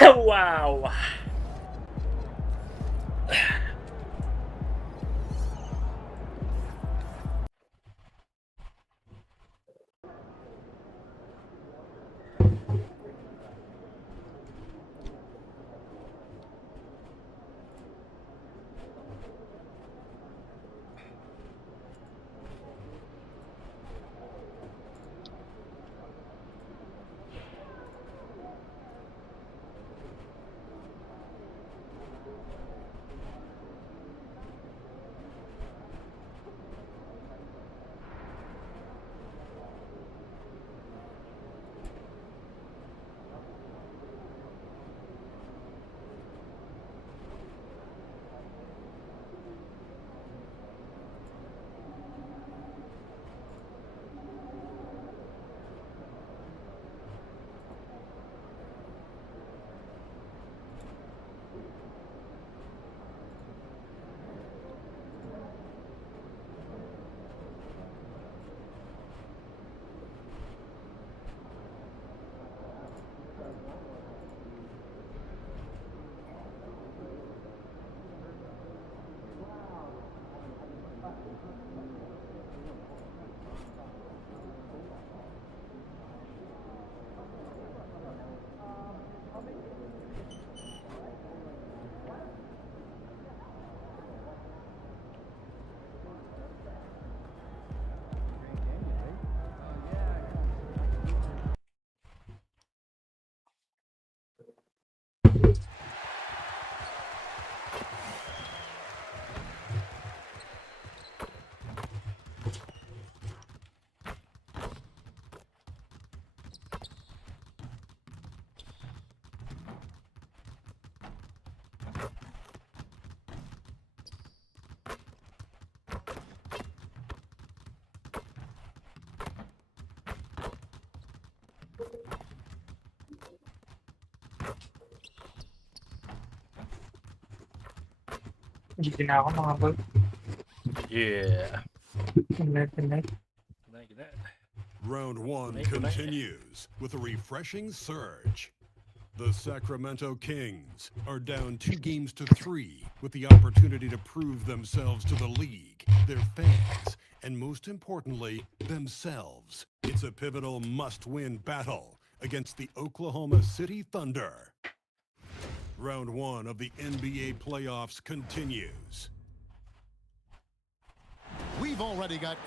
Wow. Hindi na ako mga boy. Yeah. Good night. Good night. Round one Good night. continues with a refreshing surge. The Sacramento Kings are down 2-3 with the opportunity to prove themselves to the league, their fans, and most importantly, themselves. It's a pivotal must-win battle against the Oklahoma City Thunder. Round one of the NBA playoffs continues. We've already got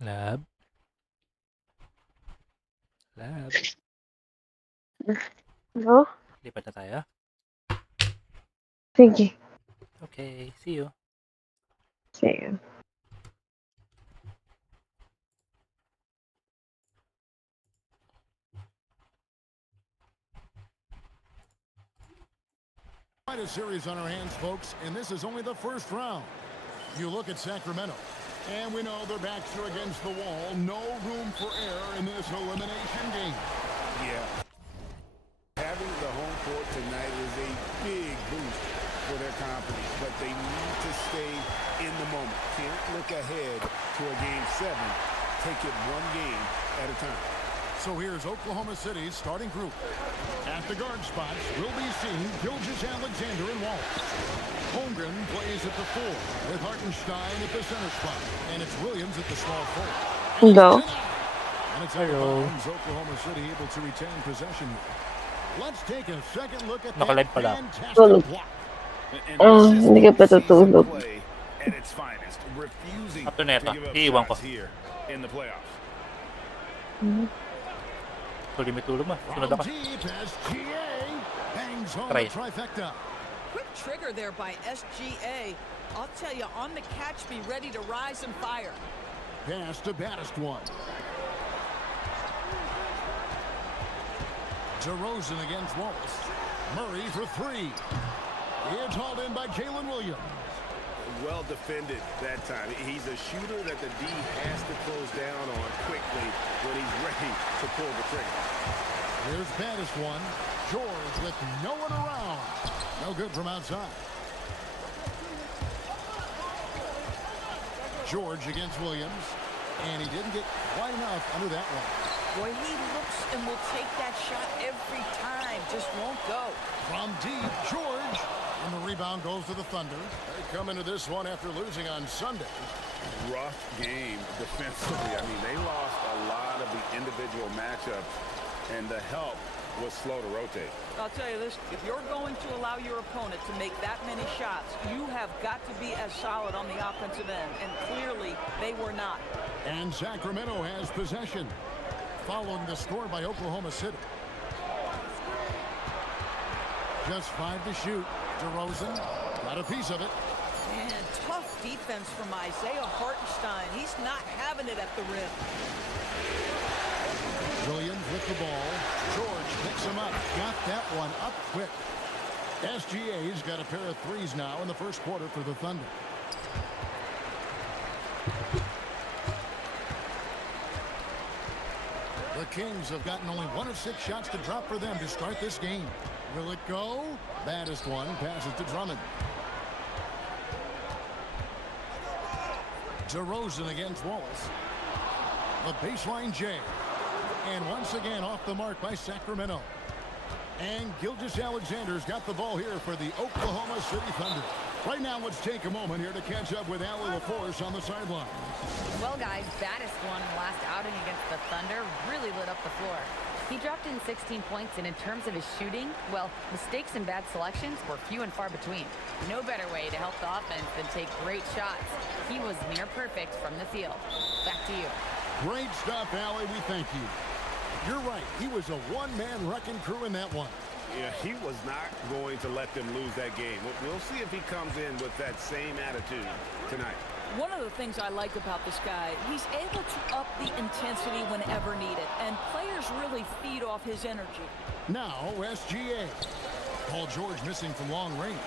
Lab. Lab. No? Lipat na tayo. Sige. Okay, see you. Sige. Quite a series on our hands, folks, and this is only the first round. You look at Sacramento, and we know their backs are against the wall. No room for error in this elimination game. Yeah. Having the home court tonight is a big boost for their confidence, but they need to stay in the moment. Can't look ahead to a Game 7. Take it one game at a time. So here's Oklahoma City's starting group. At the guard spots will be seen Gilgeous-Alexander and Wallace. Holmgren plays at the 4 with Hartenstein at the center spot. And it's Williams at the small forward. No. And it's Hello. Oklahoma City able to retain possession here. Let's take a second look at Nakalive that pala. fantastic Tulog. block. Hindi ka pa tutulog. Play at its finest, refusing Up to neto. to give up Iiwan ko. shots here in the playoffs. Tuloy may tulog mo. Sunod From ako. deep, SGA bangs home Try. the trifecta. Quick trigger there by SGA. I'll tell you, on the catch, be ready to rise and fire. Pass to baddest one. DeRozan against Wallace. Murray for 3. It's hauled in by Jalen Williams. Well defended that time. He's a shooter that the D has to close down on quickly when he's ready to pull the trigger. Here's baddest one. George with no one around. No good from outside. George against Williams. And he didn't get quite enough under that one. Boy, he looks and will take that shot every time. Just won't go. From deep, George. And the rebound goes to the Thunder. They come into this one after losing on Sunday. Rough game defensively. I mean, they lost a lot of the individual matchups, and the help was slow to rotate. I'll tell you this, if you're going to allow your opponent to make that many shots, you have got to be as solid on the offensive end, and clearly they were not. And Sacramento has possession, following the score by Oklahoma City. Just 5 to shoot. DeRozan got a piece of it. Man, tough defense from Isaiah Hartenstein. He's not having it at the rim. Williams with the ball. George picks him up. Got that one up quick. SGA's got a pair of threes now in the first quarter for the Thunder. The Kings have gotten only 1 of 6 shots to drop for them to start this game. Will it go? Baddest one passes to Drummond. DeRozan against Wallace. The baseline J. And once again off the mark by Sacramento. And Gilgeous-Alexander's got the ball here for the Oklahoma City Thunder. Right now, let's take a moment here to catch up with Allie LaForce on the sideline. Well, guys, baddest one in the last outing against the Thunder really lit up the floor. He dropped in 16 points, and in terms of his shooting, well, mistakes and bad selections were few and far between. No better way to help the offense than take great shots. He was near perfect from the field. Back to you. Great stuff, Allie. We thank you. You're right. He was a one-man wrecking crew in that one. Yeah, he was not going to let them lose that game. We'll see if he comes in with that same attitude tonight. One of the things I like about this guy, he's able to up the intensity whenever needed, and players really feed off his energy. Now, SGA. Paul George missing from long range.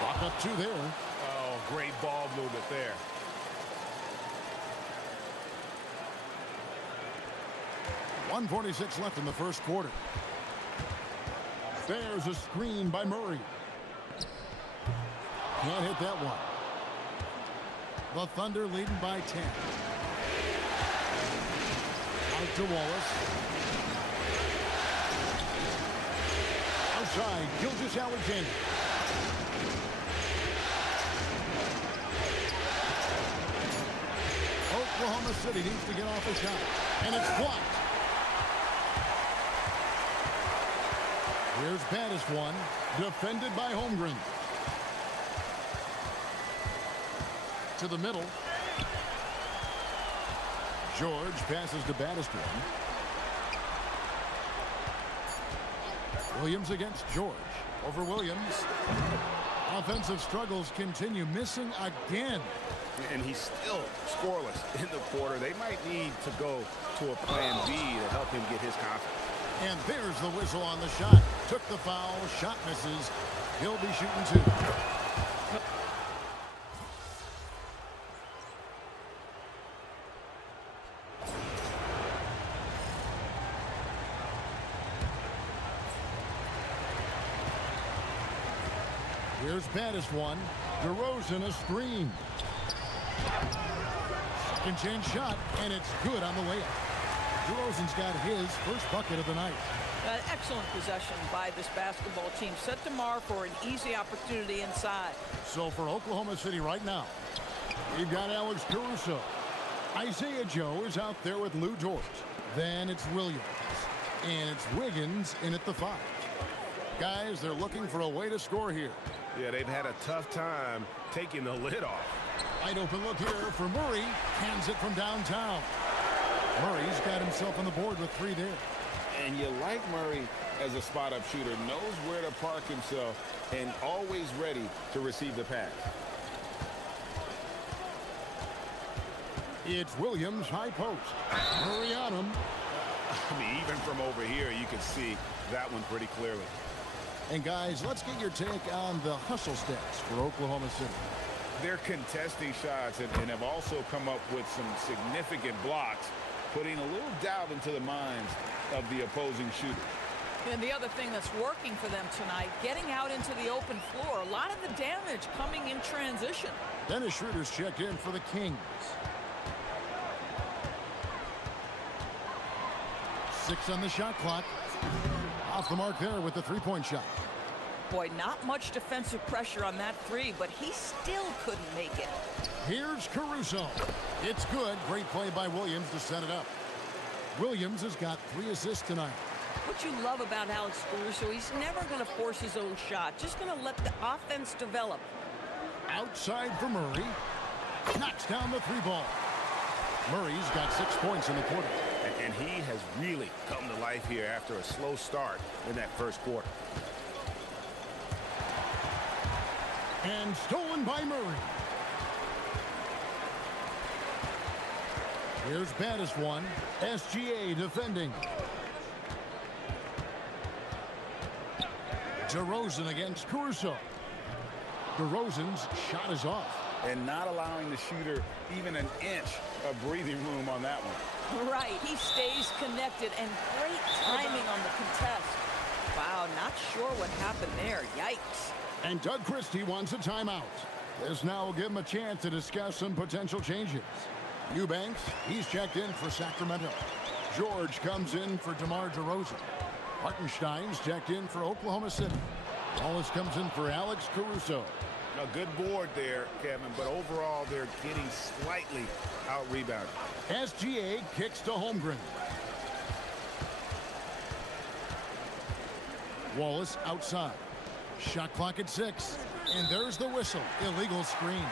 Chalk up 2 there. Oh, great ball movement there. .146 left in the first quarter. There's a screen by Murray. Can't hit that one. The Thunder leading by 10. Out to Wallace. Outside, Gilgeous-Alexander. Oklahoma City needs to get off a shot. And it's blocked. Here's baddest one, defended by Holmgren. To the middle. George passes to Baddest one. Williams against George. Over Williams. Offensive struggles continue. Missing again. And he's still scoreless in the quarter. They might need to go to a plan B to help him get his confidence. And there's the whistle on the shot. Took the foul. Shot misses. He'll be shooting 2. Here's Baddest one. DeRozan a screen. Second chance shot, and it's good on the way up. DeRozan's got his first bucket of the night. Excellent possession by this basketball team. Set DeMar for an easy opportunity inside. So for Oklahoma City right now, we've got Alex Caruso. Isaiah Joe is out there with Lou Dort. Then it's Williams. And it's Wiggins in at the 5. Guys, they're looking for a way to score here. Yeah, they've had a tough time taking the lid off. Wide open look here for Murray. Hands it from downtown. Murray's got himself on the board with 3 there. And you like Murray as a spot-up shooter, knows where to park himself, and always ready to receive the pass. It's Williams, high post. Murray on him. I mean, even from over here, you can see that one pretty clearly. And guys, let's get your take on the hustle stats for Oklahoma City. They're contesting shots and have also come up with some significant blocks, putting a little doubt into the minds of the opposing shooters. And the other thing that's working for them tonight, getting out into the open floor. A lot of the damage coming in transition. Dennis Schroeder's checked in for the Kings. 6 on the shot clock. Off the mark there with the 3-point shot. Boy, not much defensive pressure on that 3, but he still couldn't make it. Here's Caruso. It's good. Great play by Williams to set it up. Williams has got 3 assists tonight. What you love about Alex Caruso, he's never going to force his own shot. Just going to let the offense develop. Outside for Murray. Knocks down the 3-ball. Murray's got 6 points in the quarter. And he has really come to life here after a slow start in that first quarter. And stolen by Murray. Here's Baddest one. SGA defending. DeRozan against Caruso. DeRozan's shot is off. And not allowing the shooter even an inch of breathing room on that one. Right, he stays connected, and great timing on the contest. Wow, not sure what happened there. Yikes. And Doug Christie wants a timeout. This now will give him a chance to discuss some potential changes. Eubanks, he's checked in for Sacramento. George comes in for DeMar DeRozan. Hartenstein's checked in for Oklahoma City. Wallace comes in for Alex Caruso. A good board there, Kevin, but overall they're getting slightly out-rebounded. SGA kicks to Holmgren. Wallace outside. Shot clock at 6. And there's the whistle. Illegal screen.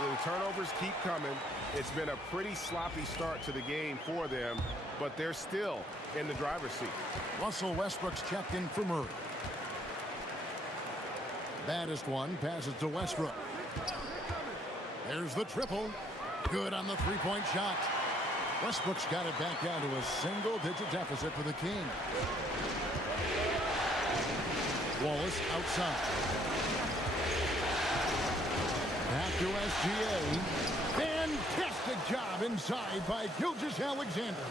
The turnovers keep coming. It's been a pretty sloppy start to the game for them, but they're still in the driver's seat. Russell Westbrook's checked in for Murray. Baddest one passes to Westbrook. There's the triple. Good on the 3-point shot. Westbrook's got it back down to a single-digit deficit for the King. Wallace outside. Back to SGA. Fantastic job inside by Gilgeous-Alexander.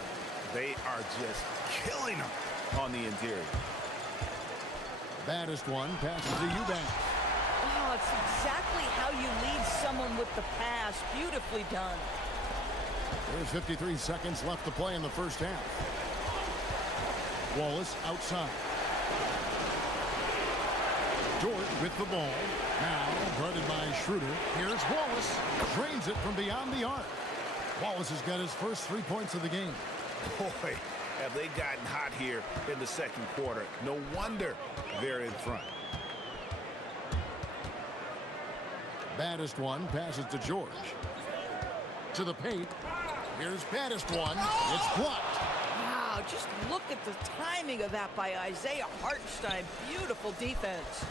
They are just killing them on the interior. Baddest one passes to Eubanks. Oh, it's exactly how you lead someone with the pass. Beautifully done. There's 53 seconds left to play in the first half. Wallace outside. Dort with the ball. Now guarded by Schroeder. Here's Wallace. Drains it from beyond the arc. Wallace has got his first 3 points of the game. Boy, have they gotten hot here in the second quarter. No wonder they're in front. Baddest one passes to George. To the paint. Here's baddest one. It's blocked. Wow, just look at the timing of that by Isaiah Hartenstein. Beautiful defense.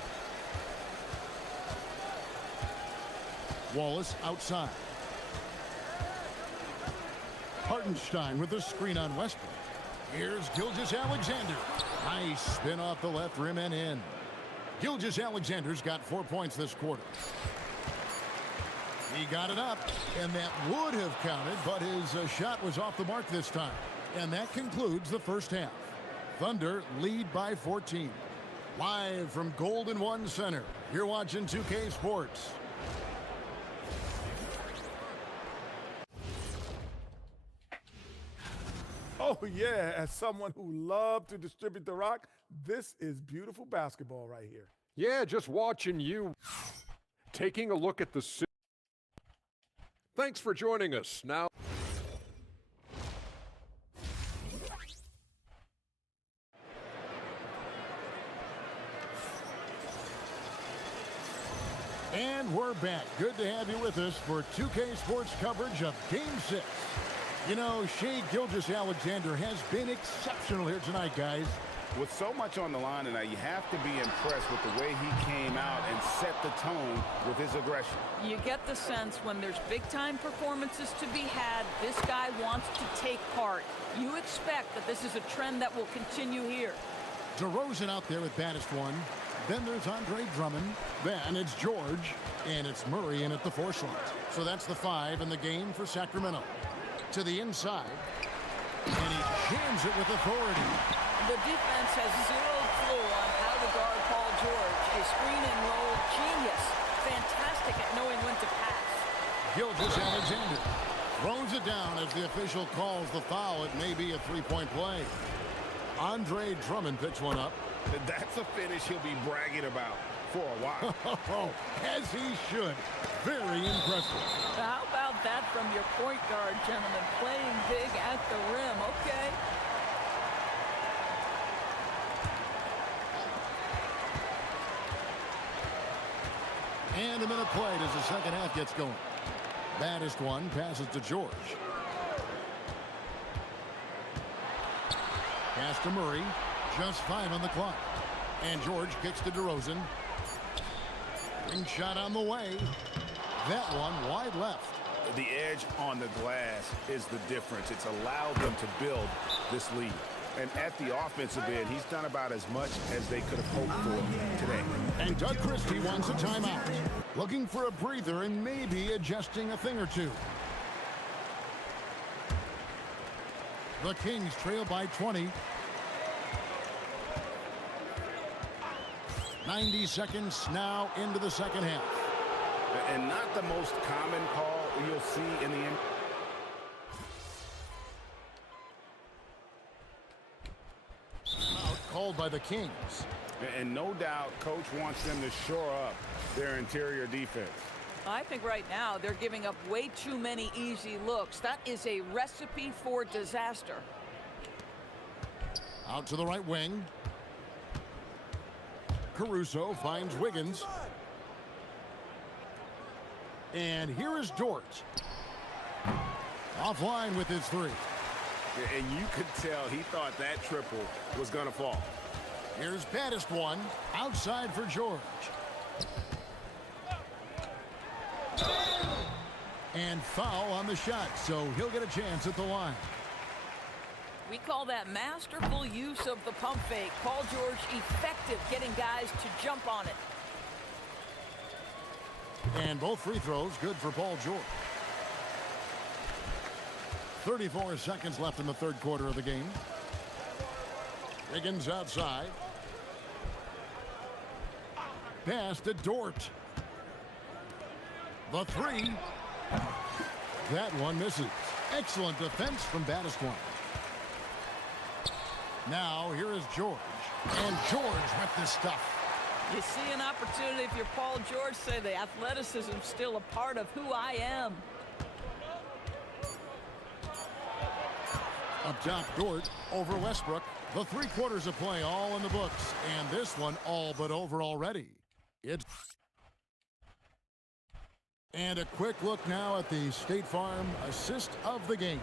Wallace outside. Hartenstein with the screen on Westbrook. Here's Gilgeous-Alexander. Nice spin off the left rim and in. Gilgeous-Alexander's got 4 points this quarter. He got it up, and that would have counted, but his shot was off the mark this time. And that concludes the first half. Thunder lead by 14. Live from Golden One Center, you're watching 2K Sports. Oh, yeah, as someone who loved to distribute the rock, this is beautiful basketball right here. Yeah, just watching you taking a look at the... Thanks for joining us. Now... And we're back. Good to have you with us for 2K Sports coverage of Game 6. You know, Shai Gilgeous-Alexander has been exceptional here tonight, guys. With so much on the line tonight, you have to be impressed with the way he came out and set the tone with his aggression. You get the sense when there's big-time performances to be had, this guy wants to take part. You expect that this is a trend that will continue here. DeRozan out there with baddest one. Then there's Andre Drummond. Then it's George. And it's Murray in at the 4 slot. So that's the 5 in the game for Sacramento. To the inside. And he jams it with authority. The defense has zero clue on how to guard Paul George. A screen and roll genius. Fantastic at knowing when to pass. Gilgeous-Alexander throws it down as the official calls the foul. It may be a 3-point play. Andre Drummond picks one up. That's a finish he'll be bragging about for a while. As he should. Very impressive. How about that from your point guard, gentlemen? Playing big at the rim. Okay. And a minute played as the second half gets going. Baddest one passes to George. Pass to Murray. Just 5 on the clock. And George kicks to DeRozan. Ring shot on the way. That one wide left. The edge on the glass is the difference. It's allowed them to build this lead. And at the offensive end, he's done about as much as they could have hoped for today. And Doug Christie wants a timeout. Looking for a breather and maybe adjusting a thing or two. The Kings trail by 20. 90 seconds now into the second half. And not the most common call you'll see in the end. Called by the Kings. And no doubt, Coach wants them to shore up their interior defense. I think right now they're giving up way too many easy looks. That is a recipe for disaster. Out to the right wing. Caruso finds Wiggins. And here is Dort. Offline with his 3. And you could tell he thought that triple was going to fall. Here's baddest one. Outside for George. And foul on the shot, so he'll get a chance at the line. We call that masterful use of the pump fake. Paul George effective getting guys to jump on it. And both free throws good for Paul George. 34 seconds left in the third quarter of the game. Wiggins outside. Pass to Dort. The 3. That one misses. Excellent defense from baddest one. Now here is George. And George with this stuff. You see an opportunity if you're Paul George, say the athleticism's still a part of who I am. Up top, Dort over Westbrook. The 3 quarters of play all in the books. And this one all but over already. And a quick look now at the State Farm assist of the game.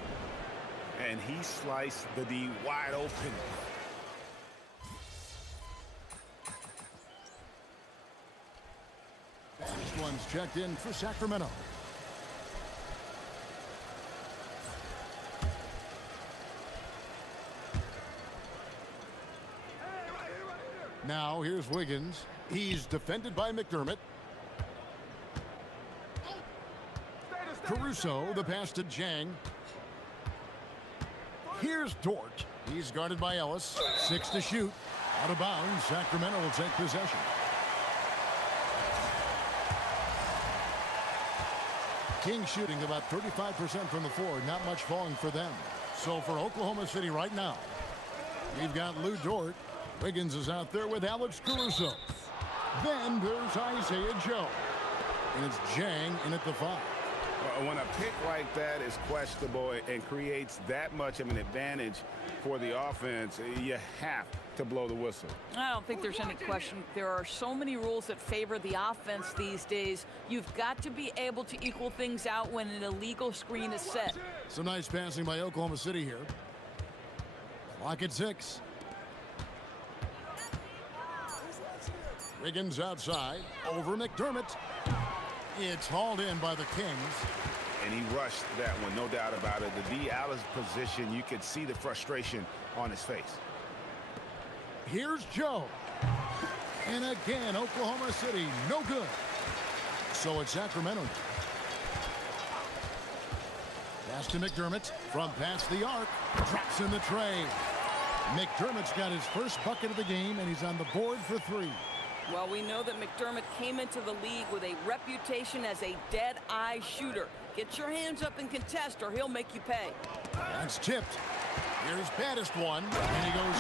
And he sliced the D wide open. This one's checked in for Sacramento. Now here's Wiggins. He's defended by McDermott. Caruso, the pass to Jang. Here's Dort. He's guarded by Ellis. 6 to shoot. Out of bounds. Sacramento will take possession. King shooting about 35% from the floor. Not much falling for them. So for Oklahoma City right now, we've got Lou Dort. Wiggins is out there with Alex Caruso. Then there's Isaiah Joe. And it's Jang in at the 5. When a pick like that is questionable and creates that much of an advantage for the offense, you have to blow the whistle. I don't think there's any question. There are so many rules that favor the offense these days. You've got to be able to equal things out when an illegal screen is set. Some nice passing by Oklahoma City here. Clock at 6. Wiggins outside. Over McDermott. It's hauled in by the Kings. And he rushed that one, no doubt about it. The D out of position, you could see the frustration on his face. Here's Joe. And again, Oklahoma City, no good. So it's Sacramento. Pass to McDermott from past the arc. Drops in the tray. McDermott's got his first bucket of the game, and he's on the board for 3. Well, we know that McDermott came into the league with a reputation as a dead-eye shooter. Get your hands up and contest, or he'll make you pay. That's tipped. Here's baddest one, and he goes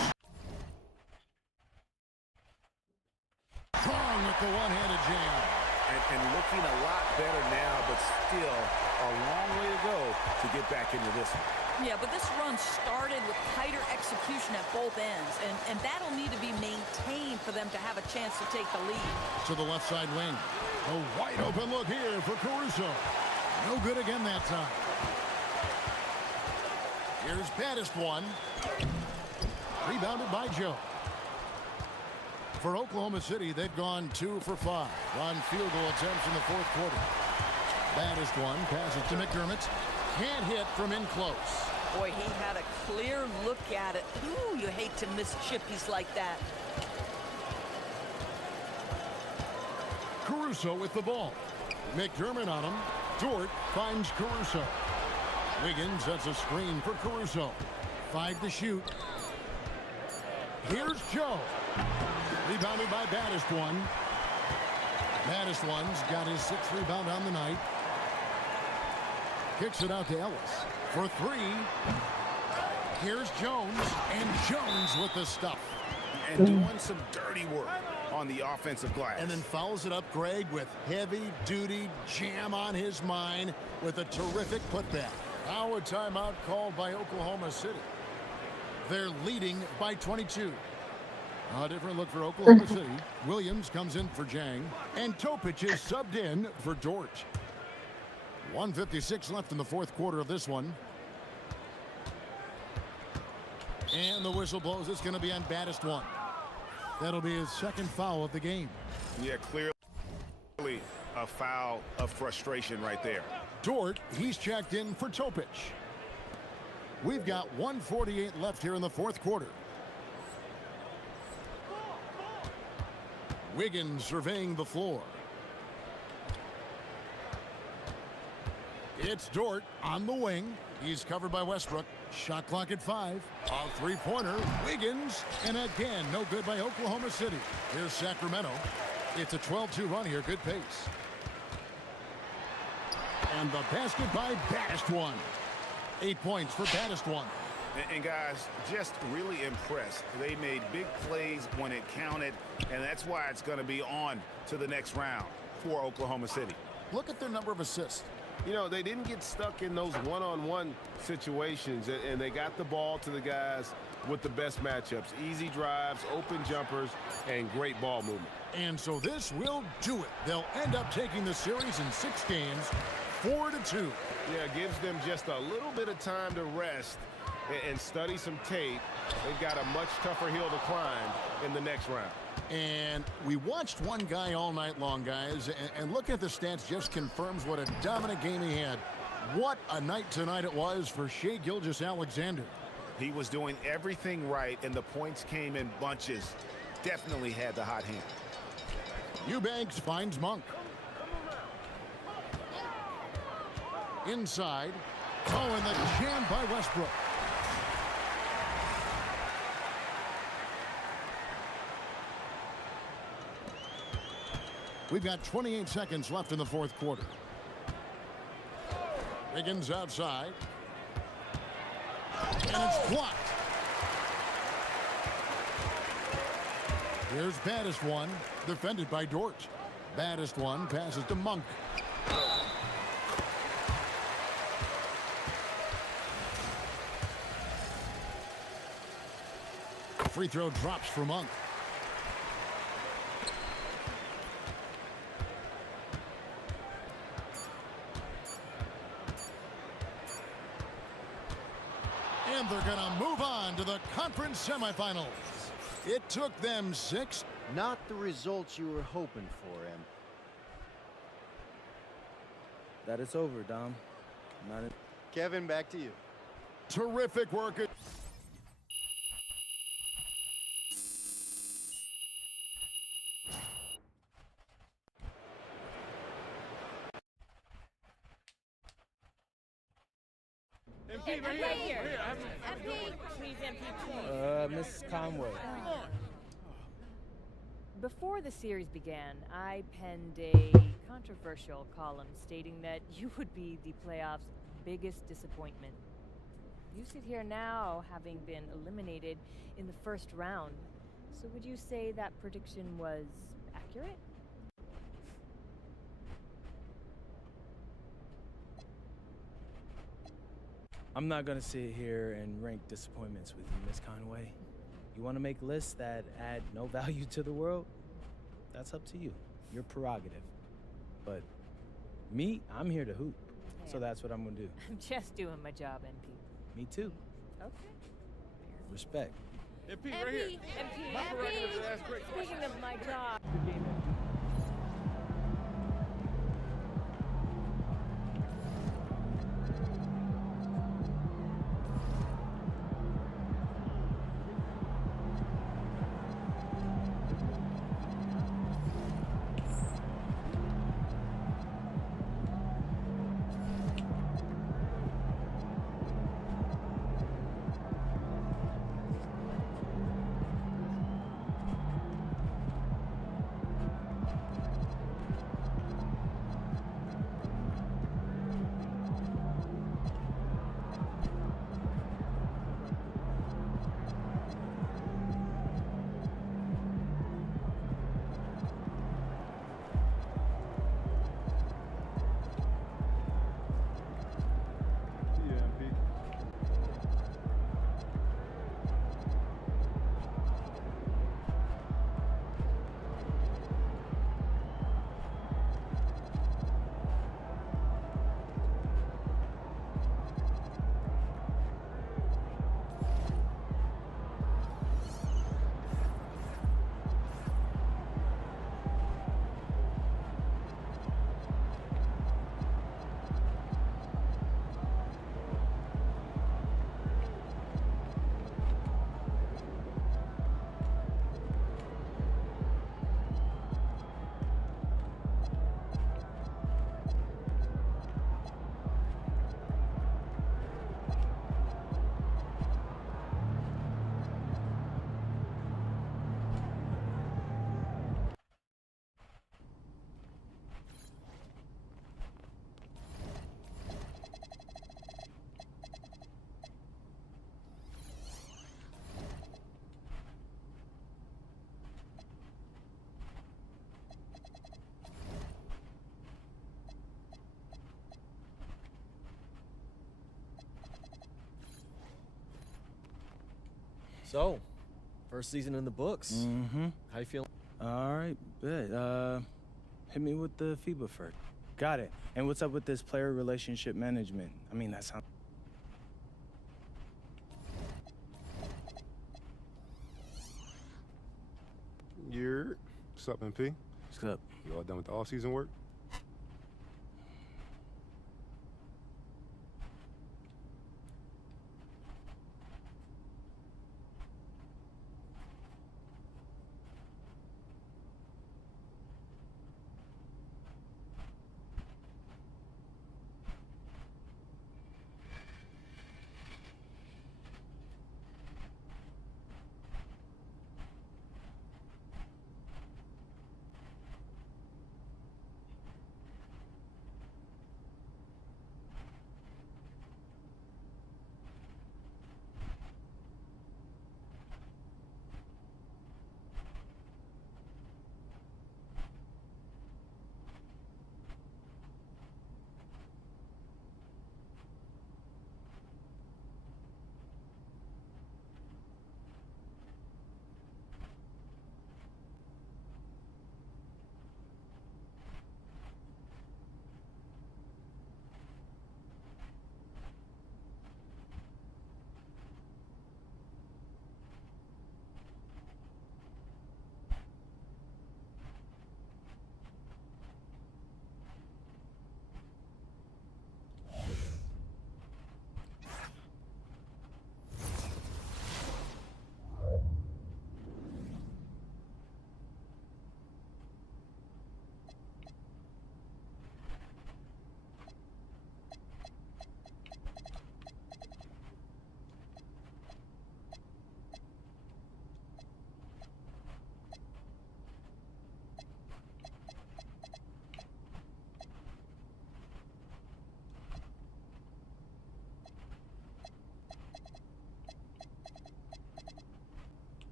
strong with the one-handed jam. And looking a lot better now, but still a long way to go to get back into this one. Yeah, but this run started with tighter execution at both ends, and that'll need to be maintained for them to have a chance to take the lead. To the left side wing. A wide open look here for Caruso. No good again that time. Here's baddest one. Rebounded by Joe. For Oklahoma City, they've gone 2 for 5 on field goal attempts in the 4th quarter. Baddest one passes to McDermott. Can't hit from in close. Boy, he had a clear look at it. Ooh, you hate to miss chippies like that. Caruso with the ball. McDermott on him. Dort finds Caruso. Wiggins sets a screen for Caruso. 5 to shoot. Here's Joe. Rebounded by baddest one. Baddest one's got his 6th rebound on the night. Kicks it out to Ellis for 3. Here's Jones, and Jones with the stuff. And doing some dirty work on the offensive glass. And then fouls it up, Greg, with heavy-duty jam on his mind with a terrific putback. Now a timeout called by Oklahoma City. They're leading by 22. A different look for Oklahoma City. Williams comes in for Jang, and Topic is subbed in for Dort. 1:56 left in the 4th quarter of this one. And the whistle blows. It's going to be on baddest one. That'll be his 2nd foul of the game. Yeah, clearly a foul of frustration right there. Dort, he's checked in for Topic. We've got 1:48 left here in the 4th quarter. Wiggins surveying the floor. It's Dort on the wing. He's covered by Westbrook. Shot clock at 5. A 3-pointer. Wiggins. And again, no good by Oklahoma City. Here's Sacramento. It's a 12-2 run here. Good pace. And the basket by baddest one. 8 points for baddest one. And guys, just really impressed. They made big plays when it counted, and that's why it's going to be on to the next round for Oklahoma City. Look at their number of assists. You know, they didn't get stuck in those one-on-one situations, and they got the ball to the guys with the best matchups. Easy drives, open jumpers, and great ball movement. And so this will do it. They'll end up taking the series in 6 games, 4-2. Yeah, gives them just a little bit of time to rest and study some tape. They've got a much tougher hill to climb in the next round. And we watched one guy all night long, guys, and look at the stats just confirms what a dominant game he had. What a night tonight it was for Shai Gilgeous-Alexander. He was doing everything right, and the points came in bunches. Definitely had the hot hand. Eubanks finds Monk. Inside. Oh, and the jam by Westbrook. We've got 28 seconds left in the 4th quarter. Higgins outside. And it's blocked. Here's Baddest one, defended by Dort. Baddest one passes to Monk. Free throw drops for Monk. And they're going to move on to the conference semifinals. It took them 6. Not the results you were hoping for, Em. That is over, Dom. Kevin, back to you. Terrific work. MP, right here. MP. Please, MP, please. Mrs. Conway. Before the series began, I penned a controversial column stating that you would be the playoffs' biggest disappointment. You sit here now having been eliminated in the first round. So would you say that prediction was accurate? I'm not gonna sit here and rank disappointments with you, Miss Conway. You want to make lists that add no value to the world? That's up to you. Your prerogative. But me, I'm here to hoop. So that's what I'm gonna do. I'm just doing my job, NP. Me too. Okay. Respect. MP, right here. MP. Speaking of my job. So, first season in the books. Mm-hmm. How you feeling? All right, bet. Hit me with the FIBA first. Got it. And what's up with this player relationship management? I mean, that sounds... What's up, MP? What's up? You all done with the off-season work?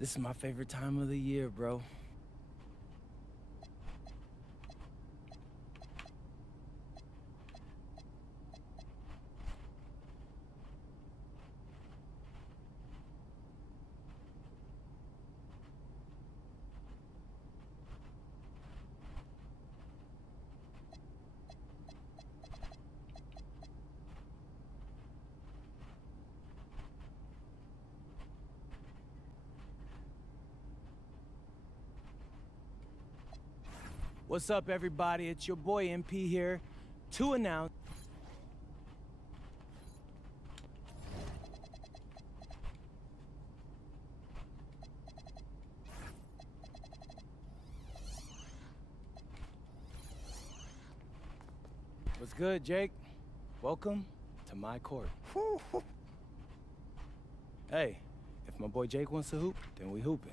This is my favorite time of the year, bro. What's up, everybody? It's your boy MP here to announce. What's good, Jake? Welcome to my court. Hey, if my boy Jake wants to hoop, then we hooping.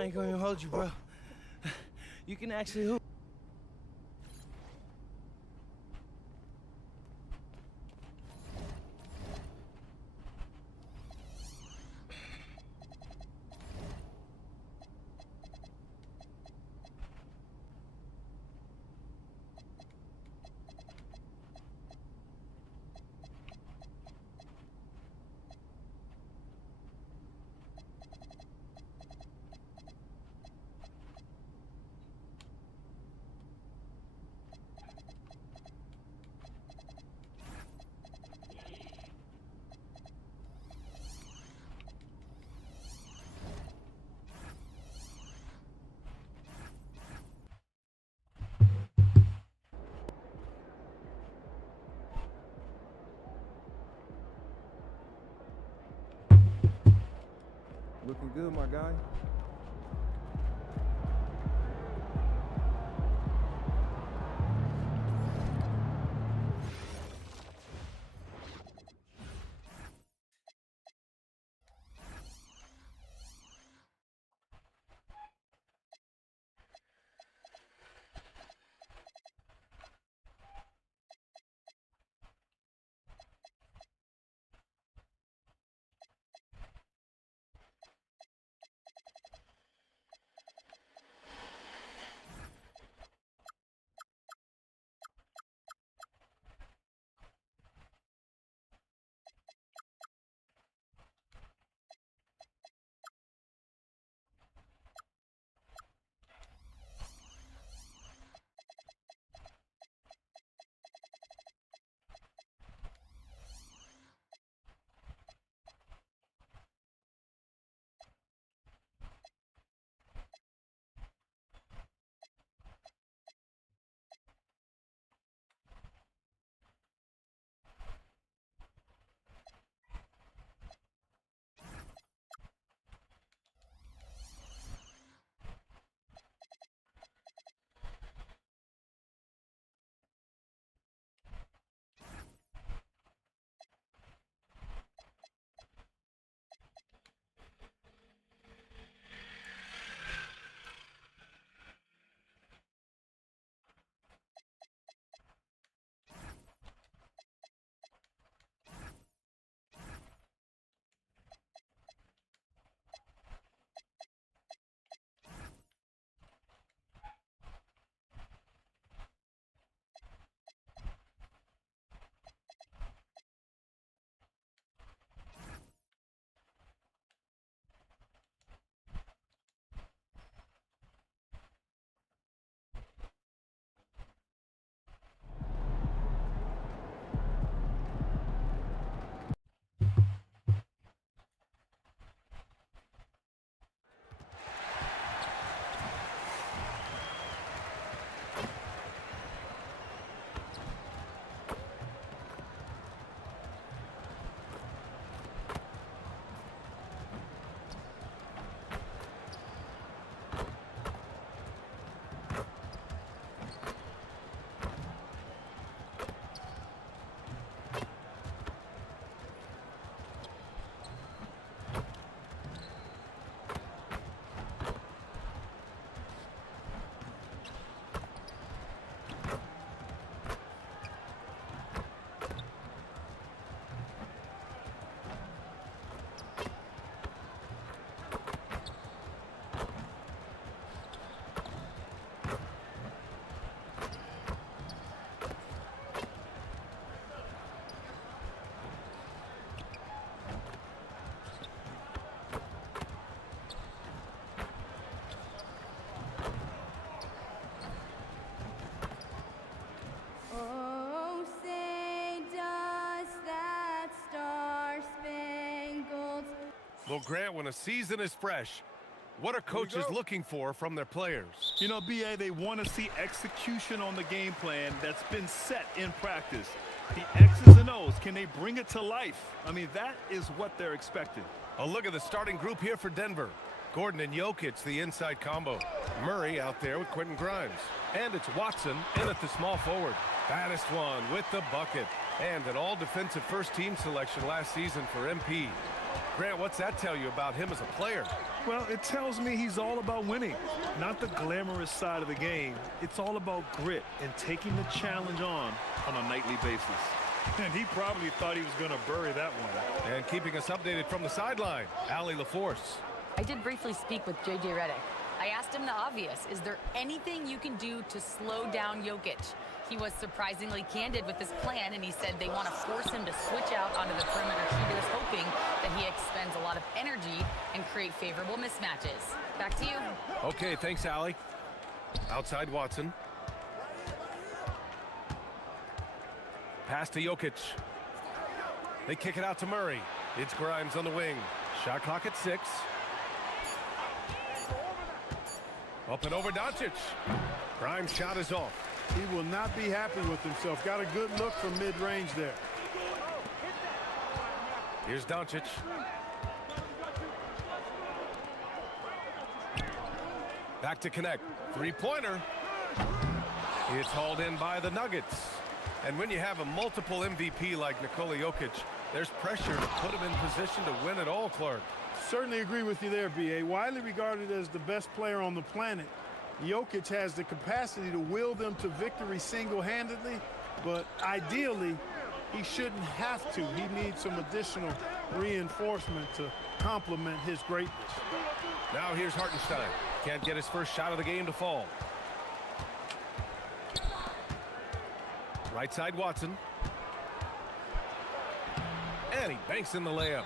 I ain't gonna hold you, bro. You can actually hoop. Looking good, my guy. Well, Grant, when a season is fresh, what are coaches looking for from their players? You know, B.A., they want to see execution on the game plan that's been set in practice. The X's and O's, can they bring it to life? I mean, that is what they're expecting. A look at the starting group here for Denver. Gordon and Jokic, the inside combo. Murray out there with Quentin Grimes. And it's Watson in at the small forward. Baddest one with the bucket. And an all-defensive first-team selection last season for MP. Grant, what's that tell you about him as a player? Well, it tells me he's all about winning, not the glamorous side of the game. It's all about grit and taking the challenge on a nightly basis. And he probably thought he was going to bury that one. And keeping us updated from the sideline, Allie LaForce. I did briefly speak with JJ Redick. I asked him the obvious. Is there anything you can do to slow down Jokic? He was surprisingly candid with his plan, and he said they want to force him to switch out onto the perimeter shooters, hoping that he expends a lot of energy and create favorable mismatches. Back to you. Okay, thanks, Allie. Outside Watson. Pass to Jokic. They kick it out to Murray. It's Grimes on the wing. Shot clock at 6. Up and over Doncic. Grimes' shot is off. He will not be happy with himself. Got a good look from mid-range there. Here's Doncic. Back to connect. Three-pointer. It's hauled in by the Nuggets. And when you have a multiple MVP like Nikola Jokic, there's pressure to put him in position to win it all, Clark. Certainly agree with you there, B.A. Widely regarded as the best player on the planet, Jokic has the capacity to will them to victory single-handedly, but ideally, he shouldn't have to. He needs some additional reinforcement to complement his greatness. Now here's Hartenstein. Can't get his first shot of the game to fall. Right side Watson. And he banks in the layup.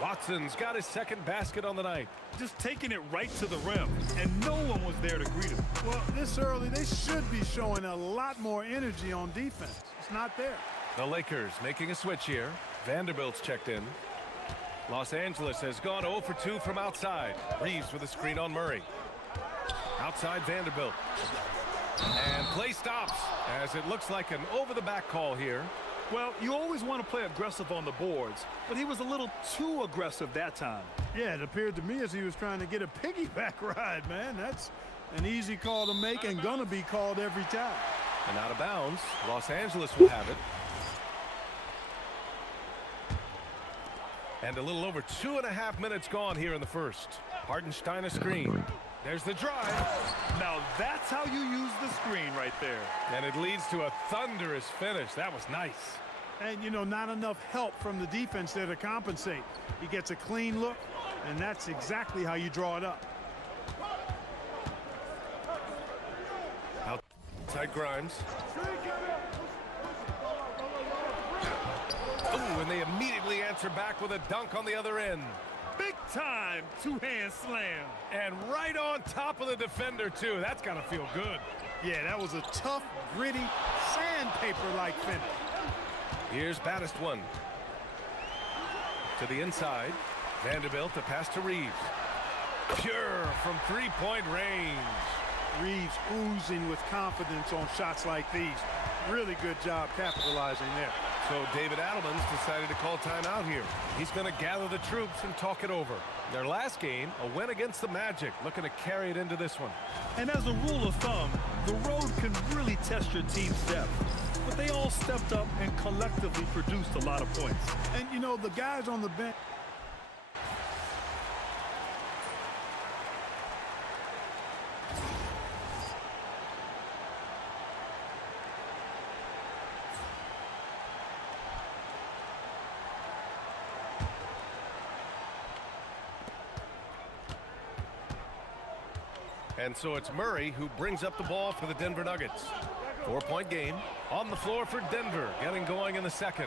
Watson's got his second basket on the night. Just taking it right to the rim, and no one was there to greet him. Well, this early, they should be showing a lot more energy on defense. It's not there. The Lakers making a switch here. Vanderbilt's checked in. Los Angeles has gone 0 for 2 from outside. Reeves with a screen on Murray. Outside Vanderbilt. And play stops as it looks like an over-the-back call here. Well, you always want to play aggressive on the boards, but he was a little too aggressive that time. Yeah, it appeared to me as he was trying to get a piggyback ride, man. That's an easy call to make and gonna be called every time. And out of bounds, Los Angeles will have it. And a little over 2.5 minutes gone here in the first. Hartenstein a screen. There's the drive. Now that's how you use the screen right there. And it leads to a thunderous finish. That was nice. And, you know, not enough help from the defense there to compensate. He gets a clean look, and that's exactly how you draw it up. Outside Grimes. Ooh, and they immediately answer back with a dunk on the other end. Big time two-hand slam. And right on top of the defender, too. That's got to feel good. Yeah, that was a tough, gritty, sandpaper-like finish. Here's Battis1. To the inside. Vanderbilt, the pass to Reeves. Pure from three-point range. Reeves oozing with confidence on shots like these. Really good job capitalizing there. So David Adelman's decided to call timeout here. He's going to gather the troops and talk it over. Their last game, a win against the Magic, looking to carry it into this one. And as a rule of thumb, the road can really test your team's depth. But they all stepped up and collectively produced a lot of points. And, you know, the guys on the bench. And so it's Murray who brings up the ball for the Denver Nuggets. 4-point game on the floor for Denver, getting going in the second.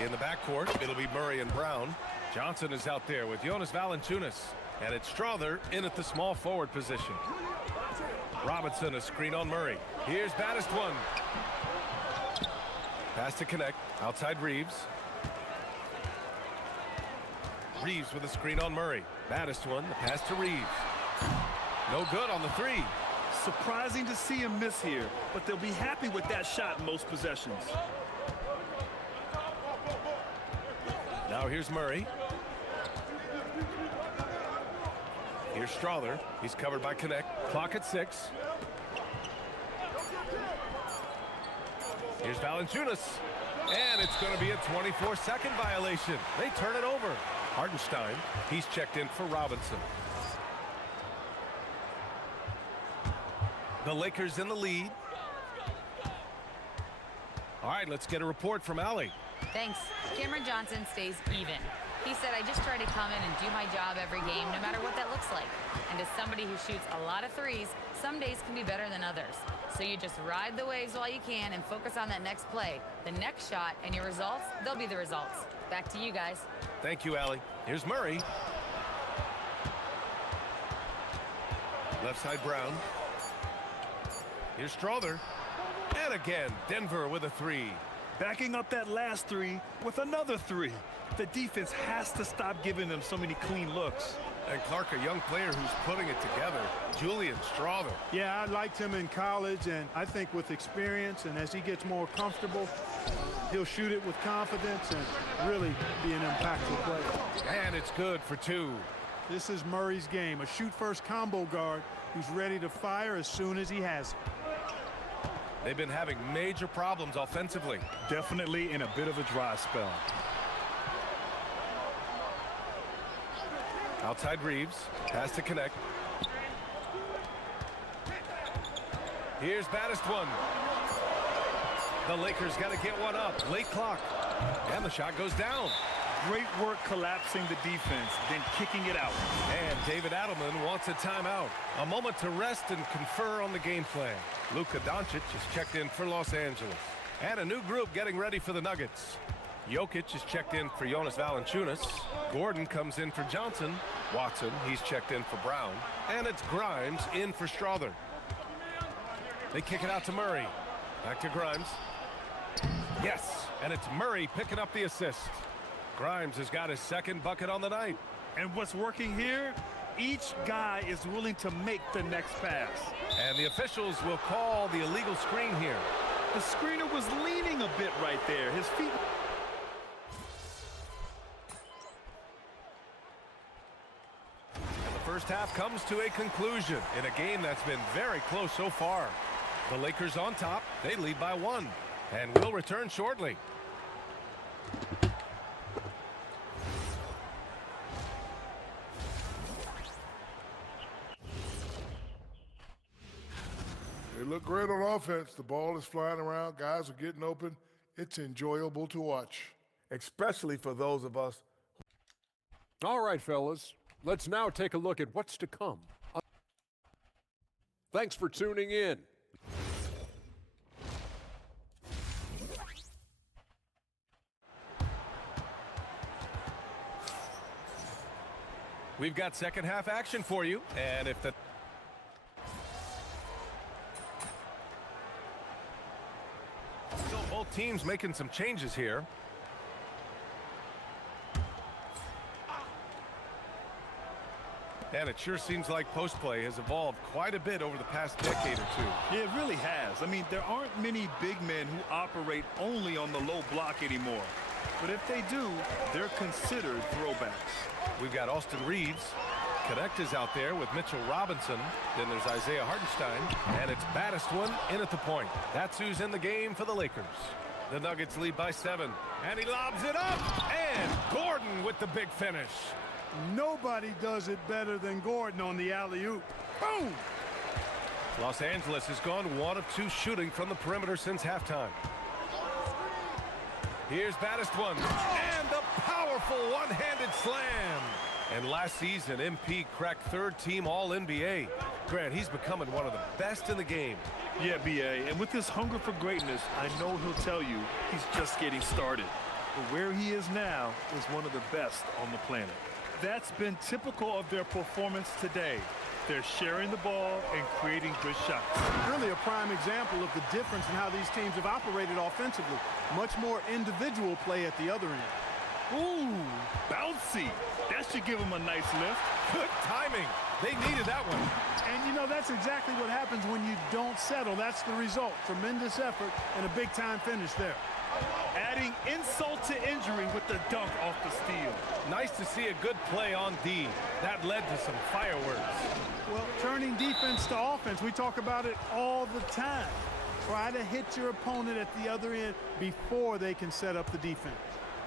In the backcourt, it'll be Murray and Brown. Johnson is out there with Jonas Valanciunas. And it's Strother in at the small forward position. Robinson a screen on Murray. Here's Battis1. Pass to connect. Outside Reeves. Reeves with a screen on Murray. Battis1, the pass to Reeves. No good on the three. Surprising to see him miss here, but they'll be happy with that shot in most possessions. Now here's Murray. Here's Strother. He's covered by Connect. Clock at 6. Here's Valanciunas. And it's going to be a 24-second violation. They turn it over. Hartenstein, he's checked in for Robinson. The Lakers in the lead. All right, let's get a report from Allie. Thanks. Cameron Johnson stays even. He said, I just try to come in and do my job every game, no matter what that looks like. And as somebody who shoots a lot of threes, some days can be better than others. So you just ride the waves while you can and focus on that next play. The next shot and your results, they'll be the results. Back to you guys. Thank you, Allie. Here's Murray. Left side Brown. Here's Strother. And again, Denver with a three. Backing up that last three with another three. The defense has to stop giving them so many clean looks. And Clark, a young player who's putting it together, Julian Strother. Yeah, I liked him in college, and I think with experience and as he gets more comfortable, he'll shoot it with confidence and really be an impactful player. And it's good for two. This is Murray's game, a shoot-first combo guard who's ready to fire as soon as he has it. They've been having major problems offensively. Definitely in a bit of a dry spell. Outside Reeves, has to connect. Here's Baddest one. The Lakers got to get one up. Late clock. And the shot goes down. Great work collapsing the defense, then kicking it out. And David Adelman wants a timeout. A moment to rest and confer on the game plan. Luka Doncic is checked in for Los Angeles. And a new group getting ready for the Nuggets. Jokic is checked in for Jonas Valanciunas. Gordon comes in for Johnson. Watson, he's checked in for Brown. And it's Grimes in for Strother. They kick it out to Murray. Back to Grimes. Yes, and it's Murray picking up the assist. Grimes has got his second bucket on the night. And what's working here? Each guy is willing to make the next pass. And the officials will call the illegal screen here. The screener was leaning a bit right there. His feet... And the first half comes to a conclusion in a game that's been very close so far. The Lakers on top. They lead by 1. And will return shortly. They look great on offense. The ball is flying around. Guys are getting open. It's enjoyable to watch. Especially for those of us. All right, fellas. Let's now take a look at what's to come. Thanks for tuning in. We've got second half action for you. And if the... Still both teams making some changes here. And it sure seems like post play has evolved quite a bit over the past decade or two. Yeah, it really has. I mean, there aren't many big men who operate only on the low block anymore. But if they do, they're considered throwbacks. We've got Austin Reeves. Connect is out there with Mitchell Robinson. Then there's Isaiah Hartenstein. And it's Baddest one in at the point. That's who's in the game for the Lakers. The Nuggets lead by 7. And he lobs it up. And Gordon with the big finish. Nobody does it better than Gordon on the alley-oop. Boom! Los Angeles has gone 1 of 2 shooting from the perimeter since halftime. Here's Baddest one. And the powerful one-handed slam. And last season, MP cracked 3rd team All-NBA. Grant, he's becoming one of the best in the game. Yeah, B.A., and with this hunger for greatness, I know he'll tell you he's just getting started. But where he is now is one of the best on the planet. That's been typical of their performance today. They're sharing the ball and creating good shots. Really a prime example of the difference in how these teams have operated offensively. Much more individual play at the other end. Ooh, bouncy. That should give them a nice lift. Good timing. They needed that one. And, you know, that's exactly what happens when you don't settle. That's the result. Tremendous effort and a big-time finish there. Adding insult to injury with the dunk off the steal. Nice to see a good play on D. That led to some fireworks. Well, turning defense to offense, we talk about it all the time. Try to hit your opponent at the other end before they can set up the defense.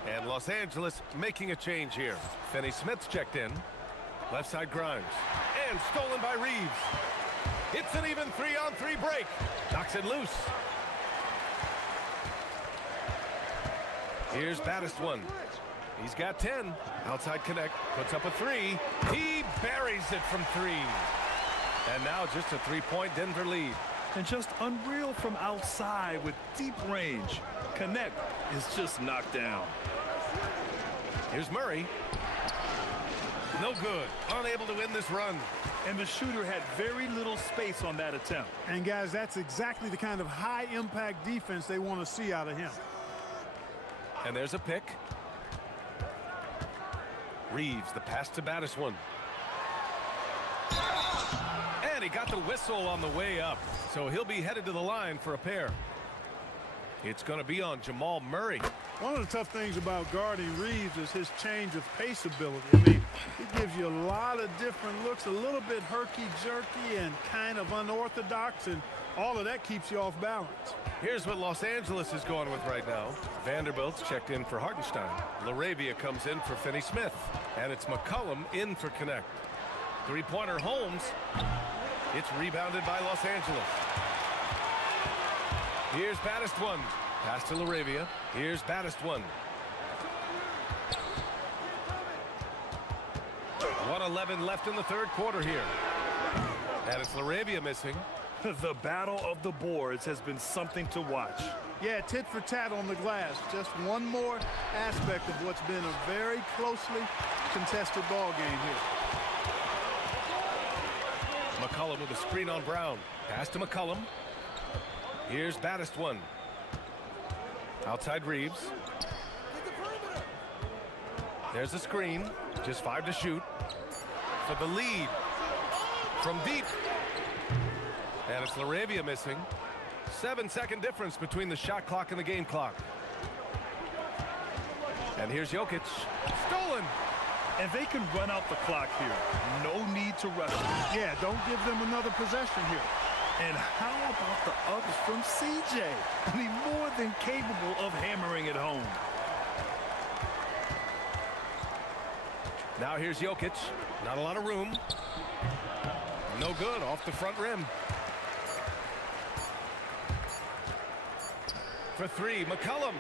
And Los Angeles making a change here. Finney Smith's checked in. Left side Grimes. And stolen by Reeves. It's an even 3-on-3 break. Knocks it loose. Here's Battistone. He's got 10. Outside connect. Puts up a 3. He buries it from 3. And now just a 3-point Denver lead. And just unreal from outside with deep range. Connect is just knocked down. Here's Murray. No good. Unable to win this run. And the shooter had very little space on that attempt. And guys, that's exactly the kind of high impact defense they want to see out of him. And there's a pick. Reeves, the pass to Battistone. And he got the whistle on the way up. So he'll be headed to the line for a pair. It's going to be on Jamal Murray. One of the tough things about guarding Reeves is his change of pace ability. I mean, he gives you a lot of different looks, a little bit herky-jerky and kind of unorthodox, and all of that keeps you off balance. Here's what Los Angeles is going with right now. Vanderbilt's checked in for Hartenstein. LaRavia comes in for Finney Smith. And it's McCollum in for Connect. Three-pointer Holmes. It's rebounded by Los Angeles. Here's Battistone. Pass to LaRavia. Here's Battistone. 1:11 left in the third quarter here. And it's LaRavia missing. The battle of the boards has been something to watch. Yeah, tit for tat on the glass. Just one more aspect of what's been a very closely contested ball game here. McCollum with a screen on Brown. Pass to McCollum. Here's Battistone. Outside Reeves. There's a screen. Just 5 to shoot. For the lead. From deep. And it's LaRavia missing. 7-second difference between the shot clock and the game clock. And here's Jokic. Stolen. And they can run out the clock here. No need to rush it. Yeah, don't give them another possession here. And how about the ups from CJ? I mean, more than capable of hammering it home. Now here's Jokic. Not a lot of room. No good off the front rim. For 3, McCollum.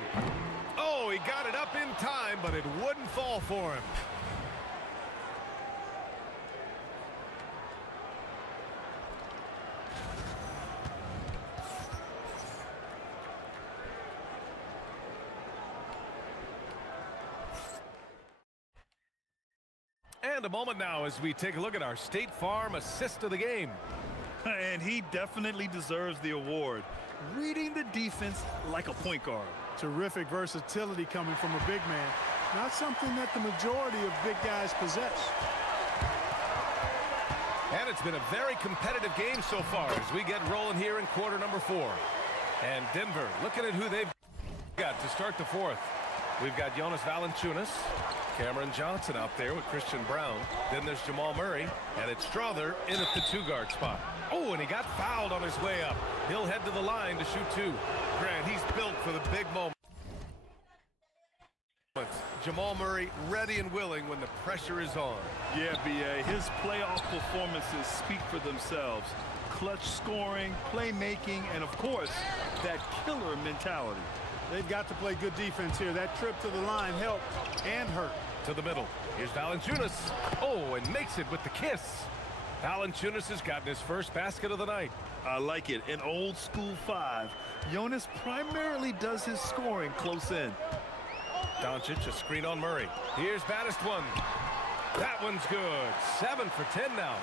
Oh, he got it up in time, but it wouldn't fall for him. And a moment now as we take a look at our State Farm assist of the game. And he definitely deserves the award. Reading the defense like a point guard. Terrific versatility coming from a big man. Not something that the majority of big guys possess. And it's been a very competitive game so far as we get rolling here in quarter number 4. And Denver looking at who they've got to start the fourth. We've got Jonas Valanciunas, Cameron Johnson out there with Christian Brown. Then there's Jamal Murray, and it's Strother in at the 2-guard spot. Oh, and he got fouled on his way up. He'll head to the line to shoot 2. Grant, he's built for the big moment. Jamal Murray ready and willing when the pressure is on. Yeah, B.A. His playoff performances speak for themselves. Clutch scoring, playmaking, and of course, that killer mentality. They've got to play good defense here. That trip to the line helped and hurt. To the middle. Here's Valanciunas. Oh, and makes it with the kiss. Valanciunas has gotten his first basket of the night. I like it. An old school 5. Jonas primarily does his scoring close in. Doncic, a screen on Murray. Here's Battistone. That one's good. 7 for 10 now.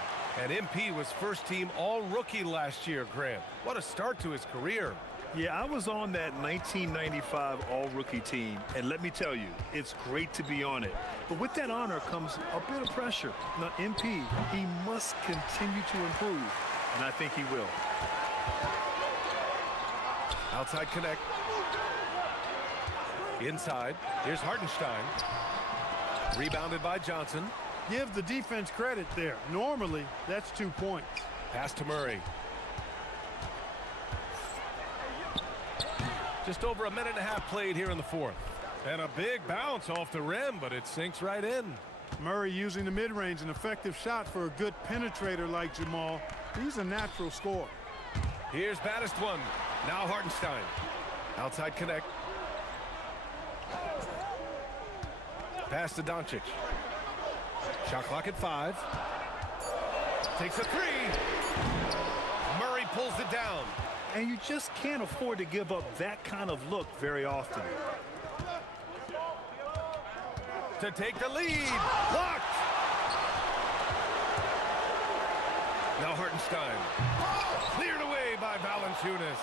And MP was first team all-rookie last year, Grant. What a start to his career. Yeah, I was on that 1995 all-rookie team, and let me tell you, it's great to be on it. But with that honor comes a bit of pressure. Now, MP, he must continue to improve, and I think he will. Outside connect. Inside. Here's Hartenstein. Rebounded by Johnson. Give the defense credit there. Normally, that's 2 points. Pass to Murray. Just over a minute and a half played here in the fourth. And a big bounce off the rim, but it sinks right in. Murray using the mid-range, an effective shot for a good penetrator like Jamal. He's a natural scorer. Here's Baddest one. Now Hartenstein. Outside connect. Pass to Doncic. Shot clock at 5. Takes a 3. Murray pulls it down. And you just can't afford to give up that kind of look very often. To take the lead. Blocked. Now Hartenstein. Cleared away by Valanciunas.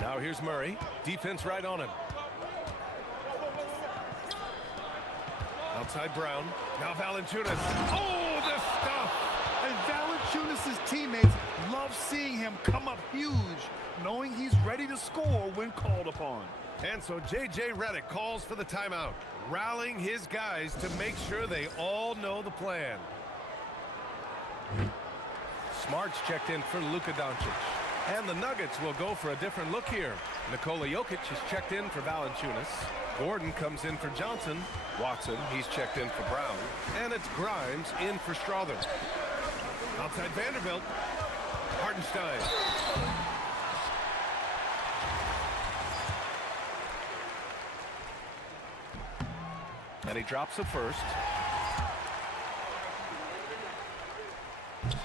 Now here's Murray. Defense right on him. Outside Brown. Now Valanciunas. Oh, the stuff. And Valanciunas' teammates love seeing him come up huge, knowing he's ready to score when called upon. And so J.J. Redick calls for the timeout, rallying his guys to make sure they all know the plan. Smart's checked in for Luka Doncic. And the Nuggets will go for a different look here. Nikola Jokic is checked in for Valanciunas. Gordon comes in for Johnson. Watson, he's checked in for Brown. And it's Grimes in for Strother. Outside Vanderbilt. Hartenstein. And he drops the first.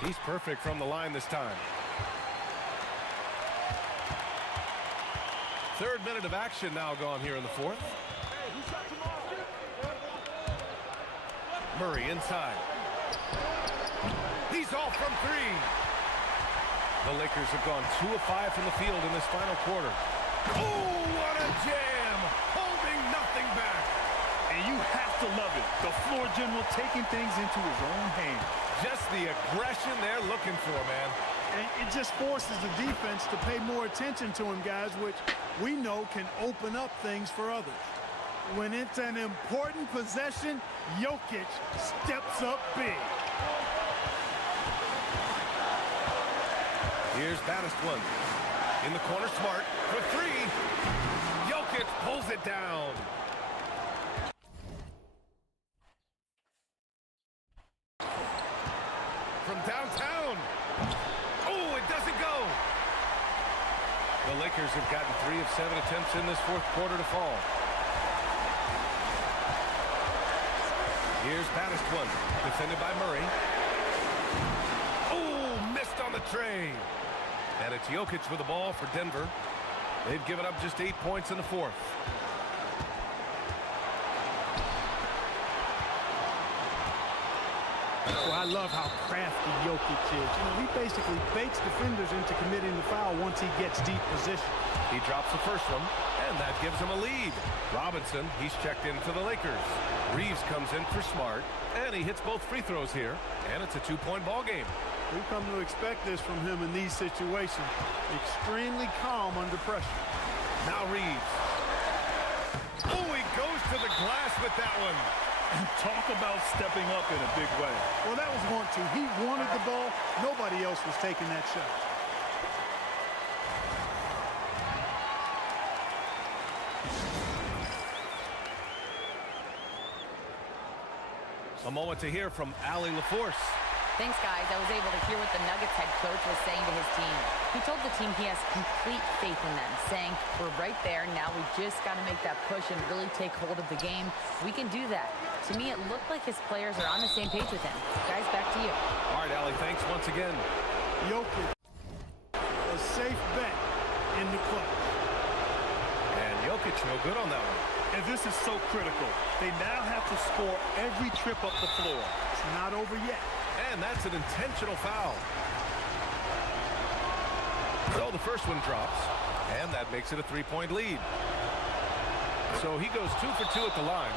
He's perfect from the line this time. Third minute of action now gone here in the fourth. Murray inside. He's off from 3. The Lakers have gone 2 of 5 from the field in this final quarter. Oh, what a jam! Holding nothing back. And you have to love it. The floor general taking things into his own hands. Just the aggression they're looking for, man. And it just forces the defense to pay more attention to him, guys, which we know can open up things for others. When it's an important possession, Jokic steps up big. Here's Baddest one. In the corner, Smart for 3. Jokic pulls it down. From downtown. Oh, it doesn't go. The Lakers have gotten 3 of 7 attempts in this fourth quarter to fall. Here's Baddest one. Defended by Murray. Oh, missed on the tray. And it's Jokic with the ball for Denver. They've given up just 8 points in the fourth. Well, I love how crafty Jokic is. You know, he basically baits defenders into committing the foul once he gets deep position. He drops the first one, and that gives him a lead. Robinson, he's checked in for the Lakers. Reeves comes in for Smart, and he hits both free throws here, and it's a 2-point ball game. We've come to expect this from him in these situations. Extremely calm under pressure. Now Reeves. Oh, he goes to the glass with that one. And talk about stepping up in a big way. Well, that was want to. He wanted the ball. Nobody else was taking that shot. A moment to hear from Allie LaForce. Thanks, guys. I was able to hear what the Nuggets head coach was saying to his team. He told the team he has complete faith in them, saying, we're right there. Now we just got to make that push and really take hold of the game. We can do that. To me, it looked like his players are on the same page with him. Guys, back to you. All right, Allie, thanks once again. Jokic, a safe bet in the clutch. And Jokic no good on that one. And this is so critical. They now have to score every trip up the floor. It's not over yet. And that's an intentional foul. So the first one drops, and that makes it a 3-point lead. So he goes 2 for 2 at the line,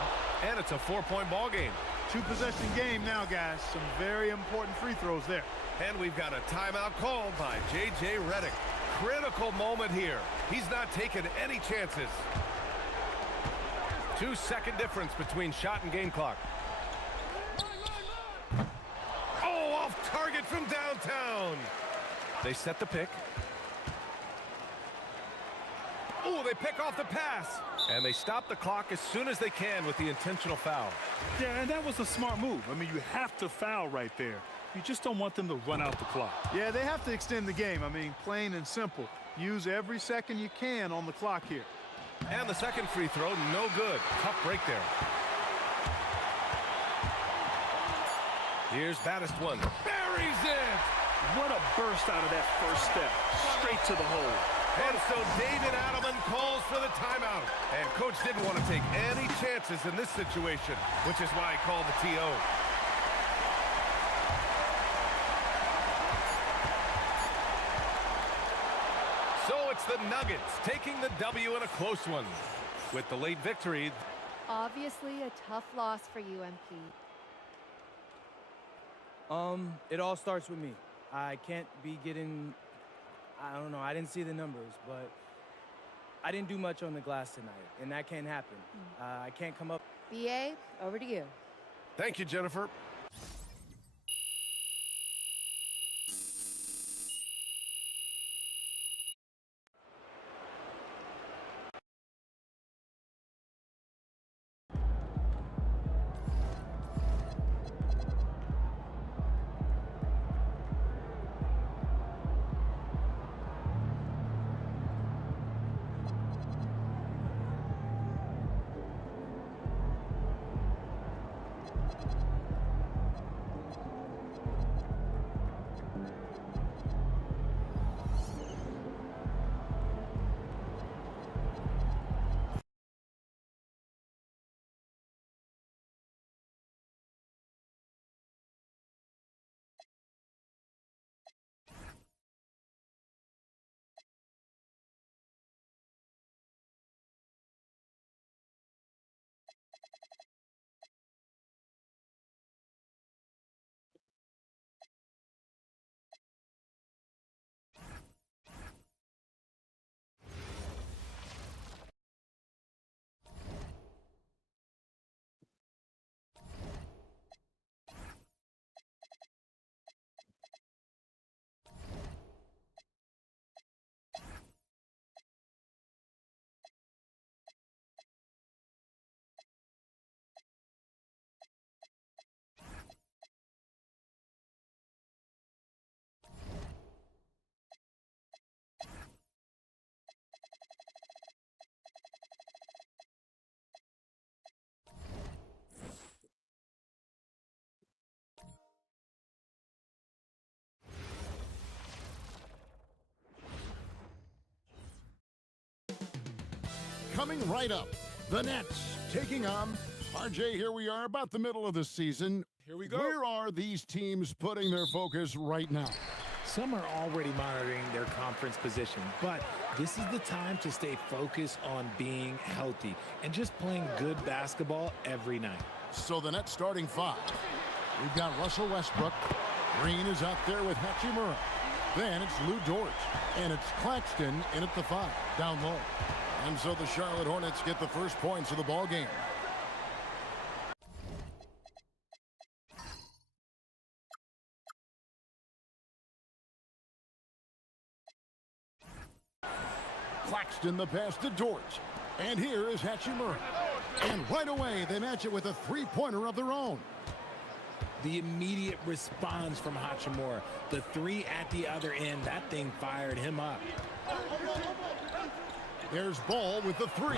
and it's a 4-point ball game. 2-possession game now, guys. Some very important free throws there. And we've got a timeout called by J.J. Redick. Critical moment here. He's not taking any chances. 2-second difference between shot and game clock. Oh, off target from downtown. They set the pick. Oh, they pick off the pass. And they stop the clock as soon as they can with the intentional foul. Yeah, and that was a smart move. I mean, you have to foul right there. You just don't want them to run out the clock. Yeah, they have to extend the game. I mean, plain and simple. Use every second you can on the clock here. And the second free throw, no good. Tough break there. Here's Battis1. Buries it! What a burst out of that first step. Straight to the hole. And so David Adelman calls for the timeout. And coach didn't want to take any chances in this situation, which is why he called the TO. So it's the Nuggets taking the W in a close one. With the late victory. Obviously a tough loss for you, MP. It all starts with me. I can't be getting, I don't know, I didn't see the numbers, but I didn't do much on the glass tonight, and that can't happen. I can't come up. BA, over to you. Thank you, Jennifer. Coming right up, the Nets taking on RJ. Here we are, about the middle of the season. Here we go. Where are these teams putting their focus right now? Some are already monitoring their conference position, but this is the time to stay focused on being healthy and just playing good basketball every night. So the Nets starting five. We've got Russell Westbrook. Green is out there with Hachimura. Then it's Lou Dort. And it's Claxton in at the 5, down low. And so the Charlotte Hornets get the first points of the ball game. Claxton the pass to Dort. And here is Hachimura. And right away they match it with a three-pointer of their own. The immediate response from Hachimura. The three at the other end, that thing fired him up. There's Ball with the 3.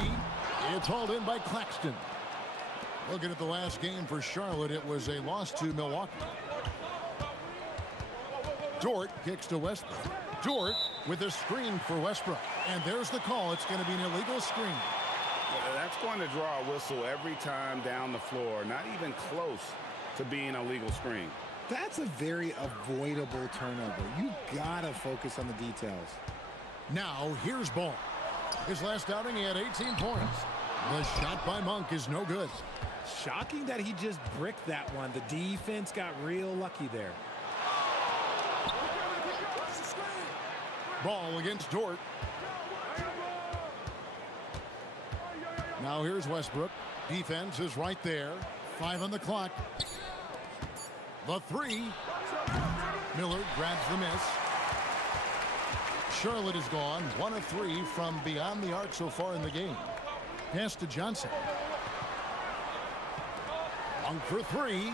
It's hauled in by Claxton. Looking at the last game for Charlotte, it was a loss to Milwaukee. Dort kicks to Westbrook. Dort with a screen for Westbrook. And there's the call. It's going to be an illegal screen. That's going to draw a whistle every time down the floor. Not even close to being a legal screen. That's a very avoidable turnover. You gotta focus on the details. Now here's Ball. His last outing, he had 18 points. The shot by Monk is no good. Shocking that he just bricked that one. The defense got real lucky there. Ball against Dort. Now here's Westbrook. Defense is right there. 5 on the clock. The 3. Miller grabs the miss. Charlotte is gone 1 of 3 from beyond the arc so far in the game. Pass to Johnson. Monk for 3.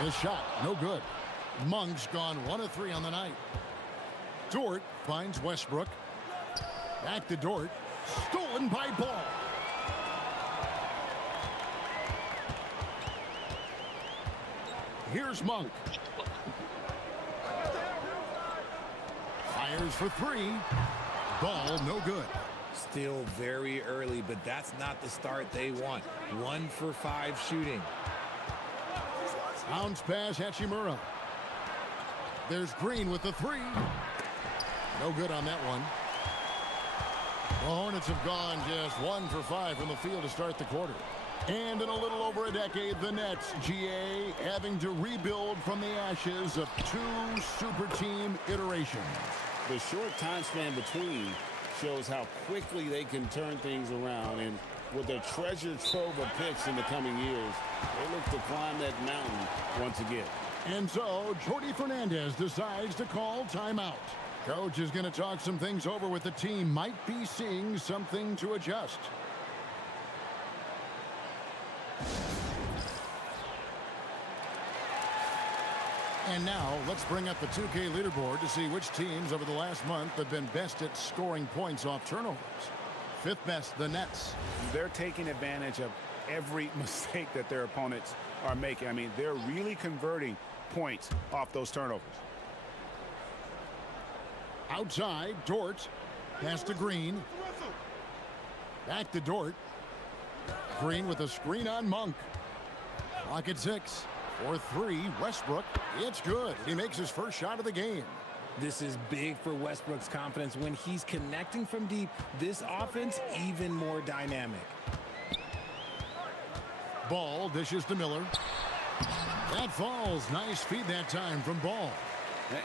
His shot, no good. Monk's gone 1 of 3 on the night. Dort finds Westbrook. Back to Dort. Stolen by Ball. Here's Monk. Fires for 3. Ball, no good. Still very early, but that's not the start they want. 1 for 5 shooting. Bounce pass, Hachimura. There's Green with the 3. No good on that one. The Hornets have gone just 1 for 5 from the field to start the quarter. And in a little over a decade, the Nets, GA, having to rebuild from the ashes of 2 super team iterations. The short time span between shows how quickly they can turn things around. And with their treasure trove of picks in the coming years, they look to climb that mountain once again. And so, Jordi Fernandez decides to call timeout. Coach is going to talk some things over with the team. Might be seeing something to adjust. And now, let's bring up the 2K leaderboard to see which teams over the last month have been best at scoring points off turnovers. 5th best, the Nets. They're taking advantage of every mistake that their opponents are making. I mean, they're really converting points off those turnovers. Outside, Dort. Pass to Green. Back to Dort. Green with a screen on Monk. Clock at 6. 4-3, Westbrook. It's good. He makes his first shot of the game. This is big for Westbrook's confidence. When he's connecting from deep, this offense even more dynamic. Ball dishes to Miller. That falls. Nice feed that time from Ball.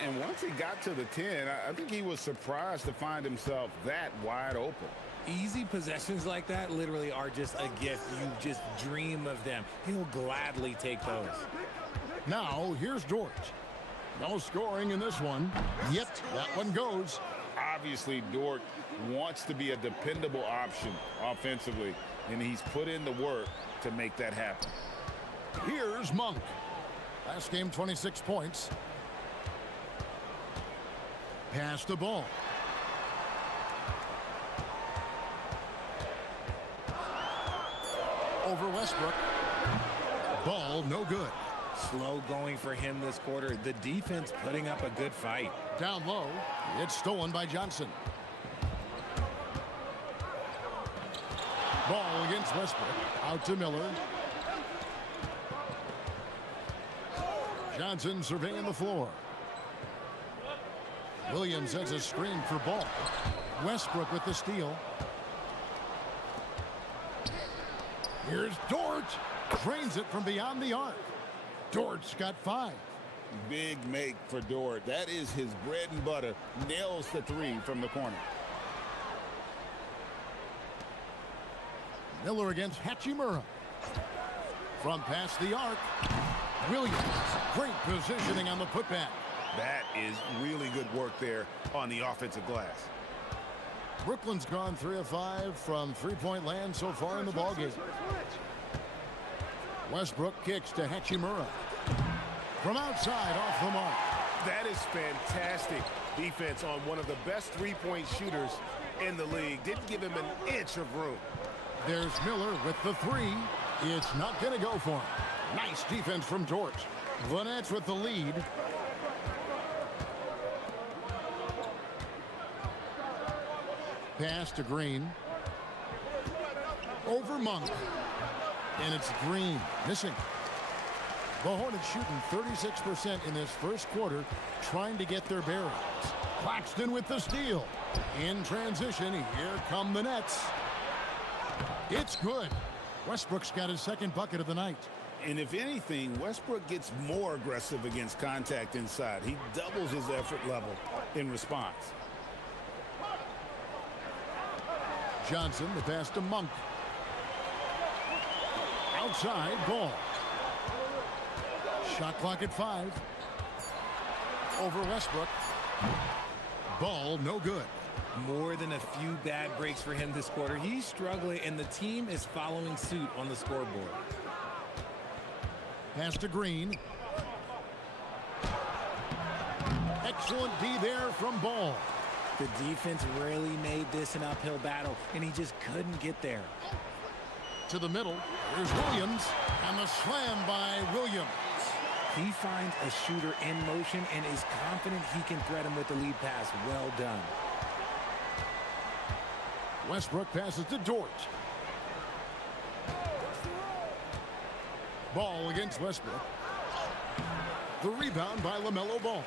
And once he got to the 10, I think he was surprised to find himself that wide open. Easy possessions like that literally are just a gift. You just dream of them. He'll gladly take those. Now, here's Dort. No scoring in this one. Yep, that one goes. Obviously, Dort wants to be a dependable option offensively, and he's put in the work to make that happen. Here's Monk. Last game, 26 points. Pass the ball. Over Westbrook. Ball, no good. Slow going for him this quarter. The defense putting up a good fight. Down low. It's stolen by Johnson. Ball against Westbrook. Out to Miller. Johnson surveying the floor. Williams sets a screen for Ball. Westbrook with the steal. Here's Dort. Drains it from beyond the arc. Dort's got 5. Big make for Dort. That is his bread and butter. Nails the 3 from the corner. Miller against Hachimura. From past the arc. Williams. Great positioning on the putback. That is really good work there on the offensive glass. Brooklyn's gone 3 of 5 from three-point land so far in the ballgame. Westbrook kicks to Hachimura. From outside, off the mark. That is fantastic defense on one of the best three-point shooters in the league. Didn't give him an inch of room. There's Miller with the 3. It's not going to go for him. Nice defense from Dort. The Nets with the lead. Pass to Green. Over Monk. And it's Green missing. The Hornets shooting 36% in this first quarter, trying to get their bearings. Claxton with the steal. In transition, here come the Nets. It's good. Westbrook's got his second bucket of the night. And if anything, Westbrook gets more aggressive against contact inside. He doubles his effort level in response. Johnson, the pass to Monk. Outside, Ball. Shot clock at 5. Over Westbrook. Ball no good. More than a few bad breaks for him this quarter. He's struggling, and the team is following suit on the scoreboard. Pass to Green. Excellent D there from Ball. The defense really made this an uphill battle, and he just couldn't get there. To the middle. Here's Williams, and the slam by Williams. He finds a shooter in motion and is confident he can thread him with the lead pass. Well done. Westbrook passes to Dort. Ball against Westbrook. The rebound by LaMelo Ball.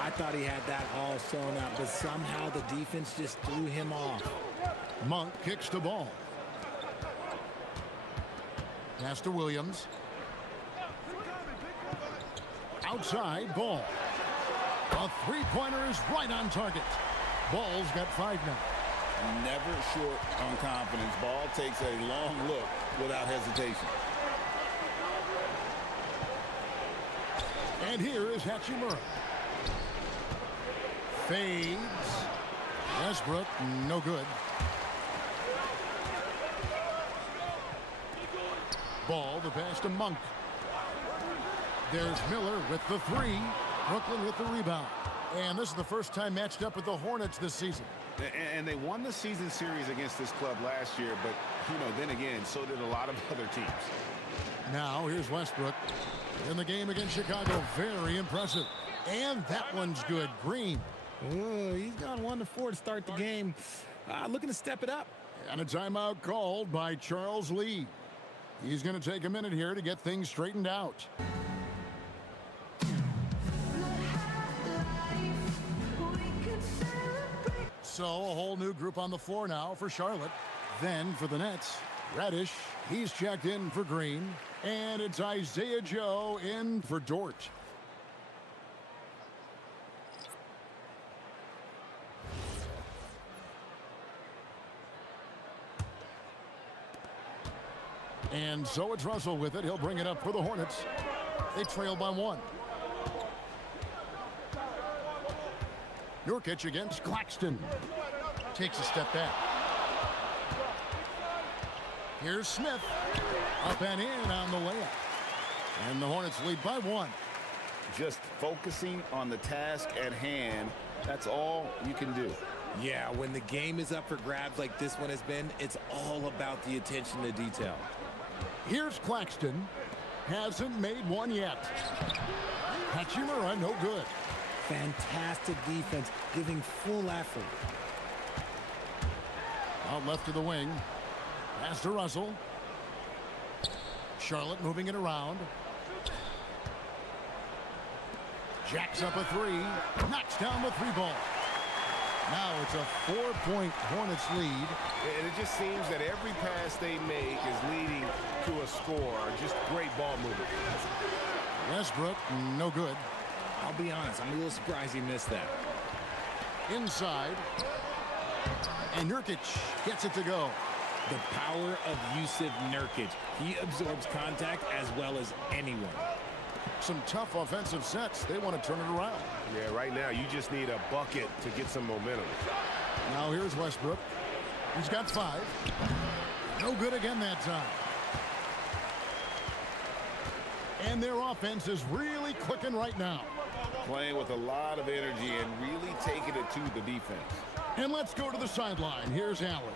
I thought he had that all sewn up, but somehow the defense just threw him off. Monk kicks the ball. Pass to Williams. Outside, Ball. A three-pointer is right on target. Ball's got 5 now. Never short on confidence. Ball takes a long look without hesitation. And here is Hachimura. Fades. Westbrook, no good. Ball, the pass to Monk. There's Miller with the 3. Brooklyn with the rebound. And this is the first time matched up with the Hornets this season. And they won the season series against this club last year, but, then again, so did a lot of other teams. Now, here's Westbrook. In the game against Chicago, very impressive. And that one's good. Green. He's gone 1 of 4 to start the game. Looking to step it up. And a timeout called by Charles Lee. He's going to take a minute here to get things straightened out. So a whole new group on the floor now for Charlotte. Then for the Nets, Reddish, he's checked in for Green. And it's Isaiah Joe in for Dort. And so it's Russell with it. He'll bring it up for the Hornets. They trail by 1. Nurkic against Claxton. Takes a step back. Here's Smith. Up and in on the layup. And the Hornets lead by 1. Just focusing on the task at hand. That's all you can do. Yeah, when the game is up for grabs like this one has been, it's all about the attention to detail. Here's Claxton. Hasn't made one yet. Hachimura, no good. Fantastic defense, giving full effort. Out left to the wing. Pass to Russell. Charlotte moving it around. Jacks up a 3. Knocks down the 3 ball. Now it's a 4-point Hornets lead. And it just seems that every pass they make is leading to a score. Just great ball movement. Westbrook, no good. I'll be honest, I'm a little surprised he missed that. Inside. And Nurkic gets it to go. The power of Jusuf Nurkic. He absorbs contact as well as anyone. Some tough offensive sets. They want to turn it around. Yeah, right now you just need a bucket to get some momentum. Now here's Westbrook. He's got 5. No good again that time. And their offense is really clicking right now. Playing with a lot of energy and really taking it to the defense. And let's go to the sideline. Here's Allen.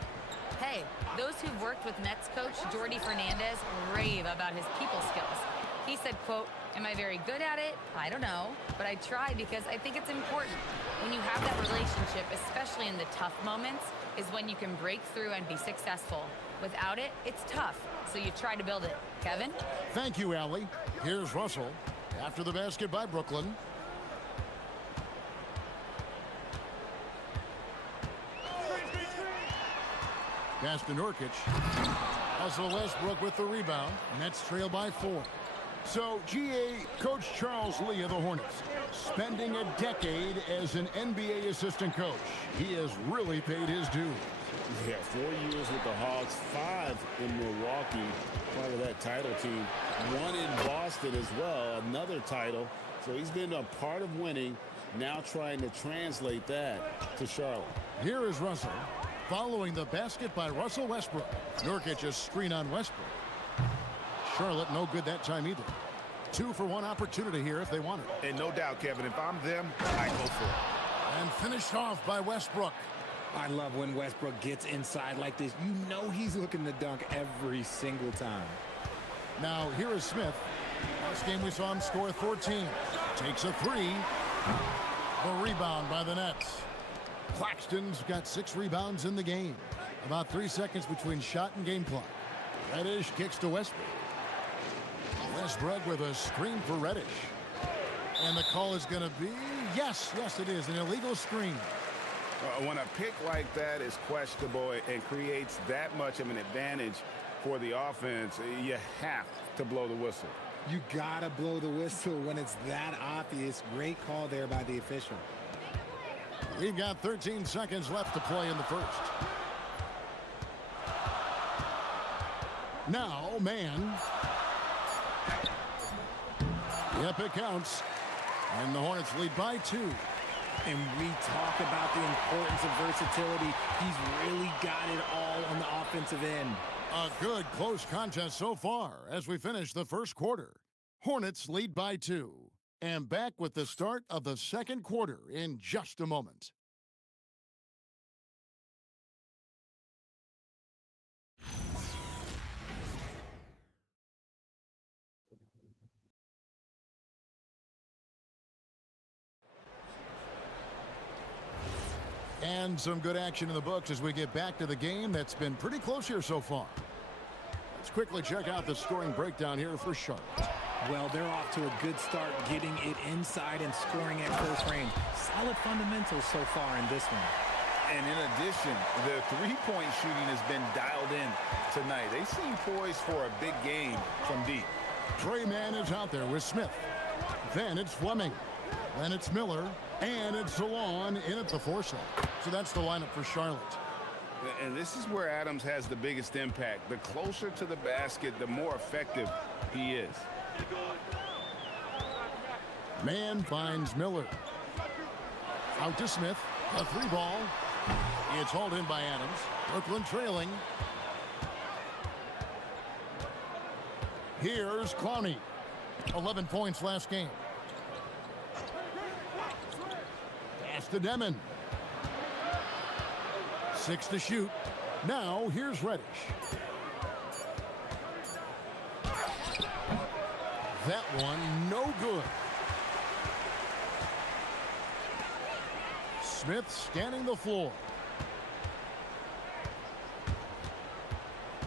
Hey, those who've worked with Nets coach Jordi Fernandez rave about his people skills. He said, quote, "Am I very good at it? I don't know, but I try because I think it's important. When you have that relationship, especially in the tough moments, is when you can break through and be successful. Without it, it's tough, so you try to build it." Kevin? Thank you, Allie. Here's Russell. After the basket by Brooklyn. Pass to Nurkic. Also Westbrook with the rebound. Nets trail by 4. So, GA, Coach Charles Lee of the Hornets, spending a decade as an NBA assistant coach. He has really paid his dues. Yeah, 4 years with the Hawks, 5 in Milwaukee, part of that title team. 1 in Boston as well, another title. So he's been a part of winning Now trying to translate that to Charlotte. Here is Russell. Following the basket by Russell Westbrook. Nurkic's screen on Westbrook. Charlotte no good that time either. 2 for 1 opportunity here if they want it. And no doubt, Kevin, if I'm them, I go for it. And finished off by Westbrook. I love when Westbrook gets inside like this. You know he's looking to dunk every single time. Now here is Smith. Last game we saw him score 14. Takes a 3. The rebound by the Nets. Claxton's got 6 rebounds in the game. About 3 seconds between shot and game clock. Reddish kicks to Westbrook. Westbrook with a screen for Reddish. And the call is going to be, yes, it is, an illegal screen. When a pick like that is questionable and creates that much of an advantage for the offense, you have to blow the whistle. You gotta blow the whistle when it's that obvious. Great call there by the official. We've got 13 seconds left to play in the first. Now, man. Yep, it counts. And the Hornets lead by 2. And we talk about the importance of versatility. He's really got it all on the offensive end. A good close contest so far as we finish the first quarter. Hornets lead by 2. And back with the start of the second quarter in just a moment. And some good action in the books as we get back to the game that's been pretty close here so far. Let's quickly check out the scoring breakdown here for Charlotte. Well, they're off to a good start getting it inside and scoring at close range. Solid fundamentals so far in this one. And in addition, the three-point shooting has been dialed in tonight. They seem poised for a big game from deep. Trey Mann is out there with Smith. Then it's Fleming. Then it's Miller. And it's Salon in at the four-shot. So that's the lineup for Charlotte. And this is where Adams has the biggest impact. The closer to the basket, the more effective he is. Mann finds Miller. Out to Smith. A 3-ball. It's hauled in by Adams. Brooklyn trailing. Here's Clowney. 11 points last game. Pass to Demon. 6 to shoot. Now here's Reddish. That one no good. Smith scanning the floor.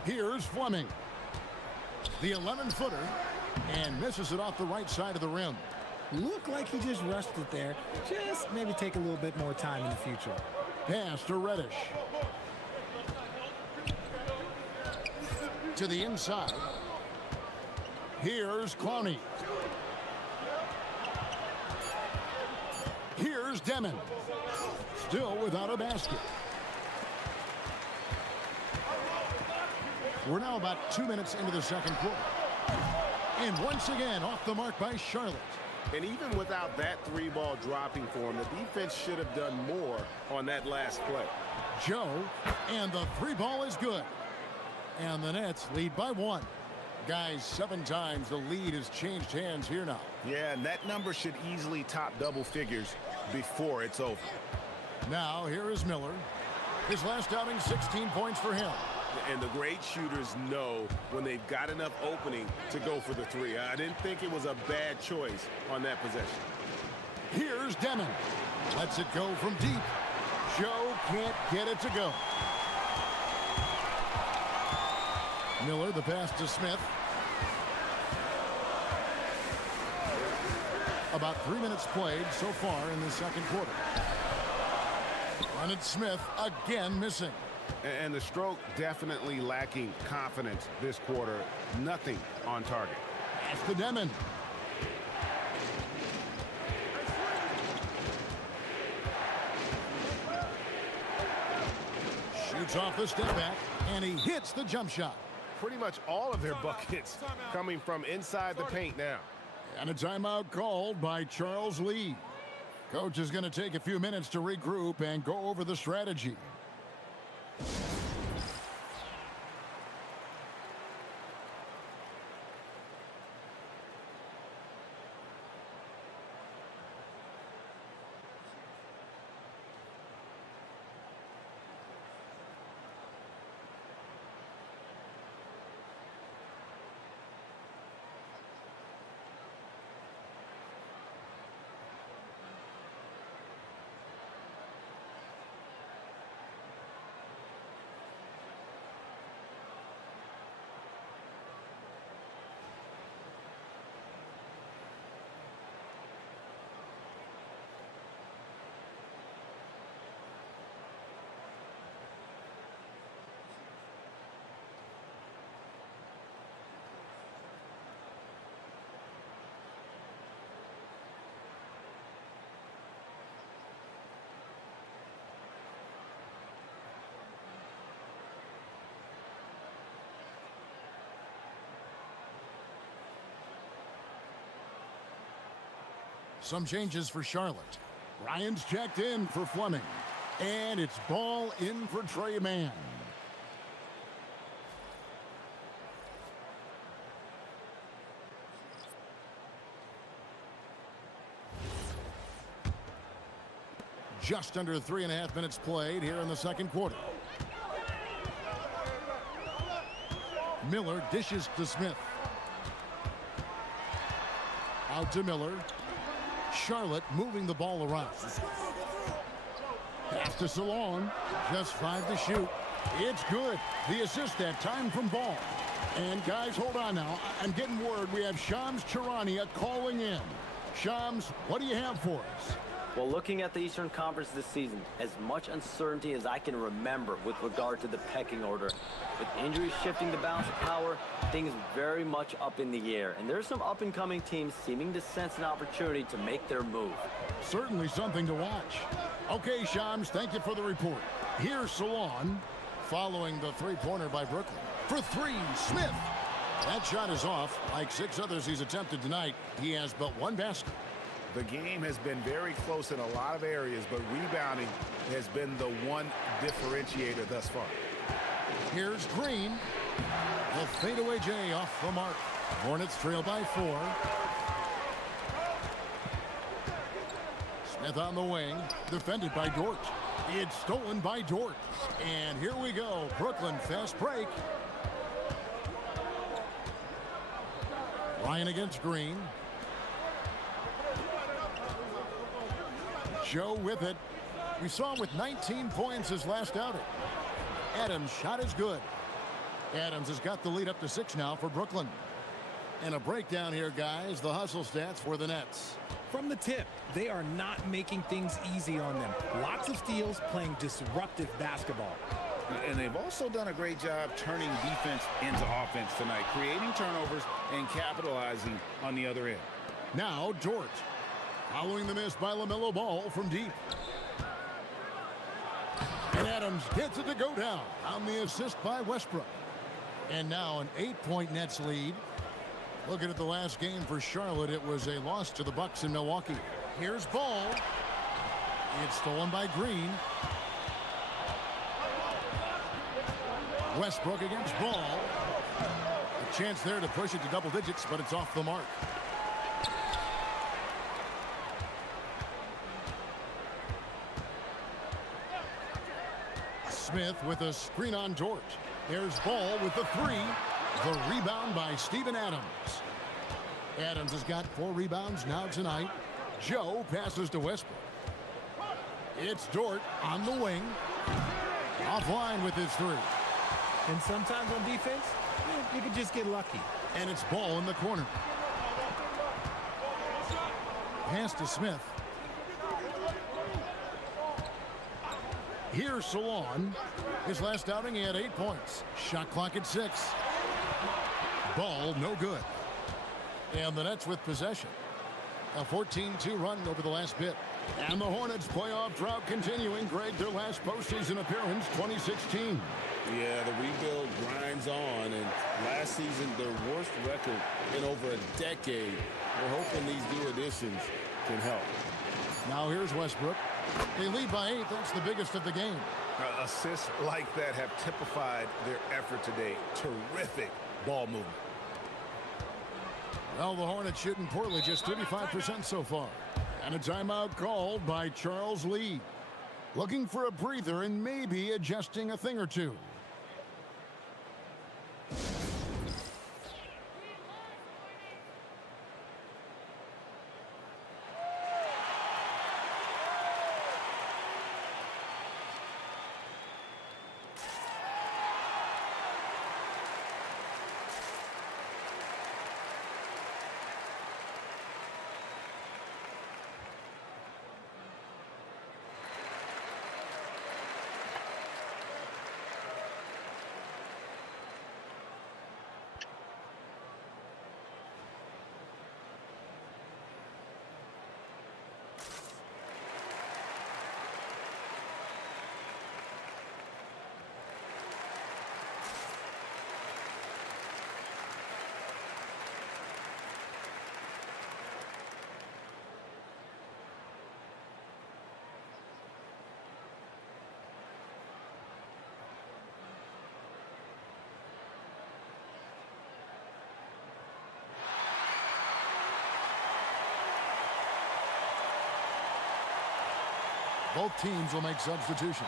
Here's Fleming. The 11-footer and misses it off the right side of the rim. Looked like he just rushed it there. Just maybe take a little bit more time in the future. Pass to Reddish. To the inside. Here's Clowney. Here's Demon. Still without a basket. We're now about 2 minutes into the second quarter. And once again, off the mark by Charlotte. And even without that 3-ball dropping for him, the defense should have done more on that last play. Joe, and the 3-ball is good. And the Nets lead by 1. Guys, 7 times the lead has changed hands here now. Yeah, and that number should easily top double figures before it's over. Now, here is Miller. His last outing, 16 points for him. And the great shooters know when they've got enough opening to go for the 3. I didn't think it was a bad choice on that possession. Here's Demon. Lets it go from deep. Joe can't get it to go. Miller, the pass to Smith. About 3 minutes played so far in the second quarter. And it's Smith again missing. And the stroke definitely lacking confidence this quarter. Nothing on target. Pass to Demon. Shoots off the step back, and he hits the jump shot. Pretty much all of their buckets coming from inside the paint now. And a timeout called by Charles Lee. Coach is going to take a few minutes to regroup and go over the strategy. Some changes for Charlotte. Ryan's checked in for Fleming. And it's ball in for Trey Mann. Just under 3.5 minutes played here in the second quarter. Miller dishes to Smith. Out to Miller. Charlotte moving the ball around. Pass to Salon. Just 5 to shoot. It's good. The assist that time from Ball. And guys, hold on now. I'm getting word we have Shams Charania calling in. Shams, what do you have for us? Well, looking at the Eastern Conference this season, as much uncertainty as I can remember with regard to the pecking order. With injuries shifting the balance of power, things very much up in the air. And there's some up-and-coming teams seeming to sense an opportunity to make their move. Certainly something to watch. Okay, Shams, thank you for the report. Here's Salon, following the three-pointer by Brooklyn. For 3, Smith. That shot is off. Like 6 others he's attempted tonight, he has but 1 basket. The game has been very close in a lot of areas, but rebounding has been the one differentiator thus far. Here's Green. The fadeaway J off the mark. Hornets trail by 4. Smith on the wing, defended by Dort. It's stolen by Dort. And here we go. Brooklyn fast break. Ryan against Green. Joe with it. We saw him with 19 points his last outing. Adams' shot is good. Adams has got the lead up to 6 now for Brooklyn. And a breakdown here, guys. The hustle stats for the Nets. From the tip, they are not making things easy on them. Lots of steals, playing disruptive basketball. And they've also done a great job turning defense into offense tonight, creating turnovers and capitalizing on the other end. Now Dort. Following the miss by LaMelo Ball from deep. And Adams gets it to go down on the assist by Westbrook. And now an 8-point Nets lead. Looking at the last game for Charlotte, it was a loss to the Bucks in Milwaukee. Here's Ball. It's stolen by Green. Westbrook against Ball. A chance there to push it to double digits, but it's off the mark. Smith with a screen on Dort. There's Ball with the 3. The rebound by Steven Adams. Adams has got 4 rebounds now tonight. Joe passes to Westbrook. It's Dort on the wing. Offline with his 3. And sometimes on defense, you can just get lucky. And it's Ball in the corner. Pass to Smith. Here's Salon. His last outing, he had 8 points. Shot clock at 6. Ball, no good. And the Nets with possession. A 14-2 run over the last bit. And the Hornets playoff drought continuing. Greg, their last postseason appearance, 2016. Yeah, the rebuild grinds on. And last season, their worst record in over a decade. We're hoping these new additions can help. Now here's Westbrook. They lead by 8. That's the biggest of the game. Assists like that have typified their effort today. Terrific ball movement. Well, the Hornets shooting poorly, just 35% so far. And a timeout called by Charles Lee. Looking for a breather and maybe adjusting a thing or two. Both teams will make substitutions.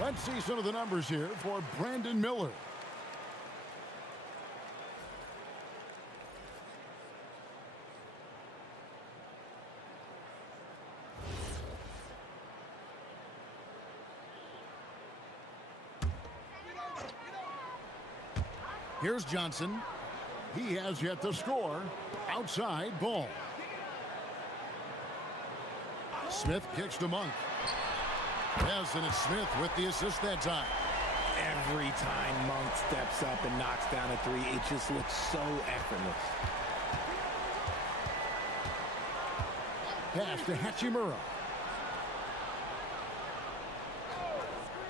Let's see some of the numbers here for Brandon Miller. Here's Johnson. He has yet to score. Outside ball. Smith kicks to Monk. Yes, and it's Smith with the assist that time. Every time Monk steps up and knocks down a three, it just looks so effortless. Pass to Hachimura.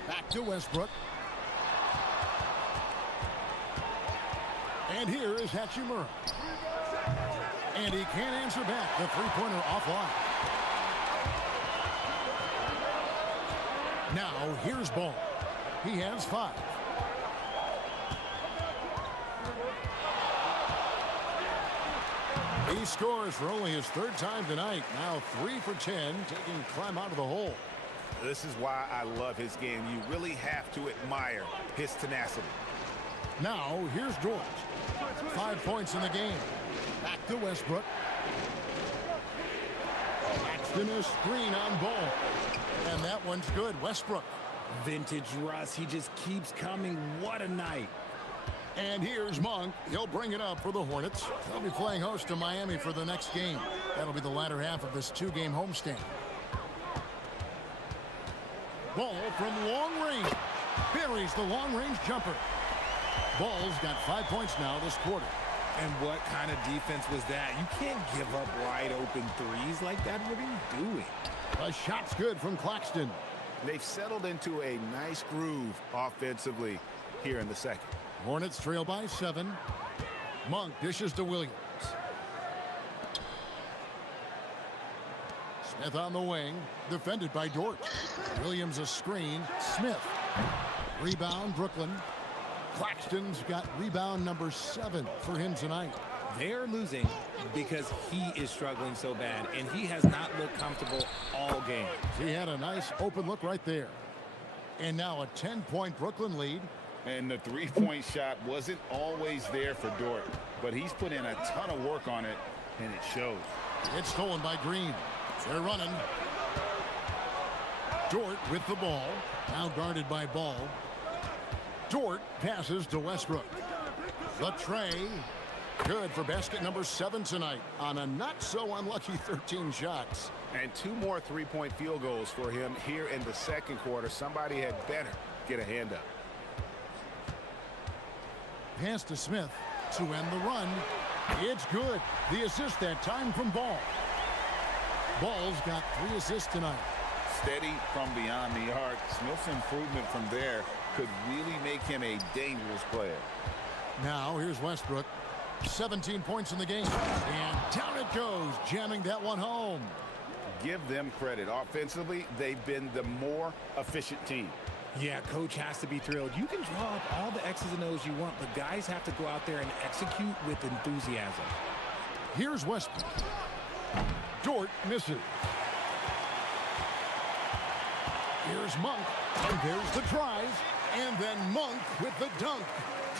Back to Westbrook. And here is Hachimura. And he can't answer back. The three-pointer offline. Now, here's Ball. He has 5. He scores for only his 3rd time tonight. Now 3 for 10, taking Clem out of the hole. This is why I love his game. You really have to admire his tenacity. Now, here's George. 5 points in the game. Back to Westbrook. Paxton a screen on Ball. And that one's good. Westbrook. Vintage Russ. He just keeps coming. What a night. And here's Monk. He'll bring it up for the Hornets. They'll be playing host to Miami for the next game. That'll be the latter half of this 2-game homestand. Ball from long range. Buries the long-range jumper. Ball's got 5 points now this quarter. And what kind of defense was that? You can't give up wide open threes like that. What are you doing? A shot's good from Claxton. They've settled into a nice groove offensively here in the second. Hornets trail by 7. Monk dishes to Williams. Smith on the wing. Defended by Dort. Williams a screen. Smith. Rebound Brooklyn. Claxton's got rebound number 7 for him tonight. They're losing because he is struggling so bad, and he has not looked comfortable all game. He had a nice open look right there. And now a 10-point Brooklyn lead. And the three-point shot wasn't always there for Dort, but he's put in a ton of work on it, and it shows. It's stolen by Green. They're running. Dort with the ball. Now guarded by Ball. Dort passes to Westbrook. The tray. Good for basket number 7 tonight on a not-so-unlucky 13 shots. And 2 more three-point field goals for him here in the second quarter. Somebody had better get a hand up. Pass to Smith to end the run. It's good. The assist that time from Ball. Ball's got 3 assists tonight. Steady from beyond the arc. Smith's improvement from there could really make him a dangerous player. Now here's Westbrook. 17 points in the game. And down it goes, jamming that one home. give them credit. Offensively, they've been the more efficient team. Yeah, coach has to be thrilled. You can draw up all the X's and O's you want, but guys have to go out there and execute with enthusiasm. Here's Westbrook. Dort misses. Here's Monk, and there's the drive, and then Monk with the dunk.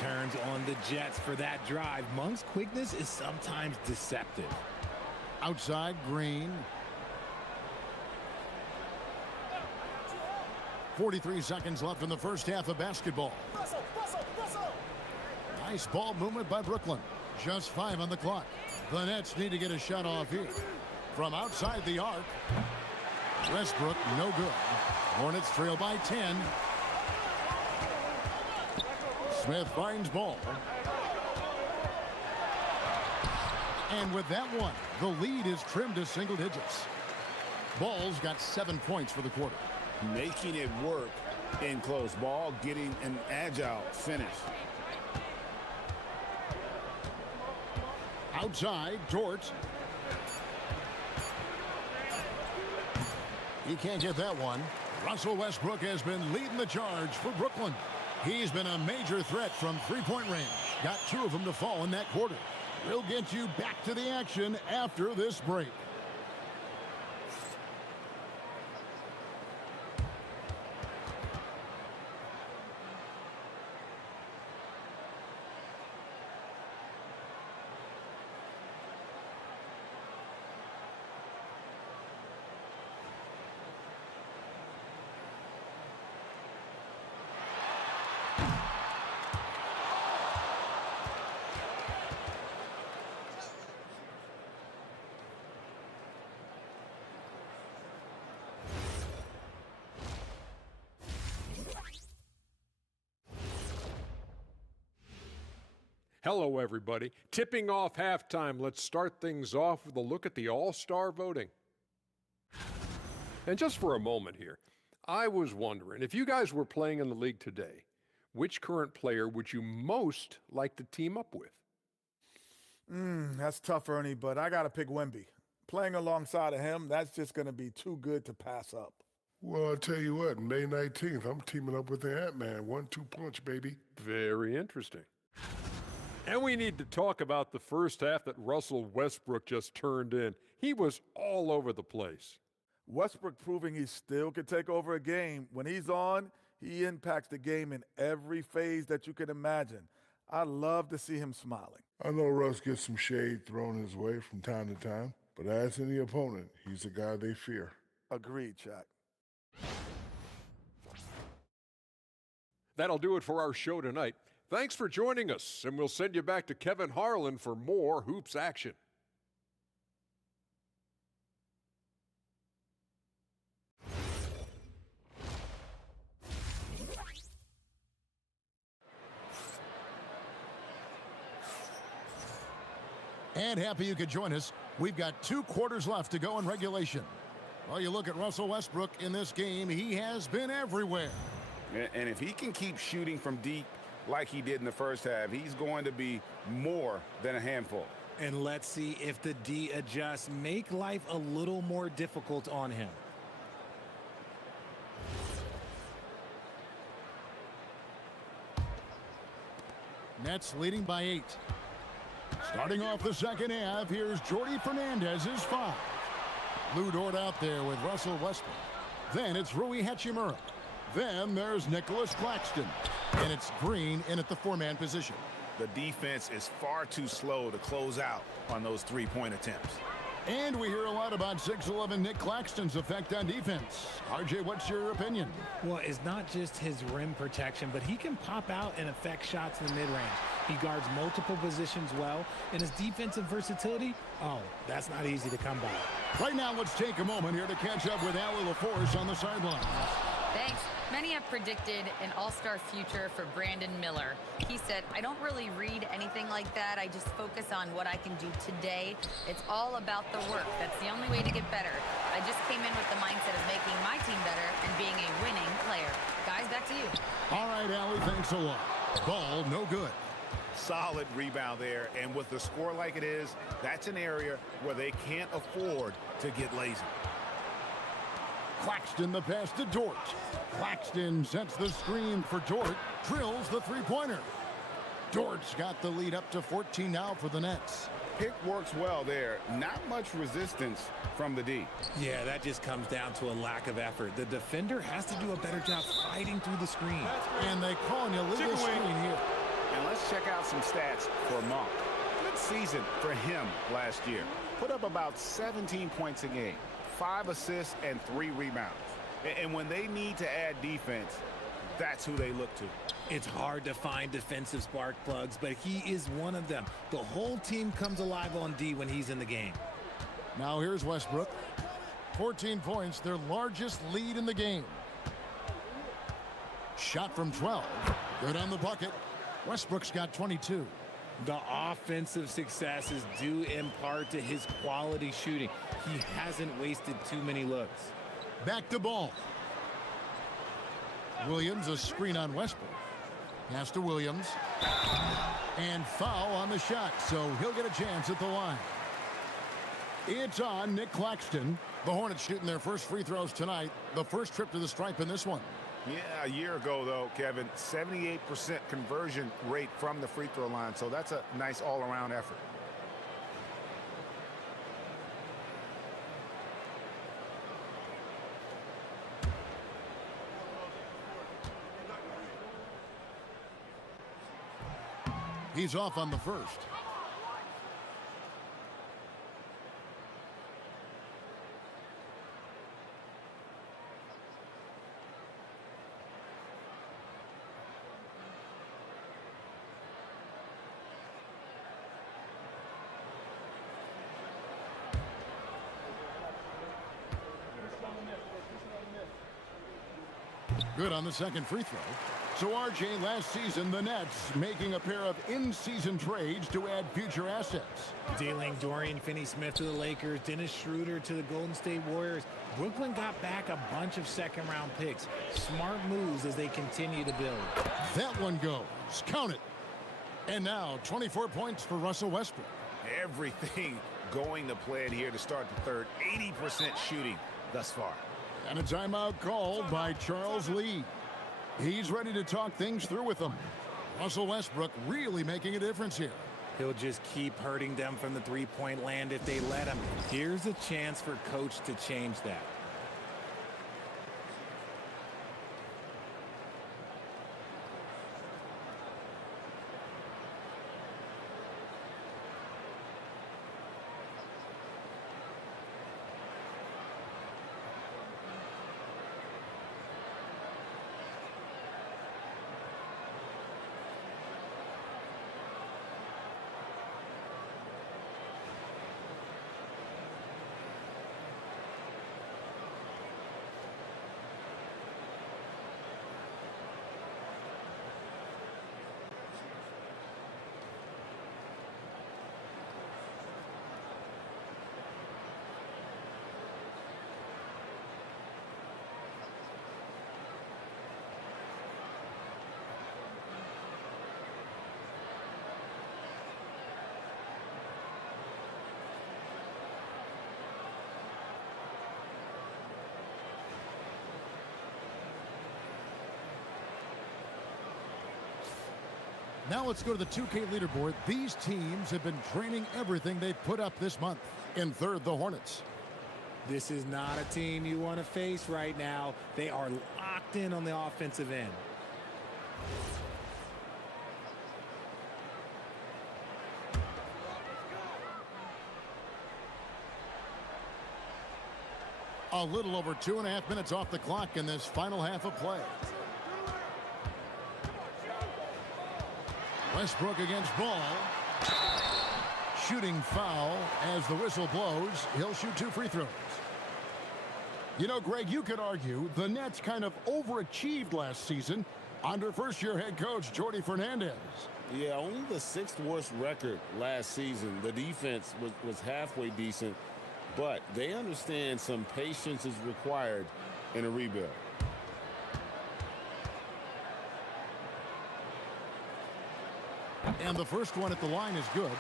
Turns on the Jets for that drive. Monk's quickness is sometimes deceptive. Outside, Green. 43 seconds left in the first half of basketball. Nice ball movement by Brooklyn. Just 5 on the clock. The Nets need to get a shot off here. From outside the arc. Westbrook, no good. Hornets trail by 10. Smith finds ball. And with that one, the lead is trimmed to single digits. Ball's got 7 points for the quarter. Making it work in close ball, getting an agile finish. Outside, Dort. He can't get that one. Russell Westbrook has been leading the charge for Brooklyn. He's been a major threat from three-point range. Got 2 of them to fall in that quarter. We'll get you back to the action after this break. Hello, everybody. Tipping off halftime. Let's start things off with a look at the All-Star voting. And just for a moment here, I was wondering, if you guys were playing in the league today, which current player would you most like to team up with? That's tough, Ernie, but I got to pick Wemby. Playing alongside of him, that's just going to be too good to pass up. Well, I'll tell you what, May 19th, I'm teaming up with the Ant-Man. 1-2 punch, baby. Very interesting. And we need to talk about the first half that Russell Westbrook just turned in. He was all over the place. Westbrook proving he still can take over a game. When he's on, he impacts the game in every phase that you can imagine. I love to see him smiling. I know Russ gets some shade thrown his way from time to time, but as any opponent, he's a guy they fear. Agreed, Shaq. That'll do it for our show tonight. Thanks for joining us, and we'll send you back to Kevin Harlan for more Hoops action. And happy you could join us. We've got 2 quarters left to go in regulation. Well, you look at Russell Westbrook in this game, he has been everywhere. And if he can keep shooting from deep like he did in the first half, he's going to be more than a handful. And let's see if the D adjusts, make life a little more difficult on him. Nets leading by 8. Starting off the second half, here's Jordi Fernandez's 5. Lou Dort out there with Russell Westbrook. Then it's Rui Hachimura. Then there's Nicholas Claxton. And it's Green in at the 4-man position. The defense is far too slow to close out on those three-point attempts. And we hear a lot about 6'11" Nick Claxton's effect on defense. RJ, what's your opinion? Well, it's not just his rim protection, but he can pop out and affect shots in the mid-range. He guards multiple positions well, and his defensive versatility, oh, that's not easy to come by. Right now, let's take a moment here to catch up with Allie LaForce on the sidelines. Thanks. Many have predicted an all-star future for Brandon Miller. He said, I don't really read anything like that. I just focus on what I can do today. It's all about the work. That's the only way to get better. I just came in with the mindset of making my team better and being a winning player. Guys, back to you. All right, Allie, thanks a lot. Ball, no good. Solid rebound there, and with the score like it is, that's an area where they can't afford to get lazy. Claxton the pass to Dort. Claxton sets the screen for Dort. Drills the three-pointer. Dort's got the lead up to 14 now for the Nets. Pick works well there. Not much resistance from the D. Yeah, that just comes down to a lack of effort. The defender has to do a better job fighting through the screen. And they call an illegal screen here. And let's check out some stats for Monk. Good season for him last year. Put up about 17 points a game, 5 assists, and 3 rebounds. And when they need to add defense, that's who they look to. It's hard to find defensive spark plugs, but he is one of them. The whole team comes alive on D when he's in the game. Now here's Westbrook. 14 points, their largest lead in the game. Shot from 12. Good on the bucket. Westbrook's got 22. The offensive success is due in part to his quality shooting. He hasn't wasted too many looks. Back to Ball. Williams, a screen on Westbrook. Pass to Williams. And foul on the shot, so he'll get a chance at the line. It's on Nick Claxton. The Hornets shooting their first free throws tonight. The first trip to the stripe in this one. Yeah, a year ago, though, Kevin, 78% conversion rate from the free throw line, so that's a nice all-around effort. He's off on the first. Good on the second free throw. So, RJ, last season, the Nets making a pair of in-season trades to add future assets. Dealing Dorian Finney-Smith to the Lakers, Dennis Schroeder to the Golden State Warriors. Brooklyn got back a bunch of second-round picks. Smart moves as they continue to build. That one goes. Count it. And now, 24 points for Russell Westbrook. Everything going to plan here to start the third. 80% shooting thus far. And a timeout called by Charles Lee. He's ready to talk things through with them. Russell Westbrook really making a difference here. He'll just keep hurting them from the three-point land if they let him. Here's a chance for coach to change that. Now let's go to the 2K leaderboard. These teams have been training everything they've put up this month. In third, the Hornets. This is not a team you want to face right now. They are locked in on the offensive end. A little over 2.5 minutes off the clock in this final half of play. Westbrook against Ball. Shooting foul as the whistle blows. He'll shoot 2 free throws. You know, Greg, you could argue the Nets kind of overachieved last season under first-year head coach Jordi Fernandez. Yeah, only the 6th worst record last season. The defense was halfway decent, but they understand some patience is required in a rebuild. And the first one at the line is good.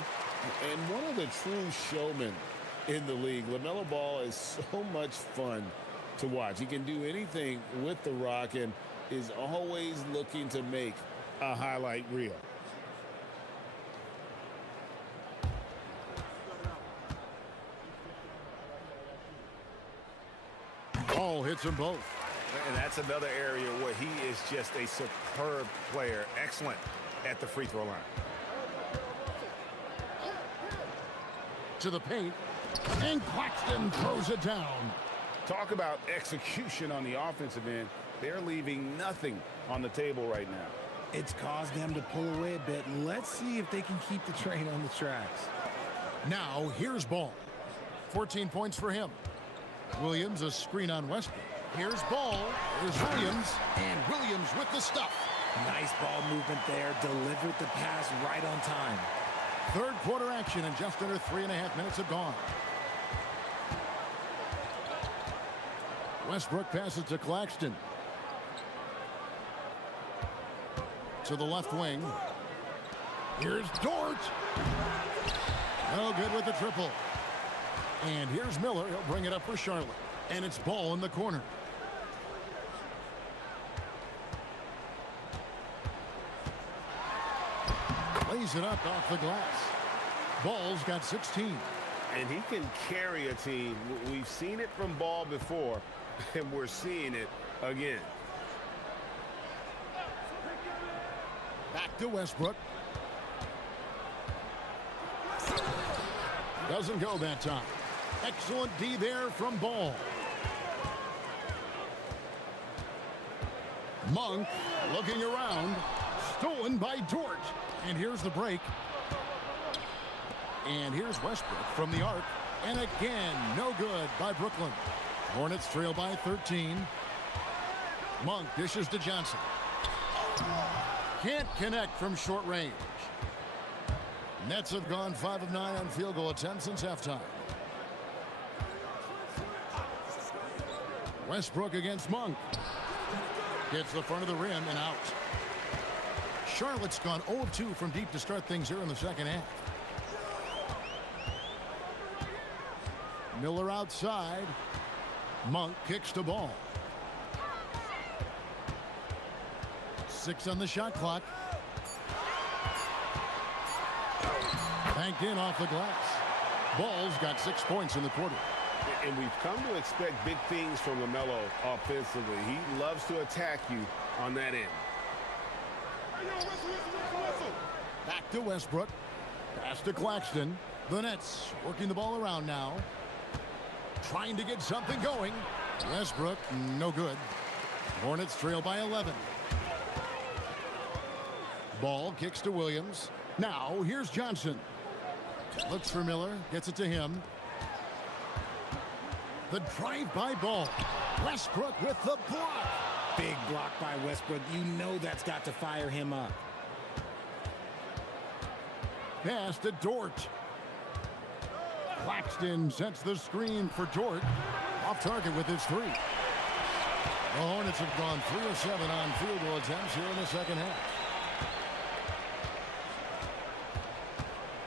And one of the true showmen in the league, LaMelo Ball, is so much fun to watch. He can do anything with the rock and is always looking to make a highlight reel. Ball hits them both. And that's another area where he is just a superb player. Excellent at the free throw line. To the paint, and Claxton throws it down. Talk about execution on the offensive end. They're leaving nothing on the table right now. It's caused them to pull away a bit. Let's see if they can keep the train on the tracks. Now here's Ball. 14 points for him. Williams a screen on Westbrook. Here's Ball. Here's Williams. And Williams with the stuff. Nice ball movement there. Delivered the pass right on time. Third quarter action and just under 3.5 minutes have gone. Westbrook passes to Claxton. To the left wing. Here's Dort. No good with the triple. And here's Miller. He'll bring it up for Charlotte. And it's Ball in the corner. Lays it up off the glass. Ball's got 16. And he can carry a team. We've seen it from Ball before, and we're seeing it again. Back to Westbrook. Doesn't go that time. Excellent D there from Ball. Monk looking around. Stolen by Dort. And here's the break. And here's Westbrook from the arc. And again, no good by Brooklyn. Hornets trail by 13. Monk dishes to Johnson. Can't connect from short range. Nets have gone 5 of 9 on field goal attempts since halftime. Westbrook against Monk. Hits the front of the rim and out. Charlotte's gone 0 of 2 from deep to start things here in the second half. Miller outside. Monk kicks the ball. 6 on the shot clock. Banked in off the glass. Ball's got 6 points in the quarter. And we've come to expect big things from LaMelo offensively. He loves to attack you on that end. Back to Westbrook. Pass to Claxton. The Nets working the ball around now. Trying to get something going. Westbrook, no good. Hornets trail by 11. Ball kicks to Williams. Now, here's Johnson. Looks for Miller. Gets it to him. The drive-by Ball. Westbrook with the block. Big block by Westbrook. You know that's got to fire him up. Pass to Dort. Claxton sets the screen for Dort. Off target with his 3. The Hornets have gone 3 of 7 on field goal attempts here in the second half.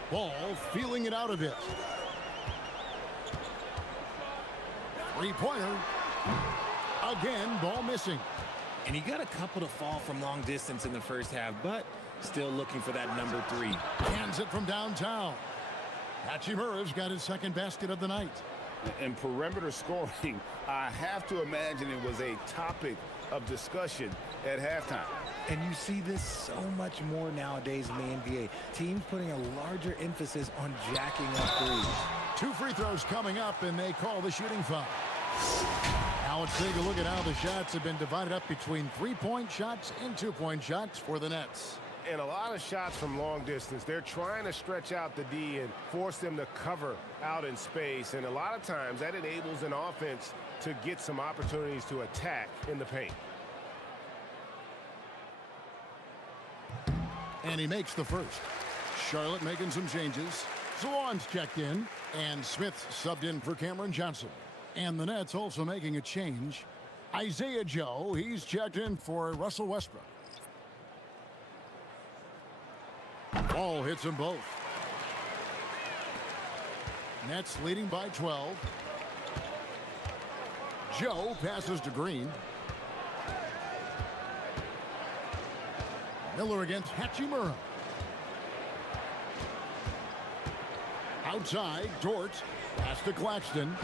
Ball feeling it out a bit. 3-pointer. Again, ball missing. And he got a couple to fall from long distance in the first half, but still looking for that number 3. Hands it from downtown. Hachimura's got his second basket of the night. And perimeter scoring, I have to imagine it was a topic of discussion at halftime. And you see this so much more nowadays in the NBA. Teams putting a larger emphasis on jacking up threes. 2 free throws coming up, and they call the shooting foul. Now let's take a look at how the shots have been divided up between 3-point shots and 2-point shots for the Nets. And a lot of shots from long distance. They're trying to stretch out the D and force them to cover out in space. And a lot of times that enables an offense to get some opportunities to attack in the paint. And he makes the first. Charlotte making some changes. Zawan's checked in, and Smith subbed in for Cameron Johnson. And the Nets also making a change. Isaiah Joe, he's checked in for Russell Westbrook. Ball hits them both. Nets leading by 12. Joe passes to Green. Miller against Hachimura. Outside, Dort. Pass to Claxton.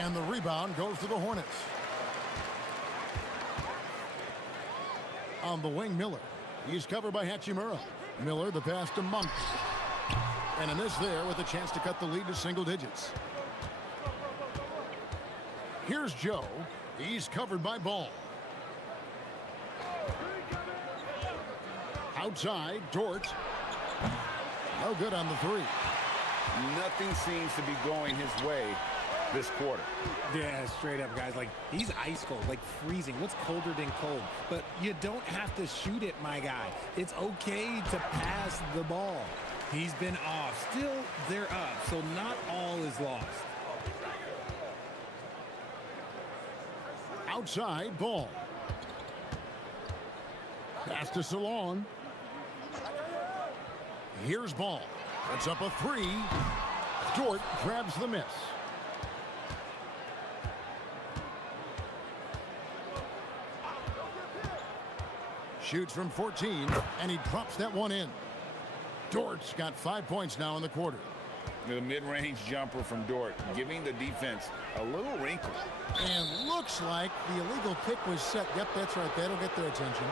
And the rebound goes to the Hornets. On the wing, Miller. He's covered by Hachimura. Miller, the pass to Monk. And a miss there with a chance to cut the lead to single digits. Here's Joe. He's covered by Ball. Outside, Dort. No good on the three. Nothing seems to be going his way this quarter. Yeah, straight up, guys. Like, he's ice cold, like freezing. What's colder than cold? But you don't have to shoot it, my guy. It's okay to pass the ball. He's been off. Still, they're up, so not all is lost. Outside, Ball. Pass to Salon. Here's Ball. Puts up a three. Dort grabs the miss. Shoots from 14, and he drops that one in. Dort's got 5 points now in the quarter. The mid-range jumper from Dort, giving the defense a little wrinkle. And looks like the illegal pick was set. Yep, that's right. That'll get their attention.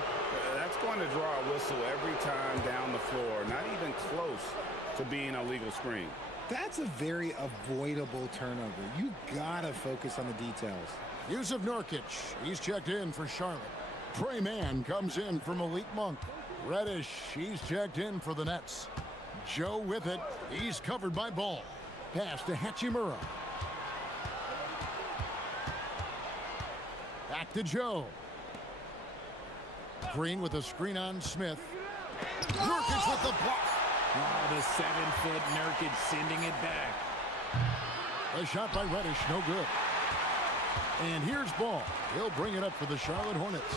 That's going to draw a whistle every time down the floor. Not even close to being a legal screen. That's a very avoidable turnover. You gotta focus on the details. Yusuf Nurkic, he's checked in for Charlotte. Trey Mann comes in for Malik Monk. Reddish, he's checked in for the Nets. Joe with it. He's covered by Ball. Pass to Hachimura. Back to Joe. Green with a screen on Smith. Nurkic with the block. Oh, the 7-foot Nurkic sending it back. A shot by Reddish, no good. And here's Ball. He'll bring it up for the Charlotte Hornets.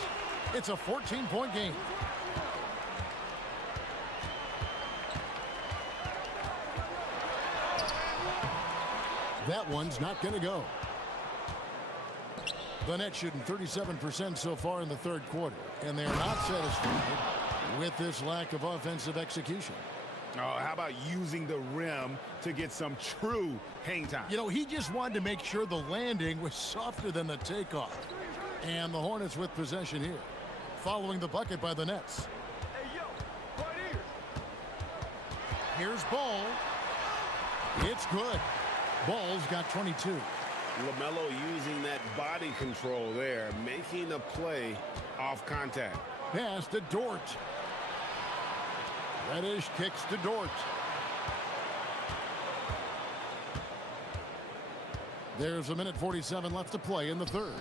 It's a 14-point game. That one's not going to go. The Nets shooting 37% so far in the third quarter, and they're not satisfied with this lack of offensive execution. Oh, how about using the rim to get some true hang time? You know, he just wanted to make sure the landing was softer than the takeoff. And the Hornets with possession here, following the bucket by the Nets. Hey, yo, right here. Here's Ball. It's good. Ball's got 22. LaMelo using that body control there, making a play off contact. Pass to Dort. Reddish kicks to Dort. There's a minute 47 left to play in the third.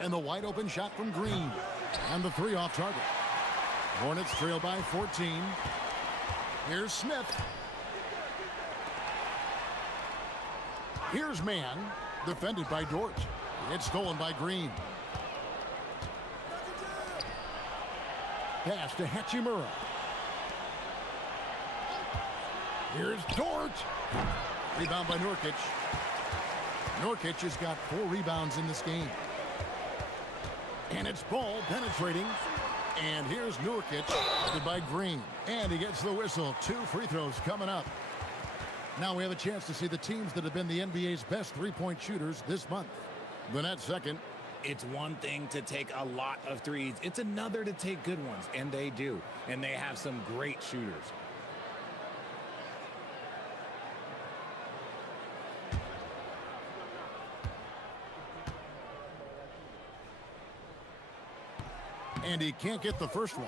And the wide open shot from Green. And the three off target. Hornets trail by 14. Here's Smith. Here's Mann, defended by Dort. It's stolen by Green. Pass to Hachimura. Here's Dort. Rebound by Nurkic. Nurkic has got 4 rebounds in this game. And it's Ball penetrating. And here's Nurkic, defended by Green. And he gets the whistle. 2 free throws coming up. Now we have a chance to see the teams that have been the NBA's best three-point shooters this month. The Nets second. It's one thing to take a lot of threes. It's another to take good ones, and they do. And they have some great shooters. And he can't get the first one.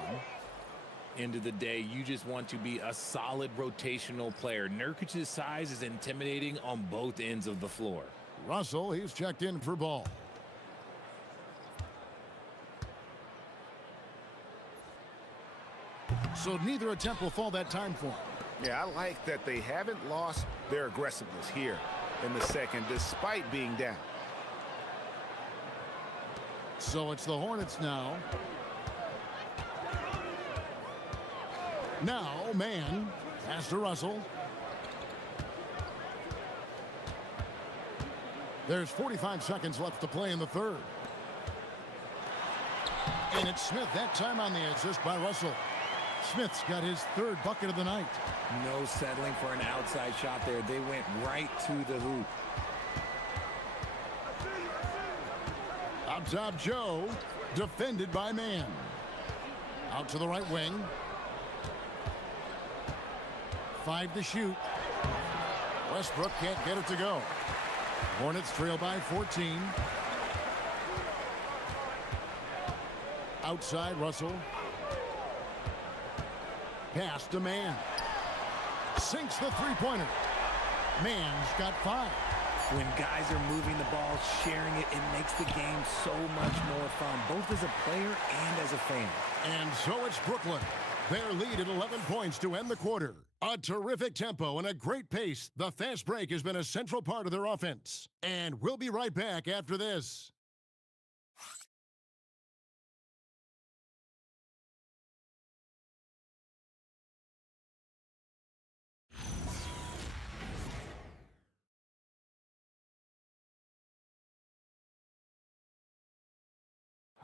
End of the day, you just want to be a solid rotational player. Nurkic's size is intimidating on both ends of the floor. Russell, he's checked in for Ball. So neither attempt will fall that time for him. Yeah, I like that they haven't lost their aggressiveness here in the second, despite being down. So it's the Hornets now. Now, Mann, pass to Russell. There's 45 seconds left to play in the third. And it's Smith that time on the assist by Russell. Smith's got his third bucket of the night. No settling for an outside shot there. They went right to the hoop. Up top, Joe, defended by Mann. Out to the right wing. 5 to shoot. Westbrook can't get it to go. Hornets trail by 14. Outside, Russell. Pass to Mann. Sinks the three-pointer. Mann's got 5. When guys are moving the ball, sharing it, it makes the game so much more fun, both as a player and as a fan. And so it's Brooklyn. Their lead at 11 points to end the quarter. A terrific tempo and a great pace. The fast break has been a central part of their offense. And we'll be right back after this.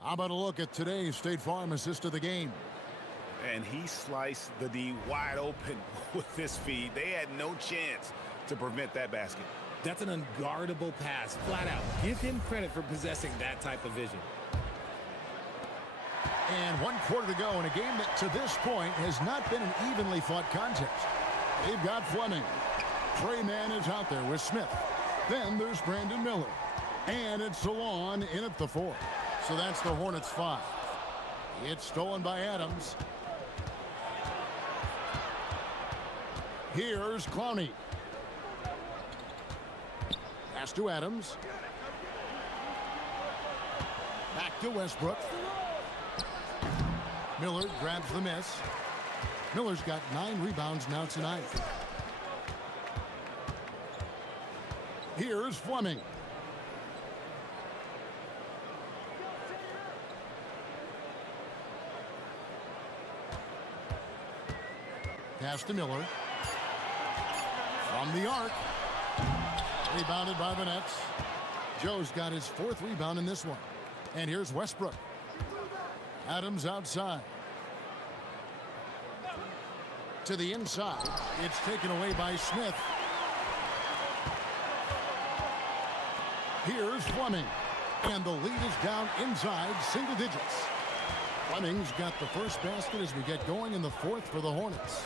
How about a look at today's State Farm assist of the game? And he sliced the D wide open with this feed. They had no chance to prevent that basket. That's an unguardable pass, flat out. Give him credit for possessing that type of vision. And 1 quarter to go in a game that to this point has not been an evenly fought contest. They've got Fleming. Trey Mann is out there with Smith. Then there's Brandon Miller. And it's Salon in at the 4. So that's the Hornets' 5. It's stolen by Adams. Here's Clowney. Pass to Adams. Back to Westbrook. Miller grabs the miss. Miller's got 9 rebounds now tonight. Here's Fleming. Pass to Miller. From the arc. Rebounded by the Nets. Joe's got his 4th rebound in this one. And here's Westbrook. Adams outside. To the inside. It's taken away by Smith. Here's Fleming. And the lead is down inside single digits. Fleming's got the first basket as we get going in the 4th for the Hornets.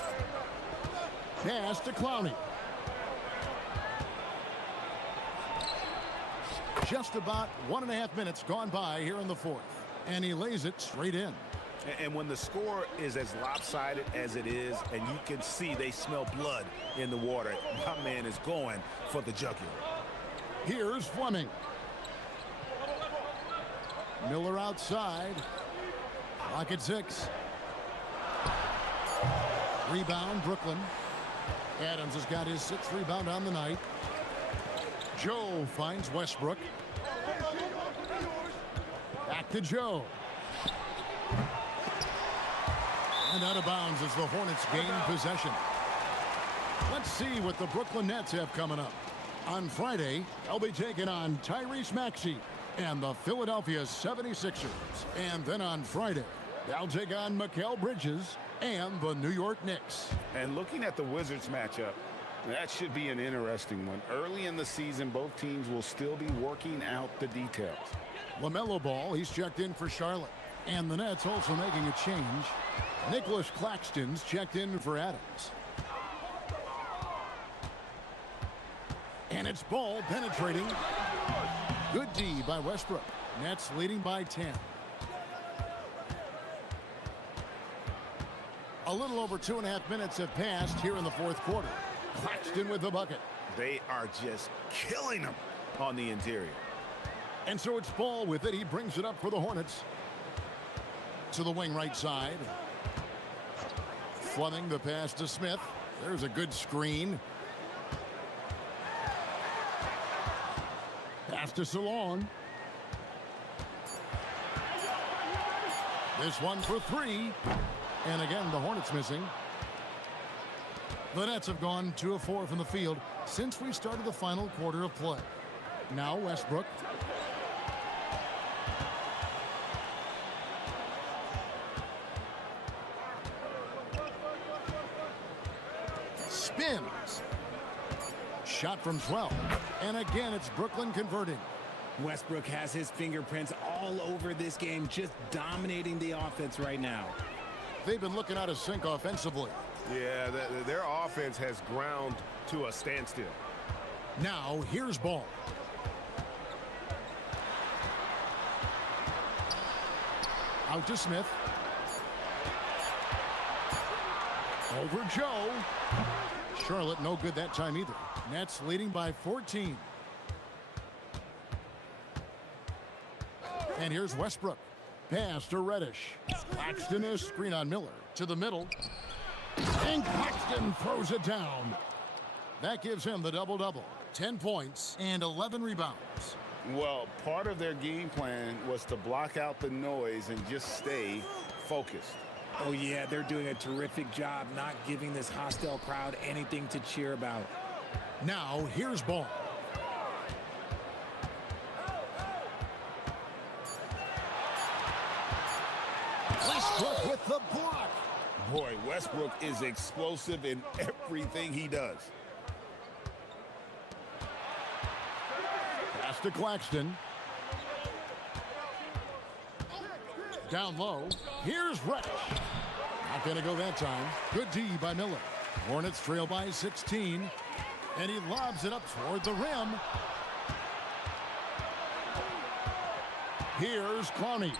Pass to Clowney. Just about 1.5 minutes gone by here in the 4th. And he lays it straight in. And when the score is as lopsided as it is, and you can see they smell blood in the water, my man is going for the jugular. Here's Fleming. Miller outside. Clock at 6. Rebound, Brooklyn. Adams has got his 6th rebound on the night. Joe finds Westbrook. Back to Joe. And out of bounds as the Hornets gain possession. Let's see what the Brooklyn Nets have coming up. On Friday, they'll be taking on Tyrese Maxey and the Philadelphia 76ers. And then on Friday, they'll take on Mikal Bridges and the New York Knicks. And looking at the Wizards matchup, that should be an interesting one. Early in the season, both teams will still be working out the details. LaMelo Ball, he's checked in for Charlotte. And the Nets also making a change. Nicholas Claxton's checked in for Adams. And it's Ball penetrating. Good D by Westbrook. Nets leading by 10. A little over 2.5 minutes have passed here in the 4th quarter. Claxton with the bucket. They are just killing them on the interior. And so it's Ball with it. He brings it up for the Hornets. To the wing right side. Fleming the pass to Smith. There's a good screen. Pass to Salon. This one for 3. And again, the Hornets missing. The Nets have gone 2 of 4 from the field since we started the final quarter of play. Now Westbrook. Spins. Shot from 12. And again, it's Brooklyn converting. Westbrook has his fingerprints all over this game, just dominating the offense right now. They've been looking out of sync offensively. Yeah, their offense has ground to a standstill. Now, here's Ball. Out to Smith. Over Joe. Charlotte no good that time either. Nets leading by 14. And here's Westbrook. Pass to Reddish. Claxton is screen on Miller. To the middle. And Claxton throws it down. That gives him the double-double. 10 points and 11 rebounds. Well, part of their game plan was to block out the noise and just stay focused. Oh, yeah, they're doing a terrific job not giving this hostile crowd anything to cheer about. Now, here's Ball. Westbrook with the block. Boy, Westbrook is explosive in everything he does. Pass to Claxton. Down low. Here's Reddish. Not going to go that time. Good D by Miller. Hornets trail by 16. And he lobs it up toward the rim. Here's Clowney.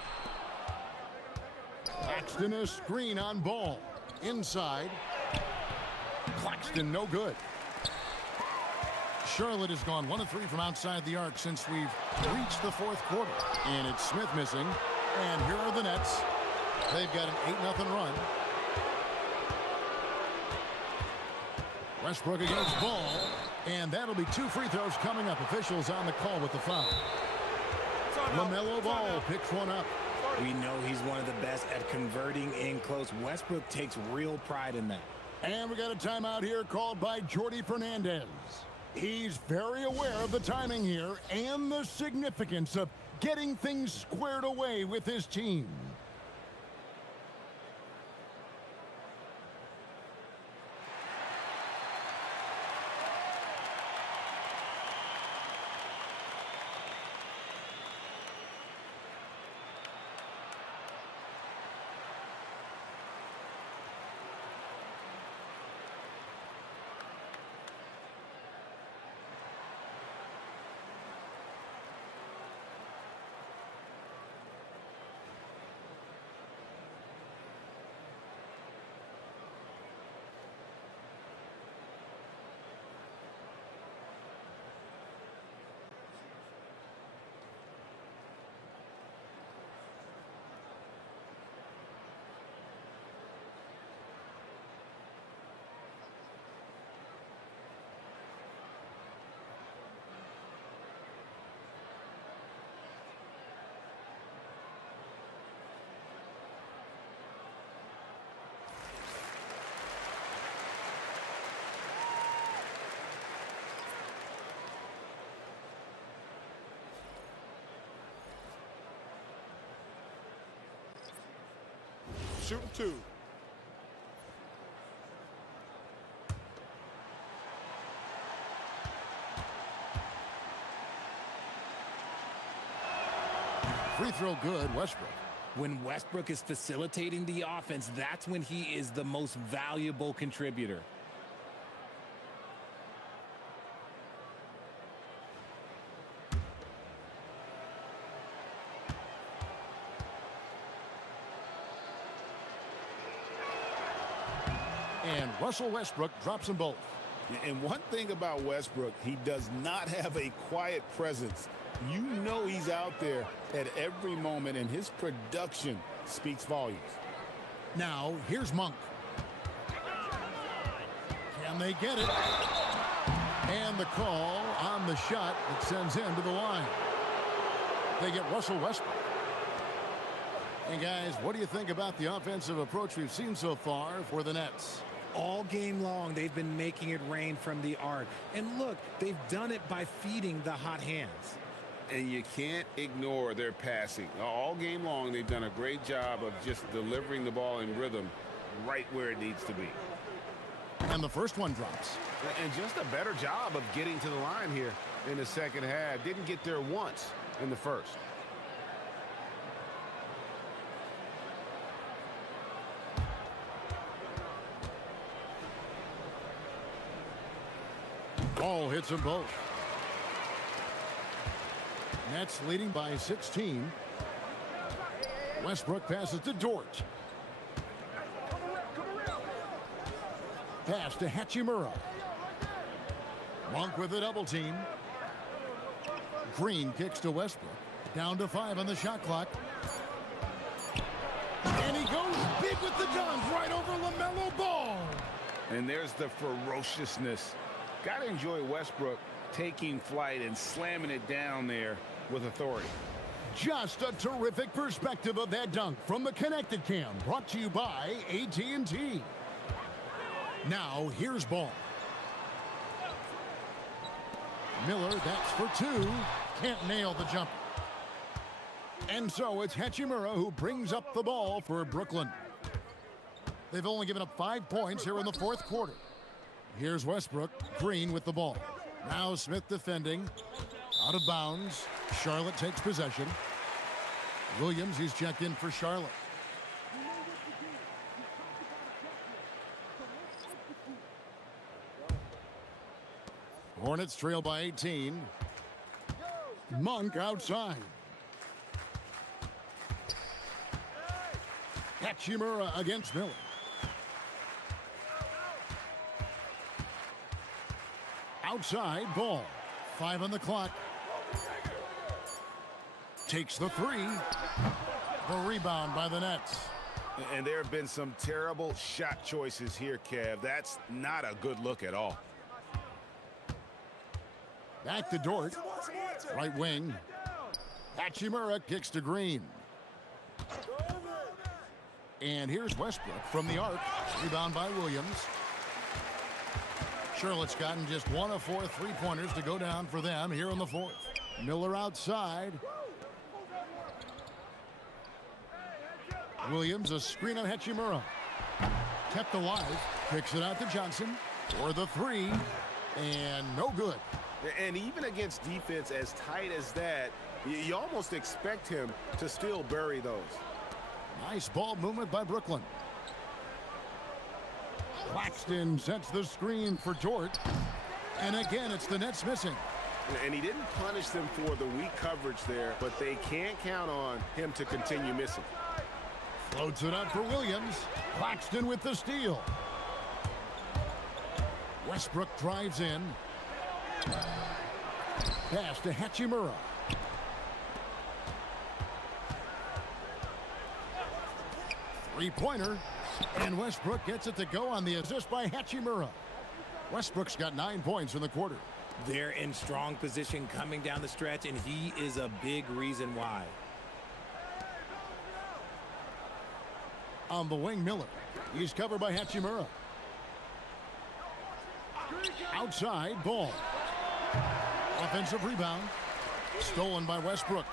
Claxton is screen on Ball. Inside. Claxton no good. Charlotte has gone 1 of 3 from outside the arc since we've reached the fourth quarter. And it's Smith missing. And here are the Nets. They've got an 8-0 run. Westbrook against Ball. And that'll be 2 free throws coming up. Officials on the call with the foul. LaMelo Ball picks one up. We know he's one of the best at converting in close. Westbrook takes real pride in that. And we got a timeout here called by Jordi Fernandez. He's very aware of the timing here and the significance of getting things squared away with his team. Shooting 2. Free throw good, Westbrook. When Westbrook is facilitating the offense, that's when he is the most valuable contributor. And Russell Westbrook drops them both. And one thing about Westbrook, he does not have a quiet presence. You know he's out there at every moment, and his production speaks volumes. Now, here's Monk. Can they get it? And the call on the shot that sends him to the line. They get Russell Westbrook. And guys, what do you think about the offensive approach we've seen so far for the Nets? All game long, they've been making it rain from the arc. And look, they've done it by feeding the hot hands. And you can't ignore their passing. All game long, they've done a great job of just delivering the ball in rhythm right where it needs to be. And the first one drops. And just a better job of getting to the line here in the second half. Didn't get there once in the first. Ball hits them both. Nets leading by 16. Westbrook passes to Dort. Pass to Hachimura. Monk with a double team. Green kicks to Westbrook. Down to 5 on the shot clock. And he goes big with the dunk right over LaMelo Ball. And there's the ferociousness. Got to enjoy Westbrook taking flight and slamming it down there with authority. Just a terrific perspective of that dunk from the Connected Cam, brought to you by AT&T. Now, here's Ball. Miller, that's for 2. Can't nail the jumper. And so it's Hachimura who brings up the ball for Brooklyn. They've only given up 5 points here in the fourth quarter. Here's Westbrook. Green with the ball. Now Smith defending. Out of bounds. Charlotte takes possession. Williams, he's checked in for Charlotte. Hornets trail by 18. Monk outside. Hachimura against Miller. Outside, Ball. 5 on the clock. Takes the 3. The rebound by the Nets. And there have been some terrible shot choices here, Kev. That's not a good look at all. Back to Dort. Right wing. Hachimura kicks to Green. And here's Westbrook from the arc. Rebound by Williams. Charlotte's gotten just 1 of 4 3-pointers to go down for them here in the fourth. Miller outside. Williams, a screen on Hachimura. Kept alive. Kicks it out to Johnson for the 3. And no good. And even against defense as tight as that, you almost expect him to still bury those. Nice ball movement by Brooklyn. Claxton sets the screen for Dort. And again, it's the Nets missing. And he didn't punish them for the weak coverage there, but they can't count on him to continue missing. Floats it up for Williams. Claxton with the steal. Westbrook drives in. Pass to Hachimura. Three-pointer. And Westbrook gets it to go on the assist by Hachimura. Westbrook's got 9 points in the quarter. They're in strong position coming down the stretch, and he is a big reason why. On the wing, Miller. He's covered by Hachimura. Outside, Ball. Offensive rebound. Stolen by Westbrook.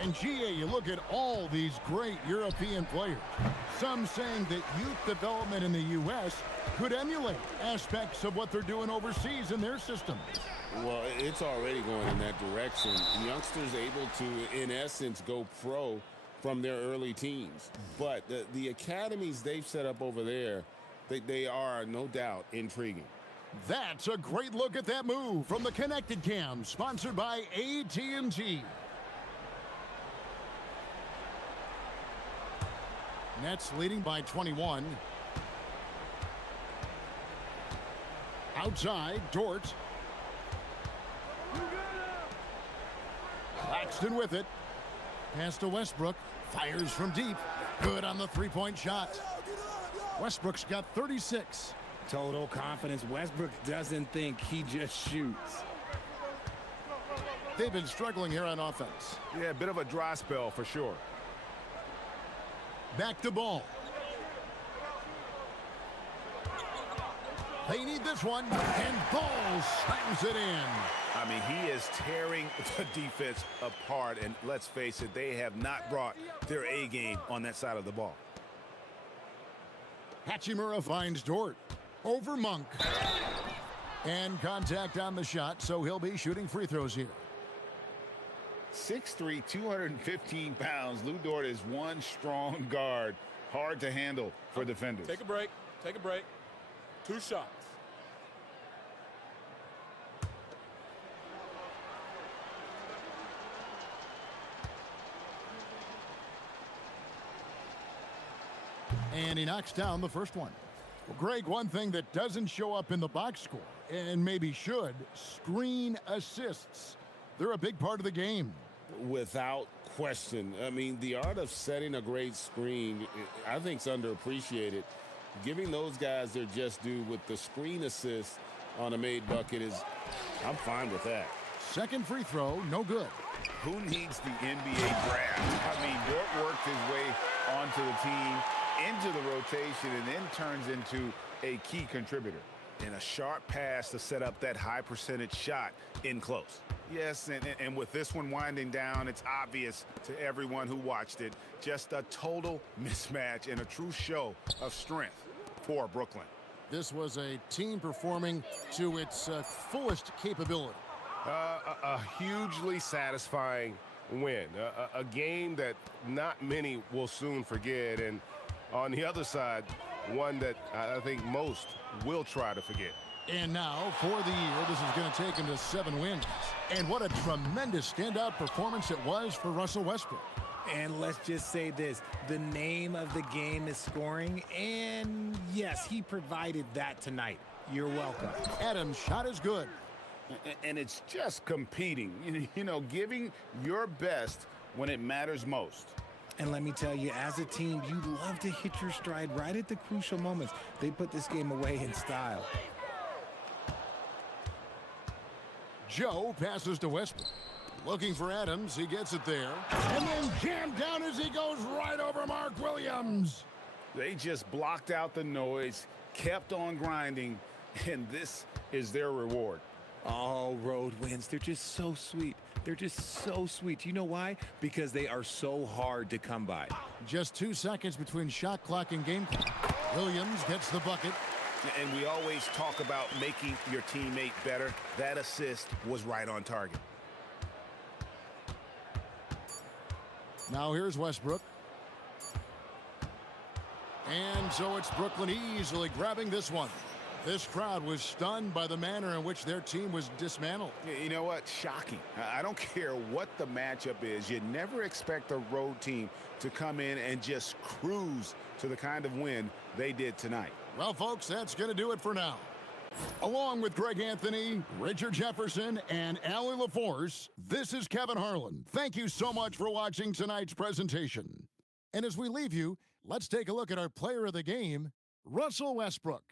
And GA, you look at all these great European players. Some saying that youth development in the U.S. could emulate aspects of what they're doing overseas in their systems. Well, it's already going in that direction. Youngsters able to, in essence, go pro from their early teens. But the academies they've set up over there, they are, no doubt, intriguing. That's a great look at that move from the Connected Cam, sponsored by AT&T. Nets leading by 21. Outside, Dort. Claxton with it. Pass to Westbrook. Fires from deep. Good on the three-point shot. Westbrook's got 36. Total confidence. Westbrook doesn't think, he just shoots. they've been struggling here on offense. Yeah, a bit of a dry spell for sure. Back to ball. They need this one, and Ball slams it in. I mean, he is tearing the defense apart, and let's face it, they have not brought their A game on that side of the ball. Hachimura finds Dort. Over Monk. And contact on the shot, so he'll be shooting free throws here. 6'3", 215 pounds. Lou Dort is one strong guard. Hard to handle for defenders. Take a break. Take a break. 2 shots. And he knocks down the first one. Well, Greg, one thing that doesn't show up in the box score, and maybe should, screen assists. They're a big part of the game. Without question. I mean, the art of setting a great screen, I think, is underappreciated. Giving those guys their just due with the screen assist on a made bucket is, I'm fine with that. Second free throw, no good. Who needs the NBA draft? I mean, Dort worked his way onto the team, into the rotation, and then turns into a key contributor. And a sharp pass to set up that high percentage shot in close. Yes, and with this one winding down, it's obvious to everyone who watched it. Just a total mismatch and a true show of strength for Brooklyn. This was a team performing to its fullest capability. A hugely satisfying win. A game that not many will soon forget. And on the other side, one that I think most will try to forget. And now, for the year, this is going to take him to 7 wins. And what a tremendous standout performance it was for Russell Westbrook. And let's just say this, the name of the game is scoring, and yes, he provided that tonight. You're welcome. Adams' shot is good. And it's just competing, you know, giving your best when it matters most. And let me tell you, as a team, you love to hit your stride right at the crucial moments. They put this game away in style. Joe passes to Westbrook. Looking for Adams. He gets it there. And then jammed down as he goes right over Mark Williams. They just blocked out the noise, kept on grinding, and this is their reward. All road wins. They're just so sweet. They're just so sweet. You know why? Because they are so hard to come by. Just 2 seconds between shot clock and game clock. Williams gets the bucket. And we always talk about making your teammate better. That assist was right on target. Now here's Westbrook. And so it's Brooklyn easily grabbing this one. This crowd was stunned by the manner in which their team was dismantled. You know what? Shocking. I don't care what the matchup is. You never expect a road team to come in and just cruise to the kind of win they did tonight. Well, folks, that's going to do it for now. Along with Greg Anthony, Richard Jefferson, and Allie LaForce, this is Kevin Harlan. Thank you so much for watching tonight's presentation. And as we leave you, let's take a look at our player of the game, Russell Westbrook.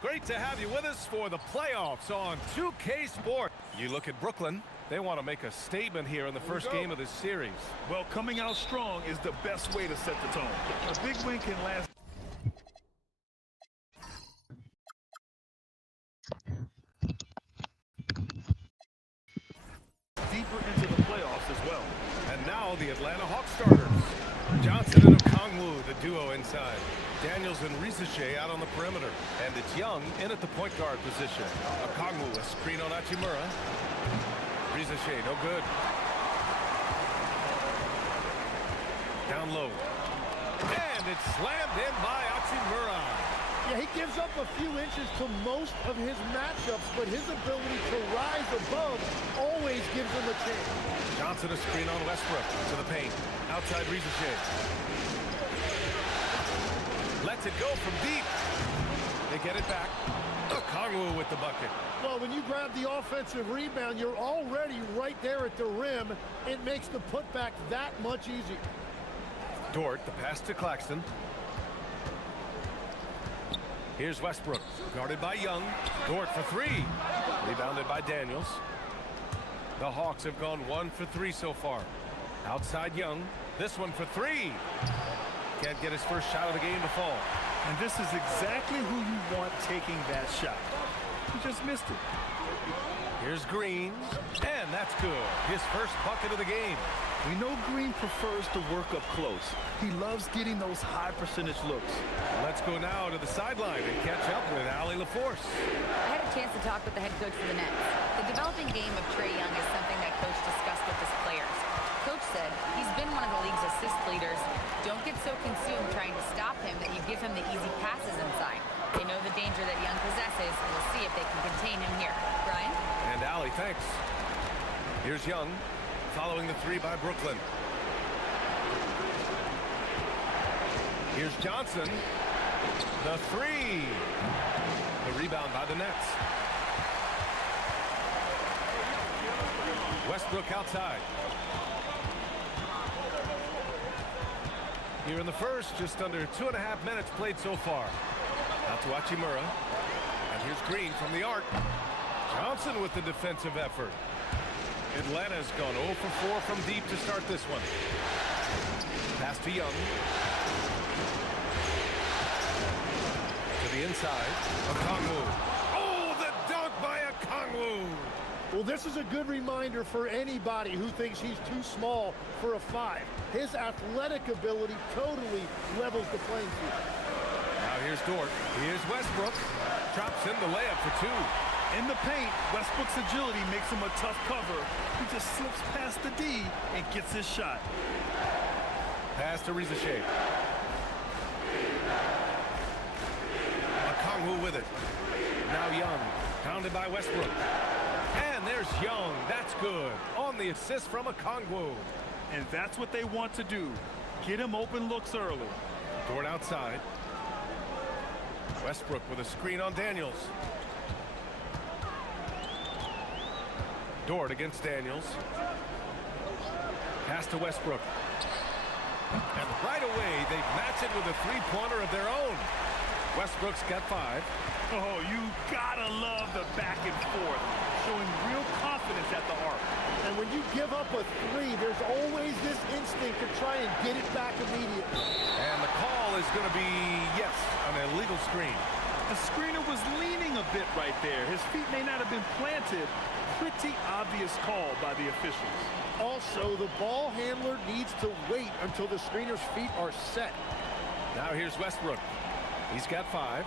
Great to have you with us for the playoffs on 2K Sport. You look at Brooklyn. They want to make a statement here in the first game of this series. Well, coming out strong is the best way to set the tone. A big win can last. Deeper into the playoffs as well. And now the Atlanta Hawks starters. Johnson and Okongwu, the duo inside. Daniels and Risache out on the perimeter. And it's Young in at the point guard position. Okongwu, a screen on Hachimura. Risache, no good. Down low. And it's slammed in by Hachimura. Yeah, he gives up a few inches to most of his matchups, but his ability to rise above always gives him a chance. Johnson a screen on Westbrook to the paint. Outside Risache. Lets it go from deep. They get it back. Okongwu with the bucket. Well, when you grab the offensive rebound, you're already right there at the rim. It makes the putback that much easier. Dort, the pass to Claxton. Here's Westbrook, guarded by Young. Dort for three. Rebounded by Daniels. The Hawks have gone 1 for 3 so far. Outside Young. This one for three. Can't get his first shot of the game to fall. And this is exactly who you want taking that shot. He just missed it. Here's Green. And that's good. His first bucket of the game. We know Green prefers to work up close. He loves getting those high percentage looks. Let's go now to the sideline and catch up with Allie LaForce. I had a chance to talk with the head coach for the Nets. The developing game of Trae Young is something that Coach discussed with his players. Coach said he's been one of the league's assist leaders. Don't get so consumed trying to stop him that you give him the easy passes inside. They know the danger that Young possesses, and we'll see if they can contain him here. Brian? And Allie, thanks. Here's Young, following the three by Brooklyn. Here's Johnson. The three. The rebound by the Nets. Westbrook outside. Here in the first, just under 2.5 minutes played so far. Out to Hachimura. And here's Green from the arc. Johnson with the defensive effort. Atlanta's gone 0 for 4 from deep to start this one. Pass to Young. To the inside. Okongwu. Oh, the dunk by Okongwu. Well, this is a good reminder for anybody who thinks he's too small for a 5. His athletic ability totally levels the playing field. Now here's Dort. Here's Westbrook. Drops in the layup for 2. In the paint, Westbrook's agility makes him a tough cover. He just slips past the D and gets his shot. Pass to Risache. Okongwu with it. Now Young. Pounded by Westbrook. And there's Young. That's good. On the assist from Okongwu. And that's what they want to do. Get him open looks early. Dort outside. Westbrook with a screen on Daniels. Dort against Daniels. Pass to Westbrook. And right away, they match it with a three-pointer of their own. Westbrook's got 5. Oh, you gotta love the back and forth, showing real confidence at the arc. And when you give up a 3, there's always this instinct to try and get it back immediately. And the call is going to be, yes, an illegal screen. The screener was leaning a bit right there. His feet may not have been planted. Pretty obvious call by the officials. Also, the ball handler needs to wait until the screener's feet are set. Now here's Westbrook. He's got 5.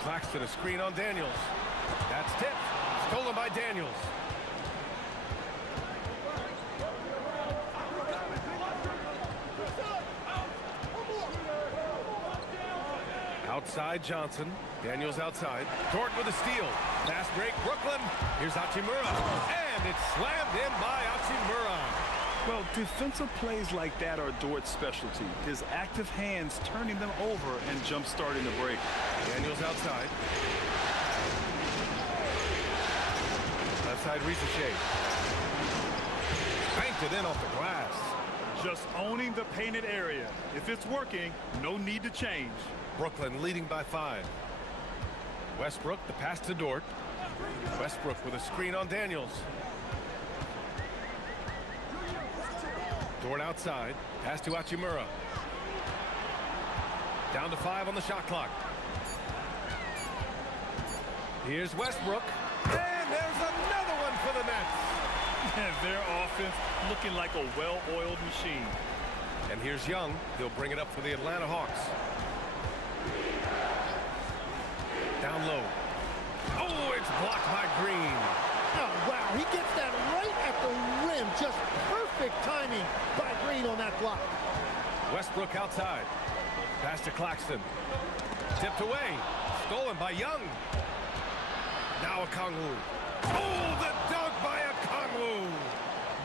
Claxton a screen on Daniels. That's tipped. Stolen by Daniels. Outside Johnson. Daniels outside. Dort with a steal. Fast break Brooklyn. Here's Hachimura. And it's slammed in by Hachimura. Well, defensive plays like that are Dort's specialty. His active hands turning them over and jump-starting the break. Daniels outside. Left side Risache. Banked it in off the glass. Just owning the painted area. If it's working, no need to change. Brooklyn leading by 5. Westbrook, the pass to Dort. Westbrook with a screen on Daniels. Dort outside. Pass to Hachimura. Down to 5 on the shot clock. Here's Westbrook. And there's another one for the Nets. And their offense looking like a well-oiled machine. And here's Young. He'll bring it up for the Atlanta Hawks. Down low. Oh, it's blocked by Green. Oh, wow. He gets that right at the rim. Just perfect timing by Green on that block. Westbrook outside. Pass to Claxton. Tipped away. Stolen by Young. Now Okongwu. Oh, the dunk by Okongwu.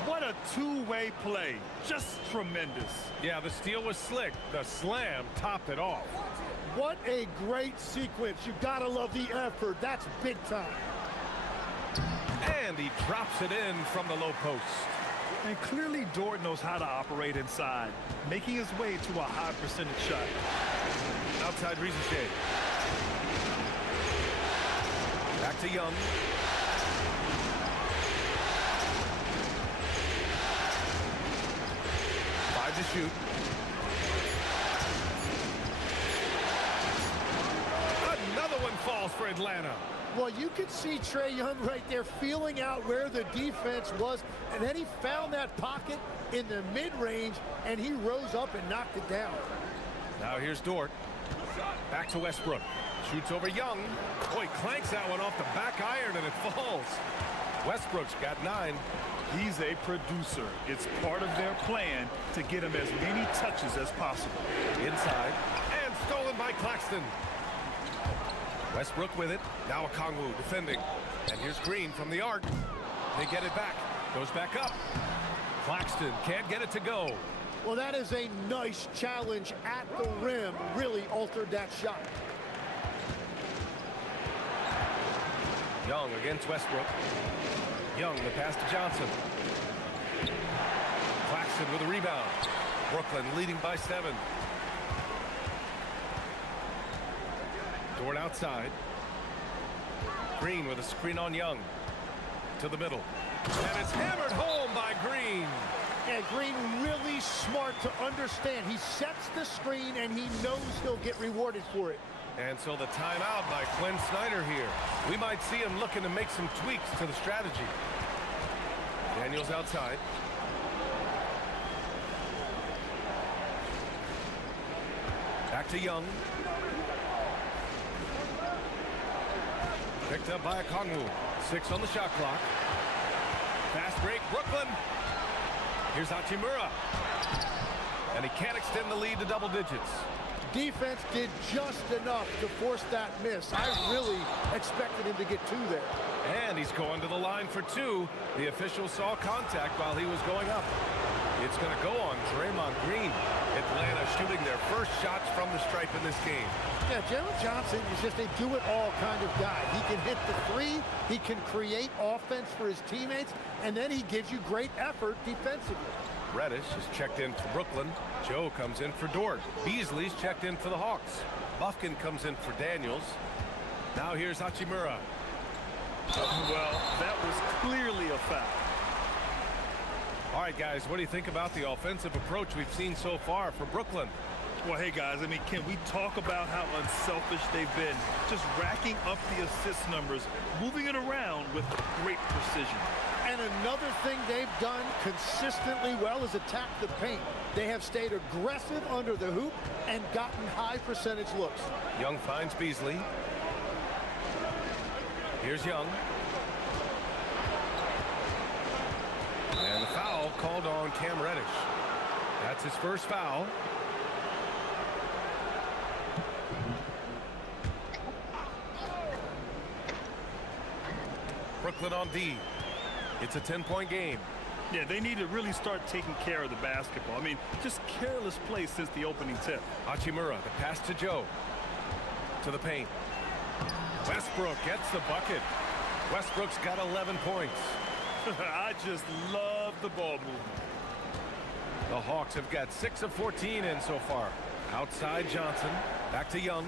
What a two-way play. Just tremendous. Yeah, the steal was slick. The slam topped it off. What a great sequence. You gotta love the effort. That's big time. And he drops it in from the low post. And clearly Dort knows how to operate inside, making his way to a high percentage shot. Outside Rizenshade. Back to Young. Five to shoot. Another one falls for Atlanta. Well, you could see Trae Young right there feeling out where the defense was, and then he found that pocket in the mid-range, and he rose up and knocked it down. Now here's Dort. Back to Westbrook. Shoots over Young. Oh, he clanks that one off the back iron, and it falls. Westbrook's got 9. He's a producer. It's part of their plan to get him as many touches as possible. Inside, and stolen by Claxton. Westbrook with it. Now Okongwu defending. And here's Green from the arc. They get it back. Goes back up. Claxton can't get it to go. Well, that is a nice challenge at the rim. Really altered that shot. Young against Westbrook. Young, the pass to Johnson. Claxton with a rebound. Brooklyn leading by 7. Dort outside. Green with a screen on Young. To the middle. And it's hammered home by Green. And Green really smart to understand. He sets the screen, and he knows he'll get rewarded for it. And so the timeout by Quinn Snyder here. We might see him looking to make some tweaks to the strategy. Daniels outside. Back to Young. Picked up by Okongwu. 6 on the shot clock. Fast break, Brooklyn. Here's Hachimura. And he can't extend the lead to double digits. Defense did just enough to force that miss. I really expected him to get 2 there. And he's going to the line for 2. The official saw contact while he was going up. It's going to go on Draymond Green. Atlanta shooting their first shots from the stripe in this game. Yeah, Jalen Johnson is just a do-it-all kind of guy. He can hit the 3, he can create offense for his teammates, and then he gives you great effort defensively. Reddish is checked in for Brooklyn. Joe comes in for Dort. Beasley's checked in for the Hawks. Bufkin comes in for Daniels. Now here's Hachimura. Well, that was clearly a foul. All right, guys, what do you think about the offensive approach we've seen so far for Brooklyn? Well, hey, guys, I mean, can we talk about how unselfish they've been? Just racking up the assist numbers, moving it around with great precision. And another thing they've done consistently well is attack the paint. They have stayed aggressive under the hoop and gotten high percentage looks. Young finds Beasley. Here's Young. And the foul called on Cam Reddish. That's his first foul. Brooklyn on D. It's a 10-point game. Yeah, they need to really start taking care of the basketball. I mean, just careless play since the opening tip. Hachimura, the pass to Joe. To the paint. Westbrook gets the bucket. Westbrook's got 11 points. I just love the ball movement. The Hawks have got 6 of 14 in so far. Outside Johnson. Back to Young.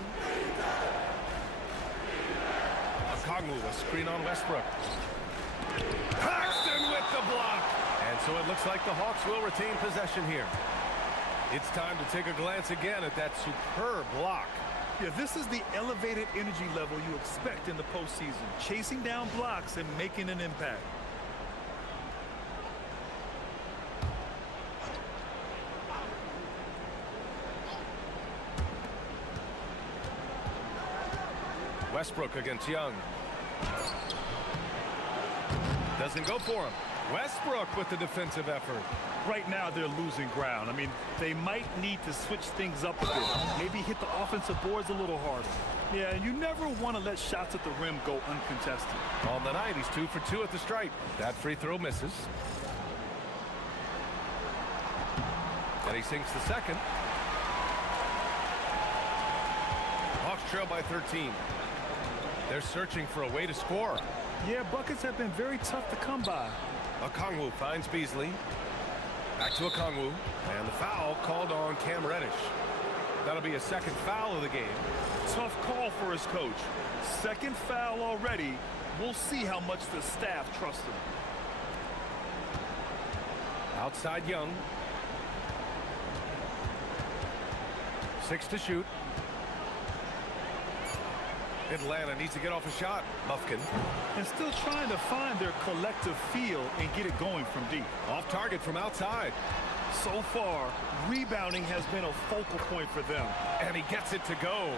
Okongwu, a screen on Westbrook. Paxton with the block. And so it looks like the Hawks will retain possession here. It's time to take a glance again at that superb block. Yeah, this is the elevated energy level you expect in the postseason. Chasing down blocks and making an impact. Westbrook against Young. Doesn't go for him. Westbrook with the defensive effort. Right now they're losing ground. I mean, they might need to switch things up a bit. Maybe hit the offensive boards a little harder. Yeah, and you never want to let shots at the rim go uncontested. On the night, he's 2 for 2 at the stripe. That free throw misses. And he sinks the second. Hawks trail by 13. They're searching for a way to score. Yeah, buckets have been very tough to come by. Okongwu finds Beasley. Back to Okongwu. And the foul called on Cam Reddish. That'll be a second foul of the game. Tough call for his coach. Second foul already. We'll see how much the staff trusts him. Outside Young. 6 to shoot. Atlanta needs to get off a shot. Buffkin. And still trying to find their collective feel and get it going from deep. Off target from outside. So far, rebounding has been a focal point for them. And he gets it to go.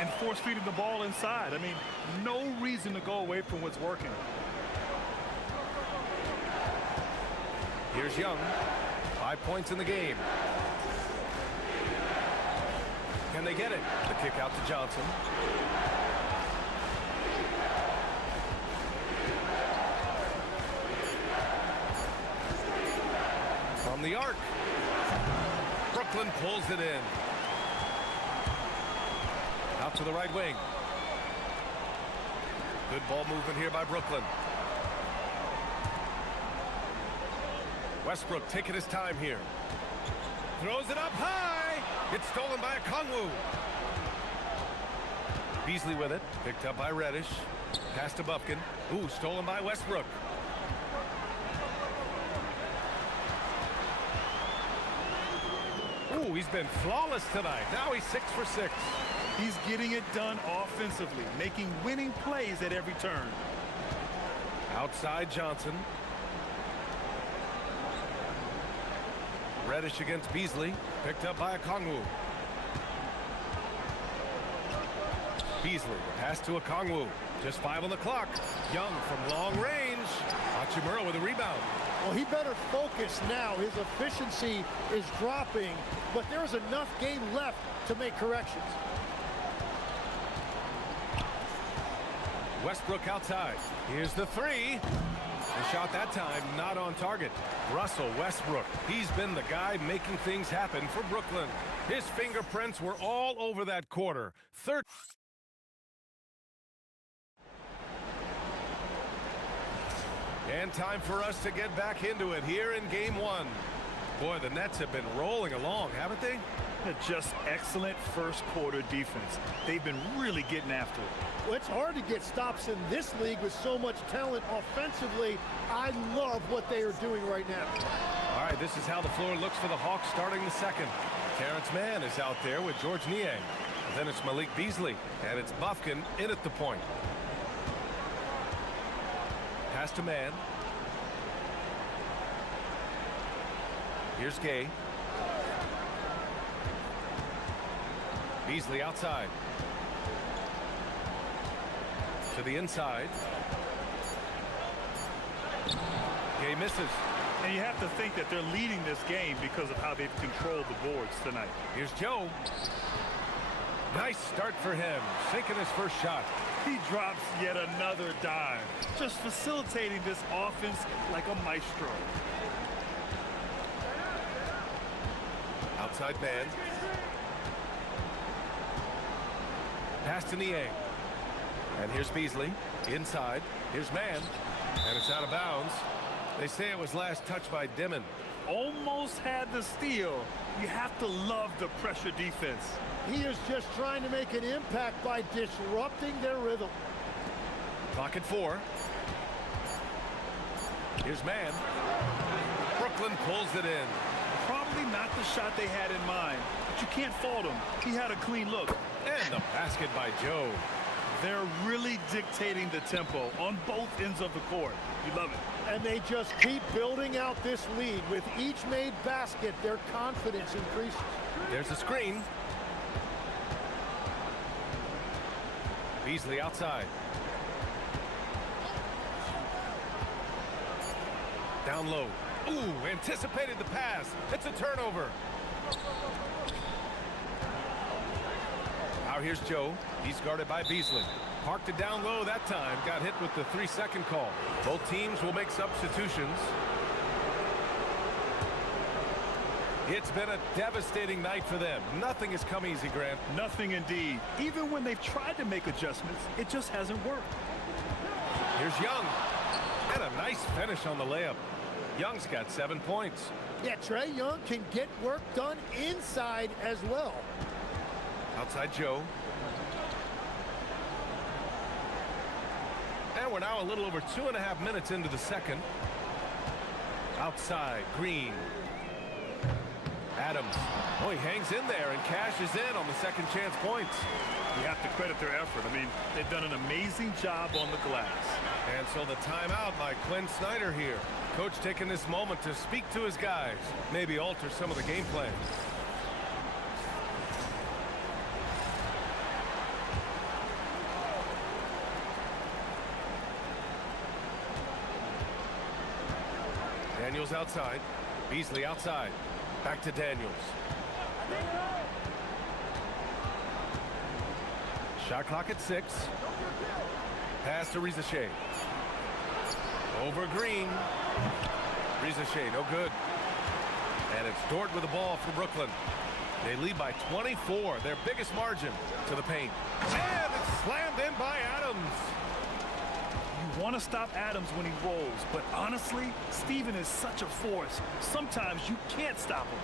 And force feeding the ball inside. I mean, no reason to go away from what's working. Here's Young. 5 points in the game. Can they get it? The kick out to Johnson. From the arc. Brooklyn pulls it in. Out to the right wing. Good ball movement here by Brooklyn. Westbrook taking his time here. Throws it up high. It's stolen by Okongwu. Beasley with it. Picked up by Reddish. Pass to Buffkin. Ooh, stolen by Westbrook. Ooh, he's been flawless tonight. Now he's 6 for 6. He's getting it done offensively, making winning plays at every turn. Outside Johnson. Reddish against Beasley. Picked up by Okongwu. Beasley, the pass to Okongwu. Just 5 on the clock. Young from long range. Hachimura with a rebound. Well, he better focus now. His efficiency is dropping, but there's enough game left to make corrections. Westbrook outside. Here's the three. The shot that time not on target. Russell Westbrook. He's been the guy making things happen for Brooklyn. His fingerprints were all over that quarter. And time for us to get back into it here in game one. Boy, the Nets have been rolling along, haven't they? Just excellent first quarter defense. They've been really getting after it. Well, it's hard to get stops in this league with so much talent offensively. I love what they are doing right now. All right, this is how the floor looks for the Hawks starting the second. Terrence Mann is out there with George Niang. Then it's Malik Beasley, and it's Buffkin in at the point. Pass to Mann. Here's Gay. Beasley outside. To the inside. Gay misses. And you have to think that they're leading this game because of how they've controlled the boards tonight. Here's Joe. Nice start for him. Sinking his first shot. He drops yet another dime. Just facilitating this offense like a maestro. Outside man. Pass to Niang. And here's Beasley. Inside. Here's Mann. And it's out of bounds. They say it was last touched by Dimon. almost had the steal. You have to love the pressure defense. He is just trying to make an impact by disrupting their rhythm. Clock at 4. Here's man. Brooklyn pulls it in. Probably not the shot they had in mind, but you can't fault him. He had a clean look. And the basket by Joe. They're really dictating the tempo on both ends of the court. You love it. And they just keep building out this lead. With each made basket, their confidence increases. There's a screen. Beasley outside. Down low. Ooh, anticipated the pass. It's a turnover. Now here's Joe. He's guarded by Beasley. Parked it down low that time. Got hit with the 3-second call. Both teams will make substitutions. It's been a devastating night for them. Nothing has come easy, Grant. Nothing indeed. Even when they've tried to make adjustments, it just hasn't worked. Here's Young. And a nice finish on the layup. Young's got 7 points. Yeah, Trae Young can get work done inside as well. Outside Joe. And we're now a little over 2.5 minutes into the second. Outside, Green. Adams. Oh, he hangs in there and cashes in on the second chance points. You have to credit their effort. I mean, they've done an amazing job on the glass. And so the timeout by Quinn Snyder here. Coach taking this moment to speak to his guys. Maybe alter some of the game plan. Daniels outside. Beasley outside. Back to Daniels. Shot clock at 6. Pass to Rizachet. Over Green. Rizachet, no good. And it's Dort with the ball for Brooklyn. They lead by 24, their biggest margin to the paint. And it's slammed in by Adams. You want to stop Adams when he rolls, but honestly, Steven is such a force. Sometimes you can't stop him.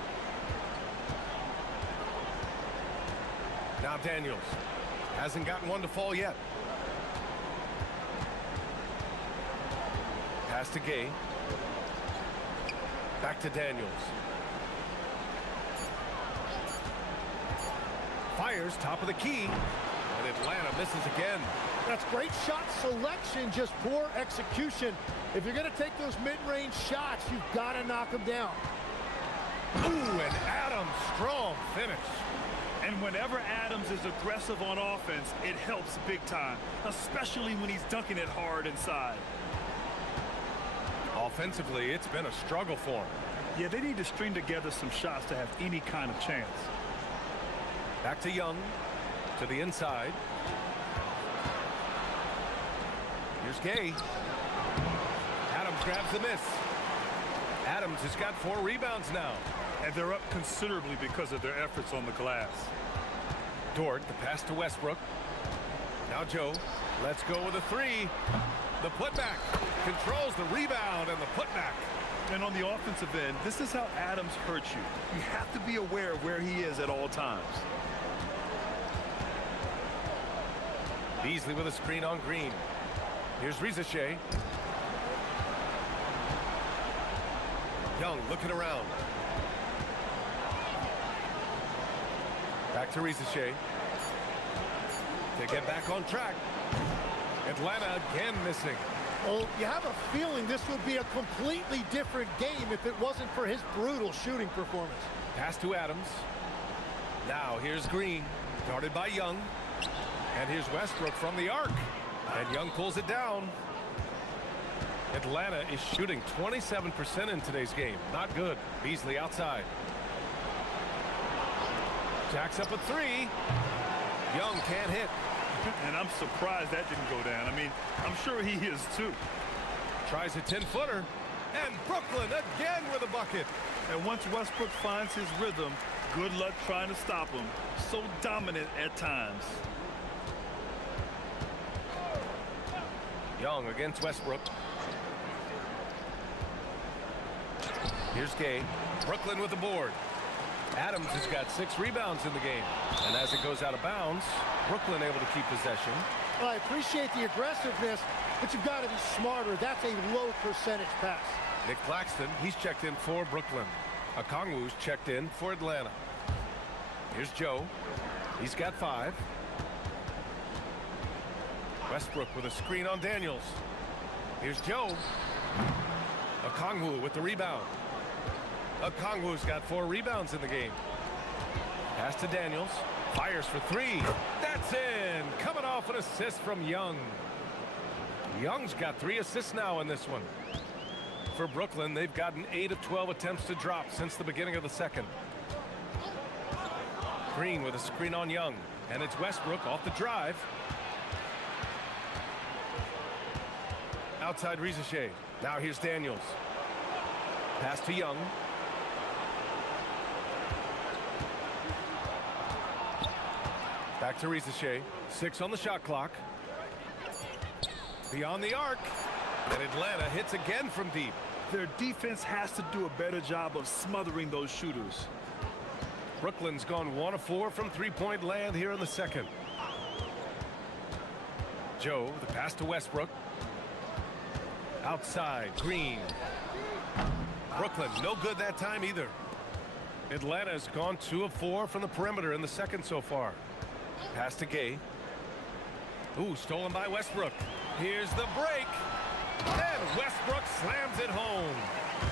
Now Daniels. Hasn't gotten one to fall yet. Pass to Gay. Back to Daniels. Fires top of the key. And Atlanta misses again. That's great shot selection, just poor execution. If you're going to take those mid-range shots, you've got to knock them down. Ooh, and Adams, strong finish. And whenever Adams is aggressive on offense, it helps big time, especially when he's dunking it hard inside. Offensively, it's been a struggle for him. Yeah, they need to string together some shots to have any kind of chance. Back to Young, to the inside. Here's Gay. Adams grabs the miss. Adams has got 4 rebounds now. And they're up considerably because of their efforts on the glass. Dort, the pass to Westbrook. Now Joe, let's go with a 3. The putback controls the rebound and the putback. And on the offensive end, this is how Adams hurts you. You have to be aware of where he is at all times. Beasley with a screen on Green. Here's Rizachet. Young looking around. Back to Rizachet. To get back on track. Atlanta again missing. Well, you have a feeling this would be a completely different game if it wasn't for his brutal shooting performance. Pass to Adams. Now here's Green, guarded by Young. And here's Westbrook from the arc. And Young pulls it down. Atlanta is shooting 27% in today's game. Not good. Beasley outside. Jacks up a 3. Young can't hit. And I'm surprised that didn't go down. I mean, I'm sure he is too. Tries a 10-footer. And Brooklyn again with a bucket. And once Westbrook finds his rhythm, good luck trying to stop him. So dominant at times. Young against Westbrook. Here's Gay. Brooklyn with the board. Adams has got 6 rebounds in the game. And as it goes out of bounds, Brooklyn able to keep possession. Well, I appreciate the aggressiveness, but you've got to be smarter. That's a low percentage pass. Nick Claxton, he's checked in for Brooklyn. Okongwu's checked in for Atlanta. Here's Joe. He's got 5. Westbrook with a screen on Daniels. Here's Joe. Okongwu with the rebound. Okongwu's got 4 rebounds in the game. Pass to Daniels. Fires for 3. That's in. Coming off an assist from Young. Young's got 3 assists now in this one. For Brooklyn, they've gotten 8 of 12 attempts to drop since the beginning of the second. Green with a screen on Young. And it's Westbrook off the drive. Outside Rizachet. Now here's Daniels. Pass to Young. Back to Rizachet. 6 on the shot clock. Beyond the arc. And Atlanta hits again from deep. Their defense has to do a better job of smothering those shooters. Brooklyn's gone 1 of 4 from three-point land here in the second. Joe, the pass to Westbrook. Outside, Green. Brooklyn, no good that time either. Atlanta's gone 2 of 4 from the perimeter in the second so far. Pass to Gay. Ooh, stolen by Westbrook. Here's the break. And Westbrook slams it home.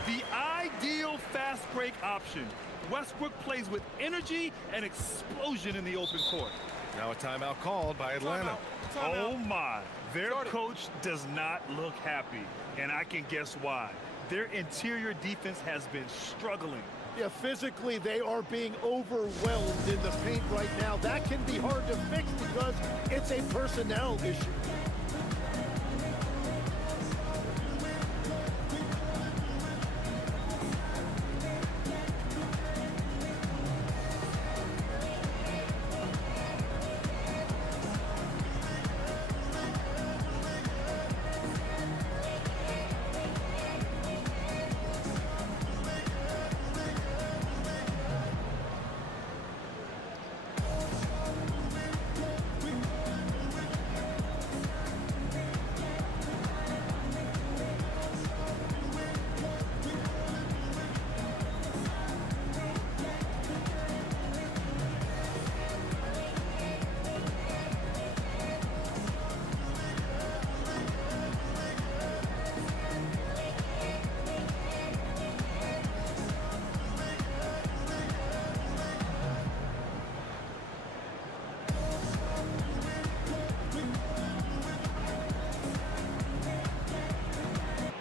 The ideal fast break option. Westbrook plays with energy and explosion in the open court. Now a timeout called by Atlanta. Oh my, their coach does not look happy, and I can guess why. Their interior defense has been struggling. Yeah, physically they are being overwhelmed in the paint right now. That can be hard to fix because it's a personnel issue.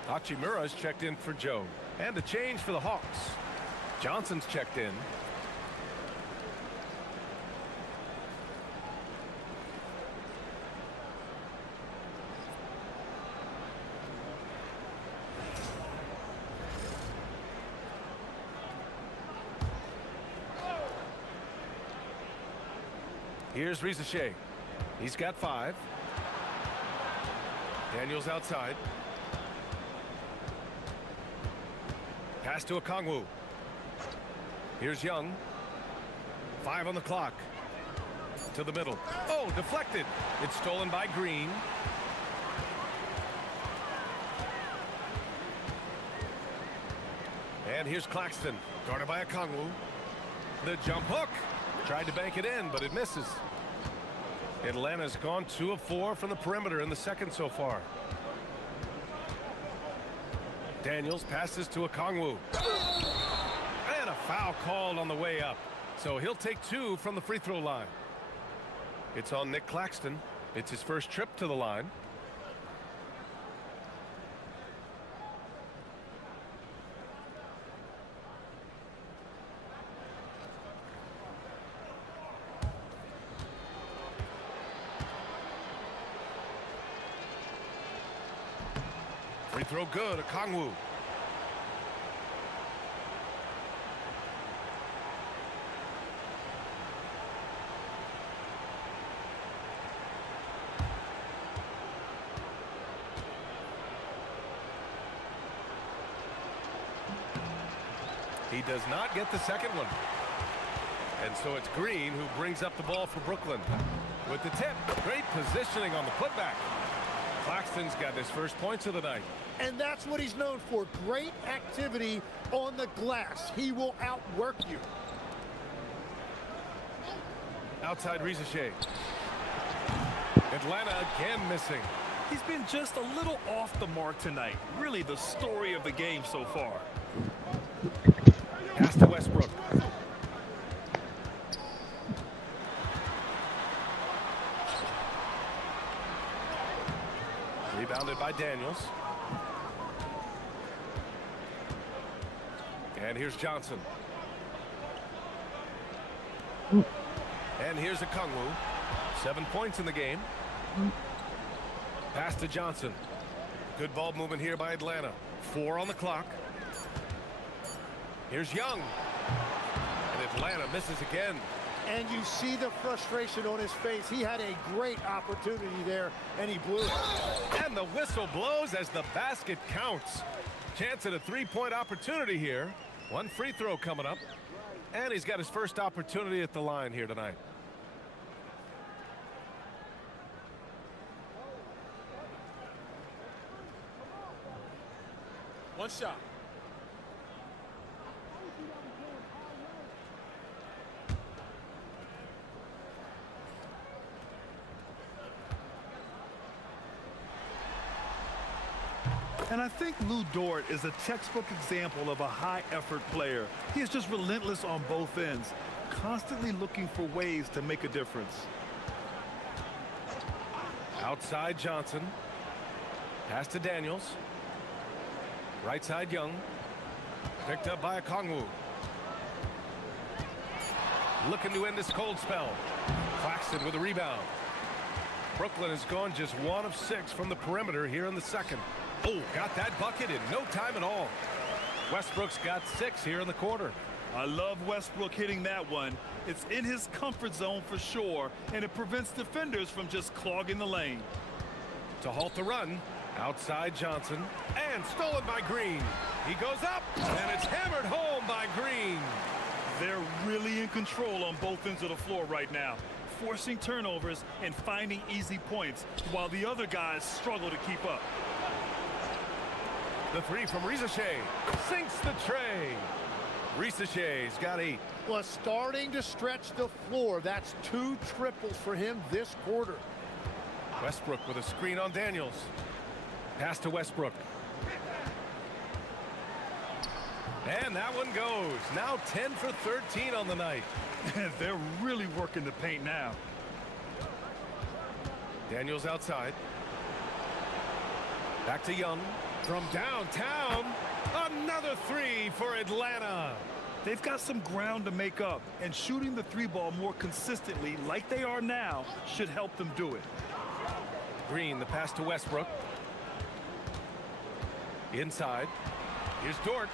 Hachimura's checked in for Joe. And a change for the Hawks. Johnson's checked in. Here's Rizachet. He's got 5. Daniels outside. Pass to Okongwu. Here's Young. 5 on the clock. To the middle. Oh, deflected. It's stolen by Green. And here's Claxton. Guarded by Okongwu. The jump hook. Tried to bank it in, but it misses. Atlanta's gone 2 of 4 from the perimeter in the second so far. Daniels passes to Okongwu. And a foul called on the way up. So he'll take 2 from the free throw line. It's on Nick Claxton. It's his first trip to the line. Free throw good, Okongwu. He does not get the second one. And so it's Green who brings up the ball for Brooklyn. With the tip, great positioning on the putback. Claxton's got his first points of the night. And that's what he's known for, great activity on the glass. He will outwork you. Outside Rizachet. Atlanta again missing. He's been just a little off the mark tonight. Really the story of the game so far. Pass to Westbrook. Rebounded by Daniels. And here's Johnson. And here's Okongwu. 7 points in the game. Pass to Johnson. Good ball movement here by Atlanta. 4 on the clock. Here's Young. And Atlanta misses again. And you see the frustration on his face. He had a great opportunity there, and he blew it. And the whistle blows as the basket counts. Chance at a three-point opportunity here. 1 free throw coming up. And he's got his first opportunity at the line here tonight. One shot. And I think Lou Dort is a textbook example of a high-effort player. He is just relentless on both ends, constantly looking for ways to make a difference. Outside Johnson. Pass to Daniels. Right side Young. Picked up by Okongwu. Looking to end this cold spell. Claxton with a rebound. Brooklyn has gone just 1 of 6 from the perimeter here in the second. Oh, got that bucket in no time at all. Westbrook's got 6 here in the quarter. I love Westbrook hitting that one. It's in his comfort zone for sure, and it prevents defenders from just clogging the lane. To halt the run, outside Johnson, and stolen by Green. He goes up, and it's hammered home by Green. They're really in control on both ends of the floor right now, forcing turnovers and finding easy points, while the other guys struggle to keep up. The 3 from Rizachet sinks the tray. Rizachet's got 8. Well, starting to stretch the floor. That's 2 triples for him this quarter. Westbrook with a screen on Daniels. Pass to Westbrook. And that one goes. Now 10 for 13 on the night. They're really working the paint now. Daniels outside. Back to Young. From downtown, another 3 for Atlanta. They've got some ground to make up, and shooting the 3-ball more consistently like they are now should help them do it. Green, the pass to Westbrook. Inside. Here's Dort.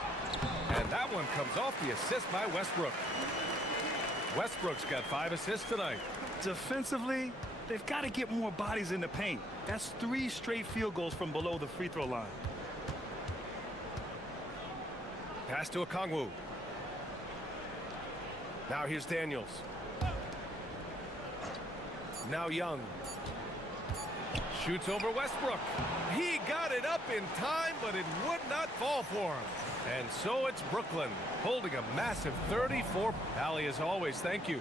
And that one comes off the assist by Westbrook. Westbrook's got 5 assists tonight. Defensively, they've got to get more bodies in the paint. That's 3 straight field goals from below the free throw line. Pass to Okongwu. Now here's Daniels. Now Young. Shoots over Westbrook. He got it up in time, but it would not fall for him. And so it's Brooklyn holding a massive 34. Allie, as always, thank you.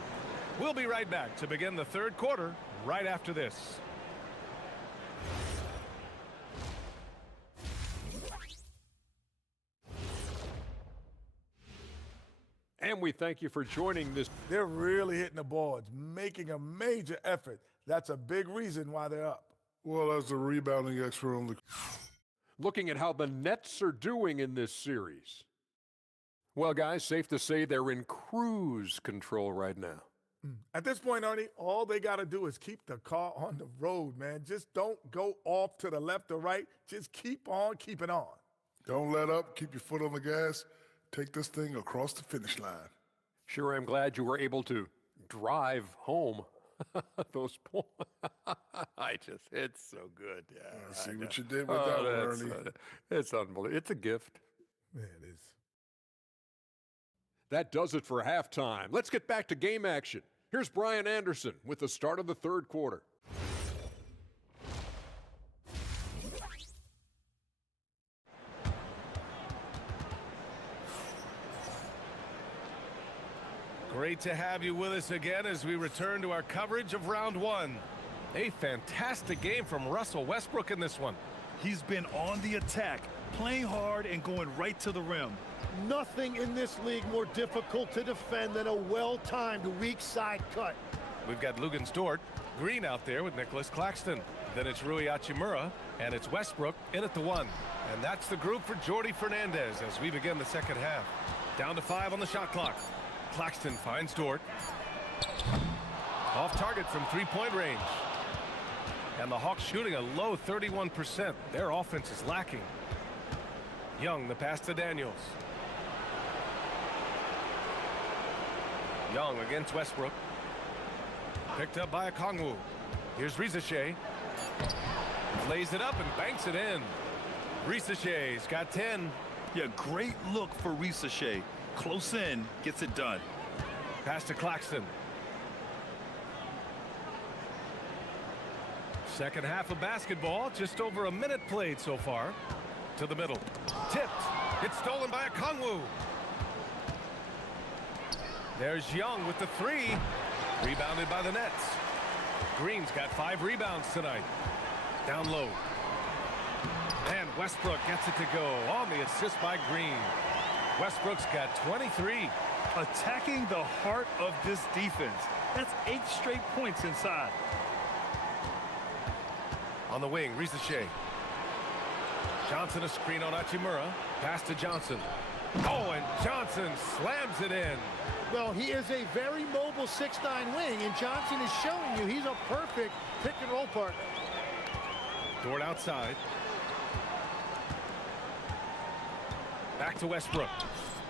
We'll be right back to begin the third quarter right after this. And we thank you for joining this. They're really hitting the boards, making a major effort. That's a big reason why they're up. Well, as the rebounding expert on the... Looking at how the Nets are doing in this series. Well, guys, safe to say they're in cruise control right now. At this point, Ernie, all they got to do is keep the car on the road, man. Just don't go off to the left or right. Just keep on keeping on. Don't let up. Keep your foot on the gas. Take this thing across the finish line. Sure, I'm glad you were able to drive home. Those points. It's so good. Yeah. I see what you did with that one, Ernie. It's unbelievable. It's a gift. Yeah, it is. That does it for halftime. Let's get back to game action. Here's Brian Anderson with the start of the third quarter. Great to have you with us again as we return to our coverage of round one. A fantastic game from Russell Westbrook in this one. He's been on the attack, playing hard and going right to the rim. Nothing in this league more difficult to defend than a well-timed weak side cut. We've got Luguentz Dort, Green out there with Nicholas Claxton. Then it's Rui Hachimura, and it's Westbrook in at the one. And that's the group for Jordi Fernandez as we begin the second half. Down to 5 on the shot clock. Claxton finds Dort. Off target from three-point range. And the Hawks shooting a low 31%. Their offense is lacking. Young, the pass to Daniels. Young against Westbrook. Picked up by Okongwu. Here's Risacher. Lays it up and banks it in. Risacher's got 10. Yeah, great look for Risacher. Close in, gets it done. Pass to Claxton. Second half of basketball, just over a minute played so far. To the middle. Tipped. It's stolen by Okongwu. There's Young with the three. Rebounded by the Nets. Green's got 5 rebounds tonight. Down low. And Westbrook gets it to go on the assist by Green. Westbrook's got 23. Attacking the heart of this defense. That's 8 straight points inside. On the wing, Risacher. Johnson a screen on Hachimura. Pass to Johnson. Oh, and Johnson slams it in. Well, he is a very mobile 6'9" wing, and Johnson is showing you he's a perfect pick-and-roll partner. Dort outside. Back to Westbrook.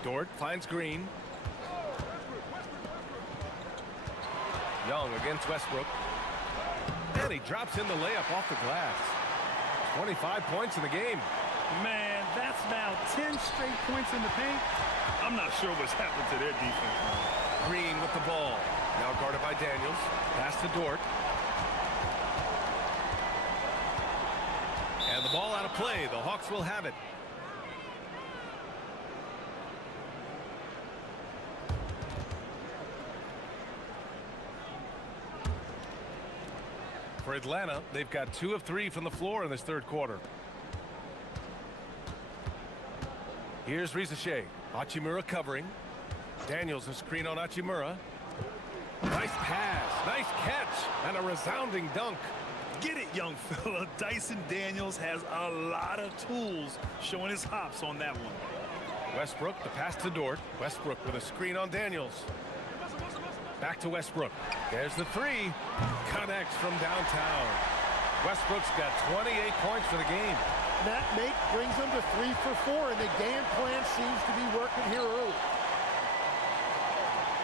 Dort finds Green. Young against Westbrook. And he drops in the layup off the glass. 25 points in the game. Man, that's now 10 straight points in the paint. I'm not sure what's happened to their defense. Green with the ball. Now guarded by Daniels. Pass to Dort. And the ball out of play. The Hawks will have it. For Atlanta, they've got 2 of 3 from the floor in this third quarter. Here's Risacher. Hachimura covering. Daniels a screen on Hachimura. Nice pass. Nice catch. And a resounding dunk. Get it, young fella. Dyson Daniels has a lot of tools, showing his hops on that one. Westbrook, the pass to Dort. Westbrook with a screen on Daniels. Back to Westbrook. There's the three. Connects from downtown. Westbrook's got 28 points for the game. That make brings them to 3 for 4, and the game plan seems to be working here early.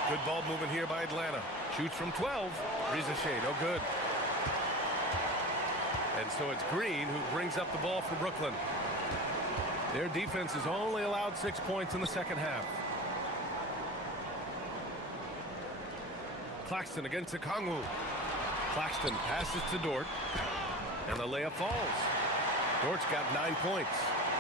Good ball movement here by Atlanta. Shoots from 12. Risacher, no good. And so it's Green who brings up the ball for Brooklyn. Their defense has only allowed 6 points in the second half. Claxton against Okongwu. Claxton passes to Dort. And the layup falls. Dort's got 9 points.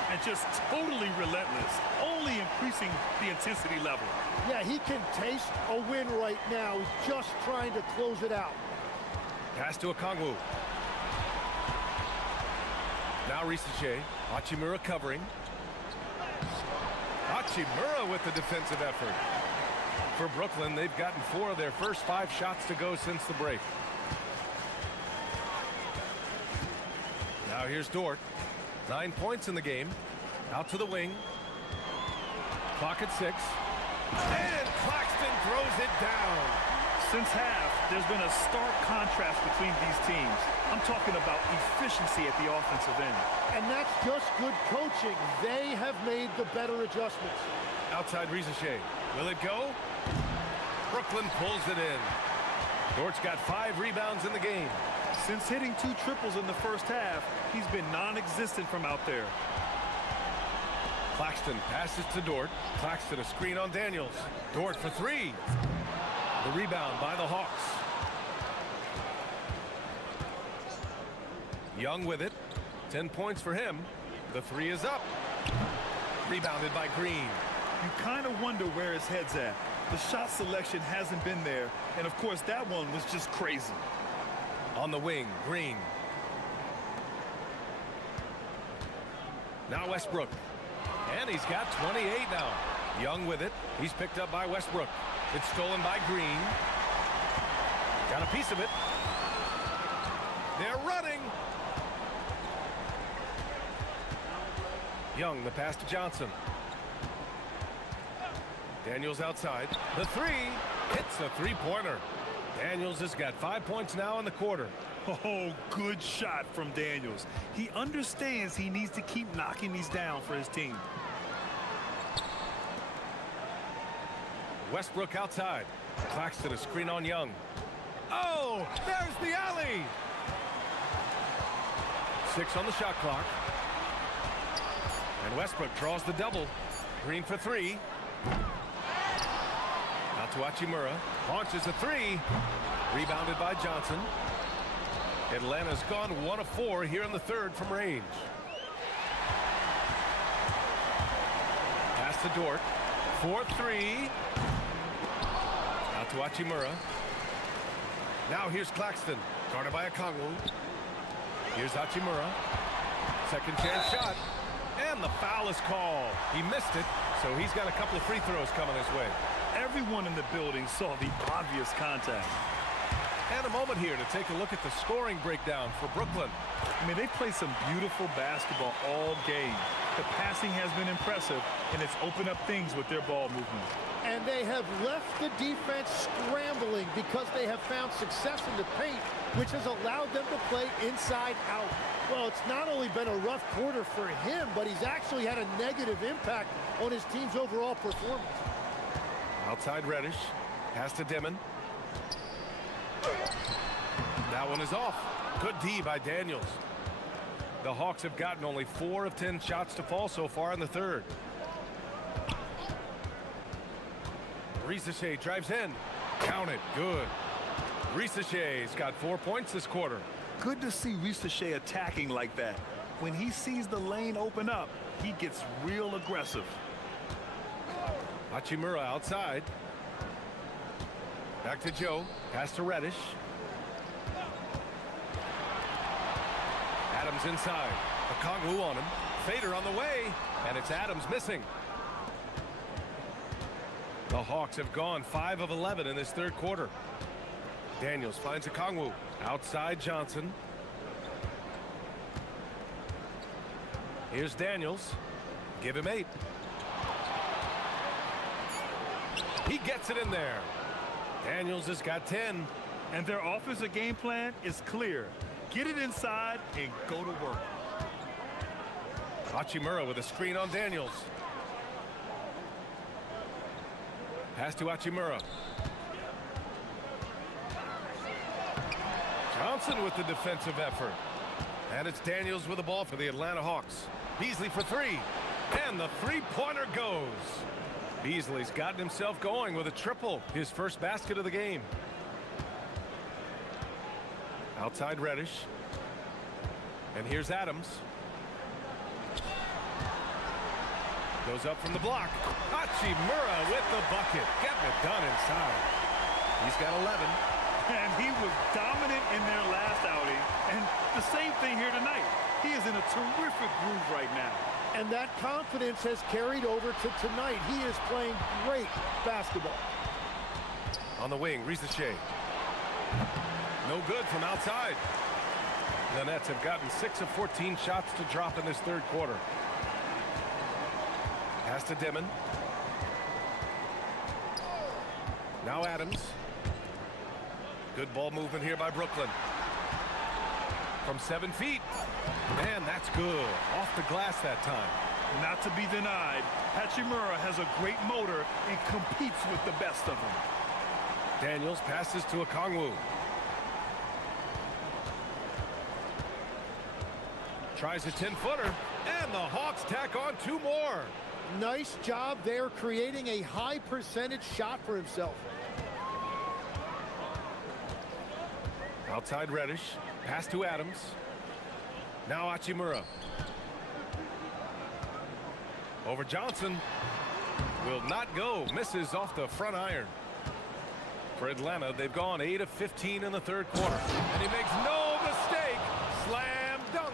And just totally relentless, only increasing the intensity level. Yeah, he can taste a win right now. He's just trying to close it out. Pass to Okongwu. Now Risacher. Hachimura covering. Hachimura with the defensive effort. For Brooklyn, they've gotten 4 of their first 5 shots to go since the break. Now here's Dort. 9 points in the game. Out to the wing. Clock at 6. And Claxton throws it down. Since half, there's been a stark contrast between these teams. I'm talking about efficiency at the offensive end. And that's just good coaching. They have made the better adjustments. Outside Risacher. Will it go? Brooklyn pulls it in. Dort's got 5 rebounds in the game. Since hitting 2 triples in the first half, he's been non-existent from out there. Claxton passes to Dort. Claxton a screen on Daniels. Dort for three. The rebound by the Hawks. Young with it. 10 points for him. The three is up. Rebounded by Green. You kind of wonder where his head's at. The shot selection hasn't been there, and of course that one was just crazy. On the wing, Green. Now Westbrook. And he's got 28 now. Young with it. He's picked up by Westbrook. It's stolen by Green. Got a piece of it. They're running. Young, the pass to Johnson. Daniels outside. The three hits a three-pointer. Daniels has got 5 points now in the quarter. Oh, good shot from Daniels. He understands he needs to keep knocking these down for his team. Westbrook outside. Claxton a screen on Young. Oh, there's the alley. 6 on the shot clock. And Westbrook draws the double. Green for three. Out to Hachimura. Launches a three. Rebounded by Johnson. Atlanta's gone 1 of 4 here in the third from range. Pass to Dort. 4-3. Out to Hachimura. Now here's Claxton. Guarded by Okongwu. Here's Hachimura. Second chance shot. And the foul is called. He missed it, so he's got a couple of free throws coming his way. Everyone in the building saw the obvious contact. And a moment here to take a look at the scoring breakdown for Brooklyn. I mean, they play some beautiful basketball all game. The passing has been impressive, and it's opened up things with their ball movement. And they have left the defense scrambling because they have found success in the paint, which has allowed them to play inside out. Well, it's not only been a rough quarter for him, but he's actually had a negative impact on his team's overall performance. Outside Reddish. Pass to Dimon. That one is off. Good D by Daniels. The Hawks have gotten only 4 of 10 shots to fall so far in the third. Risacher drives in. Count it. Good. Risacher's got 4 points this quarter. Good to see Risacher attacking like that. When he sees the lane open up, he gets real aggressive. Hachimura outside. Back to Joe. Pass to Reddish. Adams inside. Okongwu on him. Fader on the way. And it's Adams missing. The Hawks have gone 5 of 11 in this third quarter. Daniels finds Okongwu. Outside Johnson. Here's Daniels. Give him 8. He gets it in there. Daniels has got 10. And their offensive game plan is clear. Get it inside and go to work. Hachimura with a screen on Daniels. Pass to Hachimura. Johnson with the defensive effort. And it's Daniels with the ball for the Atlanta Hawks. Beasley for 3. And the three-pointer goes. Beasley's gotten himself going with a triple. His first basket of the game. Outside Reddish. And here's Adams. Goes up from the block. Hachimura with the bucket. Getting it done inside. He's got 11. And he was dominant in their last outing. And the same thing here tonight. He is in a terrific groove right now. And that confidence has carried over to tonight. He is playing great basketball. On the wing, Risacher. No good from outside. The Nets have gotten 6 of 14 shots to drop in this third quarter. Pass to Dimon. Now Adams. Good ball movement here by Brooklyn. From 7 feet. Man, that's good. Off the glass that time. Not to be denied, Hachimura has a great motor and competes with the best of them. Daniels passes to Okongwu. Tries a 10-footer, and the Hawks tack on 2 more. Nice job there creating a high percentage shot for himself. Outside Reddish. Pass to Adams. Now Hachimura. Over Johnson. Will not go. Misses off the front iron. For Atlanta, they've gone 8 of 15 in the third quarter. And he makes no mistake. Slam dunk.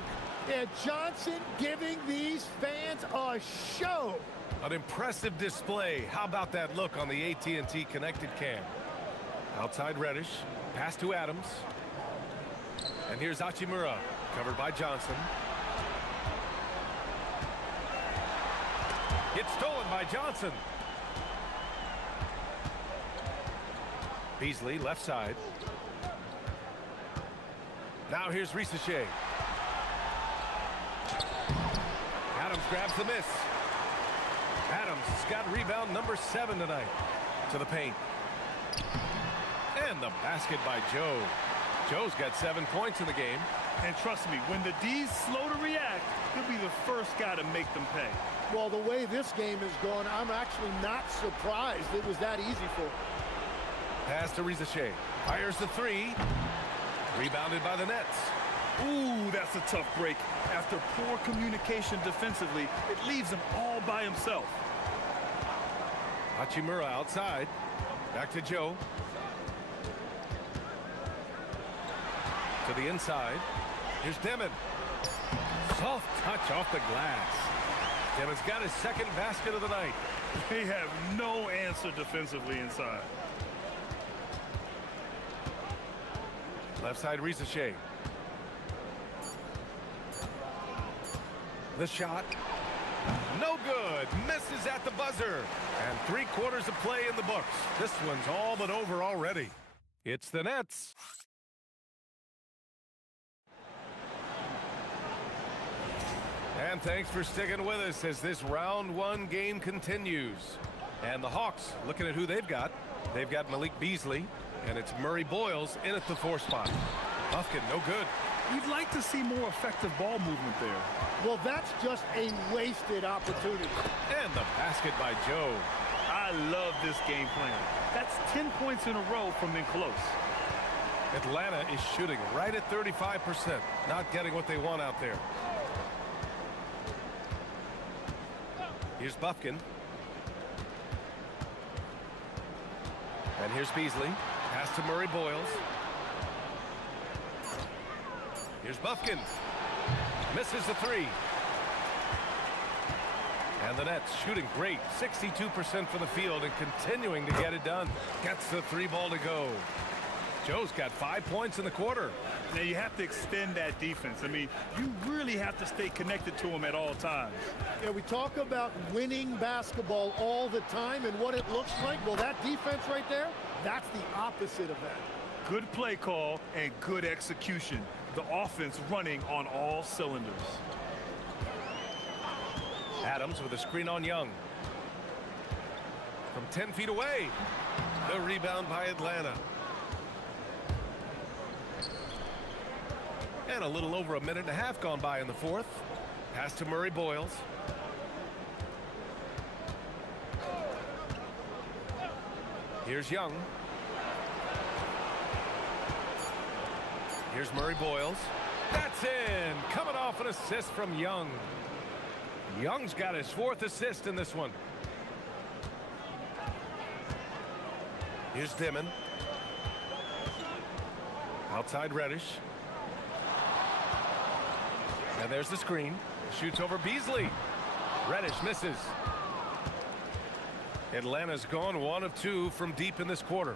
And Johnson giving these fans a show. An impressive display. How about that look on the AT&T connected cam? Outside Reddish. Pass to Adams. And here's Hachimura. Covered by Johnson. It's stolen by Johnson. Beasley, left side. Now here's Risacher. Adams grabs the miss. Adams has got rebound number 7 tonight. To the paint. And the basket by Joe. Joe's got 7 points in the game. And trust me, when the D's slow to react, he'll be the first guy to make them pay. Well, the way this game is going, I'm actually not surprised it was that easy for him. Pass to Risacher. Fires the 3. Rebounded by the Nets. Ooh, that's a tough break. After poor communication defensively, it leaves him all by himself. Hachimura outside. Back to Joe. To the inside. Here's Demon. Soft touch off the glass. Demon's got his second basket of the night. They have no answer defensively inside. Left side, Risacher. The shot. No good. Misses at the buzzer. And 3 quarters of play in the books. This one's all but over already. It's the Nets. And thanks for sticking with us as this round 1 game continues. And the Hawks, looking at who they've got. They've got Malik Beasley, and it's Murray Boyles in at the 4 spot. Bufkin, no good. You'd like to see more effective ball movement there. Well, that's just a wasted opportunity. And the basket by Joe. I love this game plan. That's 10 points in a row from in close. Atlanta is shooting right at 35%. Not getting what they want out there. Here's Bufkin. And here's Beasley. Pass to Murray Boyles. Here's Bufkin. Misses the 3. And the Nets shooting great. 62% from the field and continuing to get it done. Gets the 3 ball to go. Joe's got 5 points in the quarter. Now you have to extend that defense. I mean, you really have to stay connected to him at all times. Yeah, we talk about winning basketball all the time and what it looks like. Well, that defense right there, that's the opposite of that. Good play call and good execution. The offense running on all cylinders. Adams with a screen on Young. From 10 feet away. The rebound by Atlanta. And a little over a minute and a half gone by in the 4th. Pass to Murray Boyles. Here's Young. Here's Murray Boyles. That's in. Coming off an assist from Young. Young's got his 4th assist in this one. Here's Dimon. Outside Reddish. And there's the screen. Shoots over Beasley. Reddish misses. Atlanta's gone 1 of 2 from deep in this quarter.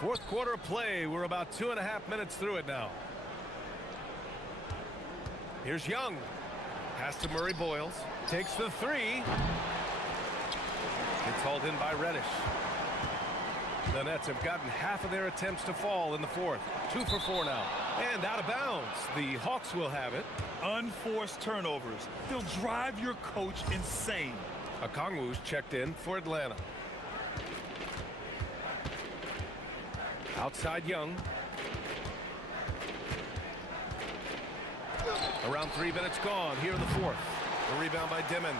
4th quarter of play. We're about 2.5 minutes through it now. Here's Young. Pass to Murray Boyles. Takes the 3. It's hauled in by Reddish. The Nets have gotten half of their attempts to fall in the 4th. 2 for 4 now. And out of bounds. The Hawks will have it. Unforced turnovers. They'll drive your coach insane. Okongwu's checked in for Atlanta. Outside Young. Around 3 minutes gone here in the fourth. The rebound by Dimon.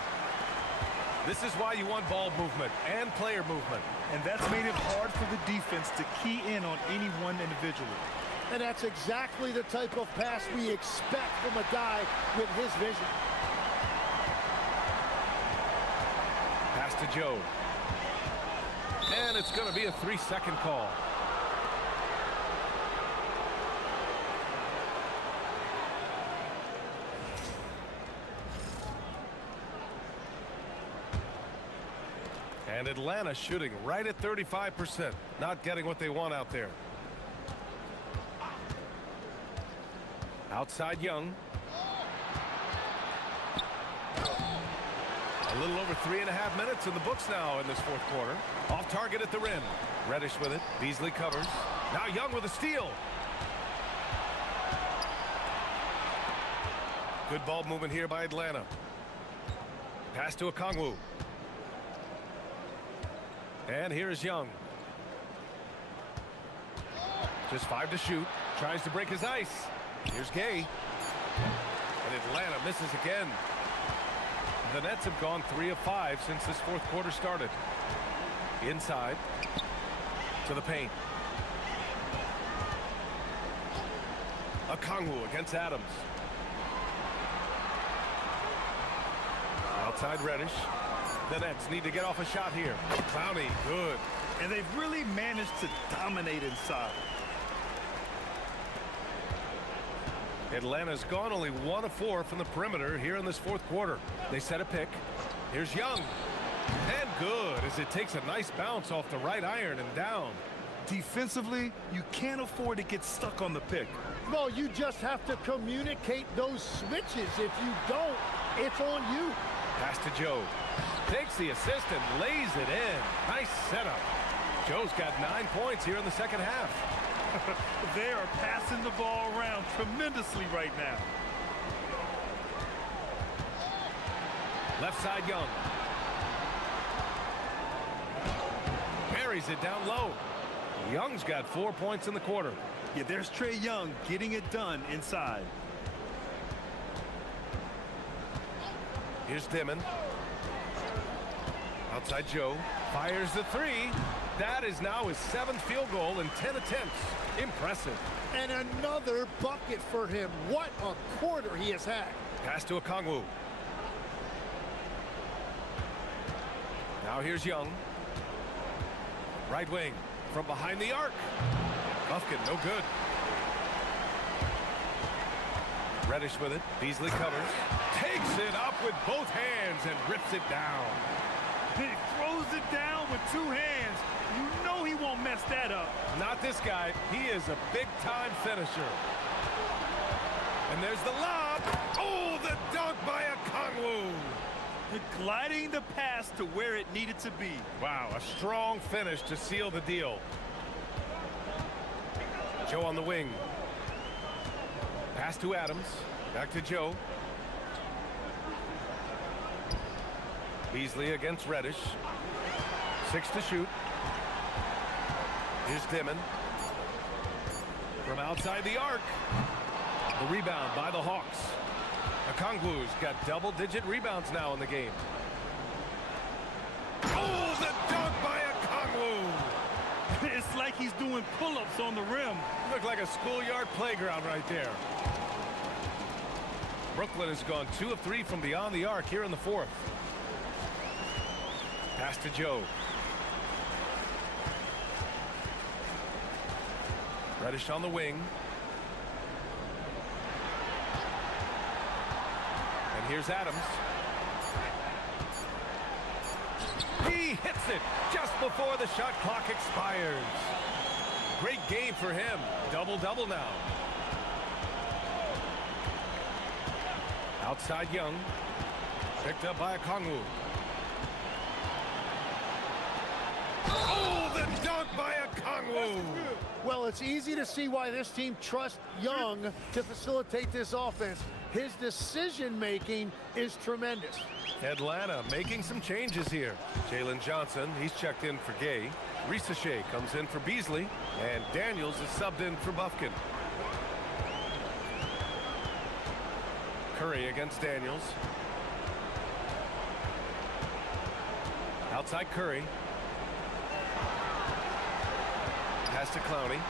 This is why you want ball movement and player movement. And that's made it hard for the defense to key in on any one individual. And that's exactly the type of pass we expect from a guy with his vision. Pass to Joe. And it's going to be a 3-second call. And Atlanta shooting right at 35%. Not getting what they want out there. Outside Young. A little over 3.5 minutes in the books now in this fourth quarter. Off target at the rim. Reddish with it. Beasley covers. Now Young with a steal. Good ball movement here by Atlanta. Pass to Okongwu. And here's Young. Just 5 to shoot. Tries to break his ice. Here's Gay. And Atlanta misses again. The Nets have gone 3 of 5 since this fourth quarter started. Inside to the paint. Okongwu against Adams. Outside Reddish. The Nets need to get off a shot here. Clowney, good. And they've really managed to dominate inside. Atlanta's gone only 1 of 4 from the perimeter here in this fourth quarter. They set a pick. Here's Young. And good as it takes a nice bounce off the right iron and down. Defensively, you can't afford to get stuck on the pick. Well, you just have to communicate those switches. If you don't, it's on you. Pass to Joe. Takes the assist and lays it in. Nice setup. Joe's got 9 points here in the second half. They are passing the ball around tremendously right now. Left side Young. Buries it down low. Young's got 4 points in the quarter. Yeah, there's Trae Young getting it done inside. Here's Dimon. Outside Joe. Fires the 3. That is now his 7th field goal in 10 attempts. Impressive. And another bucket for him. What a quarter he has had. Pass to Okongwu. Now here's Young. Right wing from behind the arc. Bufkin, no good. Reddish with it. Beasley covers. Takes it up with both hands and rips it down. He throws it down with 2 hands. You know he won't mess that up. Not this guy. He is a big-time finisher. And there's the lob. Oh, the dunk by Okongwu. Gliding the pass to where it needed to be. Wow, a strong finish to seal the deal. Joe on the wing. Pass to Adams. Back to Joe. Beasley against Reddish. 6 to shoot. Here's Dimon. From outside the arc. The rebound by the Hawks. Okongwu's got double-digit rebounds now in the game. Oh, the dunk by Okongwu! It's like he's doing pull-ups on the rim. Looked like a schoolyard playground right there. Brooklyn has gone 2 of 3 from beyond the arc here in the fourth. Pass to Joe. Reddish on the wing. And here's Adams. He hits it just before the shot clock expires. Great game for him. Double-double now. Outside Young. Picked up by Okongwu. Oh, the dunk by Okongwu. Well, it's easy to see why this team trusts Young to facilitate this offense. His decision-making is tremendous. Atlanta making some changes here. Jalen Johnson, he's checked in for Gay. Risache comes in for Beasley. And Daniels is subbed in for Bufkin. Curry against Daniels. Outside Curry. Pass to Clowney.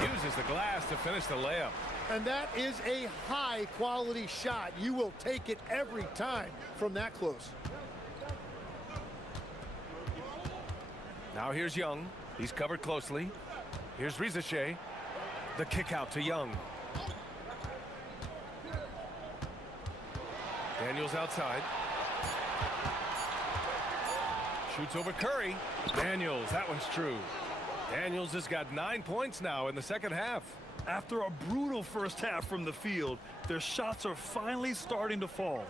Uses the glass to finish the layup. And that is a high-quality shot. You will take it every time from that close. Now here's Young. He's covered closely. Here's Rizachet. The kick out to Young. Daniels outside. Shoots over Curry. Daniels, that one's true. Daniels has got 9 points now in the second half. After a brutal first half from the field, their shots are finally starting to fall.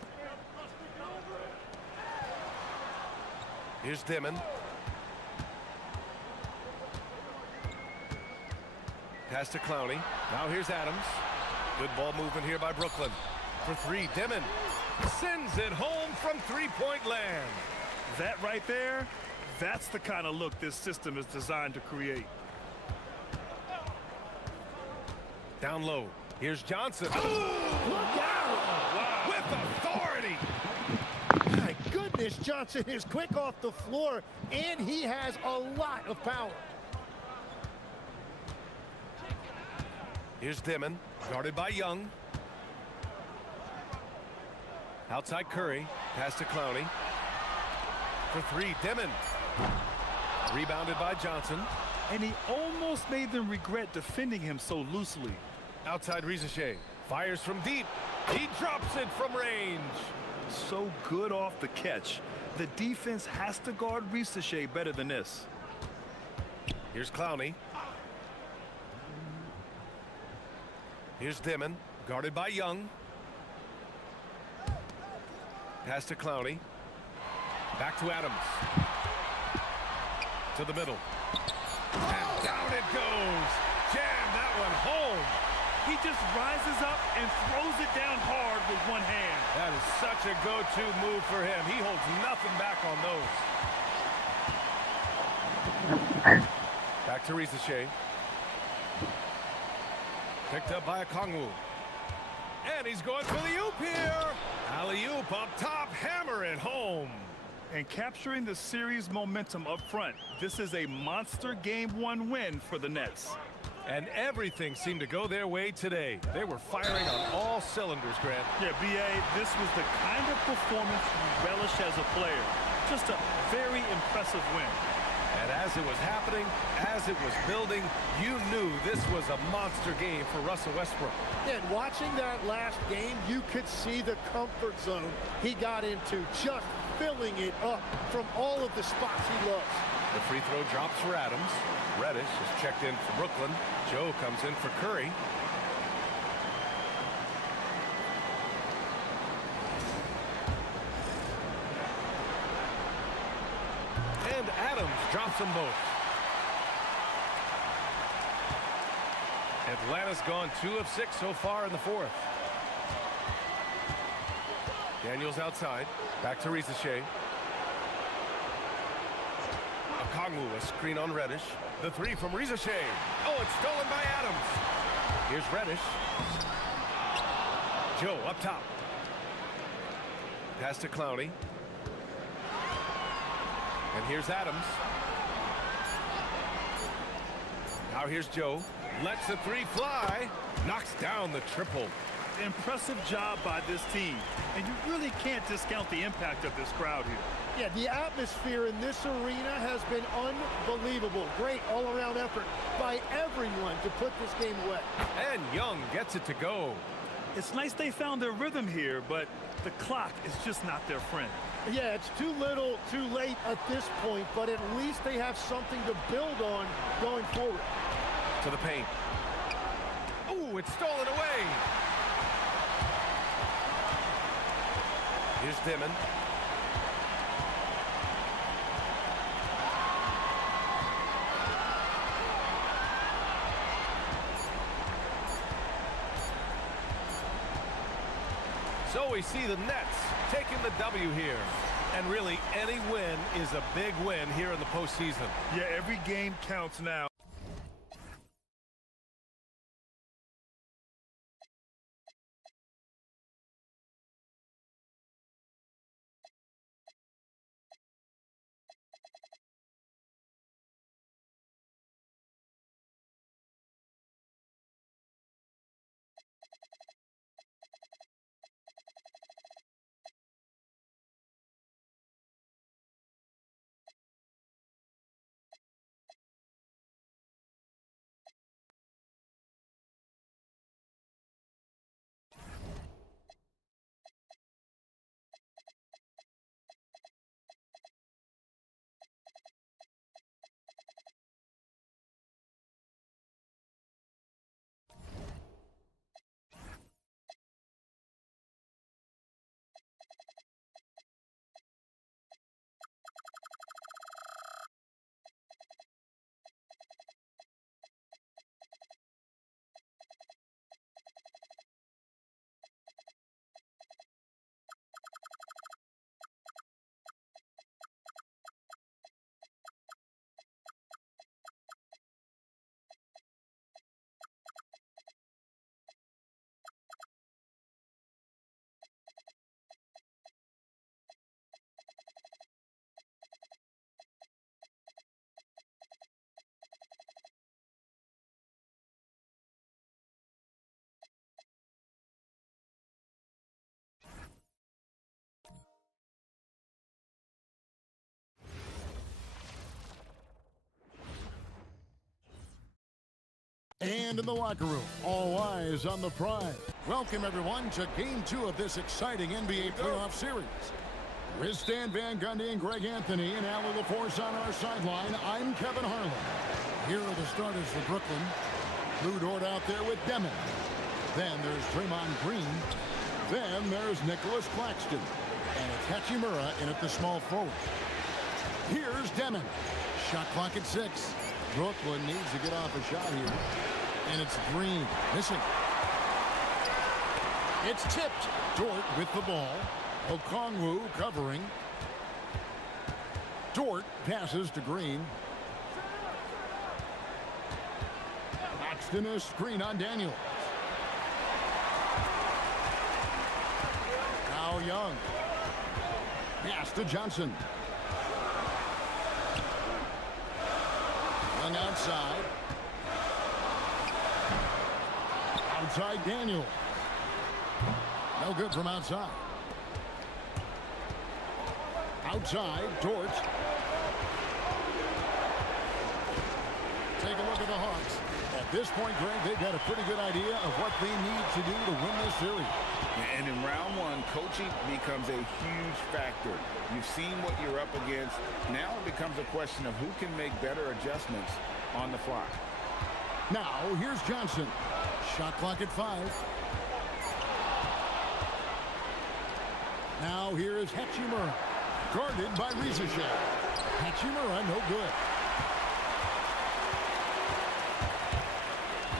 Here's Dimon. Pass to Clowney. Now here's Adams. Good ball movement here by Brooklyn. For three, Dimon sends it home from three-point land. That right there, that's the kind of look this system is designed to create. Down low. Here's Johnson. Look out! Wow. With authority. My goodness, Johnson is quick off the floor, and he has a lot of power. Here's Dimon, guarded by Young. Outside Curry, pass to Clowney. For three, Dimon. Rebounded by Johnson. And he almost made them regret defending him so loosely. Outside Rizachet, fires from deep. He drops it from range. So good off the catch. The defense has to guard Rizachet better than this. Here's Clowney. Here's Dimon, guarded by Young. Pass to Clowney. Back to Adams. To the middle. And down it goes. Jam that one home. He just rises up and throws it down hard with one hand. That is such a go-to move for him. He holds nothing back on those. Back to Rizachet. Picked up by Okongwu. And he's going for the oop here. Alley-oop up top, hammer it home. And capturing the series momentum up front. This is a monster Game 1 win for the Nets. And everything seemed to go their way today. They were firing on all cylinders, Grant. Yeah, B.A., this was the kind of performance you relish as a player. Just a very impressive win. And as it was happening, as it was building, you knew this was a monster game for Russell Westbrook. And watching that last game, you could see the comfort zone he got into, just filling it up from all of the spots he loves. The free throw drops for Adams. Reddish is checked in for Brooklyn. Joe comes in for Curry. And Adams drops them both. Atlanta's gone 2 of 6 so far in the fourth. Daniels outside. Back to Rizachet. Okongwu, a screen on Reddish. The three from Rizachet. Oh, it's stolen by Adams. Here's Reddish. Joe up top. Pass to Clowney. And here's Adams. Now here's Joe. Lets the three fly. Knocks down the triple. Impressive job by this team. And you really can't discount the impact of this crowd here. Yeah, the atmosphere in this arena has been unbelievable. Great all-around effort by everyone to put this game away. And Young gets it to go. It's nice they found their rhythm here, but the clock is just not their friend. Yeah, it's too little, too late at this point, but at least they have something to build on going forward. To the paint. Ooh, it's stolen away. Here's Dimon. So we see the Nets taking the W here. And really, any win is a big win here in the postseason. Yeah, every game counts now. And in the locker room, all eyes on the prize. Welcome, everyone, to Game 2 of this exciting NBA playoff series. With Stan Van Gundy and Greg Anthony and Allie LaForce on our sideline, I'm Kevin Harlan. Here are the starters for Brooklyn. Lou Dort out there with Demon. Then there's Draymond Green. Then there's Nicholas Claxton. And it's Hachimura in at the small forward. Here's Demon. Shot clock at 6. Brooklyn needs to get off a shot here. And it's Green missing. It's tipped. Dort with the ball. Okongwu covering. Dort passes to Green. Claxton a screen on Daniels. Now Young. Pass to Johnson. Young outside. Outside Daniels. No good from outside. Outside, Dort. Take a look at the Hawks. At this point, Greg, they've got a pretty good idea of what they need to do to win this series. And in round one, coaching becomes a huge factor. You've seen what you're up against. Now it becomes a question of who can make better adjustments on the fly. Now, here's Johnson. Shot clock at 5. Now here is Hachimura. Guarded by Rizashe. Hachimura, no good.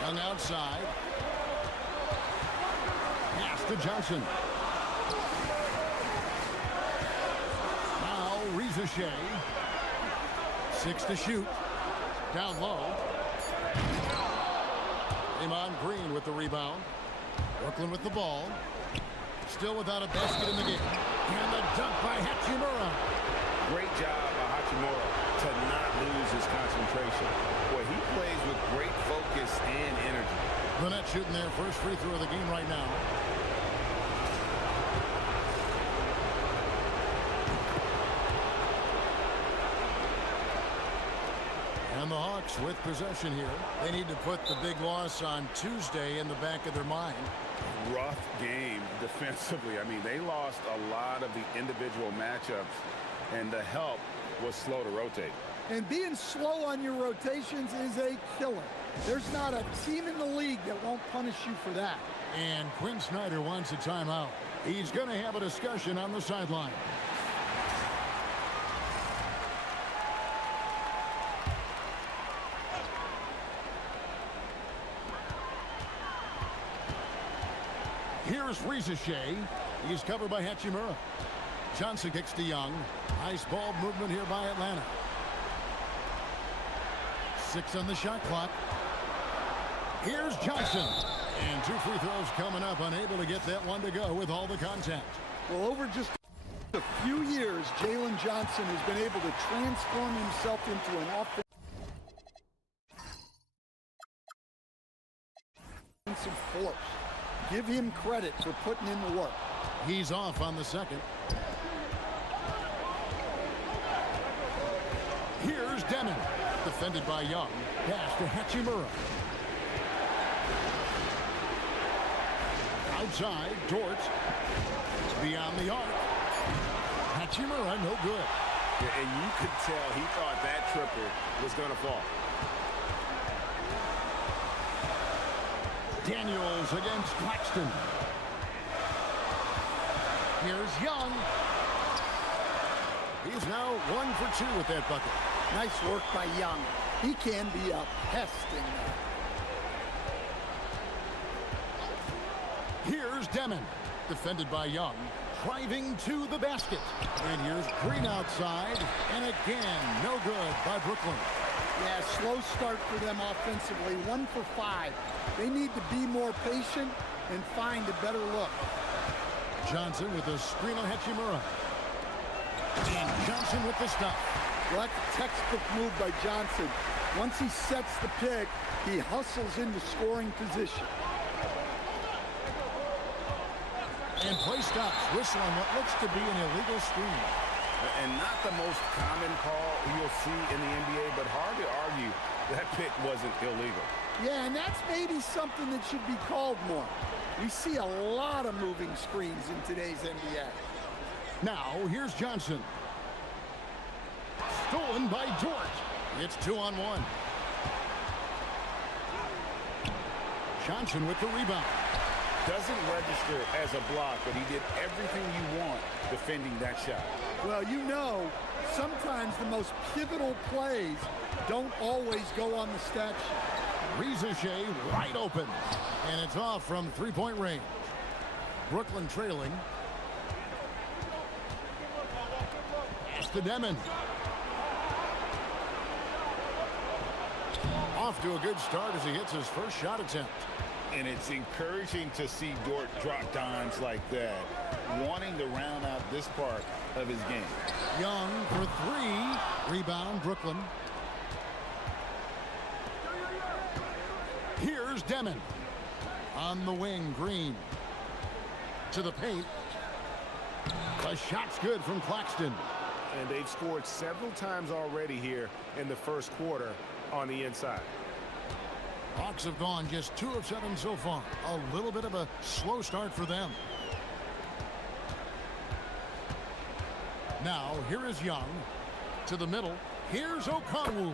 Young outside. Pass to Johnson. Now Rizashe. 6 to shoot. Down low. Draymond Green with the rebound. Brooklyn with the ball. Still without a basket in the game. And the dunk by Hachimura. Great job by Hachimura to not lose his concentration. Boy, he plays with great focus and energy. Lynette shooting their first free throw of the game right now. And the Hawks with possession here. They need to put the big loss on Tuesday in the back of their mind. Rough game defensively. I mean, they lost a lot of the individual matchups, and the help was slow to rotate. And being slow on your rotations is a killer. There's not a team in the league that won't punish you for that. And Quinn Snyder wants a timeout. He's going to have a discussion on the sideline. Here's Rizashe. He's covered by Hachimura. Johnson kicks to Young. Nice ball movement here by Atlanta. 6 on the shot clock. Here's Johnson. And 2 free throws coming up. Unable to get that one to go with all the contact. Well, over just a few years, Jalen Johnson has been able to transform himself into an offensive force. Give him credit for putting in the work. He's off on the second. Here's Demon. Defended by Young. Pass to Hachimura. Outside, Dort. Beyond the arc. Hachimura, no good. Yeah, and you could tell he thought that triple was going to fall. Daniels against Claxton. Here's Young. He's now 1 for 2 with that bucket. Nice work by Young. He can be a pest in there. Here's Demon. Defended by Young. Driving to the basket. And here's Green outside. And again, no good by Brooklyn. Yeah, slow start for them offensively. 1 for 5. They need to be more patient and find a better look. Johnson with a screen on Hachimura. And Johnson with the stop. Well, that's a textbook move by Johnson. Once he sets the pick, he hustles into scoring position. And play stops. Whistle on what looks to be an illegal screen. And not the most common call you'll see in the NBA, but hard to argue that pick wasn't illegal. Yeah, and that's maybe something that should be called more. We see a lot of moving screens in today's NBA. Now, here's Johnson. Stolen by Dort. It's 2-on-1. Johnson with the rebound. Doesn't register as a block, but he did everything you want defending that shot. Well, you know, sometimes the most pivotal plays don't always go on the stat sheet. Riza Shea wide open. And it's off from three-point range. Brooklyn trailing. Pass to Demon. Off to a good start as he hits his first shot attempt. And it's encouraging to see Dort drop dimes like that, wanting to round out this part of his game. Young for three. Rebound, Brooklyn. Here's Demon. On the wing, Green. To the paint. The shot's good from Claxton. And they've scored several times already here in the first quarter on the inside. Hawks have gone just 2 of 7 so far. A little bit of a slow start for them. Now, here is Young. To the middle. Here's Okongwu.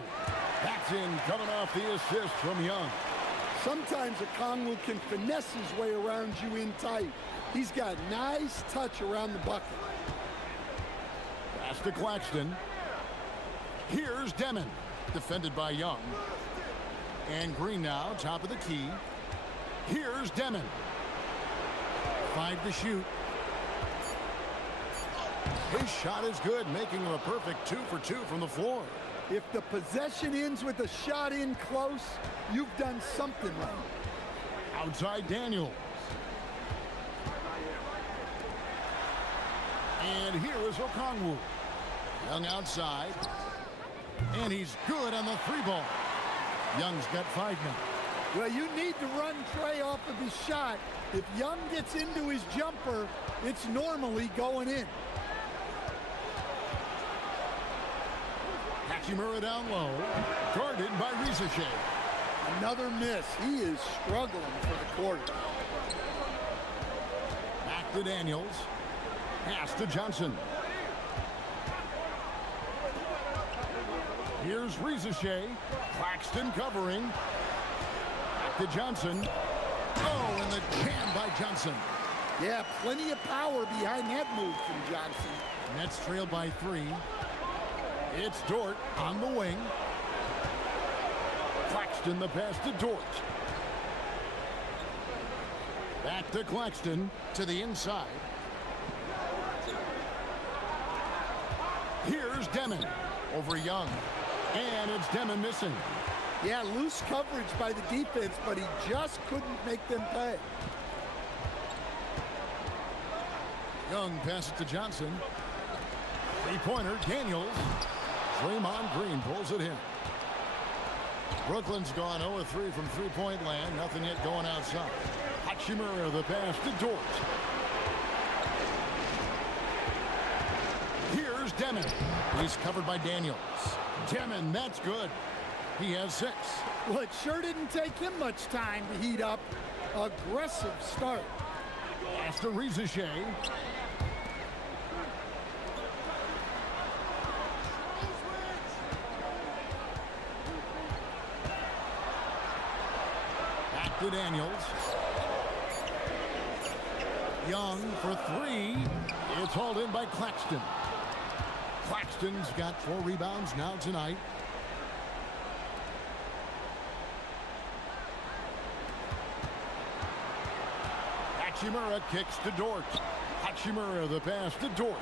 That's in, coming off the assist from Young. Sometimes Okongwu can finesse his way around you in tight. He's got nice touch around the bucket. Pass to Claxton. Here's Demon. Defended by Young. And Green now, top of the key. Here's Demon. 5 to shoot. His shot is good, making him a perfect 2 for 2 from the floor. If the possession ends with a shot in close, you've done something right. Outside Daniels. And here is Okongwu. Young outside. And he's good on the 3-ball. Young's got 5 now. Well, you need to run Trey off of his shot. If Young gets into his jumper, it's normally going in. Hachimura down low. Guarded by Riza Shea. Another miss. He is struggling for the quarter. Back to Daniels. Pass to Johnson. Here's Riza Shea. Claxton covering. Back to Johnson. Oh, and the jam by Johnson. Yeah, plenty of power behind that move from Johnson. Nets trailed by 3. It's Dort on the wing. Claxton the pass to Dort. Back to Claxton to the inside. Here's Demon over Young. And it's Demon missing. Yeah, loose coverage by the defense, but he just couldn't make them pay. Young passes to Johnson. 3-pointer, Daniels. Draymond Green pulls it in. Brooklyn's gone 0-3 from three-point land. Nothing yet going outside. Hachimura the pass to Dort. Here's Demon. He's covered by Daniels. Demon, that's good. He has 6. Well, it sure didn't take him much time to heat up. Aggressive start. Pass to Riza Shea. Back to Daniels. Young for 3. It's hauled in by Claxton. Claxton's got 4 rebounds now tonight. Hachimura kicks to Dort. Hachimura the pass to Dort.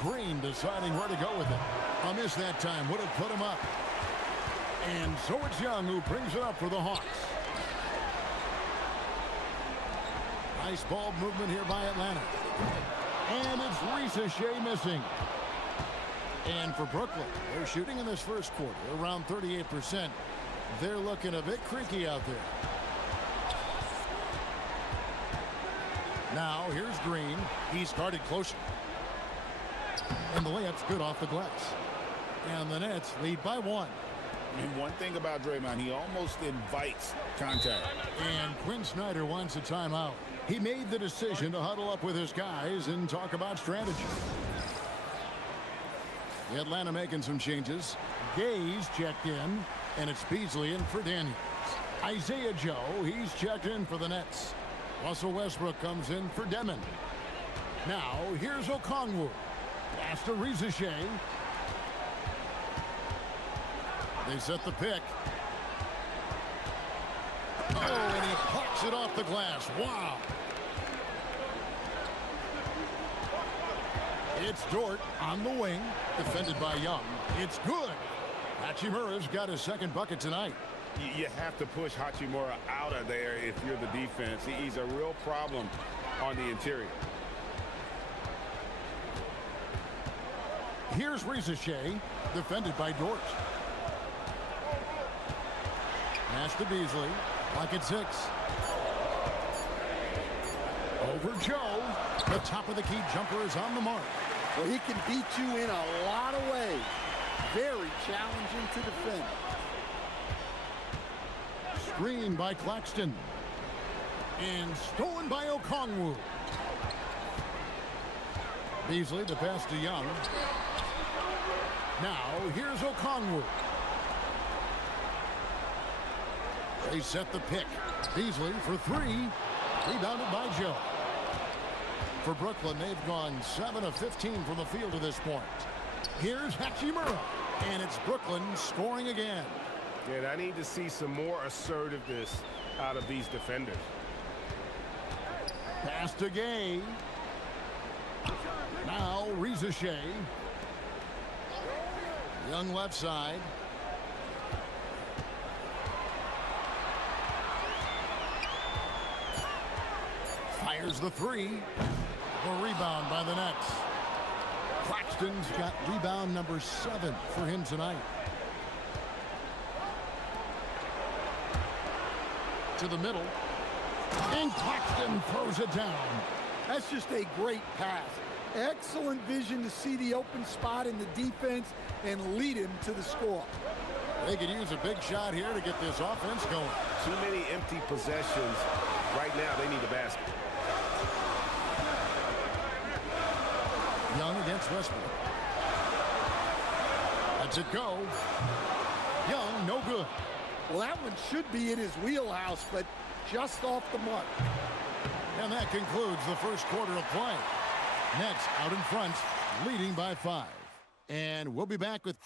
Green deciding where to go with it. A miss that time would have put him up. And so it's Young who brings it up for the Hawks. Nice ball movement here by Atlanta. And it's Riza Shea missing. And for Brooklyn, they're shooting in this first quarter around 38%. They're looking a bit creaky out there. Now here's Green. He's guarded closely. And the layup's good off the glass. And the Nets lead by 1. And one thing about Draymond, he almost invites contact. And Quinn Snyder wants a timeout. He made the decision to huddle up with his guys and talk about strategy. Atlanta making some changes. Gaze checked in, and it's Beasley in for Daniels. Isaiah Joe, he's checked in for the Nets. Russell Westbrook comes in for Demon. Now, here's Okongwu. Pass to Rizachet. They set the pick. Oh, and he hawks it off the glass. Wow. It's Dort on the wing, defended by Young. It's good. Hachimura's got his second bucket tonight. You have to push Hachimura out of there if you're the defense. He's a real problem on the interior. Here's Rizachet, defended by Dort. Pass to Beasley. Pocket 6. Over Joe. The top of the key jumper is on the mark. Well, he can beat you in a lot of ways. Very challenging to defend. Screen by Claxton. And stolen by Okongwu. Beasley, the pass to Young. Now, here's Okongwu. They set the pick. Beasley for 3. Rebounded by Joe. For Brooklyn, they've gone 7 of 15 from the field to this point. Here's Hachimura. And it's Brooklyn scoring again. And I need to see some more assertiveness out of these defenders. Pass to Gay. Now Rizachet. Young left side. Fires the 3. The rebound by the Nets. Claxton's got rebound number 7 for him tonight. To the middle. And Claxton throws it down. That's just a great pass. Excellent vision to see the open spot in the defense and lead him to the score. They could use a big shot here to get this offense going. Too many empty possessions. Right now, they need a basket. Young against Westbrook. Lets it go. Young, no good. Well, that one should be in his wheelhouse, but just off the mark. And that concludes the first quarter of play. Nets out in front, leading by 5. And we'll be back with...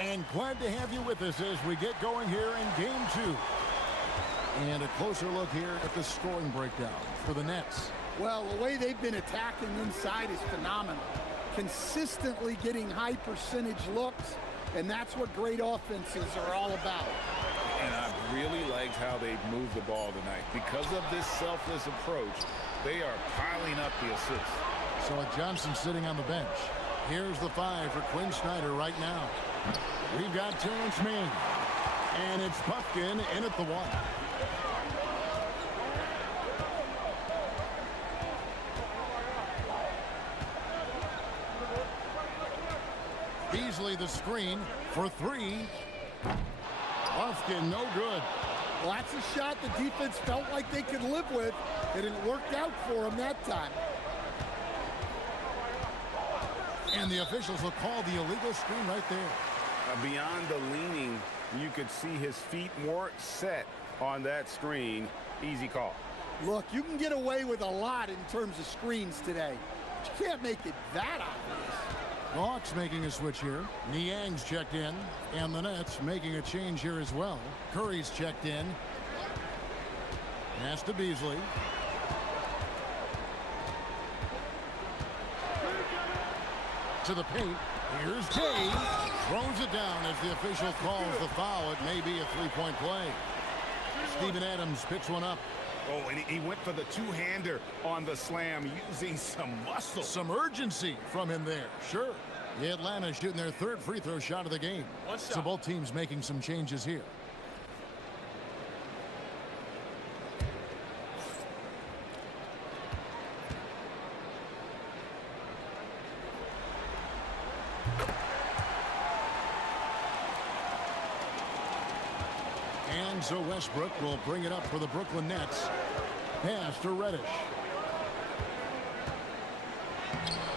And glad to have you with us as we get going here in Game 2. And a closer look here at the scoring breakdown for the Nets. Well, the way they've been attacking inside is phenomenal. Consistently getting high percentage looks, and that's what great offenses are all about. And I've really liked how they've moved the ball tonight. Because of this selfless approach, they are piling up the assists. So Johnson sitting on the bench. Here's the 5 for Quinn Snyder right now. We've got Terrence Mann. And it's Puffkin in at the 1. Beasley the screen for 3. Puffkin, no good. Well, that's a shot the defense felt like they could live with, and it worked out for them that time. And the officials will call the illegal screen right there. Beyond the leaning, you could see his feet weren't set on that screen. Easy call. Look, you can get away with a lot in terms of screens today. But you can't make it that obvious. The Hawks making a switch here. Niang's checked in. And the Nets making a change here as well. Curry's checked in. Pass to Beasley. To the paint. Here's Gay. Throws it down as the official calls the foul. It may be a three-point play. Steven Adams picks one up. Oh, and he went for the two-hander on the slam, using some muscle. Some urgency from him there. Sure. The Atlanta shooting their 3rd free throw shot of the game. So both teams making some changes here. And so Westbrook will bring it up for the Brooklyn Nets. Pass to Reddish.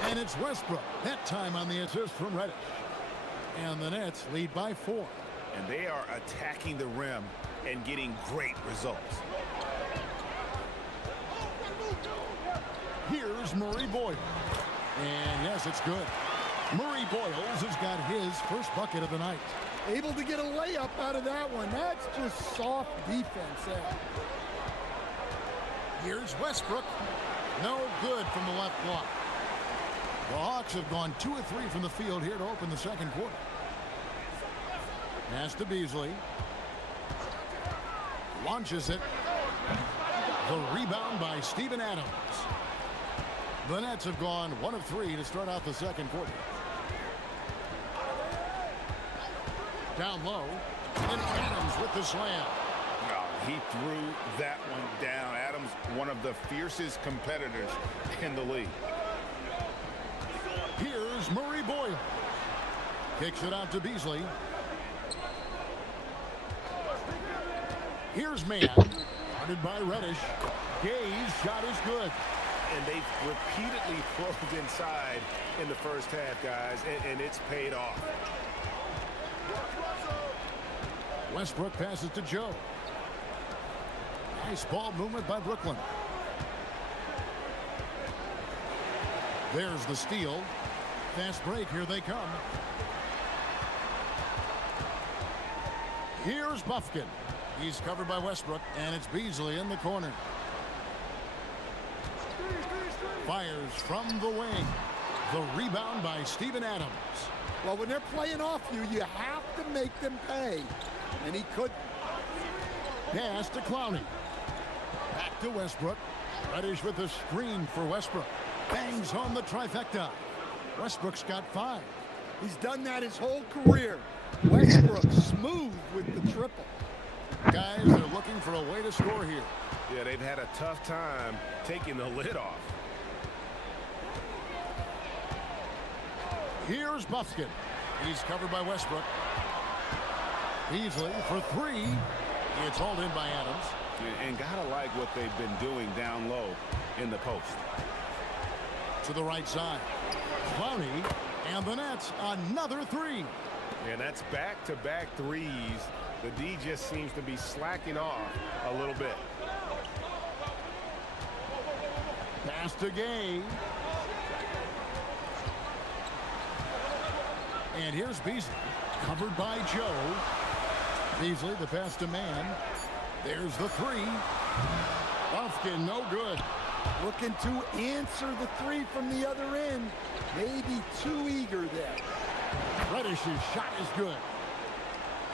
And it's Westbrook. That time on the assist from Reddish. And the Nets lead by 4. And they are attacking the rim and getting great results. Here's Murray Boyle. And yes, it's good. Murray Boyles has got his first bucket of the night. Able to get a layup out of that one. That's just soft defense there. Here's Westbrook. No good from the left block. The Hawks have gone 2 of 3 from the field here to open the second quarter. Pass to Beasley. Launches it. The rebound by Steven Adams. The Nets have gone 1 of 3 to start out the second quarter. Down low. And Adams with the slam. Oh, he threw that one down. Adams, one of the fiercest competitors in the league. Here's Murray Boyle. Kicks it out to Beasley. Here's Mann. Guarded by Reddish. Gay's shot is good. And they've repeatedly probed inside in the first half, guys, and it's paid off. Westbrook passes to Joe. Nice ball movement by Brooklyn. There's the steal. Fast break. Here they come. Here's Buffkin. He's covered by Westbrook, and it's Beasley in the corner. Fires from the wing. The rebound by Steven Adams. Well, when they're playing off you, you have to make them pay. And he could. Pass to Clowney. Back to Westbrook. Reddish with the screen for Westbrook. Bangs home the trifecta. Westbrook's got 5. He's done that his whole career. Westbrook smooth with the triple. Guys are looking for a way to score here. Yeah, they've had a tough time taking the lid off. Here's Buffkin. He's covered by Westbrook. Beasley for 3. It's hauled in by Adams. And gotta like what they've been doing down low in the post. To the right side. Clowney and the Nets another 3. And that's back-to-back threes. The D just seems to be slacking off a little bit. Pass to Gay. And here's Beasley, covered by Joe. Beasley, the pass to Mann. There's the 3. Buffkin, no good. Looking to answer the 3 from the other end. Maybe too eager there. Reddish's shot is good.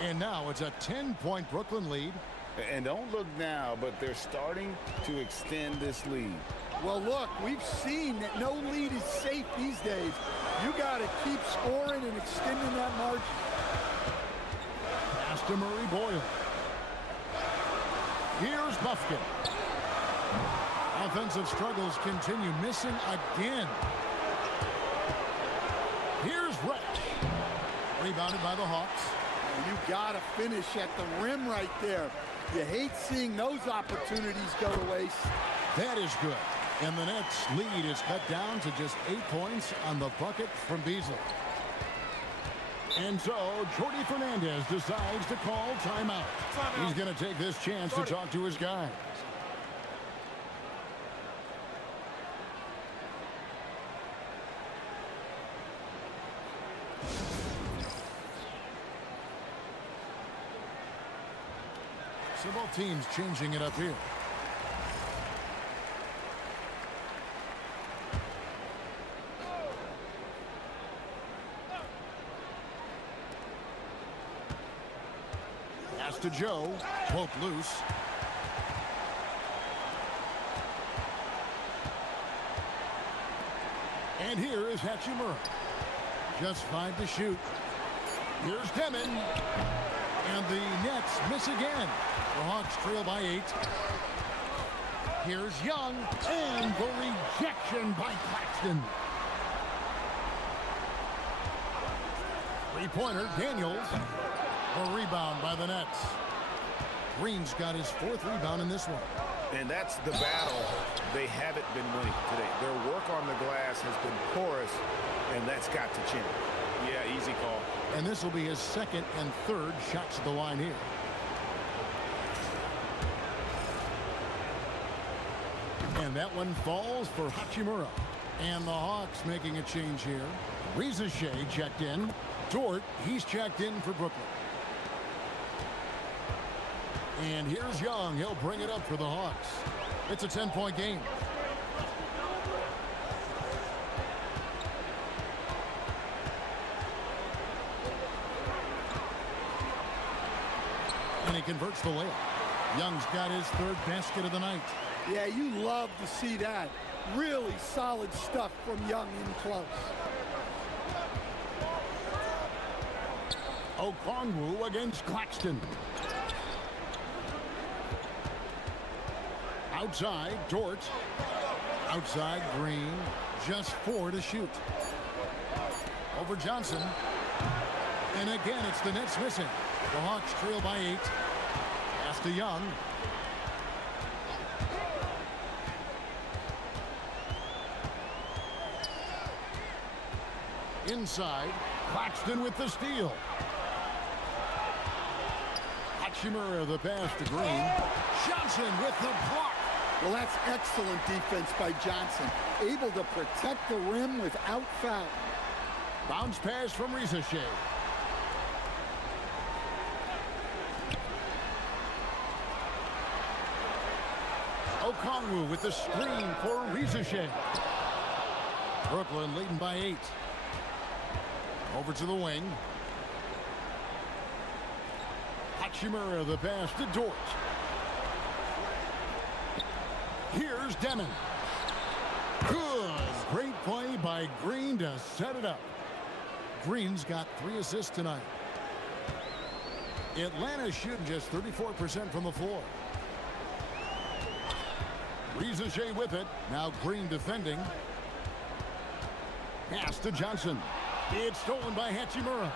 And now it's a 10-point Brooklyn lead. And don't look now, but they're starting to extend this lead. Well, look, we've seen that no lead is safe these days. You got to keep scoring and extending that margin. Pass to Murray Boyle. Here's Buffkin. Offensive struggles continue. Missing again. Here's Reddish. Rebounded by the Hawks. You got to finish at the rim right there. You hate seeing those opportunities go to waste. That is good. And the Nets' lead is cut down to just 8 points on the bucket from Beasley. And so Jordi Fernandez decides to call timeout. He's going to take this chance to talk to his guys. So both teams changing it up here. Pass to Joe. Pope loose. And here is Hachimura. Just 5 to shoot. Here's Demon. And the Nets miss again. The Hawks trail by 8. Here's Young. And the rejection by Claxton. Three-pointer, Daniels. A rebound by the Nets. Green's got his 4th rebound in this one. And that's the battle they haven't been winning today. Their work on the glass has been porous, and that's got to change. Yeah, easy call. And this will be his 2nd and 3rd shots at the line here. And that one falls for Hachimura. And the Hawks making a change here. Reza Shea checked in. Dort, he's checked in for Brooklyn. And here's Young. He'll bring it up for the Hawks. It's a 10-point game. And he converts the layup. Young's got his 3rd basket of the night. Yeah, you love to see that. Really solid stuff from Young in close. Okongwu against Claxton. Outside, Dort. Outside, Green. Just 4 to shoot. Over Johnson. And again, it's the Nets missing. The Hawks trail by 8. Pass to Young. Inside, Claxton with the steal. Hachimura the pass to Green. Johnson with the block. Well, that's excellent defense by Johnson. Able to protect the rim without foul. Bounce pass from Reza Shea. Okongwu with the screen for Reza Shea. Brooklyn leading by 8. Over to the wing. Hachimura the pass to Dort. Here's Demon. Good. Great play by Green to set it up. Green's got 3 assists tonight. Atlanta shooting just 34% from the floor. Reza Shea with it. Now Green defending. Pass to Johnson. It's stolen by Hachimura.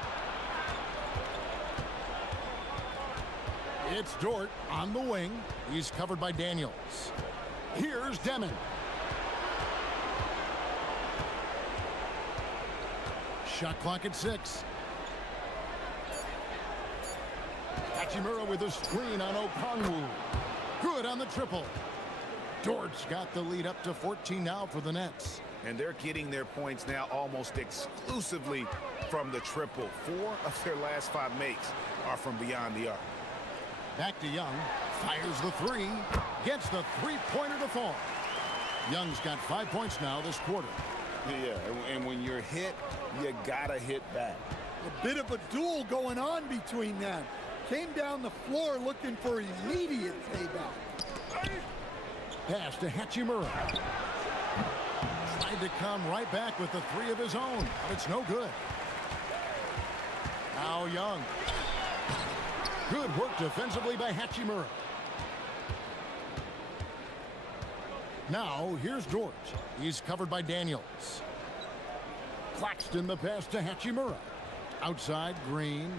It's Dort on the wing. He's covered by Daniels. Here's Demon. Shot clock at 6. Hachimura with a screen on Okongwu. Good on the triple. Dort's got the lead up to 14 now for the Nets. And they're getting their points now almost exclusively from the triple. 4 of their last 5 makes are from beyond the arc. Back to Young. Fires the 3. Gets the 3-pointer to fall. Young's got 5 points now this quarter. Yeah, and when you're hit, you gotta hit back. A bit of a duel going on between them. Came down the floor looking for immediate payback. Pass to Hachimura. Tried to come right back with the 3 of his own, but it's no good. Now Young. Good work defensively by Hachimura. Now here's Dort. He's covered by Daniels. Claxton the pass to Hachimura. Outside Green.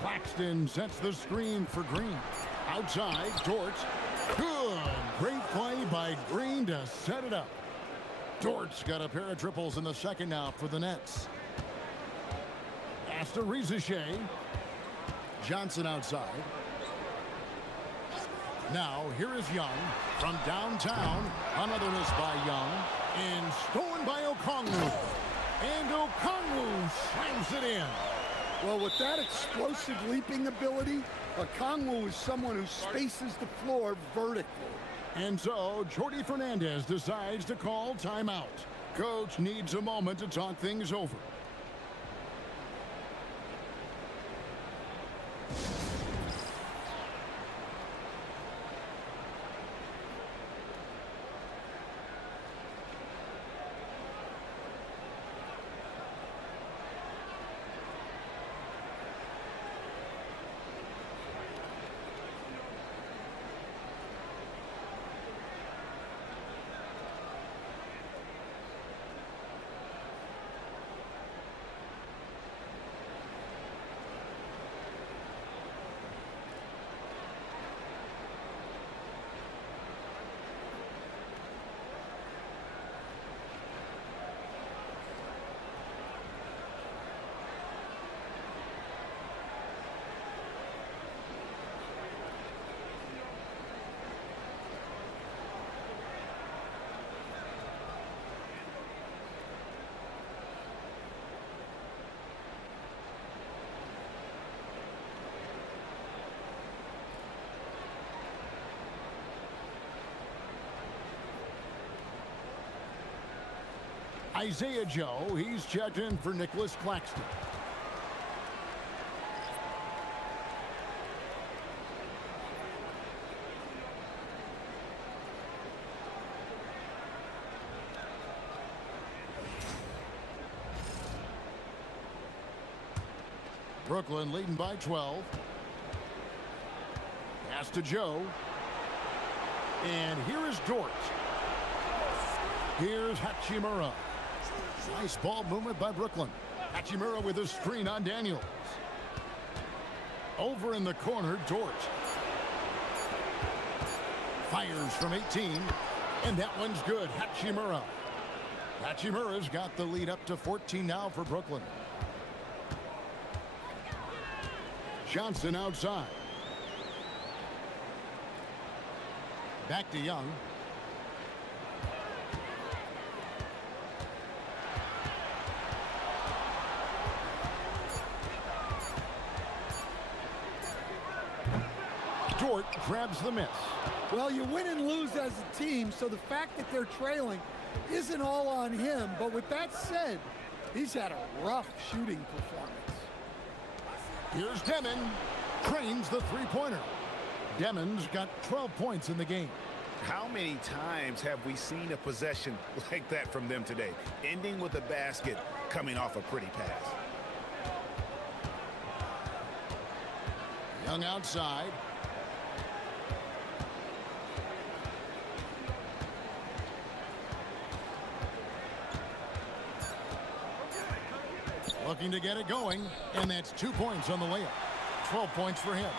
Claxton sets the screen for Green. Outside Dort. Good. Great play by Green to set it up. Dort's got a pair of triples in the second now for the Nets. Pass to Reza Shea. Johnson outside. Now here is Young from downtown. Another miss by Young. And stolen by Okongwu. And Okongwu slams it in. Well, with that explosive leaping ability, Okongwu is someone who spaces the floor vertically. And so Jordi Fernandez decides to call timeout. Coach needs a moment to talk things over. Isaiah Joe, he's checked in for Nicholas Claxton. Brooklyn leading by 12. Pass to Joe. And here is Dort. Here's Hachimura. Nice ball movement by Brooklyn. Hachimura with a screen on Daniels. Over in the corner, Dort. Fires from 18. And that one's good. Hachimura. Hachimura's got the lead up to 14 now for Brooklyn. Johnson outside. Back to Young. Dort grabs the miss. Well, you win and lose as a team, so the fact that they're trailing isn't all on him. But with that said, he's had a rough shooting performance. Here's Demon. Cranes the three-pointer. Demon's got 12 points in the game. How many times have we seen a possession like that from them today, ending with a basket coming off a pretty pass? Young outside. Looking to get it going, and that's 2 points on the layup. 12 points for him.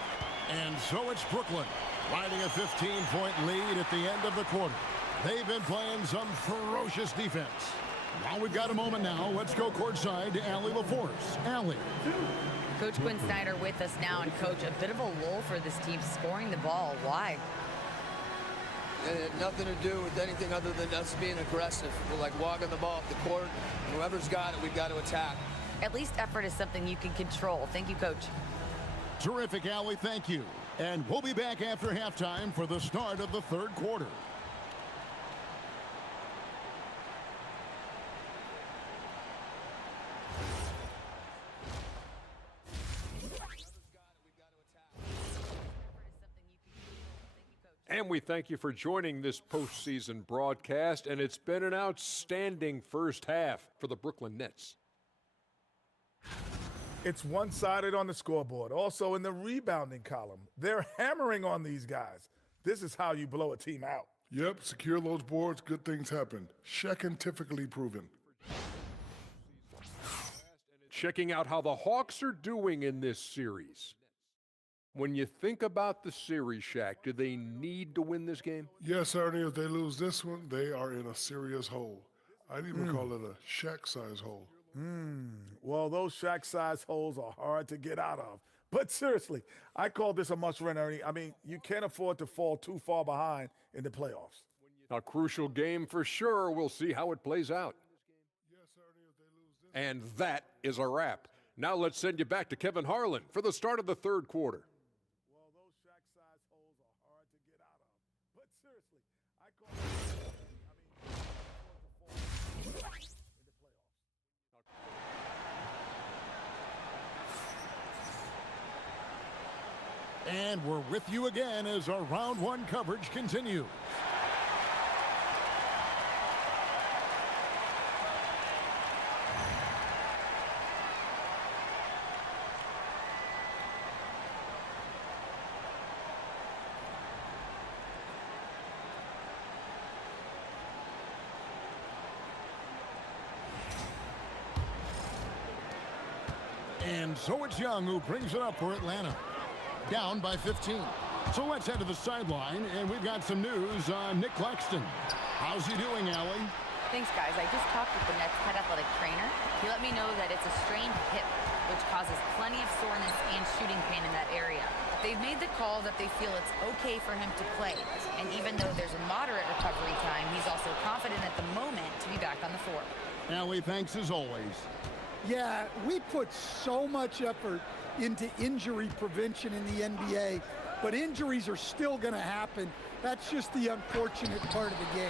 And so it's Brooklyn, riding a 15-point lead at the end of the quarter. They've been playing some ferocious defense. Now we've got a moment now. Let's go courtside to Allie LaForce. Allie. Coach Quinn Snyder with us now, and Coach, a bit of a lull for this team scoring the ball. Why? It had nothing to do with anything other than us being aggressive. We're like walking the ball up the court. Whoever's got it, we've got to attack. At least effort is something you can control. Thank you, Coach. Terrific, Allie. Thank you. And we'll be back after halftime for the start of the third quarter. And we thank you for joining this postseason broadcast, and it's been an outstanding first half for the Brooklyn Nets. It's one-sided on the scoreboard. Also in the rebounding column, they're hammering on these guys. This is how you blow a team out. Yep, secure those boards, good things happen. Scientifically proven. Checking out how the Hawks are doing in this series. When you think about the series, Shaq, do they need to win this game? Yes, Ernie, if they lose this one, they are in a serious hole. I'd even call it a Shaq-size hole. Well, those Shaq-size holes are hard to get out of. But seriously, I call this a must-win, Ernie. I mean, you can't afford to fall too far behind in the playoffs. A crucial game for sure. We'll see how it plays out. And that is a wrap. Now let's send you back to Kevin Harlan for the start of the third quarter. Well, those Shaq-size holes are hard to get out of. But seriously, I call this And we're with you again as our round one coverage continues. And so it's Young who brings it up for Atlanta. Down by 15. So let's head to the sideline, and we've got some news on Nick Claxton. How's he doing, Allie? Thanks, guys. I just talked with the Nets head athletic trainer. He let me know that it's a strained hip, which causes plenty of soreness and shooting pain in that area. They've made the call that they feel it's okay for him to play. And even though there's a moderate recovery time, he's also confident at the moment to be back on the floor. Allie, thanks as always. Yeah, we put so much effort into injury prevention in the NBA, but injuries are still going to happen. That's just the unfortunate part of the game.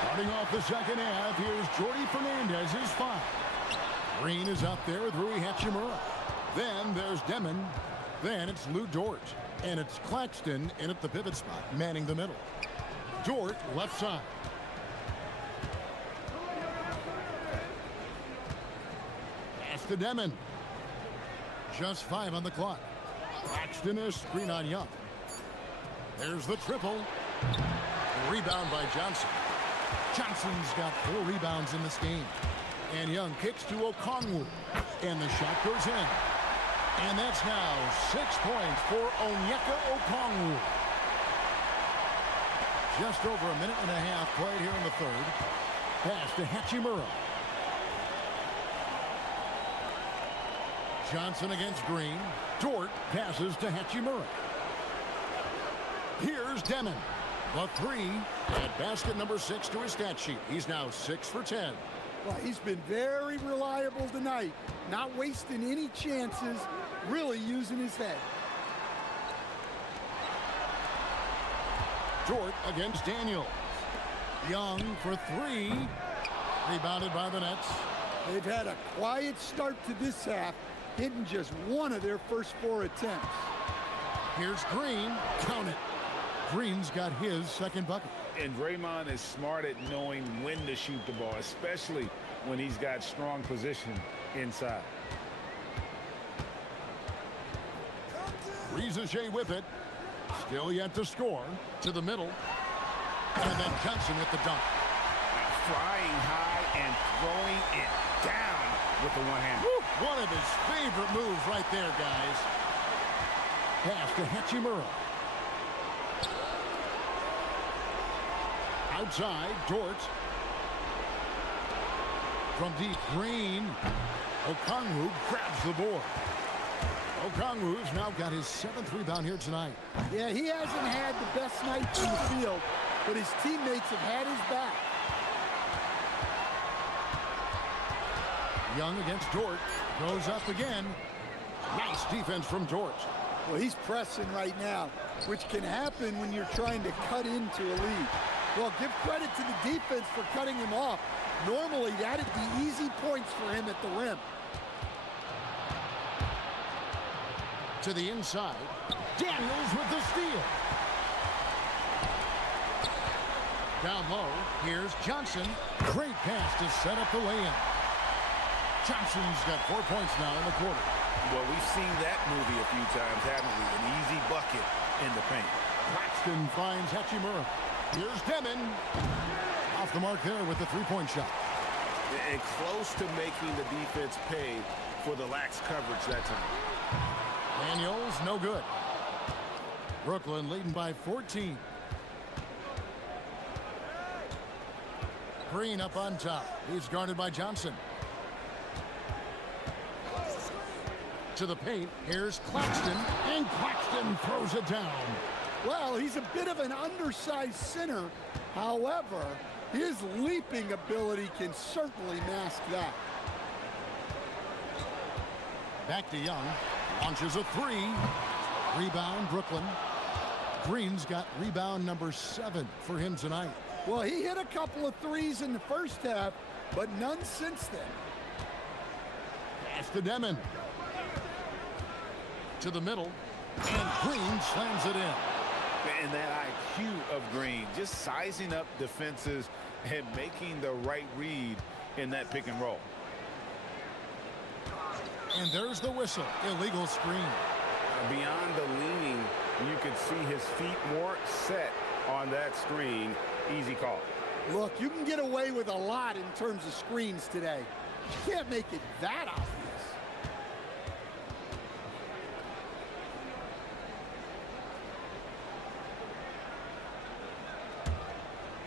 Starting off the second half, here's Jordy Fernandez's 5. Green is up there with Rui Hachimura. Then there's Demon. Then it's Lou Dort. And it's Claxton in at the pivot spot, manning the middle. Dort, left side. Pass to Demon. Just 5 on the clock. Claxton is screen on Young. There's the triple. Rebound by Johnson. Johnson's got 4 rebounds in this game. And Young kicks to Okongwu. And the shot goes in. And that's now 6 points for Onyeka Okongwu. Just over a minute and a half played here in the third. Pass to Hachimura. Johnson against Green. Dort passes to Hachimura. Here's Demon. The 3 at basket number 6 to his stat sheet. He's now 6 for 10. Well, he's been very reliable tonight. Not wasting any chances. Really using his head. Dort against Daniel. Young for 3. Rebounded by the Nets. They've had a quiet start to this half, hitting just 1 of their first 4 attempts. Here's Green. Count it. Green's got his second bucket. And Draymond is smart at knowing when to shoot the ball, especially when he's got strong position inside. Riza with it. Still yet to score. To the middle. And then Johnson with the dunk. Flying high and throwing it down with the one hand. One of his favorite moves right there, guys. Pass to Hachimura. Outside, Dort. From deep, Green. Okongwu grabs the board. Okongwu's now got his 7th rebound here tonight. Yeah, he hasn't had the best night in the field, but his teammates have had his back. Young against Dort. Goes up again. Nice defense from Dort. Well, he's pressing right now, which can happen when you're trying to cut into a lead. Well, give credit to the defense for cutting him off. Normally, that'd be easy points for him at the rim. To the inside. Daniels with the steal. Down low, here's Johnson. Great pass to set up the lay-in. Johnson's got 4 points now in the quarter. Well, we've seen that movie a few times, haven't we? An easy bucket in the paint. Claxton finds Hachimura. Here's Demon. Off the mark there with the 3-point shot. And close to making the defense pay for the lax coverage that time. Daniels, no good. Brooklyn leading by 14. Green up on top. He's guarded by Johnson. To the paint. Here's Claxton. And Claxton throws it down. Well, he's a bit of an undersized center. However, his leaping ability can certainly mask that. Back to Young. Launches a 3. Rebound, Brooklyn. Green's got rebound number 7 for him tonight. Well, he hit a couple of threes in the first half, but none since then. Pass to Demon. To the middle. And Green slams it in. And that IQ of Green, just sizing up defenses and making the right read in that pick and roll. And there's the whistle. Illegal screen. Beyond the leaning, you could see his feet weren't set on that screen. Easy call. Look, you can get away with a lot in terms of screens today. You can't make it that obvious.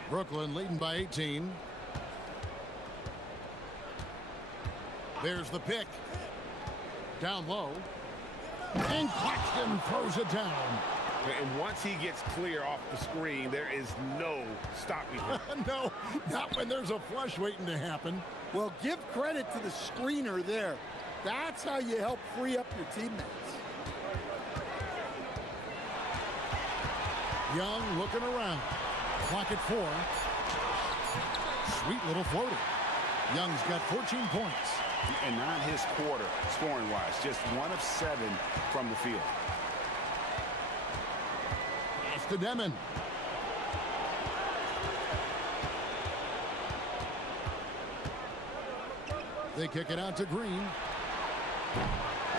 Brooklyn leading by 18. There's the pick. Down low. And Claxton throws it down. And once he gets clear off the screen, there is no stopping him. No, not when there's a flush waiting to happen. Well, give credit to the screener there. That's how you help free up your teammates. Young looking around. Clock at 4. sweet little floater. Young's got 14 points. And not his quarter, scoring-wise. Just 1 of 7 from the field. Pass to Demon. They kick it out to Green.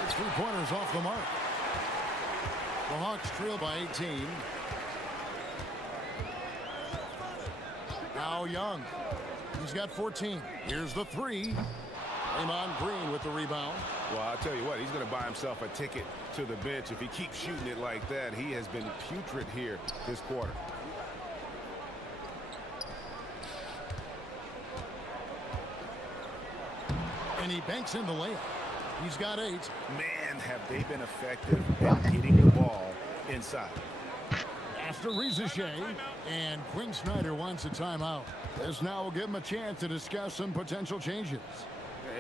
It's 3-pointers off the mark. The Hawks trail by 18. Now Young. He's got 14. Here's the 3. Draymond Green with the rebound. Well, I'll tell you what, he's going to buy himself a ticket to the bench. If he keeps shooting it like that, he has been putrid here this quarter. And he banks in the layup. He's got 8. Man, have they been effective at getting the ball inside. After Reza Shea, and Quinn Snyder wants a timeout. This now will give him a chance to discuss some potential changes.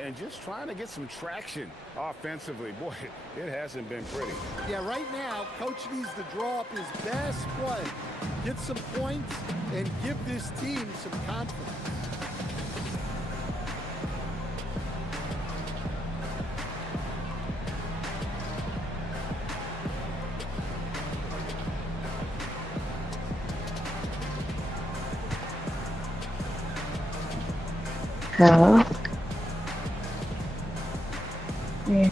And just trying to get some traction offensively. Boy, it hasn't been pretty. Yeah, right now, Coach needs to draw up his best play, get some points, and give this team some confidence. Hello? Yeah.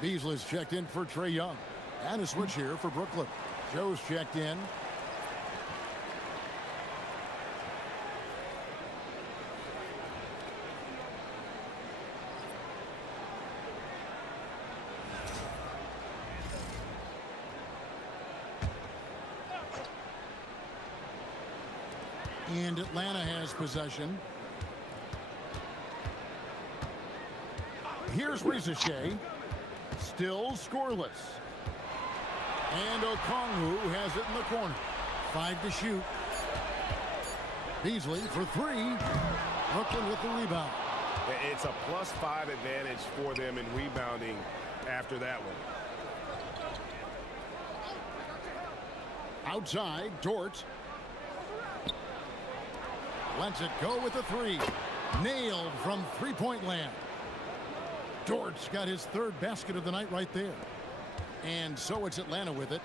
Beasley's checked in for Trae Young. And a switch here for Brooklyn. Joe's checked in. And Atlanta has possession. Here's Reza Shea. Still scoreless. And Okongwu has it in the corner. 5 to shoot. Beasley for 3. Brooklyn with the rebound. It's a +5 advantage for them in rebounding after that one. Outside, Dort. Lets it go with the 3. Nailed from three-point land. Dort's got his 3rd basket of the night right there. And so it's Atlanta with it.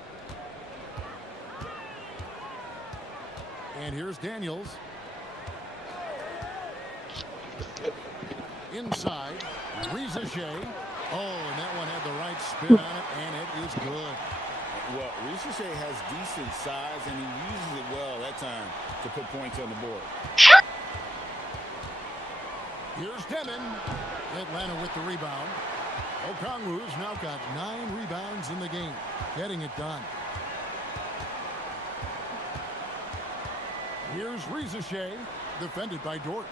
And here's Daniels. Inside, Reza Shea. Oh, and that one had the right spin on it, and it is good. Well, Reza Shea has decent size, and he uses it well that time to put points on the board. Here's Demon. Atlanta with the rebound. Okongwu's now got 9 rebounds in the game. Getting it done. Here's Reza Shea, defended by Dort.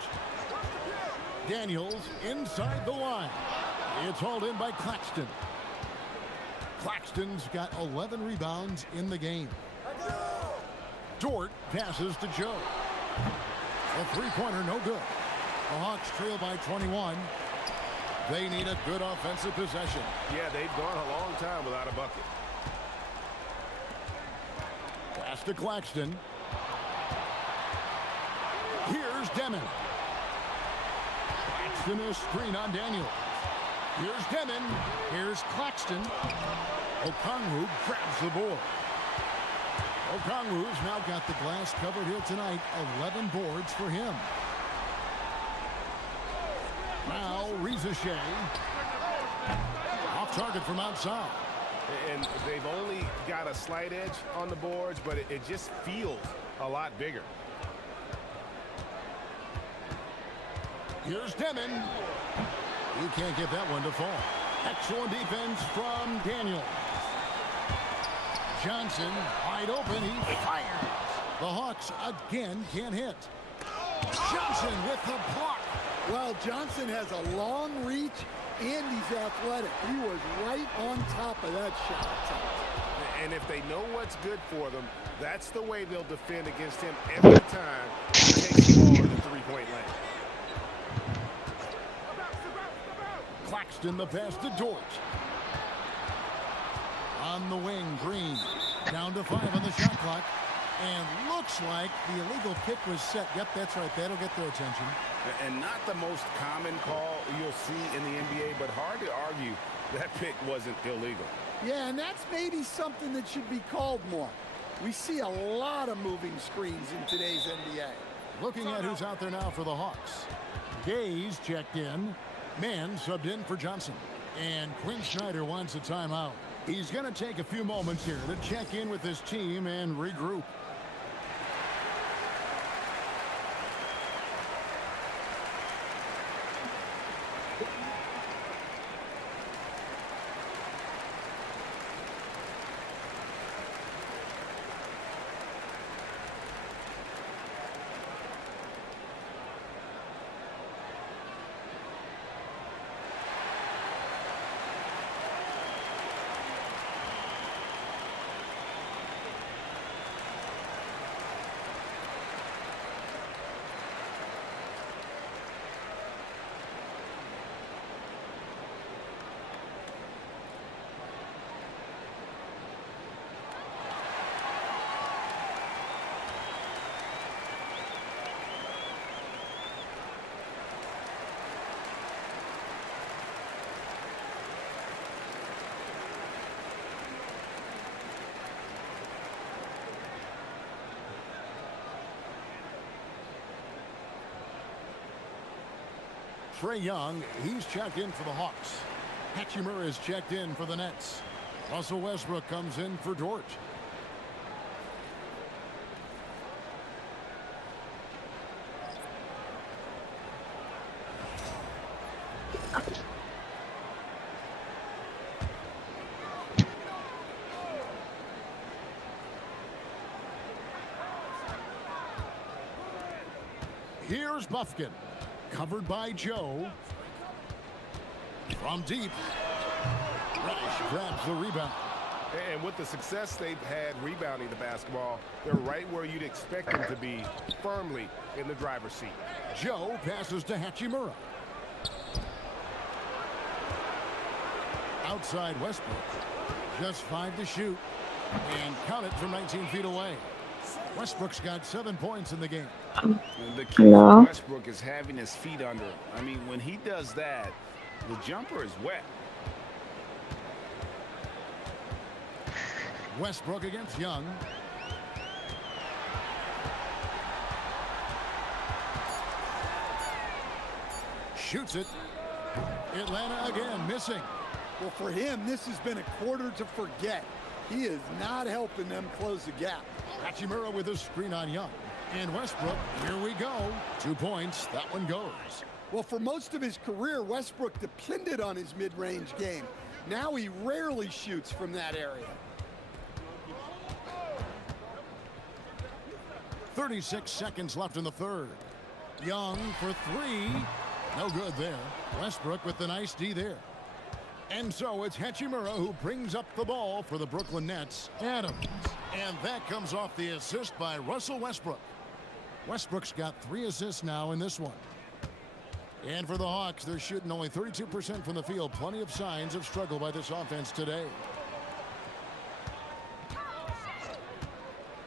Daniels inside the line. It's hauled in by Claxton. Claxton's got 11 rebounds in the game. Dort passes to Joe. A three-pointer, no good. The Hawks trail by 21. They need a good offensive possession. Yeah, they've gone a long time without a bucket. Pass to Claxton. Here's Demon. Claxton a screen on Daniel. Here's Demon. Here's Claxton. Okongwu grabs the board. Okongwu's now got the glass covered here tonight. 11 boards for him. Now Reza Shea. Off target from outside. And they've only got a slight edge on the boards, but it just feels a lot bigger. Here's Demon. You can't get that one to fall. Excellent defense from Daniel. Johnson wide open. He fires. The Hawks again can't hit. Johnson with the block. Well, Johnson has a long reach and he's athletic. He was right on top of that shot. And if they know what's good for them, that's the way they'll defend against him every time he takes the ball to the three-point lane. Claxton the pass to Dort. On the wing, Green. Down to 5 on the shot clock. And looks like the illegal kick was set. Yep, that's right. That'll get their attention. And not the most common call you'll see in the NBA, but hard to argue that pick wasn't illegal. Yeah, and that's maybe something that should be called more. We see a lot of moving screens in today's NBA. Looking at who's out there now for the Hawks. Gaze checked in. Mann subbed in for Johnson. And Quinn Snyder wants a timeout. He's going to take a few moments here to check in with his team and regroup. Trae Young, he's checked in for the Hawks. Hachimura is checked in for the Nets. Russell Westbrook comes in for Dort. Here's Bufkin. Covered by Joe. From deep. Reddish grabs the rebound. And with the success they've had rebounding the basketball, they're right where you'd expect them to be, firmly in the driver's seat. Joe passes to Hachimura. Outside Westbrook. Just 5 to shoot. And count it from 19 feet away. Westbrook's got 7 points in the game. The key for Westbrook is having his feet under him. I mean, when he does that, the jumper is wet. Westbrook against Young. Shoots it. Atlanta again missing. Well, for him, this has been a quarter to forget. He is not helping them close the gap. Hachimura with a screen on Young. And Westbrook, here we go. 2 points, that one goes. Well, for most of his career, Westbrook depended on his mid-range game. Now he rarely shoots from that area. 36 seconds left in the third. Young for 3. No good there. Westbrook with the nice D there. And so it's Hachimura who brings up the ball for the Brooklyn Nets. Adams. And that comes off the assist by Russell Westbrook. Westbrook's got 3 assists now in this one. And for the Hawks, they're shooting only 32% from the field. Plenty of signs of struggle by this offense today.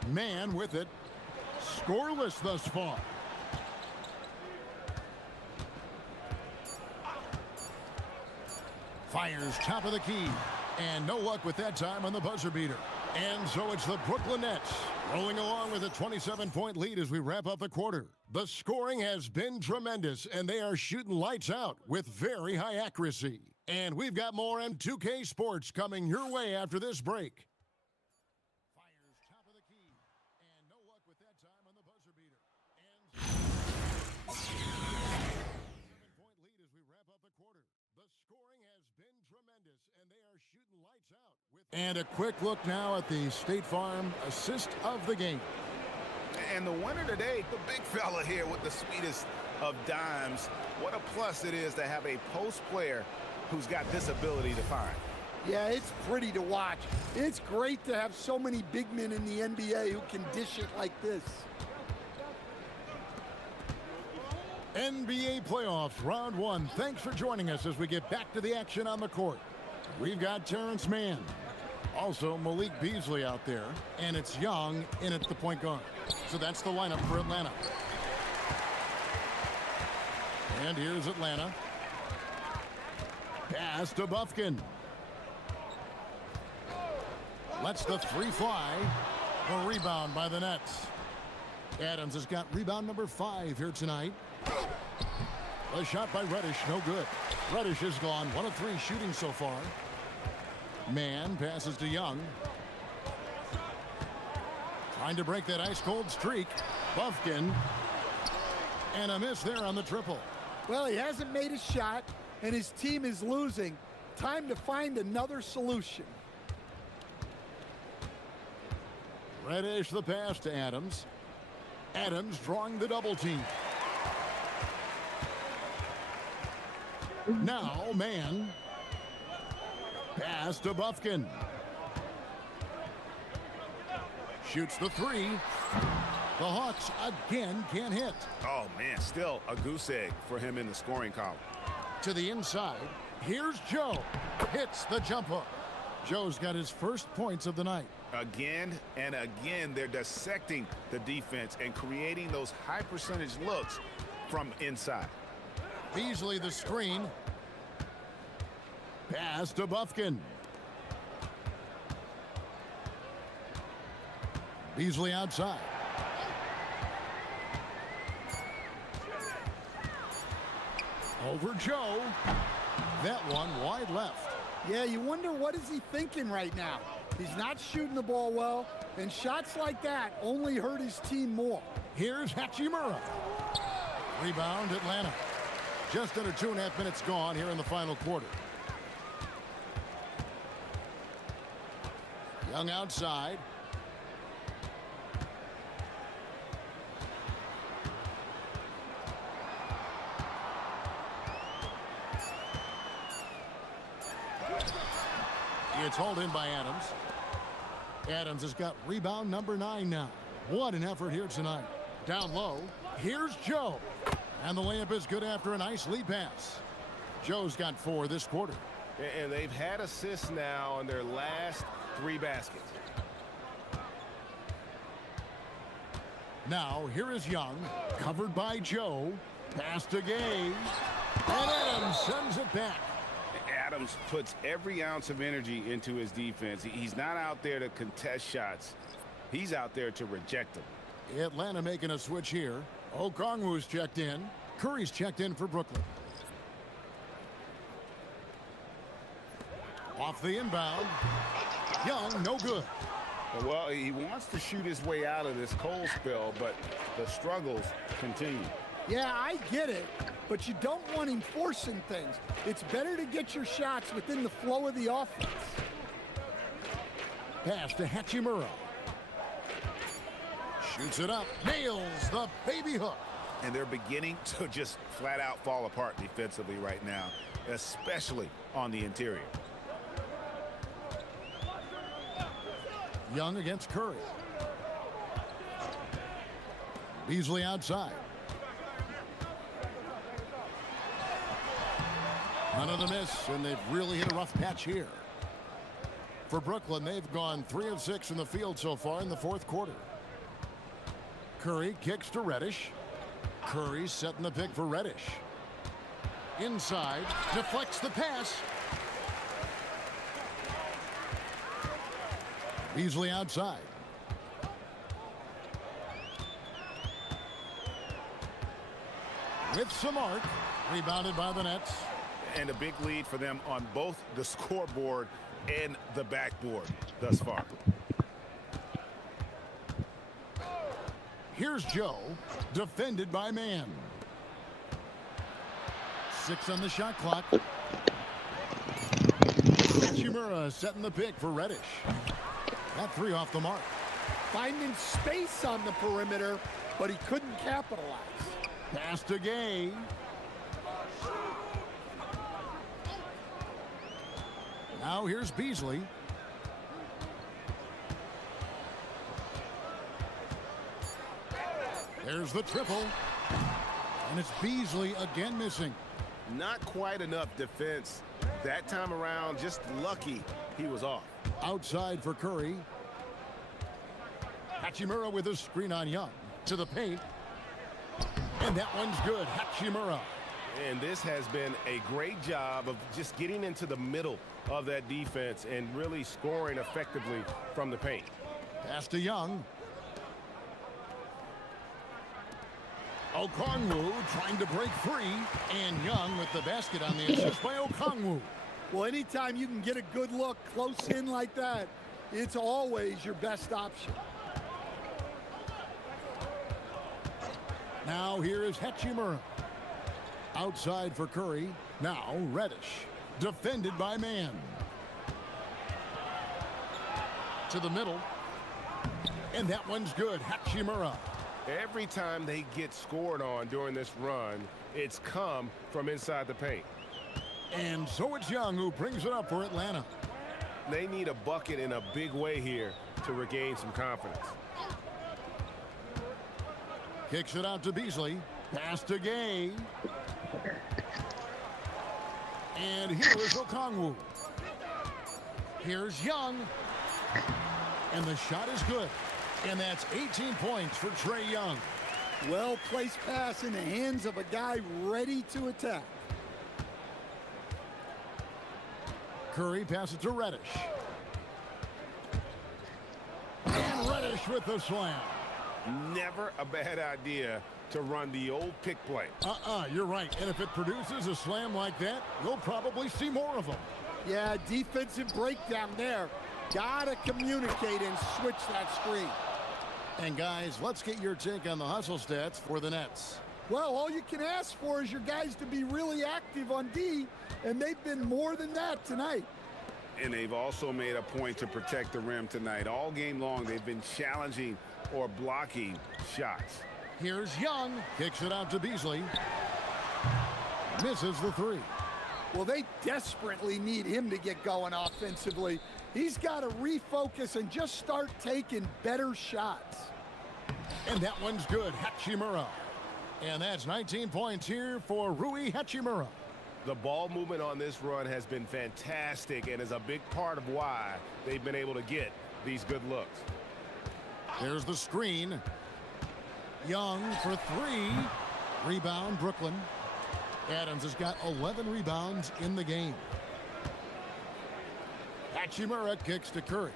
Mann with it. Scoreless thus far. Fires top of the key. And no luck with that time on the buzzer beater. And so it's the Brooklyn Nets rolling along with a 27-point lead as we wrap up the quarter. The scoring has been tremendous, and they are shooting lights out with very high accuracy. And we've got more M2K Sports coming your way after this break. Fires top of the key. And no luck with that time on the buzzer beater. And 7-point lead as we wrap up the quarter. The scoring has been tremendous. And a quick look now at the State Farm assist of the game. And the winner today, the big fella here with the sweetest of dimes. What a plus it is to have a post player who's got this ability to find. Yeah, it's pretty to watch. It's great to have so many big men in the NBA who can dish it like this. NBA playoffs, round one. Thanks for joining us as we get back to the action on the court. We've got Terrence Mann. Also, Malik Beasley out there. And it's Young in at the point guard. So that's the lineup for Atlanta. And here's Atlanta. Pass to Bufkin. Lets the three fly. A rebound by the Nets. Adams has got rebound number 5 here tonight. A shot by Reddish, no good. Reddish is gone, 1 of 3 shooting so far. Mann passes to Young. Trying to break that ice-cold streak. Bufkin. And a miss there on the triple. Well, he hasn't made a shot, and his team is losing. Time to find another solution. Reddish the pass to Adams. Adams drawing the double team. Now Mann. Pass to Bufkin. Shoots the 3. The Hawks again can't hit. Oh, man, still a goose egg for him in the scoring column. To the inside. Here's Joe. Hits the jump hook. Joe's got his first points of the night. Again and again, they're dissecting the defense and creating those high percentage looks from inside. Beasley the screen. Pass to Bufkin. Beasley outside. Over Joe. That one wide left. Yeah, you wonder what is he thinking right now. He's not shooting the ball well, and shots like that only hurt his team more. Here's Hachimura. Rebound Atlanta. Just under 2.5 minutes gone here in the final quarter. Young outside. It's hauled in by Adams. Adams has got rebound number 9 now. What an effort here tonight. Down low. Here's Joe. And the layup is good after a nice lead pass. Joe's got 4 this quarter. And they've had assists now on their last 3 baskets. Now here is Young. Covered by Joe. Pass to Gay. And Adams sends it back. Adams puts every ounce of energy into his defense. He's not out there to contest shots. He's out there to reject them. Atlanta making a switch here. Okongwu's checked in. Curry's checked in for Brooklyn. Off the inbound. Young, no good. Well, he wants to shoot his way out of this cold spell, but the struggles continue. Yeah, I get it, but you don't want him forcing things. It's better to get your shots within the flow of the offense. Pass to Hachimura. Shoots it up. Nails the baby hook. And they're beginning to just flat out fall apart defensively right now, especially on the interior. Young against Curry. Beasley outside. Another miss, and they've really hit a rough patch here. For Brooklyn, they've gone 3 of 6 in the field so far in the 4th quarter. Curry kicks to Reddish. Curry setting the pick for Reddish. Inside, deflects the pass. Beasley outside. With some arc, rebounded by the Nets. And a big lead for them on both the scoreboard and the backboard thus far. Here's Joe, defended by Mann. 6 on the shot clock. Hachimura setting the pick for Reddish. That three off the mark. Finding space on the perimeter, but he couldn't capitalize. Pass to Gay. Now here's Beasley. There's the triple. And it's Beasley again missing. Not quite enough defense that time around. Just lucky he was off. Outside for Curry. Hachimura with a screen on Young. To the paint. And that one's good. Hachimura. And this has been a great job of just getting into the middle of that defense and really scoring effectively from the paint. Pass to Young. Okongwu trying to break free. And Young with the basket on the assist by Okongwu. Well, anytime you can get a good look close in like that, it's always your best option. Now here is Hachimura. Outside for Curry. Now Reddish. Defended by Mann. To the middle. And that one's good. Hachimura. Every time they get scored on during this run, it's come from inside the paint. And so it's Young who brings it up for Atlanta. They need a bucket in a big way here to regain some confidence. Kicks it out to Beasley. Pass to Gay. And here is Okongwu. Here's Young. And the shot is good. And that's 18 points for Trae Young. Well-placed pass in the hands of a guy ready to attack. Curry passes to Reddish. And Reddish with the slam. Never a bad idea to run the old pick play. You're right. And if it produces a slam like that, you'll probably see more of them. Yeah, defensive breakdown there. Gotta communicate and switch that screen. And guys, let's get your take on the hustle stats for the Nets. Well, all you can ask for is your guys to be really active on D, and they've been more than that tonight. And they've also made a point to protect the rim tonight. All game long, they've been challenging or blocking shots. Here's Young. Kicks it out to Beasley. Misses the three. Well, they desperately need him to get going offensively. He's got to refocus and just start taking better shots. And that one's good. Hachimura. And that's 19 points here for Rui Hachimura. The ball movement on this run has been fantastic and is a big part of why they've been able to get these good looks. There's the screen. Young for three. Rebound, Brooklyn. Adams has got 11 rebounds in the game. Hachimura kicks to Curry.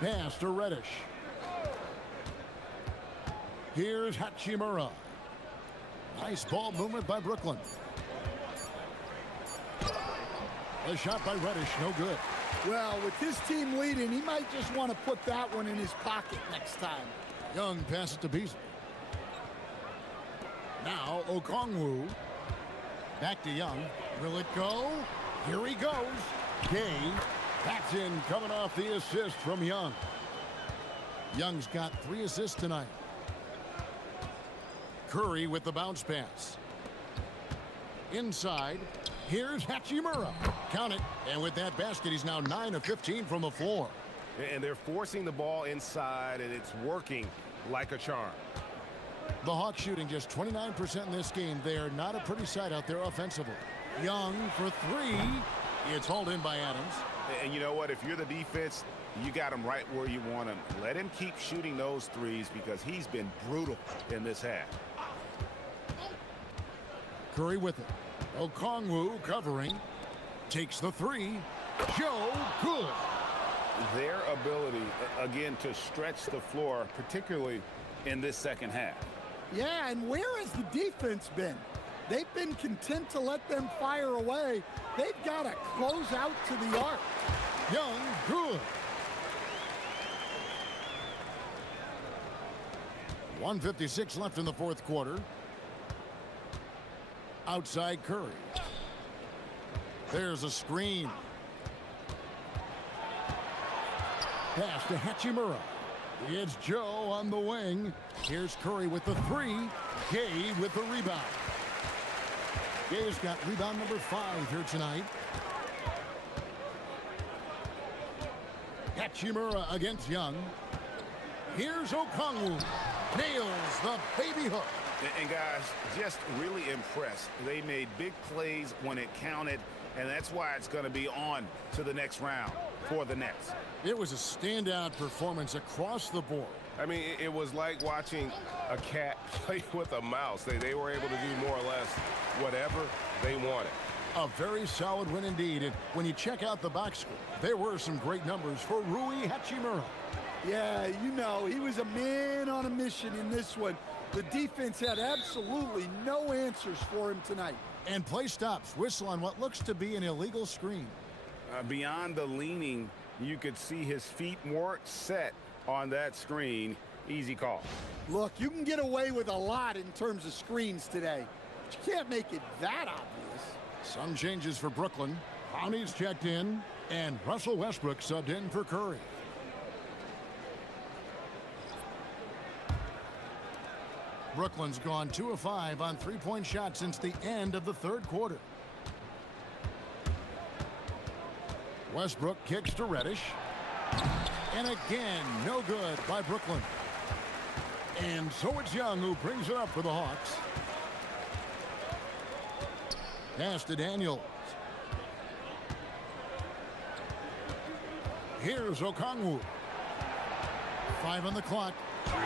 Pass to Reddish. Here's Hachimura. Nice ball movement by Brooklyn. The shot by Reddish, no good. Well, with his team leading, he might just want to put that one in his pocket next time. Young passes to Beasley. Now Okongwu. Back to Young. Will it go? Here he goes. Gay. That's in, coming off the assist from Young. Young's got 3 assists tonight. Curry with the bounce pass. Inside. Here's Hachimura. Count it. And with that basket, he's now 9 of 15 from the floor. And they're forcing the ball inside, and it's working like a charm. The Hawks shooting just 29% in this game. They are not a pretty sight out there offensively. Young for 3. It's hauled in by Adams. And you know what? If you're the defense, you got him right where you want him. Let him keep shooting those threes because he's been brutal in this half. Curry with it. Okongwu covering. Takes the 3. Joe, good. Their ability, again, to stretch the floor, particularly in this second half. Yeah, and where has the defense been? They've been content to let them fire away. They've got to close out to the arc. Young, good. 1:56 left in the fourth quarter. Outside Curry. There's a screen. Pass to Hachimura. It's Joe on the wing. Here's Curry with the three. Gay with the rebound. Gay's got rebound number 5 here tonight. Hachimura against Young. Here's Okongwu. Nails the baby hook. And guys, just really impressed. They made big plays when it counted, and that's why it's going to be on to the next round for the Nets. It was a standout performance across the board. I mean, it was like watching a cat play with a mouse. They were able to do more or less whatever they wanted. A very solid win indeed. And when you check out the box score, there were some great numbers for Rui Hachimura. Yeah, you know, he was a man on a mission in this one. The defense had absolutely no answers for him tonight. And play stops. Whistle on what looks to be an illegal screen. Beyond the leaning, you could see his feet weren't set on that screen. Easy call. Look, you can get away with a lot in terms of screens today, but you can't make it that obvious. Some changes for Brooklyn. Brownie's checked in, and Russell Westbrook subbed in for Curry. Brooklyn's gone 2 of 5 on three-point shots since the end of the third quarter. Westbrook kicks to Reddish. And again, no good by Brooklyn. And so it's Young who brings it up for the Hawks. Pass to Daniels. Here's Okongwu. 5 on the clock.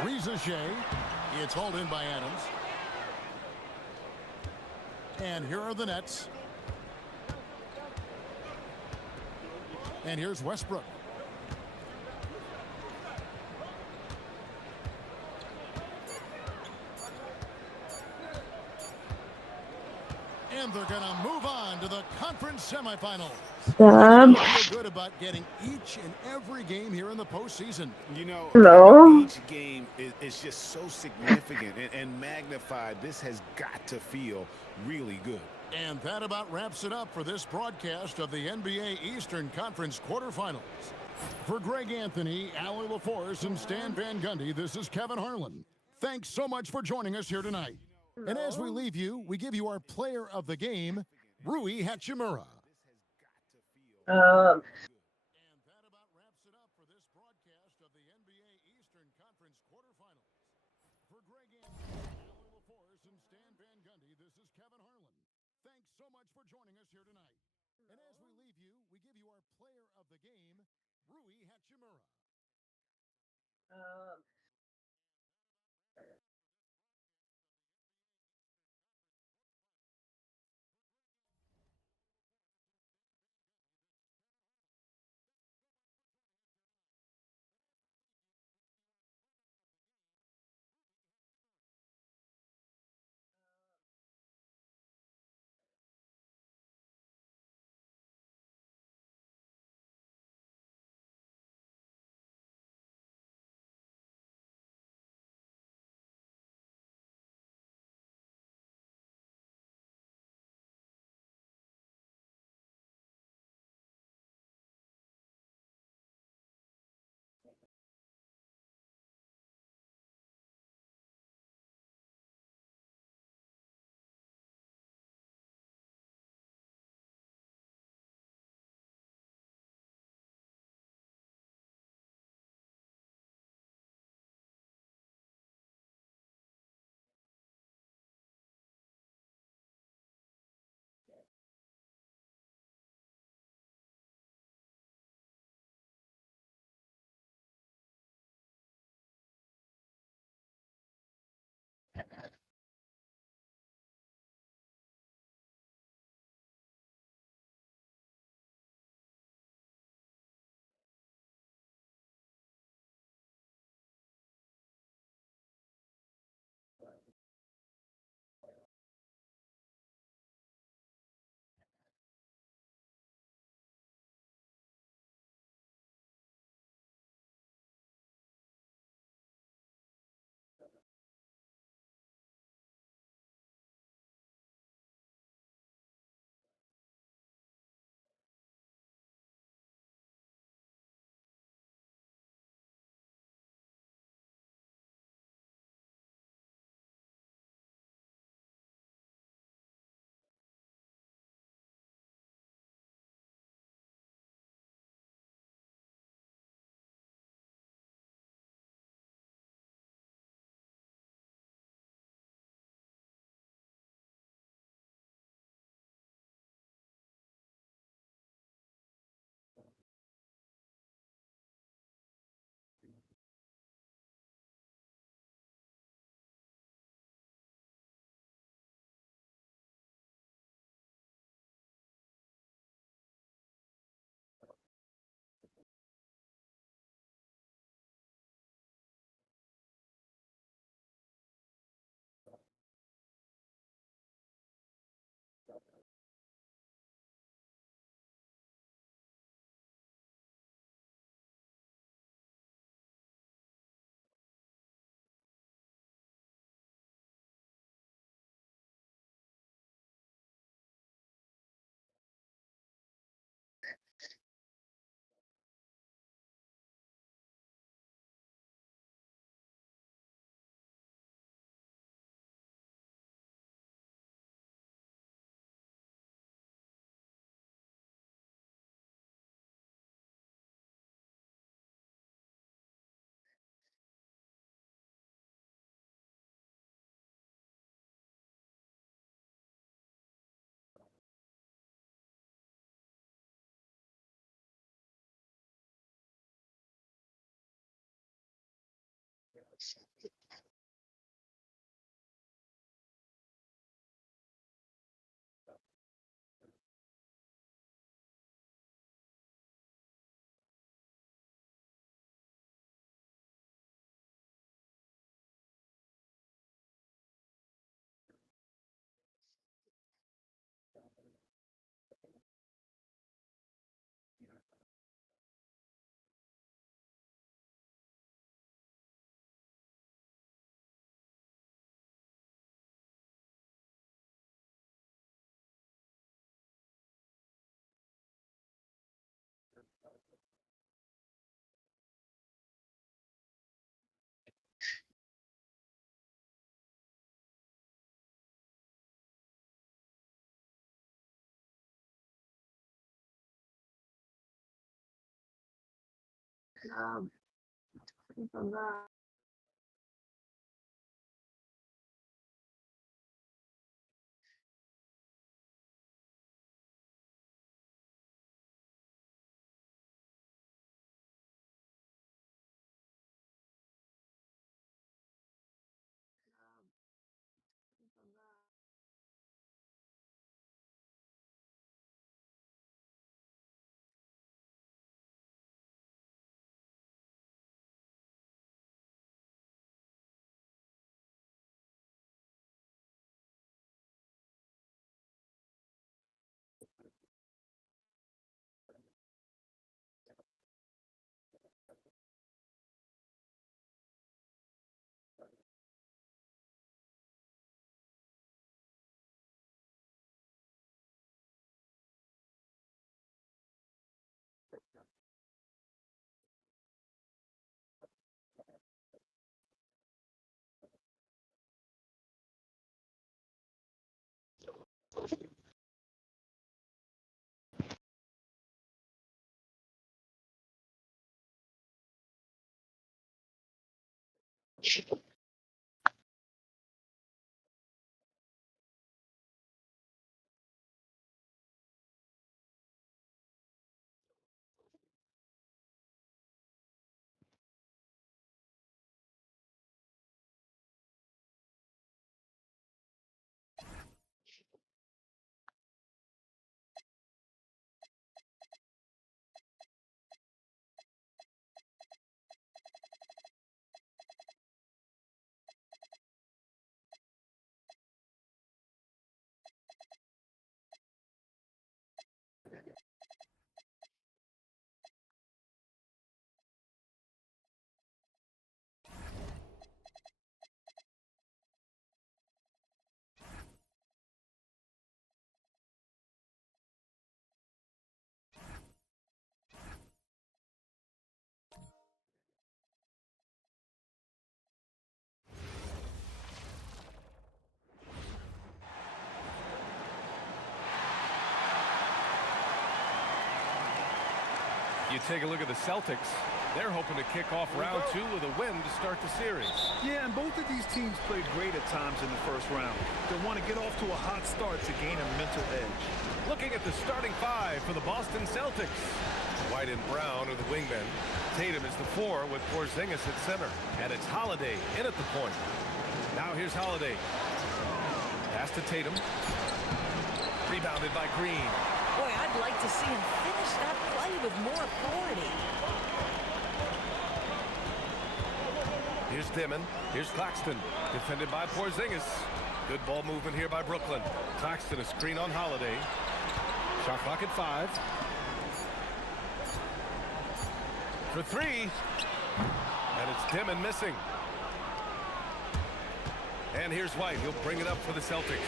Reza Shea. It's hauled in by Adams. And here are the Nets. And here's Westbrook. And they're going to move on to the conference semifinals. Feel good about getting each and every game here in the postseason. You know, Hello? each game is just so significant and magnified. This has got to feel really good. And that about wraps it up for this broadcast of the NBA Eastern Conference quarterfinals. For Greg Anthony, Allie LaForce, and Stan Van Gundy, this is Kevin Harlan. Thanks so much for joining us here tonight. And as we leave you, we give you our player of the game, Rui Hachimura. You take a look at the Celtics. They're hoping to kick off round 2 with a win to start the series. Yeah, and both of these teams played great at times in the first round. They want to get off to a hot start to gain a mental edge. Looking at the starting 5 for the Boston Celtics. White and Brown are the wingmen. Tatum is the 4 with Porzingis at center. And it's Holiday in at the point. Now here's Holiday. Pass to Tatum. Rebounded by Green. Boy, I'd like to see him finish that play with more authority. Here's Dimon. Here's Claxton. Defended by Porzingis. Good ball movement here by Brooklyn. Claxton a screen on Holiday. Shot clock at 5. For 3. And it's Dimon missing. And here's White. He'll bring it up for the Celtics.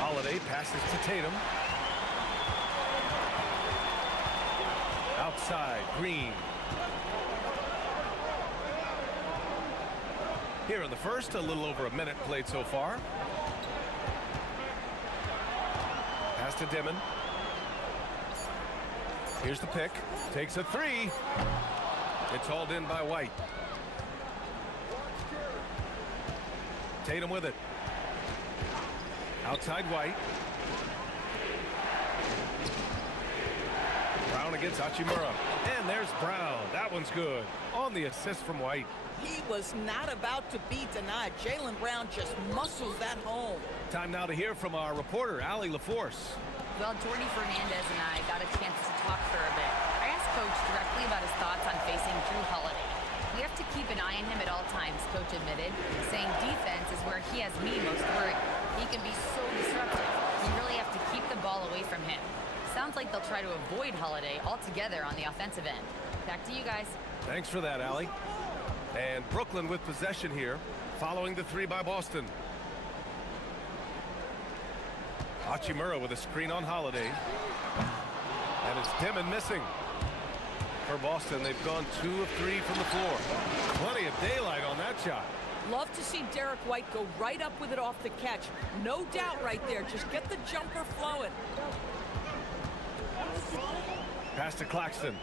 Holiday passes to Tatum. Outside, Green. Here in the first, a little over a minute played so far. Pass to Dimon. Here's the pick. Takes a 3. It's hauled in by White. Tatum with it. Outside White. Brown against against Hachimura. And there's Brown. That one's good. On the assist from White. He was not about to be denied. Jaylen Brown just muscles that home. Time now to hear from our reporter, Allie LaForce. Well, Jordy Fernandez and I got a chance to talk for a bit. I asked Coach directly about his thoughts on facing Drew Holiday. We have to keep an eye on him at all times, Coach admitted, saying defense is where he has me most worried. He can be so disruptive. You really have to keep the ball away from him. Sounds like they'll try to avoid Holiday altogether on the offensive end. Back to you guys. Thanks for that, Allie. And Brooklyn with possession here, following the three by Boston. Hachimura with a screen on Holiday. And it's Dimon missing. For Boston, they've gone 2 of 3 from the floor. Plenty of daylight on that shot. Love to see Derek White go right up with it off the catch. No doubt right there. Just get the jumper flowing. Pass to Claxton.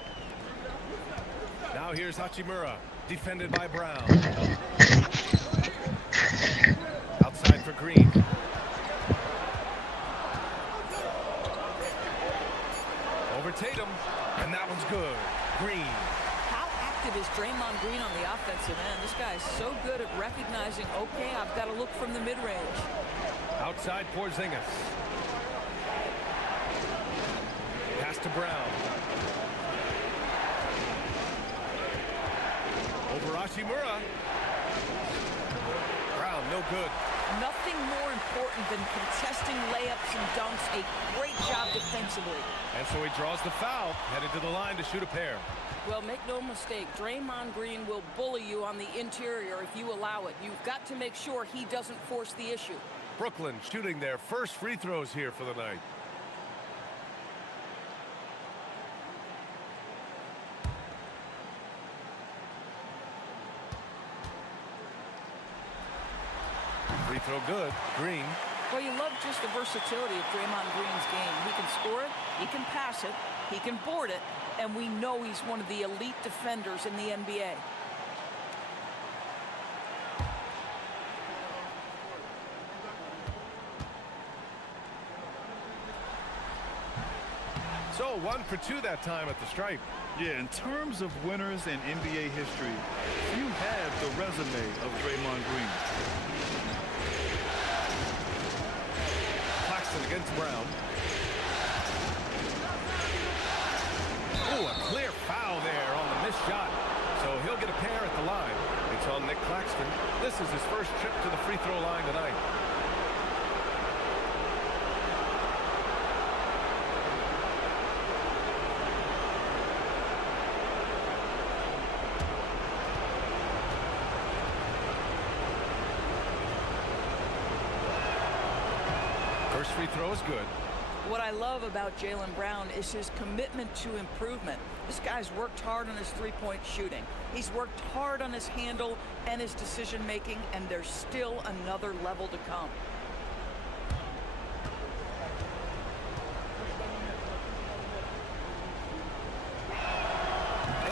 Now here's Hachimura, defended by Brown. Outside for Green. Over Tatum, and that one's good. Green. How active is Draymond Green on the offensive end? This guy is so good at recognizing, okay, I've got to look from the mid-range. Outside Porzingis. Pass to Brown. Over Hachimura. Brown, no good. Nothing more important than contesting layups and dunks. A great job defensively. And so he draws the foul, headed to the line to shoot a pair. Well, make no mistake, Draymond Green will bully you on the interior if you allow it. You've got to make sure he doesn't force the issue. Brooklyn shooting their first free throws here for the night. Free throw good. Green. Well, you love just the versatility of Draymond Green's game. He can score it, he can pass it, he can board it, and we know he's one of the elite defenders in the NBA. So 1 for 2 that time at the stripe. Yeah, in terms of winners in NBA history, few have the resume of Draymond Green. Against Brown. Oh, a clear foul there on the missed shot. So he'll get a pair at the line. It's on Nick Claxton. This is his first trip to the free throw line tonight. First free throw is good. What I love about Jaylen Brown is his commitment to improvement. This guy's worked hard on his three-point shooting. He's worked hard on his handle and his decision-making, and there's still another level to come.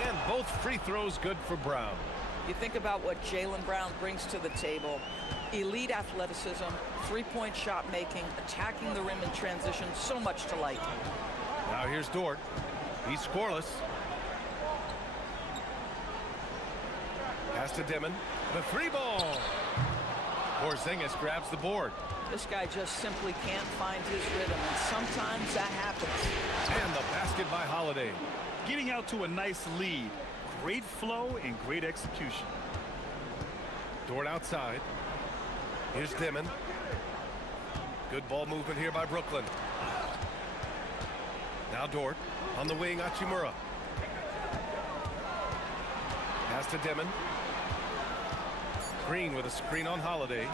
And both free throws good for Brown. You think about what Jaylen Brown brings to the table. Elite athleticism, three-point shot making, attacking the rim in transition, so much to like. Now here's Dort. He's scoreless. Pass to Dimon. The three ball. Porzingis grabs the board. This guy just simply can't find his rhythm, and sometimes that happens. And the basket by Holiday. Getting out to a nice lead. Great flow and great execution. Dort outside. Here's Dimon. Good ball movement here by Brooklyn. Now Dort on the wing. Hachimura. Pass to Dimon. Green with a screen on Holiday.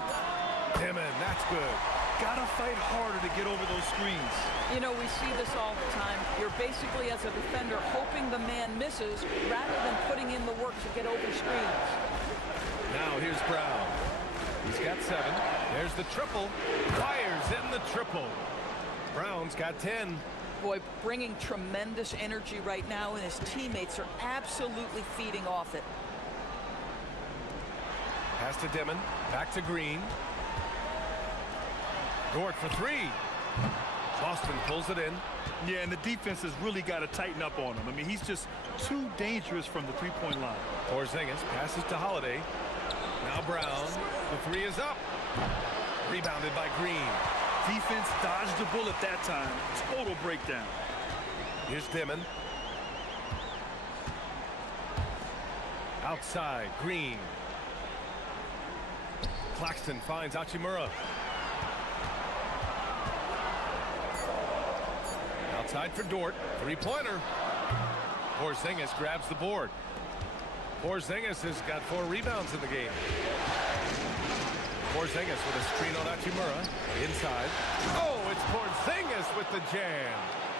Dimon, that's good. Gotta fight harder to get over those screens. You know, we see this all the time. You're basically, as a defender, hoping the man misses rather than putting in the work to get over screens. Now here's Brown. He's got 7. There's the triple. Fires in the triple. Brown's got 10. Boy, bringing tremendous energy right now, and his teammates are absolutely feeding off it. Pass to Dimon. Back to Green. Dort for 3. Boston pulls it in. Yeah, and the defense has really got to tighten up on him. I mean, he's just too dangerous from the three-point line. Porzingis passes to Holiday. Now Brown. The three is up. Rebounded by Green. Defense dodged the bullet that time. Total breakdown. Here's Dimon. Outside, Green. Claxton finds Hachimura. Outside for Dort. Three-pointer. Porzingis grabs the board. Porzingis has got 4 rebounds in the game. Porzingis with a screen on Hachimura. Inside. Oh, it's Porzingis with the jam.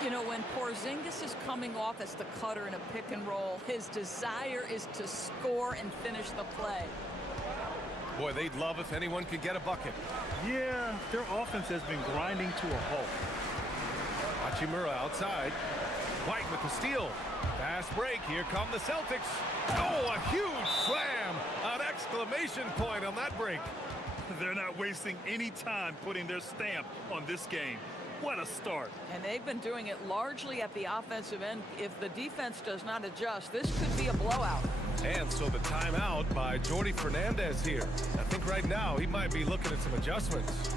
You know, when Porzingis is coming off as the cutter in a pick and roll, his desire is to score and finish the play. Boy, they'd love if anyone could get a bucket. Yeah, their offense has been grinding to a halt. Hachimura outside. White with the steal. Fast break. Here come the Celtics. Oh, a huge slam. An exclamation point on that break. They're not wasting any time putting their stamp on this game. What a start. And they've been doing it largely at the offensive end. If the defense does not adjust, this could be a blowout. And so the timeout by Jordi Fernandez here. I think right now he might be looking at some adjustments.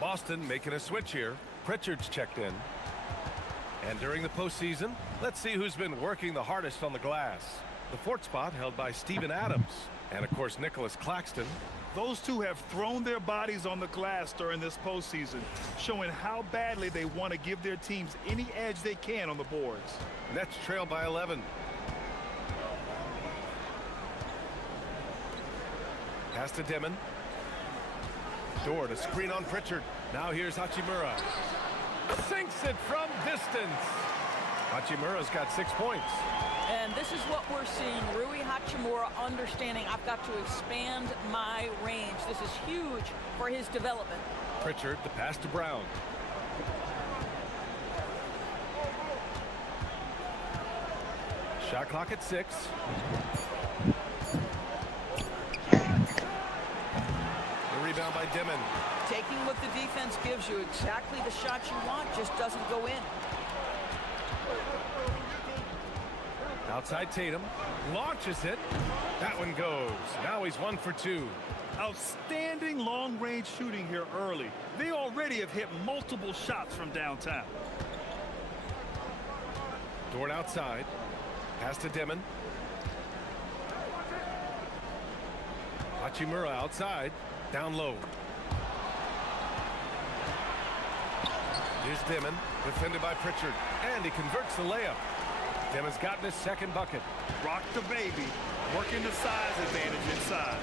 Boston making a switch here. Pritchard's checked in. And during the postseason, let's see who's been working the hardest on the glass. The 4th spot held by Steven Adams. And of course, Nicholas Claxton. Those two have thrown their bodies on the glass during this postseason, showing how badly they want to give their teams any edge they can on the boards. Nets trail by 11. Pass to Dimon. Dort, a screen on Pritchard. Now here's Hachimura. Sinks it from distance. Hachimura's got 6 points. And this is what we're seeing. Rui Hachimura understanding I've got to expand my range. This is huge for his development. Pritchard, the pass to Brown. Shot clock at 6. Rebound by Dimon. Taking what the defense gives you, exactly the shot you want, just doesn't go in. Outside Tatum. Launches it. That one goes. Now he's 1 for 2. Outstanding long-range shooting here early. They already have hit multiple shots from downtown. Dort outside. Pass to Dimon. Hachimura outside. Down low. Here's Dimon, defended by Pritchard, and he converts the layup. Dimon's gotten his 2nd bucket. Rock the baby, working the size advantage inside.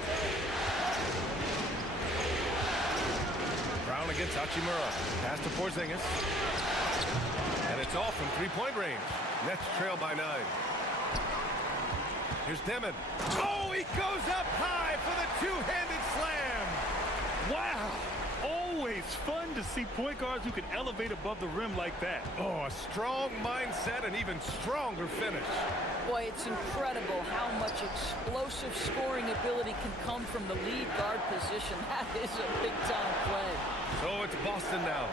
Brown against Hachimura. Pass to Porzingis. And it's all from 3-point range. Nets trail by 9. Here's Dimon. Oh, he goes up high for the 2-handed slam. Wow. Always fun to see point guards who can elevate above the rim like that. Oh, a strong mindset and even stronger finish. Boy, it's incredible how much explosive scoring ability can come from the lead guard position. That is a big-time play. So it's Boston now,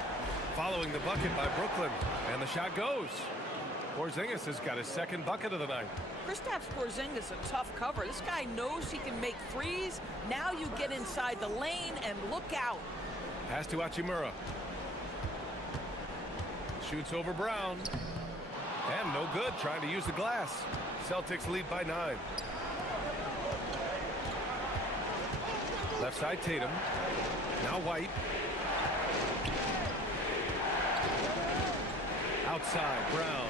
following the bucket by Brooklyn. And the shot goes. Porzingis has got his 2nd bucket of the night. Kristaps Porzingis, a tough cover. This guy knows he can make threes. Now you get inside the lane and look out. Pass to Hachimura. Shoots over Brown. And no good, trying to use the glass. Celtics lead by 9. Left side Tatum. Now White. Outside Brown.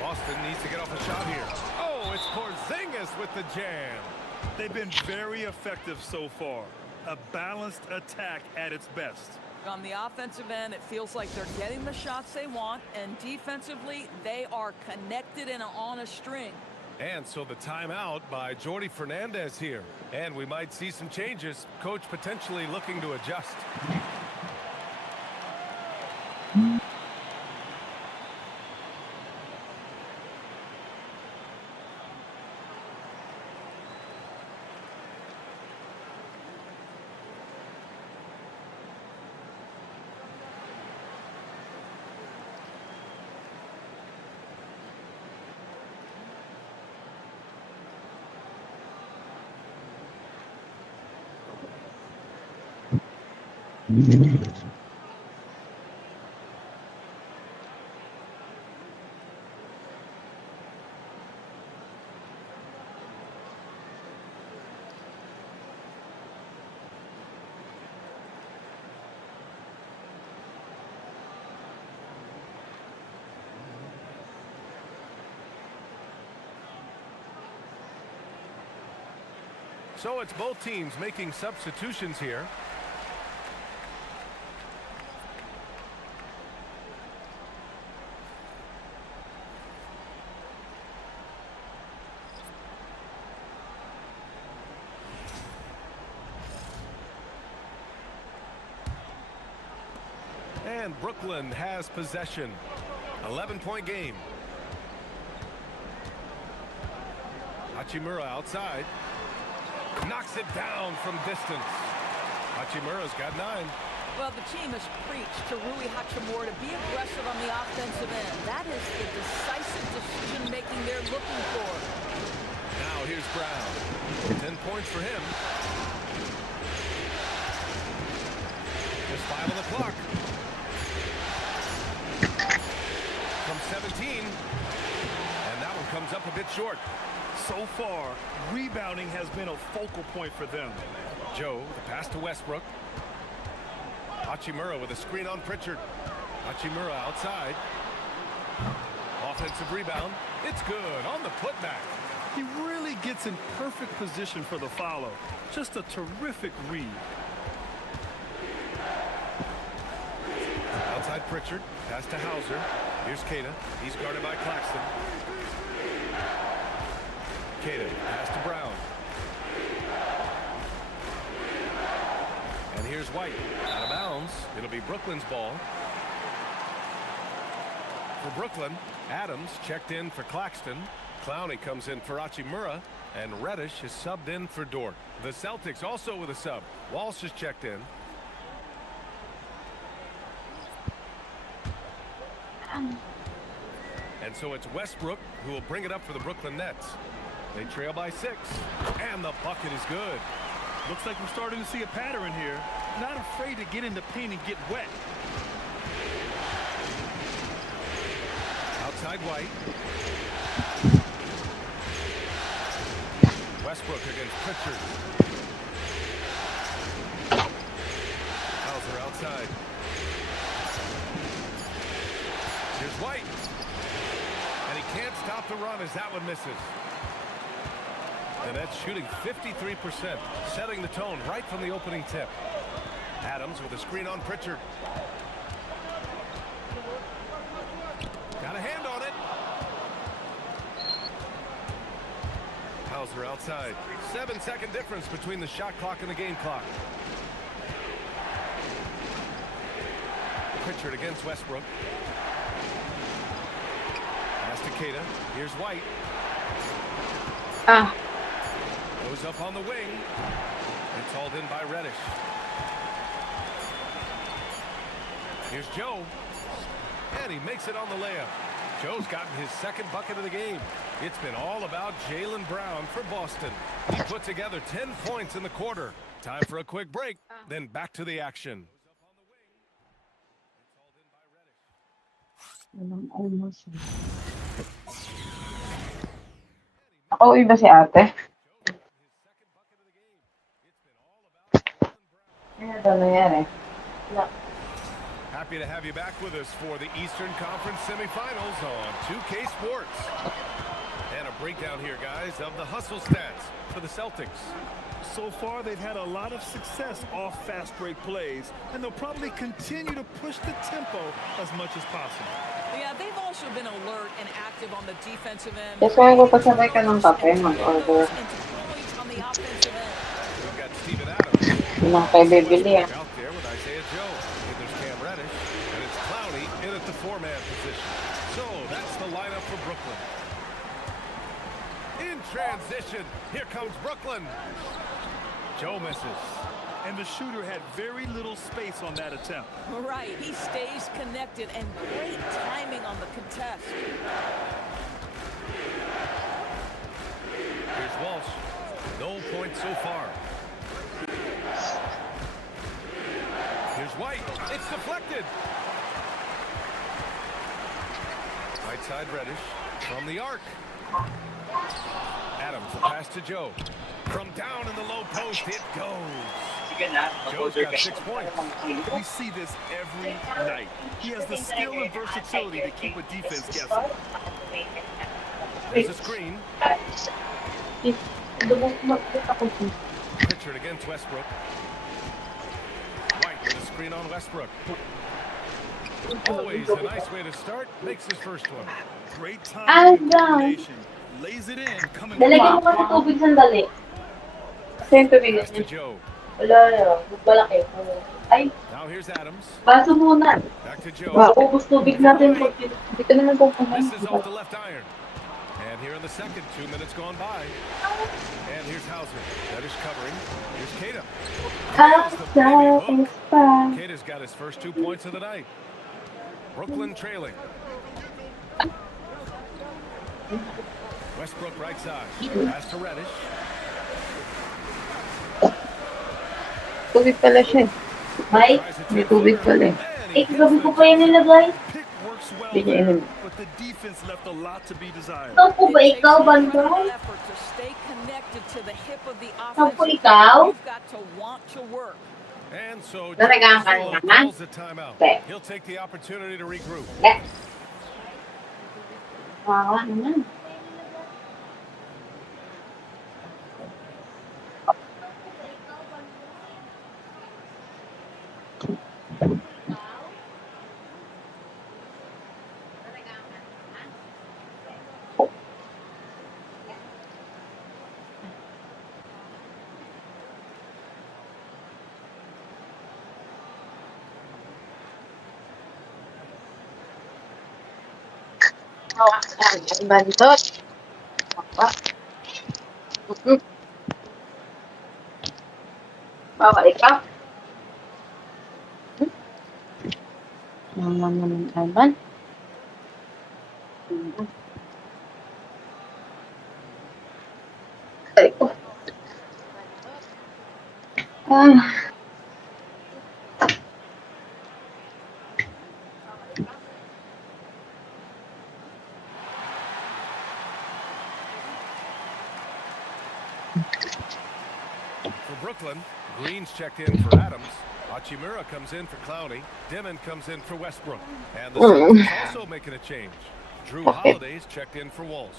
Boston needs to get off a shot here. Oh, it's Porzingis with the jam. They've been very effective so far. A balanced attack at its best. On the offensive end, it feels like they're getting the shots they want, and defensively, they are connected and on a string. And so the timeout by Jordi Fernandez here. And we might see some changes. Coach potentially looking to adjust. So it's both teams making substitutions here. And Brooklyn has possession. 11-point game. Hachimura outside. Knocks it down from distance. Hachimura's got 9. Well, the team has preached to Rui Hachimura to be aggressive on the offensive end. That is the decisive decision-making they're looking for. Now here's Brown. 10 points for him. There's 5 on the clock. From 17. And that one comes up a bit short. So far, rebounding has been a focal point for them. Joe, the pass to Westbrook. Hachimura with a screen on Pritchard. Hachimura outside. Offensive rebound. It's good on the putback. He really gets in perfect position for the follow. Just a terrific read. Outside Pritchard. Pass to Hauser. Here's Queta. He's guarded by Claxton. Queta, pass to Brown. And here's White. Out of bounds. It'll be Brooklyn's ball. For Brooklyn, Adams checked in for Claxton. Clowney comes in for Hachimura. And Reddish is subbed in for Dort. The Celtics also with a sub. Walsh is checked in. And so it's Westbrook who will bring it up for the Brooklyn Nets. They trail by 6, and the bucket is good. Looks like we're starting to see a pattern here. Not afraid to get in the paint and get wet. Outside White. Westbrook against Pritchard. Hauser outside. Here's White. And he can't stop the run as that one misses. And that's shooting 53%, setting the tone right from the opening tip. Adams with a screen on Pritchard. Got a hand on it. Hauser outside. 7-second difference between the shot clock and the game clock. Pritchard against Westbrook. Pass to Queta. Here's White. Goes up on the wing. It's hauled in by Reddish. Here's Joe. And he makes it on the layup. Joe's gotten his second bucket of the game. It's been all about Jaylen Brown for Boston. He put together 10 points in the quarter. Time for a quick break, then back to the action. Ako iba si ate. Ano daw nangyari? Happy to have you back with us for the Eastern Conference semifinals on 2K Sports. And a breakdown here, guys, of the hustle stats for the Celtics. So far, they've had a lot of success off fast break plays, and they'll probably continue to push the tempo as much as possible. Yeah, they've also been alert and active on the defensive end. Yes, kaya ko pasabay ka ng kape, mag-order. On the offensive end. We've got Steven Adams. Hindi lang kayo bibili ah. Out there with Isaiah Joe. And there's Cam Reddish. And it's Clowney in at the four-man position. So that's the lineup for Brooklyn. In transition, here comes Brooklyn. Joe misses. And the shooter had very little space on that attempt. Right, he stays connected and great timing on the contest. Here's Walsh. No points so far. Here's White. It's deflected. Right side Reddish from the arc. Adams, a pass to Joe. From down in the low post, it goes. Joe's got 6 points. We see this every night. He has the skill and versatility to keep a defense guessing. There's a screen. Pritchard against Westbrook. White with a screen on Westbrook. Always a nice way to start. Makes his first one. Great time and coordination. Lays it in. Coming Dalagyan mo kasi tubig sandali. Kasi yung tubig Pass to Joe. wala na. Malaki. Ay, Now here's Adams. baso muna. Back to Joe. Maubos tubig natin. Hindi ka naman kukumain. This is off the left iron. And here in the second, 2 minutes gone by. And here's Hauser. Reddish covering. Here's Keita. Keita's got his first 2 points of the night. Brooklyn trailing. Westbrook right side. Pass to Reddish. Tubig pala siya. May tubig pala. Gabi ko pa yan nilagay. Hindi niya inom. But the defense left a lot to be desired. Ikaw po ba ikaw, Bandong? Effort to stay connected to the hip of the Ikaw po offense. ikaw? You've got to want to work. And so Nalagaan ka Joe naman? calls the timeout. Okay. He'll take the opportunity to regroup. Yes. Wawa naman. Bandot. Bawa ikaw. Mama naman Alban. Ay ko. For Brooklyn, Green's checked in for Adams. Hachimura comes in for Clowney. Dimon comes in for Westbrook. And the Celtics also making a change. Drew Holiday's checked in for Walsh.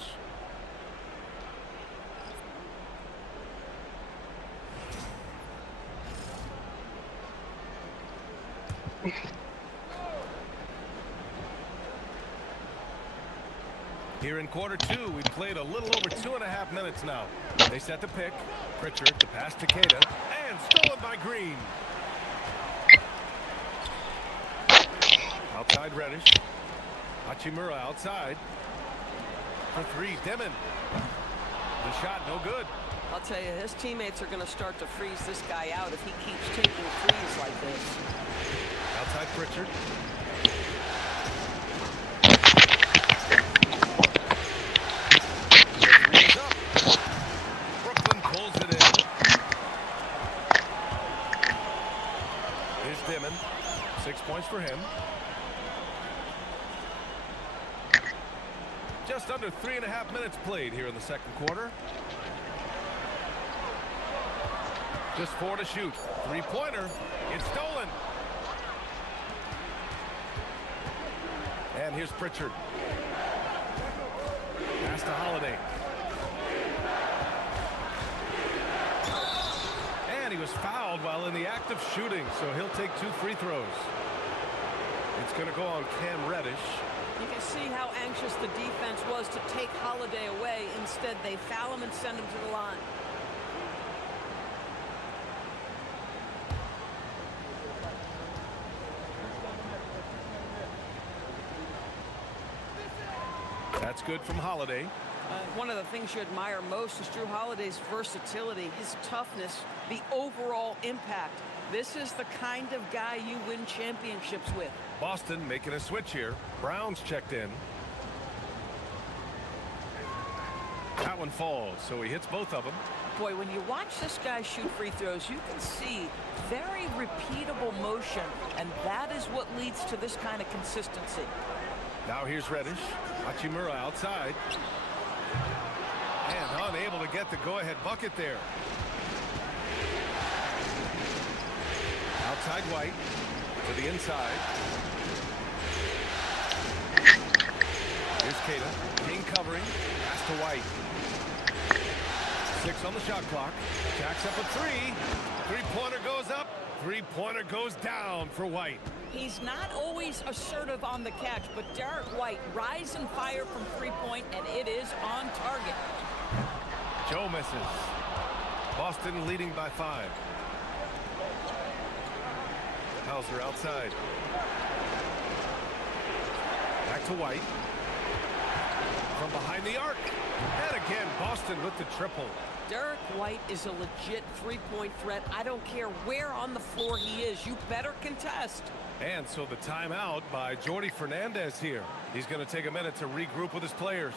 Here in quarter two, we've played a little over 2.5 minutes now. They set the pick. Pritchard, the pass to Keita, and stolen by Green. Outside Reddish. Hachimura outside. For three, Dimon. The shot, no good. I'll tell you, his teammates are going to start to freeze this guy out if he keeps taking threes like this. Outside Pritchard. Here's Dimon. 6 points for him. Just under 3.5 minutes played here in the second quarter. Just 4 to shoot. Three-pointer. It's stolen. And here's Pritchard. Pass to Holiday. And he was fouled while in the act of shooting, so he'll take 2 free throws. It's going to go on Cam Reddish. You can see how anxious the defense was to take Holiday away. Instead, they foul him and send him to the line. That's good from Holiday. One of the things you admire most is Drew Holiday's versatility, his toughness, the overall impact. This is the kind of guy you win championships with. Boston making a switch here. Brown's checked in. That one falls, so he hits both of them. Boy, when you watch this guy shoot free throws, you can see very repeatable motion, and that is what leads to this kind of consistency. Now here's Reddish. Hachimura outside. And unable to get the go-ahead bucket there. Outside White to the inside. Here's Queta. King covering. Pass to White. 6 on the shot clock. Jacks up a 3. Three-pointer goes up. Three-pointer goes down for White. He's not always assertive on the catch, but Derek White rise and fire from three-point, and it is on target. Joe misses. Boston leading by 5. Hauser outside. Back to White. From behind the arc. And again, Boston with the triple. Derek White is a legit three-point threat. I don't care where on the floor he is. You better contest. And so the timeout by Jordi Fernandez here. He's going to take a minute to regroup with his players.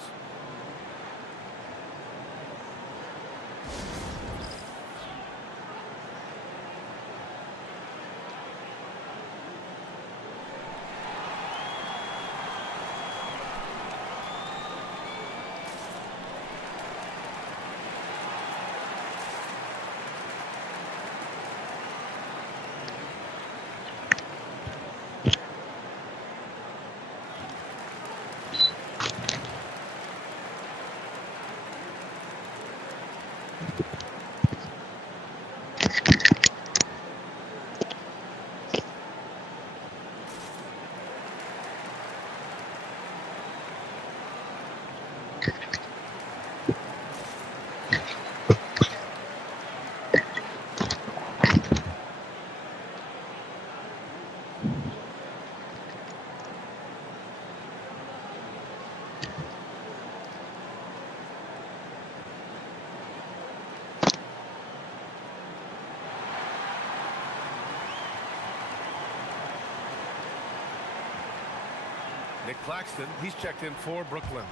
Nick Claxton, he's checked in for Brooklyn.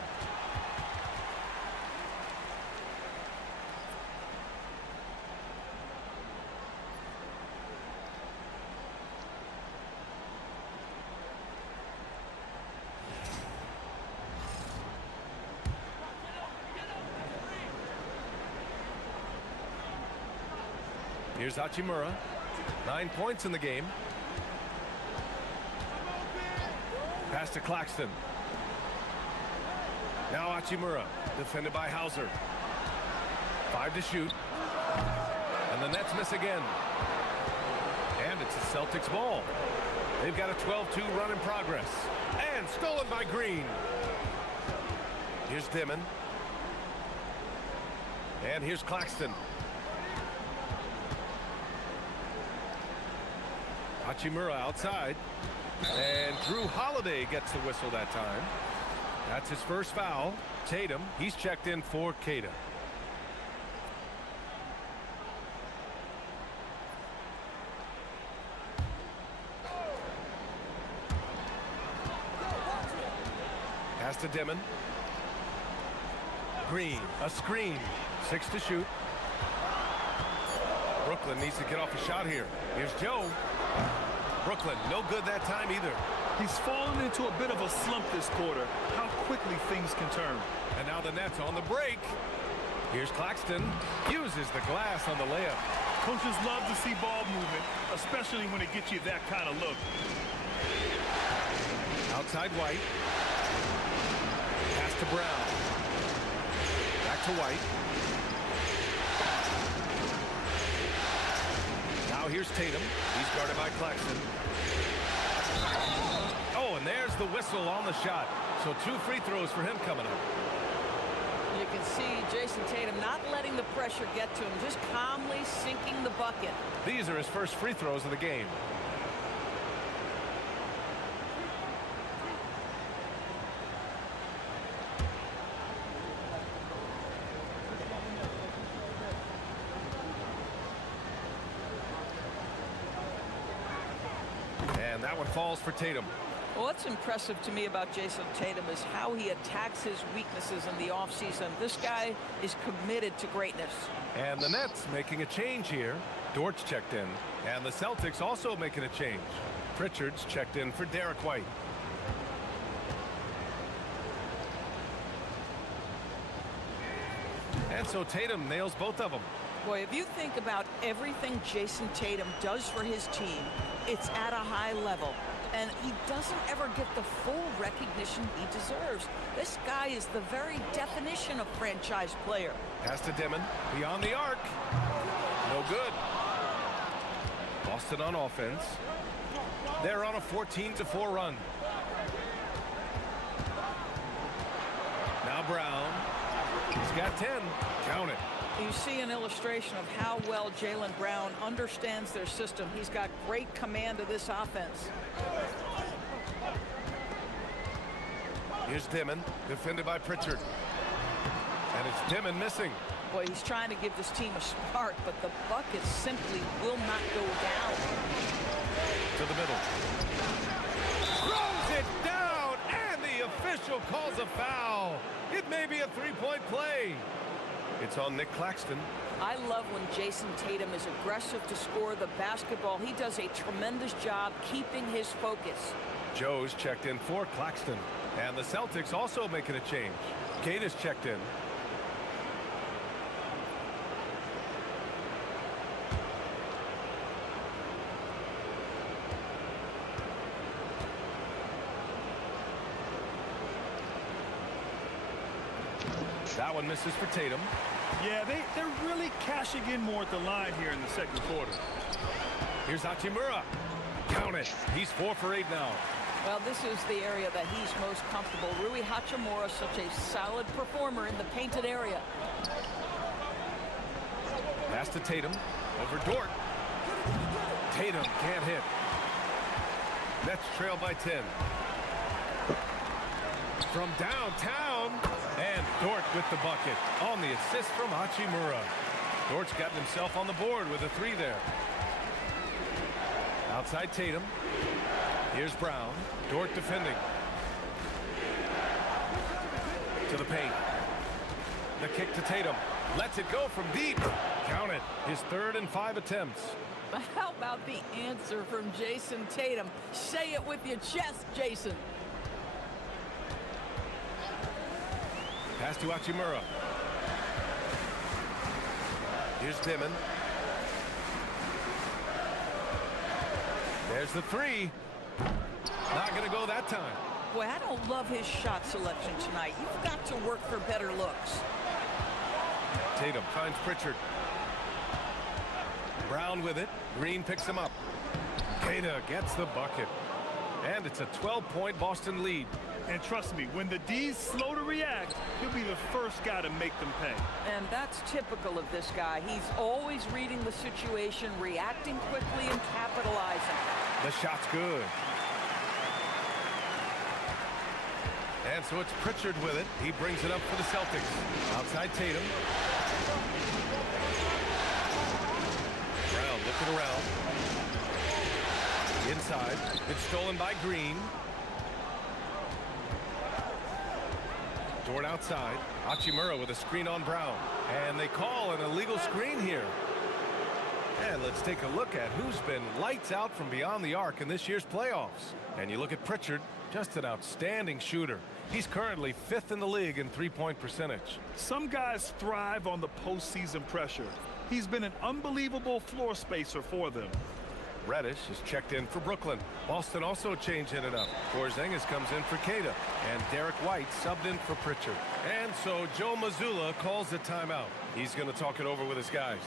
Here's Hachimura. 9 points in the game. Pass to Claxton. Now Hachimura, defended by Hauser. 5 to shoot. And the Nets miss again. And it's the Celtics ball. They've got a 12-2 run in progress. And stolen by Green. Here's Dimon. And here's Claxton. Hachimura outside. And Drew Holiday gets the whistle that time. That's his first foul. Tatum, he's checked in for Queta. Pass to Dimon. Green, a screen. 6 to shoot. Brooklyn needs to get off a shot here. Here's Joe. Brooklyn, no good that time either. He's fallen into a bit of a slump this quarter. How quickly things can turn. And now the Nets on the break. Here's Claxton. Uses the glass on the layup. Coaches love to see ball movement, especially when it gets you that kind of look. Outside White. Pass to Brown. Back to White. Now here's Tatum. He's guarded by Claxton. Oh, and there's the whistle on the shot. So 2 free throws for him coming up. You can see Jason Tatum not letting the pressure get to him, just calmly sinking the bucket. These are his first free throws of the game. And that one falls for Tatum. Well, what's impressive to me about Jason Tatum is how he attacks his weaknesses in the offseason. This guy is committed to greatness. And the Nets making a change here. Dortch checked in. And the Celtics also making a change. Pritchard's checked in for Derek White. And so Tatum nails both of them. Boy, if you think about everything Jason Tatum does for his team, it's at a high level. And he doesn't ever get the full recognition he deserves. This guy is the very definition of franchise player. Pass to Dimon. Beyond the arc. No good. Boston on offense. They're on a 14-4 run. Now Brown. He's got 10. Count it. You see an illustration of how well Jaylen Brown understands their system. He's got great command of this offense. Here's Dimon, defended by Pritchard. And it's Dimon missing. Boy, he's trying to give this team a spark, but the bucket simply will not go down. To the middle. Throws it down, and the official calls a foul. It may be a three-point play. It's on Nick Claxton. I love when Jason Tatum is aggressive to score the basketball. He does a tremendous job keeping his focus. Joe's checked in for Claxton. And the Celtics also making a change. Kate is checked in. That one misses for Tatum. Yeah, they're really cashing in more at the line here in the second quarter. Here's Hachimura. Count it. He's 4 for 8 now. Well, this is the area that he's most comfortable. Rui Hachimura, such a solid performer in the painted area. Pass to Tatum. Over Dort. Tatum can't hit. Nets trail by 10. From downtown. And Dort with the bucket on the assist from Hachimura. Dort's gotten himself on the board with a 3 there. Outside Tatum. Here's Brown. Dort defending. To the paint. The kick to Tatum. Lets it go from deep. Count it. His 3rd and 5 attempts. How about the answer from Jason Tatum? Say it with your chest, Jason. Pass to Hachimura. Here's Dimon. There's the 3. Not going to go that time. Boy, I don't love his shot selection tonight. You've got to work for better looks. Tatum finds Pritchard. Brown with it. Green picks him up. Queta gets the bucket. And it's a 12-point Boston lead. And trust me, when the D's slow to react, he'll be the first guy to make them pay. And that's typical of this guy. He's always reading the situation, reacting quickly, and capitalizing. The shot's good. And so it's Pritchard with it. He brings it up for the Celtics. Outside Tatum. Brown looking around. Inside. It's stolen by Green. Dort outside. Hachimura with a screen on Brown. And they call an illegal screen here. And let's take a look at who's been lights out from beyond the arc in this year's playoffs. And you look at Pritchard, just an outstanding shooter. He's currently 5th in the league in three-point percentage. Some guys thrive on the postseason pressure. He's been an unbelievable floor spacer for them. Reddish is checked in for Brooklyn. Boston also changing it up. Porzingis comes in for Queta. And Derek White subbed in for Pritchard. And so Joe Mazzulla calls the timeout. He's going to talk it over with his guys.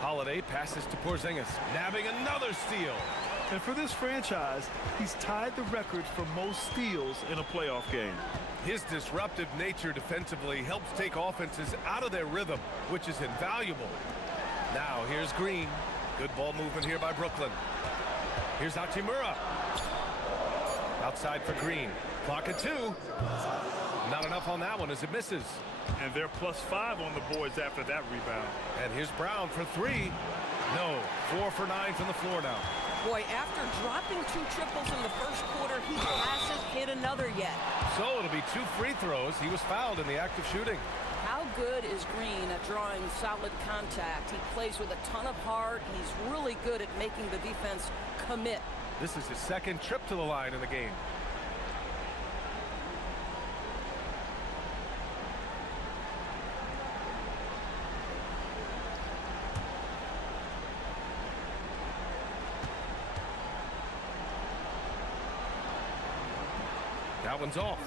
Holiday passes to Porzingis, nabbing another steal. And for this franchise, he's tied the record for most steals in a playoff game. His disruptive nature defensively helps take offenses out of their rhythm, which is invaluable. Now here's Green. Good ball movement here by Brooklyn. Here's Hachimura. Outside for Green. Clock at 2. Not enough on that one as it misses. And they're +5 on the boards after that rebound. And here's Brown for 3. No, 4 for 9 from the floor now. Boy, after dropping 2 triples in the first quarter, he hasn't hit another yet. So it'll be 2 free throws. He was fouled in the act of shooting. How good is Green at drawing solid contact? He plays with a ton of heart. He's really good at making the defense commit. This is his second trip to the line in the game. That one's off.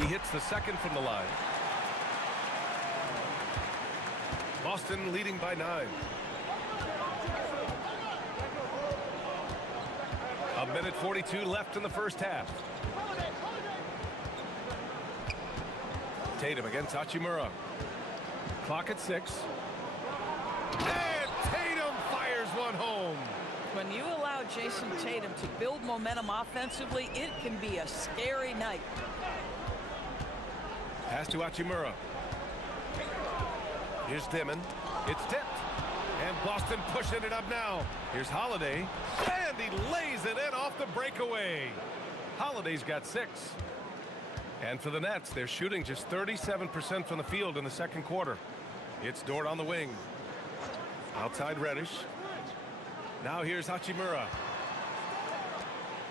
He hits the second from the line. Boston leading by 9. A minute 42 left in the first half. Tatum against Hachimura. Clock at 6. And Tatum fires one home. When you allow Jason Tatum to build momentum offensively, it can be a scary night. Pass to Hachimura. Here's Dimon. It's tipped. And Boston pushing it up now. Here's Holiday. And he lays it in off the breakaway. Holiday's got 6. And for the Nets, they're shooting just 37% from the field in the second quarter. It's Dort on the wing. Outside Reddish. Now here's Hachimura.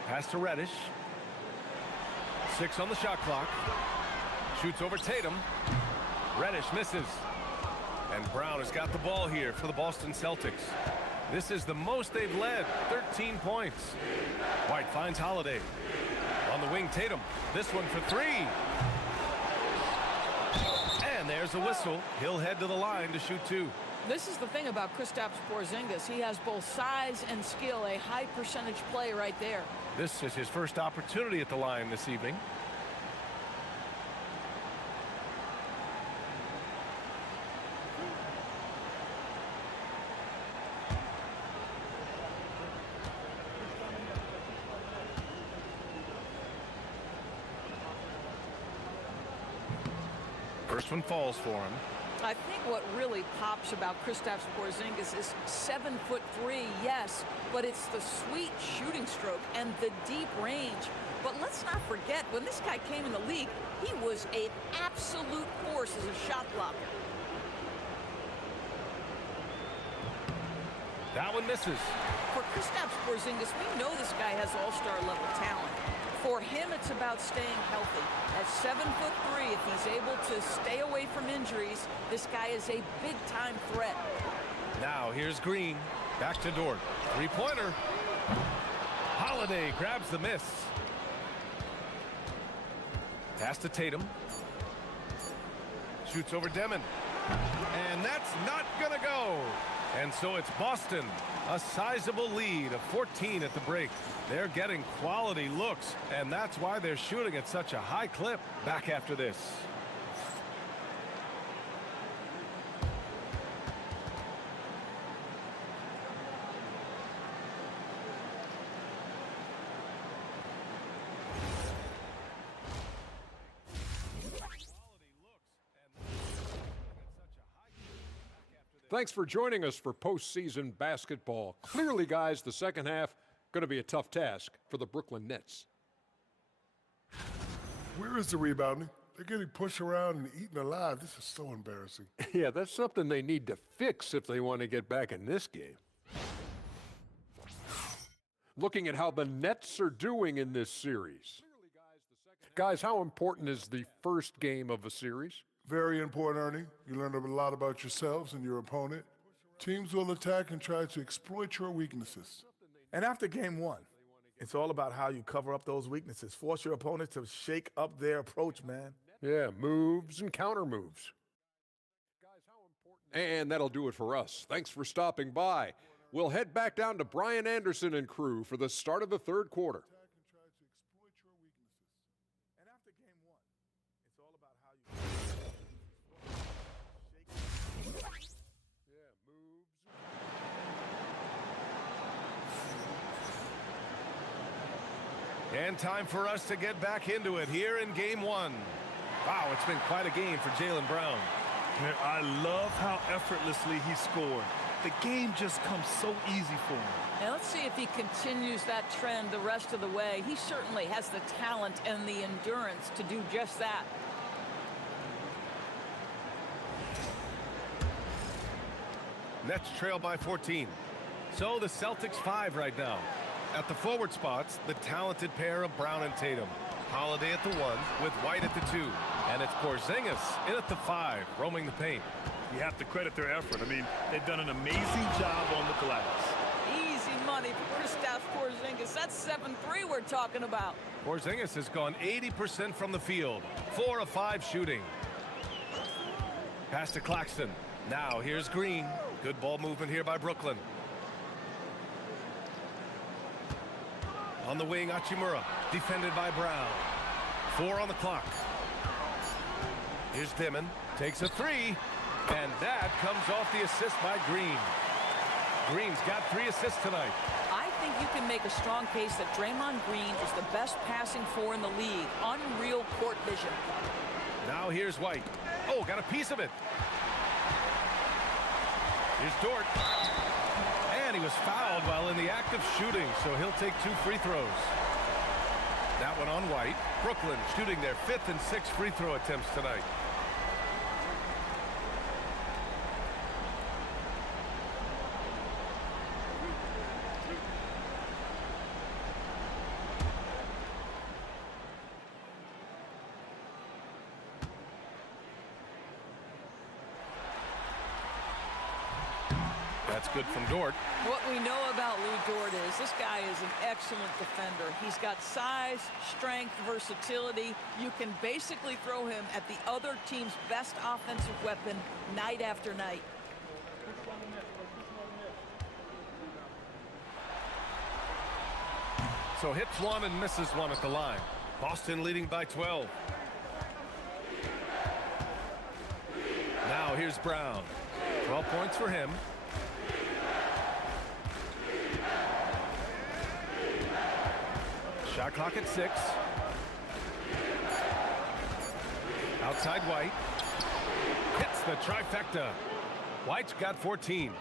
Pass to Reddish. 6 on the shot clock. Shoots over Tatum. Reddish misses. And Brown has got the ball here for the Boston Celtics. This is the most they've led, 13 points. White finds Holiday. On the wing, Tatum. This one for 3. And there's a whistle. He'll head to the line to shoot 2. This is the thing about Kristaps Porzingis. He has both size and skill, a high percentage play right there. This is his first opportunity at the line this evening. First one falls for him. I think what really pops about Kristaps Porzingis is 7'3", yes, but it's the sweet shooting stroke and the deep range. But let's not forget, when this guy came in the league, he was an absolute force as a shot blocker. That one misses. For Kristaps Porzingis, we know this guy has all-star level talent. For him, it's about staying healthy. At 7'3", if he's able to stay away from injuries, this guy is a big-time threat. Now here's Green. Back to Dort. Three-pointer. Holiday grabs the miss. Pass to Tatum. Shoots over Demon. And that's not gonna go. And so it's Boston. A sizable lead of 14 at the break. They're getting quality looks, and that's why they're shooting at such a high clip. Back after this. Thanks for joining us for postseason basketball. Clearly, guys, the second half going to be a tough task for the Brooklyn Nets. Where is the rebounding? They're getting pushed around and eaten alive. This is so embarrassing. Yeah, that's something they need to fix if they want to get back in this game. Looking at how the Nets are doing in this series. Guys, how important is the first game of a series? Very important, Ernie. You learn a lot about yourselves and your opponent. Teams will attack and try to exploit your weaknesses. And after game one, it's all about how you cover up those weaknesses. Force your opponent to shake up their approach, man. Yeah, moves and counter moves. And that'll do it for us. Thanks for stopping by. We'll head back down to Brian Anderson and crew for the start of the third quarter. And time for us to get back into it here in game one. Wow, it's been quite a game for Jaylen Brown. I love how effortlessly he scored. The game just comes so easy for him. Now let's see if he continues that trend the rest of the way. He certainly has the talent and the endurance to do just that. Nets trail by 14. So the Celtics 5 right now. At the forward spots, the talented pair of Brown and Tatum. Holiday at the 1 with White at the 2. And it's Porzingis in at the 5, roaming the paint. You have to credit their effort. I mean, they've done an amazing job on the glass. Easy money for Kristaps Porzingis. That's 7-3 we're talking about. Porzingis has gone 80% from the field. 4 of 5 shooting. Pass to Claxton. Now here's Green. Good ball movement here by Brooklyn. On the wing, Hachimura, defended by Brown. 4 on the clock. Here's Dimon, takes a 3, and that comes off the assist by Green. Green's got 3 assists tonight. I think you can make a strong case that Draymond Green is the best passing four in the league. Unreal court vision. Now here's White. Oh, got a piece of it. Here's Dort. And he was fouled while in the act of shooting, so he'll take 2 free throws. That one on White. Brooklyn shooting their 5th and 6th free throw attempts tonight. That's good from Dort. What we know about Lou Dort is this guy is an excellent defender. He's got size, strength, versatility. You can basically throw him at the other team's best offensive weapon night after night. So hits one and misses one at the line. Boston leading by 12. Now here's Brown. 12 points for him. Shot clock at 6. Outside White. Hits the trifecta. White's got 14.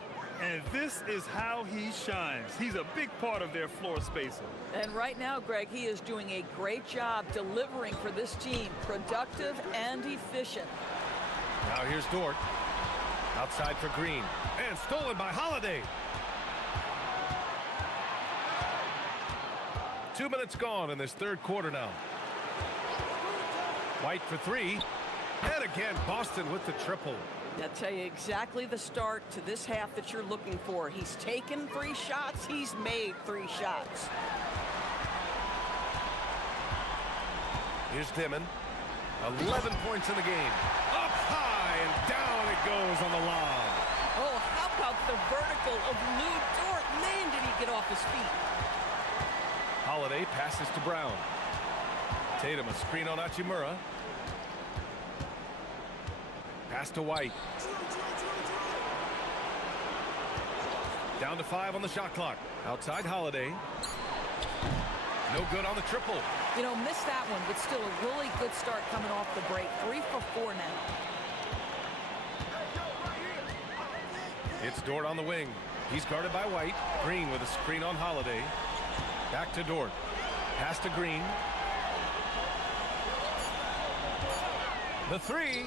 And this is how he shines. He's a big part of their floor spacing. And right now, Greg, he is doing a great job delivering for this team. Productive and efficient. Now here's Dort. Outside for Green. And stolen by Holiday. 2 minutes gone in this third quarter now. White for 3. And again, Boston with the triple. I'll tell you exactly the start to this half that you're looking for. He's taken 3 shots. He's made 3 shots. Here's Dimon. 11 points in the game. Up high and down it goes on the lob. Oh, how about the vertical of Lou Dort? Man, did he get off his feet. Holiday passes to Brown. Tatum a screen on Hachimura. Pass to White. Down to 5 on the shot clock. Outside Holiday. No good on the triple. You know, missed that one, but still a really good start coming off the break. 3 for 4 now. It's Dort on the wing. He's guarded by White. Green with a screen on Holiday. Back to Dort. Pass to Green. The 3.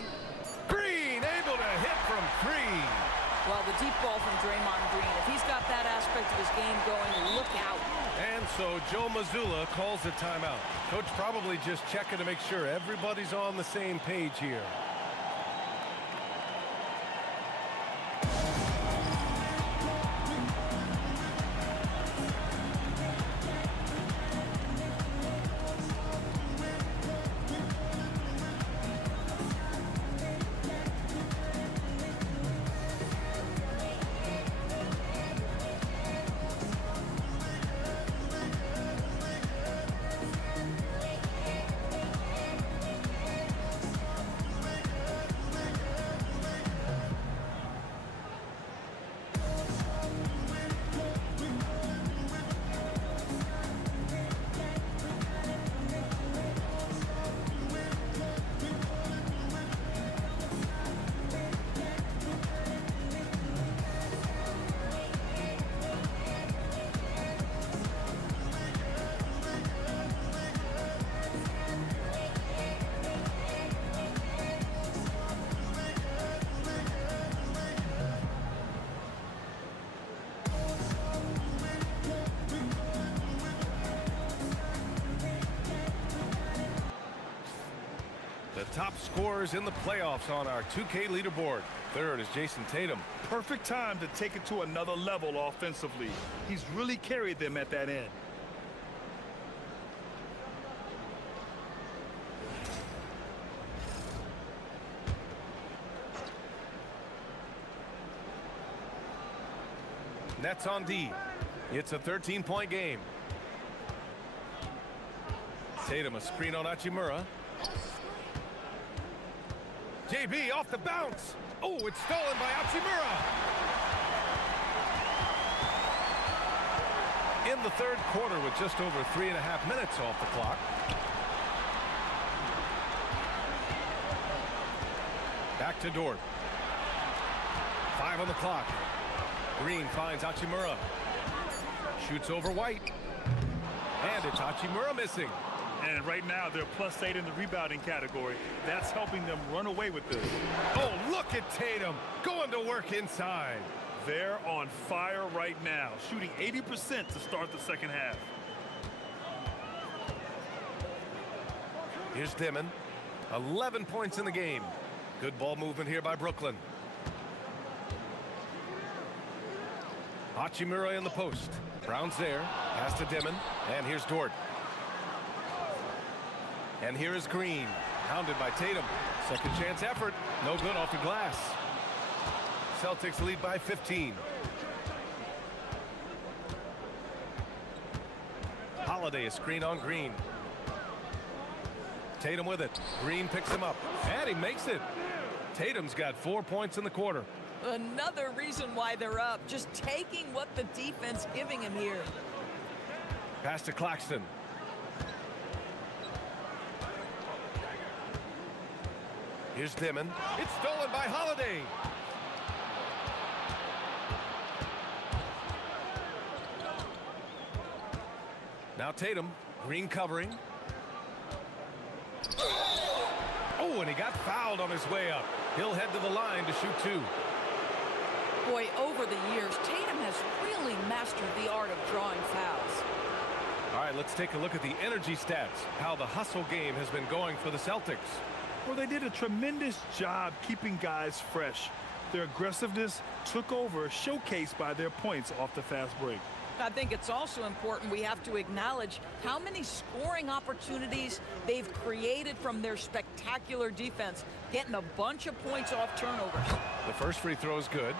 Green able to hit from 3. Well, the deep ball from Draymond Green. If he's got that aspect of his game going, look out. And so Joe Mazzulla calls a timeout. Coach probably just checking to make sure everybody's on the same page here. Top scorers in the playoffs on our 2K leaderboard. Third is Jason Tatum. Perfect time to take it to another level offensively. He's really carried them at that end. Nets on D. It's a 13-point game. Tatum a screen on Hachimura. JB off the bounce. Oh, it's stolen by Hachimura. In the third quarter with just over 3.5 minutes off the clock. Back to Dort. 5 on the clock. Green finds Hachimura. Shoots over White. And it's Hachimura missing. And right now, they're +8 in the rebounding category. That's helping them run away with this. Oh, look at Tatum going to work inside. They're on fire right now, shooting 80% to start the second half. Here's Dimon. 11 points in the game. Good ball movement here by Brooklyn. Hachimura in the post. Brown's there. Pass to Dimon. And here's Dort. And here is Green, hounded by Tatum. Second chance effort, no good off the glass. Celtics lead by 15. Holiday, a screen on Green. Tatum with it. Green picks him up, and he makes it. Tatum's got 4 points in the quarter. Another reason why they're up. Just taking what the defense giving him here. Pass to Claxton. Here's Dimon. It's stolen by Holiday. Now Tatum. Green covering. Oh, and he got fouled on his way up. He'll head to the line to shoot 2. Boy, over the years, Tatum has really mastered the art of drawing fouls. All right, let's take a look at the energy stats, how the hustle game has been going for the Celtics. Well, they did a tremendous job keeping guys fresh. Their aggressiveness took over, showcased by their points off the fast break. I think it's also important we have to acknowledge how many scoring opportunities they've created from their spectacular defense, getting a bunch of points off turnovers. The first free throw is good.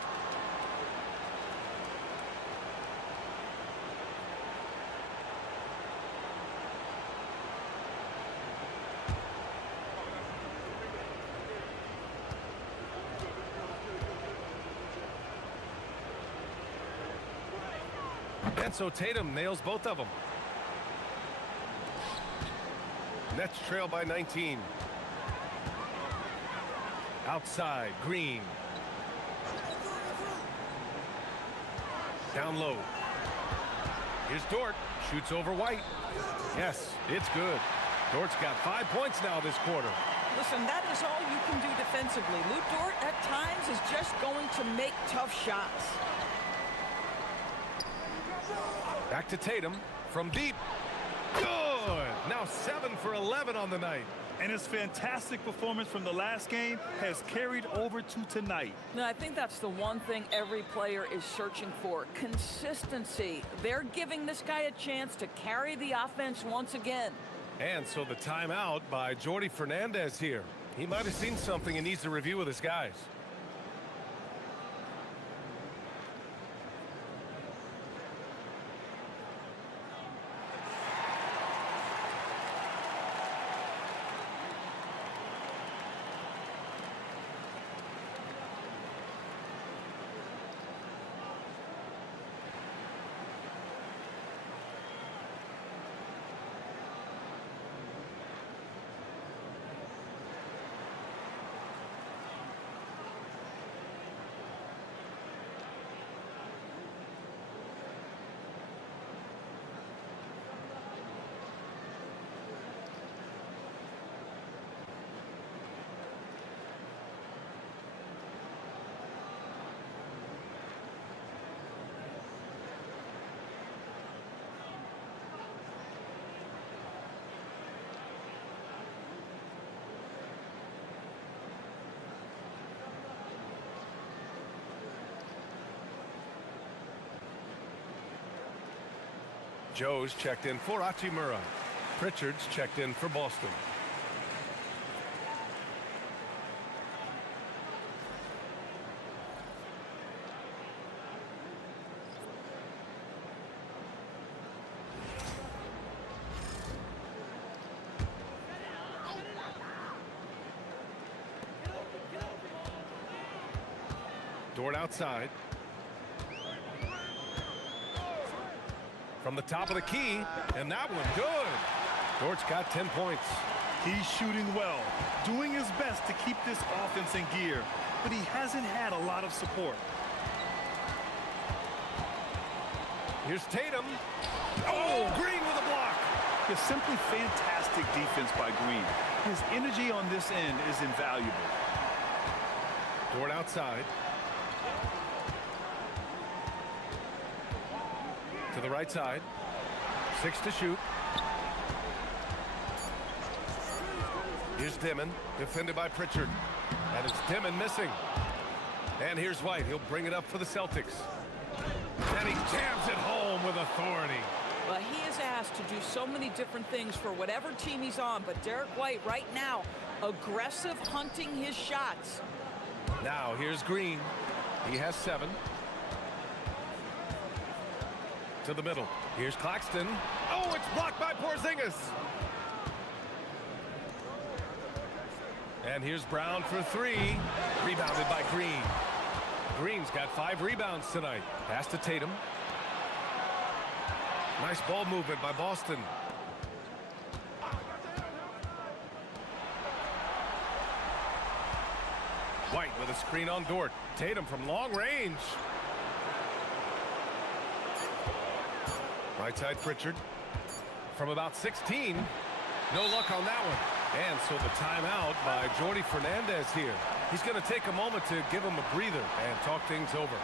And so Tatum nails both of them. Nets trail by 19. Outside, Green. Down low. Here's Dort. Shoots over White. Yes, it's good. Dort's got 5 points now this quarter. Listen, that is all you can do defensively. Lou Dort at times is just going to make tough shots. Back to Tatum from deep. Good. Now 7 for 11 on the night. And his fantastic performance from the last game has carried over to tonight. Now, I think that's the one thing every player is searching for. Consistency. They're giving this guy a chance to carry the offense once again. And so the timeout by Jordi Fernandez here. He might have seen something and needs to review with his guys. Joe's checked in for Hachimura. Pritchard's checked in for Boston. Dort outside. From the top of the key, and that one good. Dort's got 10 points. He's shooting well, doing his best to keep this offense in gear, but he hasn't had a lot of support. Here's Tatum. Oh, Green with a block. It's simply fantastic defense by Green. His energy on this end is invaluable. Dort outside. To the right side. 6 to shoot. Here's Dimon, defended by Pritchard. And it's Dimon missing. And here's White. He'll bring it up for the Celtics. And he jams it home with authority. Well, he is asked to do so many different things for whatever team he's on, but Derek White right now, aggressive hunting his shots. Now here's Green. He has 7. to the middle. Here's Claxton. Oh, it's blocked by Porzingis. And here's Brown for three. Rebounded by Green. Green's got 5 rebounds tonight. Pass to Tatum. Nice ball movement by Boston. White with a screen on Dort. Tatum from long range. Right side Pritchard. From about 16. No luck on that one. And so the timeout by Jordi Fernandez here. He's going to take a moment to give him a breather and talk things over.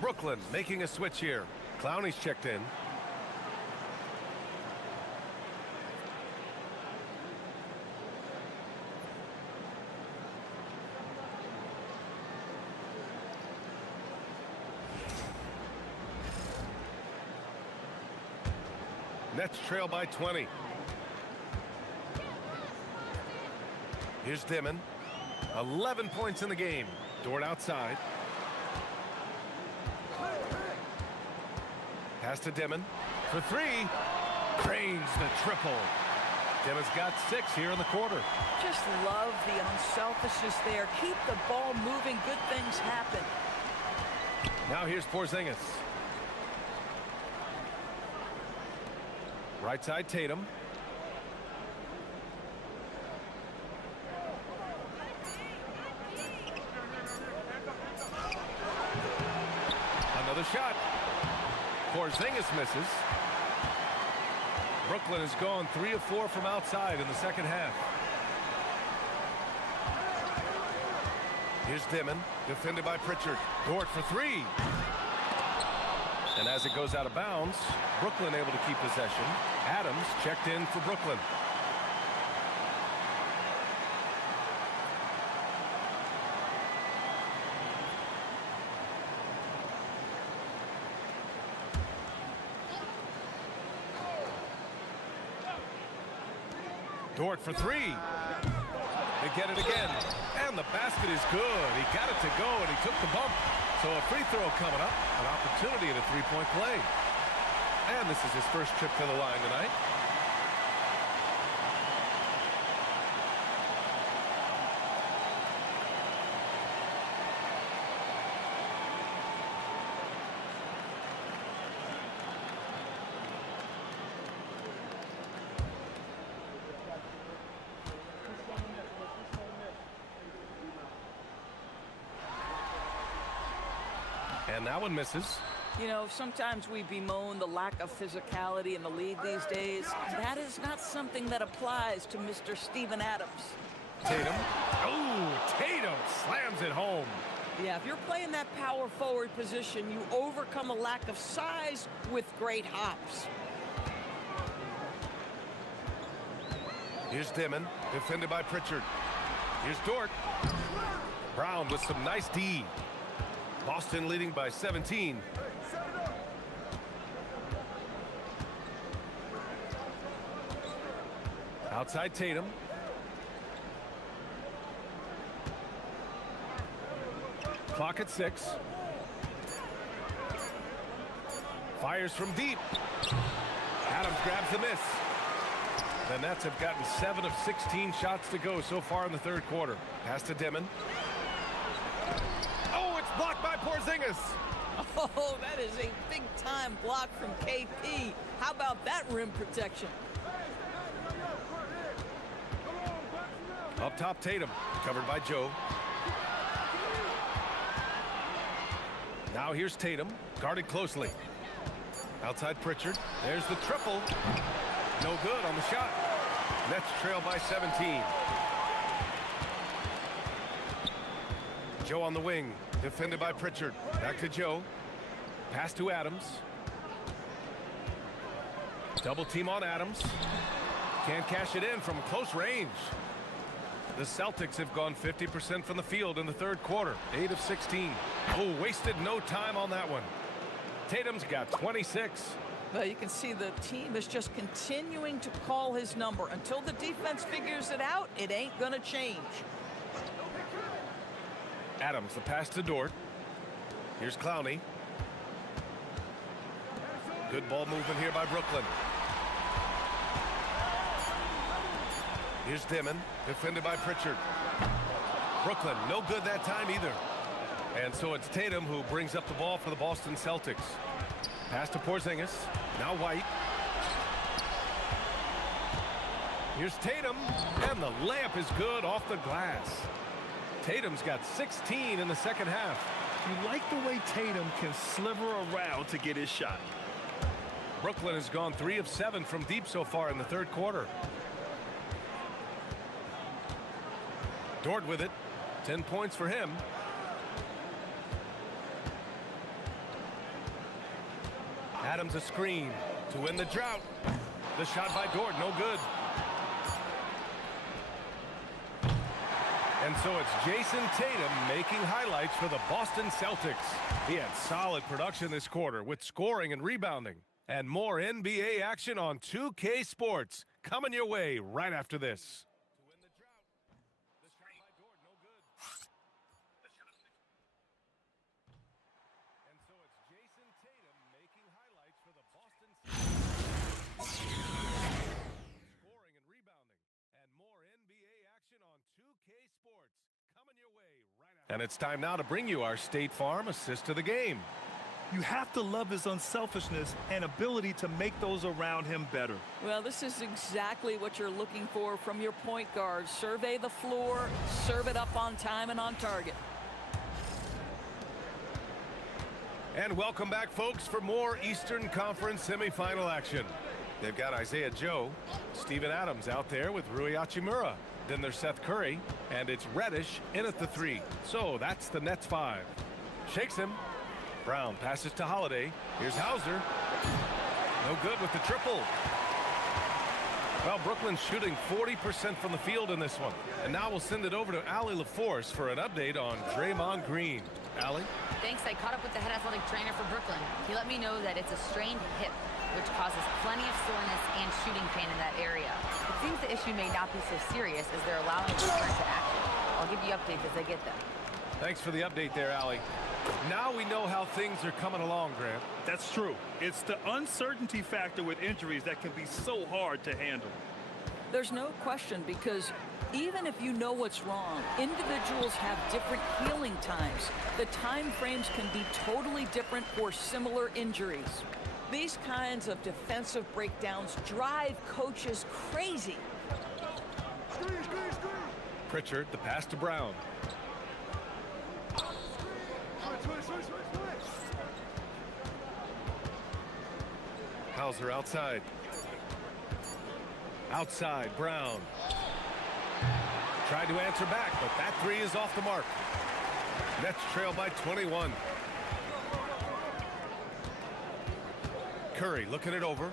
Brooklyn making a switch here. Clowney's checked in. Nets trail by 20. Here's Dimon. 11 points in the game. Dort outside. Pass to Dimon for three. Cranes the triple. Dimmon's got 6 here in the quarter. Just love the unselfishness there. Keep the ball moving. Good things happen. Now here's Porzingis. Right side Tatum. Another shot. Porzingis misses. Brooklyn has gone 3 of 4 from outside in the second half. Here's Dimon, defended by Pritchard. Dort for 3. And as it goes out of bounds, Brooklyn able to keep possession. Adams checked in for Brooklyn. Dort for 3. They get it again. And the basket is good. He got it to go, and he took the bump. So a free throw coming up. An opportunity at a three-point play. And this is his first trip to the line tonight. And that one misses. You know, sometimes we bemoan the lack of physicality in the league these days. That is not something that applies to Mr. Steven Adams. Tatum. Oh, Tatum slams it home. Yeah, if you're playing that power forward position, you overcome a lack of size with great hops. Here's Dimon, defended by Pritchard. Here's Dort. Brown with some nice D. Boston leading by 17. Outside Tatum. Clock at 6. Fires from deep. Adams grabs the miss. The Nets have gotten 7 of 16 shots to go so far in the third quarter. Pass to Dimon. Oh, it's blocked by Porzingis. Oh, that is a big-time block from KP. How about that rim protection? Up top, Tatum, covered by Joe. Now here's Tatum, guarded closely. Outside Pritchard. There's the triple. No good on the shot. Nets trail by 17. Joe on the wing, defended by Pritchard. Back to Joe. Pass to Adams. Double team on Adams. Can't cash it in from close range. The Celtics have gone 50% from the field in the third quarter. 8 of 16. Oh, wasted no time on that one. Tatum's got 26. Well, you can see the team is just continuing to call his number. Until the defense figures it out, it ain't going to change. Adams, the pass to Dort. Here's Clowney. Good ball movement here by Brooklyn. Here's Dimon, defended by Pritchard. Brooklyn, no good that time either. And so it's Tatum who brings up the ball for the Boston Celtics. Pass to Porzingis. Now White. Here's Tatum, and the layup is good off the glass. Tatum's got 16 in the second half. You like the way Tatum can sliver around to get his shot. Brooklyn has gone 3 of 7 from deep so far in the third quarter. Dort with it. 10 points for him. Adams a screen to win the drought. The shot by Dort, no good. And so it's Jason Tatum making highlights for the Boston Celtics. He had solid production this quarter with scoring and rebounding. And more NBA action on 2K Sports coming your way right after this. And it's time now to bring you our State Farm assist to the game. You have to love his unselfishness and ability to make those around him better. Well, this is exactly what you're looking for from your point guard. Survey the floor, serve it up on time and on target. And welcome back, folks, for more Eastern Conference semifinal action. They've got Isaiah Joe, Steven Adams out there with Rui Hachimura. Then there's Seth Curry, and it's Reddish in at the 3. So that's the Nets 5. Shakes him. Brown passes to Holiday. Here's Hauser. No good with the triple. Well, Brooklyn's shooting 40% from the field in this one. And now we'll send it over to Allie LaForce for an update on Draymond Green. Allie? Thanks. I caught up with the head athletic trainer for Brooklyn. He let me know that it's a strained hip, which causes plenty of soreness and shooting pain in that area. It seems the issue may not be so serious as they're allowing it to return to action. I'll give you updates as I get them. Thanks for the update there, Allie. Now we know how things are coming along, Grant. That's true. It's the uncertainty factor with injuries that can be so hard to handle. There's no question, because even if you know what's wrong, individuals have different healing times. The time frames can be totally different for similar injuries. These kinds of defensive breakdowns drive coaches crazy. Pritchard, the pass to Brown. Hauser outside. Outside, Brown. Tried to answer back, but that 3 is off the mark. Nets trail by 21. Curry looking it over.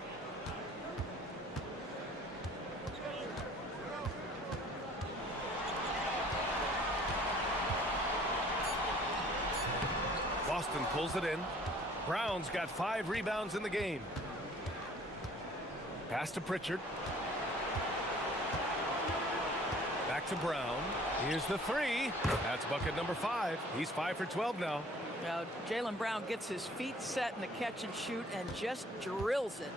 Boston pulls it in. Brown's got 5 rebounds in the game. Pass to Pritchard. Back to Brown. Here's the three. That's bucket number 5. He's 5 for 12 now. Now, Jaylen Brown gets his feet set in the catch and shoot and just drills it.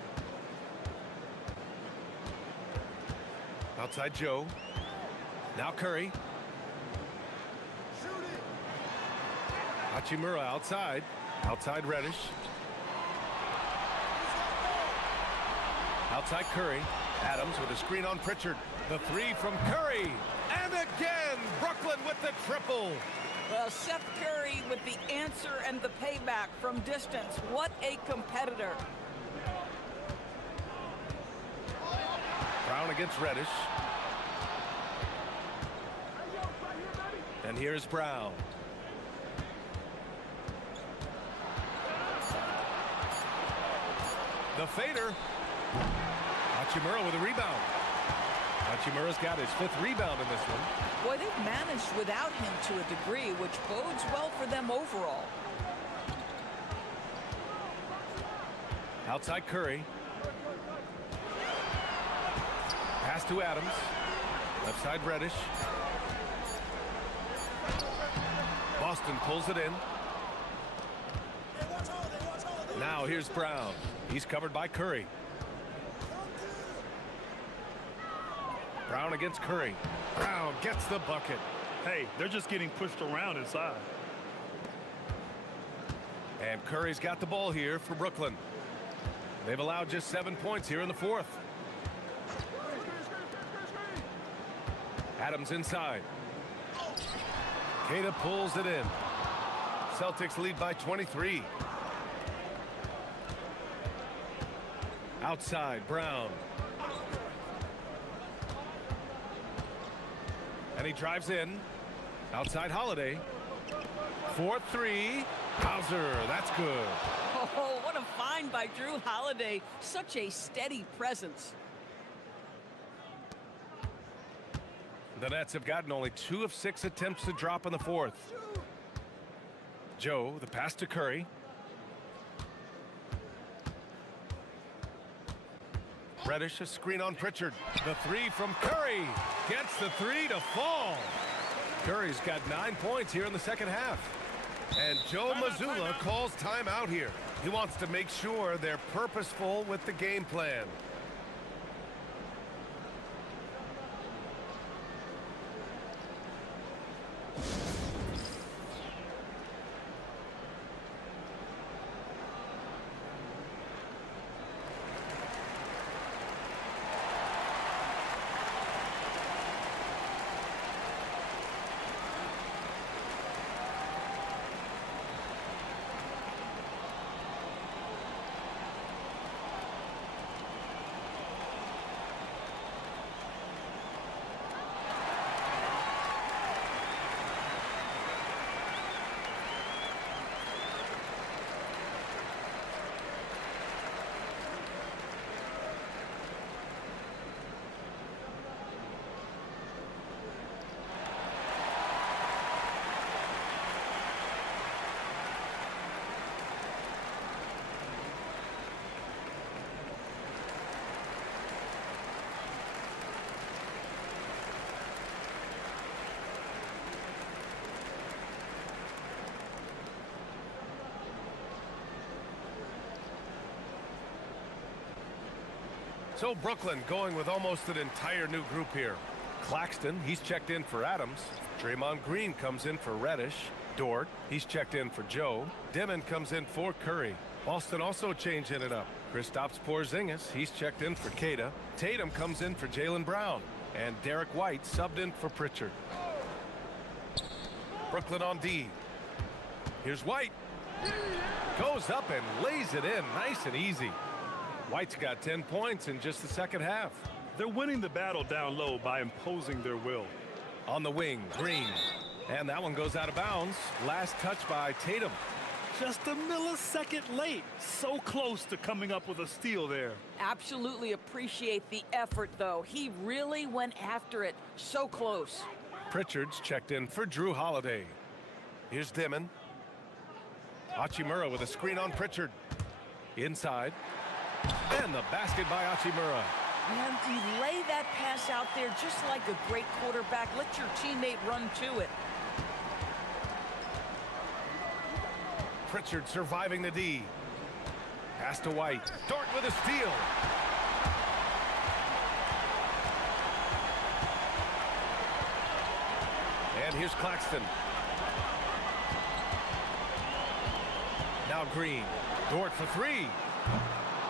Outside Joe. Now Curry. Hachimura outside. Outside Reddish. Outside Curry. Adams with a screen on Pritchard. The three from Curry. And again, Brooklyn with the triple. Well, Seth Curry with the answer and the payback from distance. What a competitor. Brown against Reddish. And here's Brown. The fader. Hachimura with a rebound. Hachimura's got his 5th rebound in this one. Boy, they've managed without him to a degree, which bodes well for them overall. Outside Curry. Pass to Adams. Left side Reddish. Boston pulls it in. Now here's Brown. He's covered by Curry. Brown against Curry. Brown gets the bucket. Hey, they're just getting pushed around inside. And Curry's got the ball here for Brooklyn. They've allowed just 7 points here in the 4th. Adams inside. Queta pulls it in. Celtics lead by 23. Outside, Brown. And he drives in. Outside Holiday. 4-3. Hauser, that's good. Oh, what a find by Drew Holiday. Such a steady presence. The Nets have gotten only 2 of 6 attempts to drop in the 4th. Joe, the pass to Curry. Reddish, a screen on Pritchard. The three from Curry. Gets the three to fall. Curry's got 9 points here in the second half. And Joe Mazzulla calls timeout here. He wants to make sure they're purposeful with the game plan. So Brooklyn going with almost an entire new group here. Claxton, he's checked in for Adams. Draymond Green comes in for Reddish. Dort, he's checked in for Joe. Dimon comes in for Curry. Boston also changing it up. Kristaps Porzingis, he's checked in for Queta. Tatum comes in for Jaylen Brown. And Derek White subbed in for Pritchard. Brooklyn on D. Here's White. Goes up and lays it in nice and easy. White's got 10 points in just the second half. They're winning the battle down low by imposing their will. On the wing, Green. And that one goes out of bounds. Last touch by Tatum. Just a millisecond late. So close to coming up with a steal there. Absolutely appreciate the effort, though. He really went after it. So close. Pritchard's checked in for Drew Holiday. Here's Dimon. Hachimura with a screen on Pritchard. Inside. And the basket by Hachimura. And you lay that pass out there just like a great quarterback. Let your teammate run to it. Pritchard surviving the D. Pass to White. Dort with a steal. And here's Claxton. Now Green. Dort for three.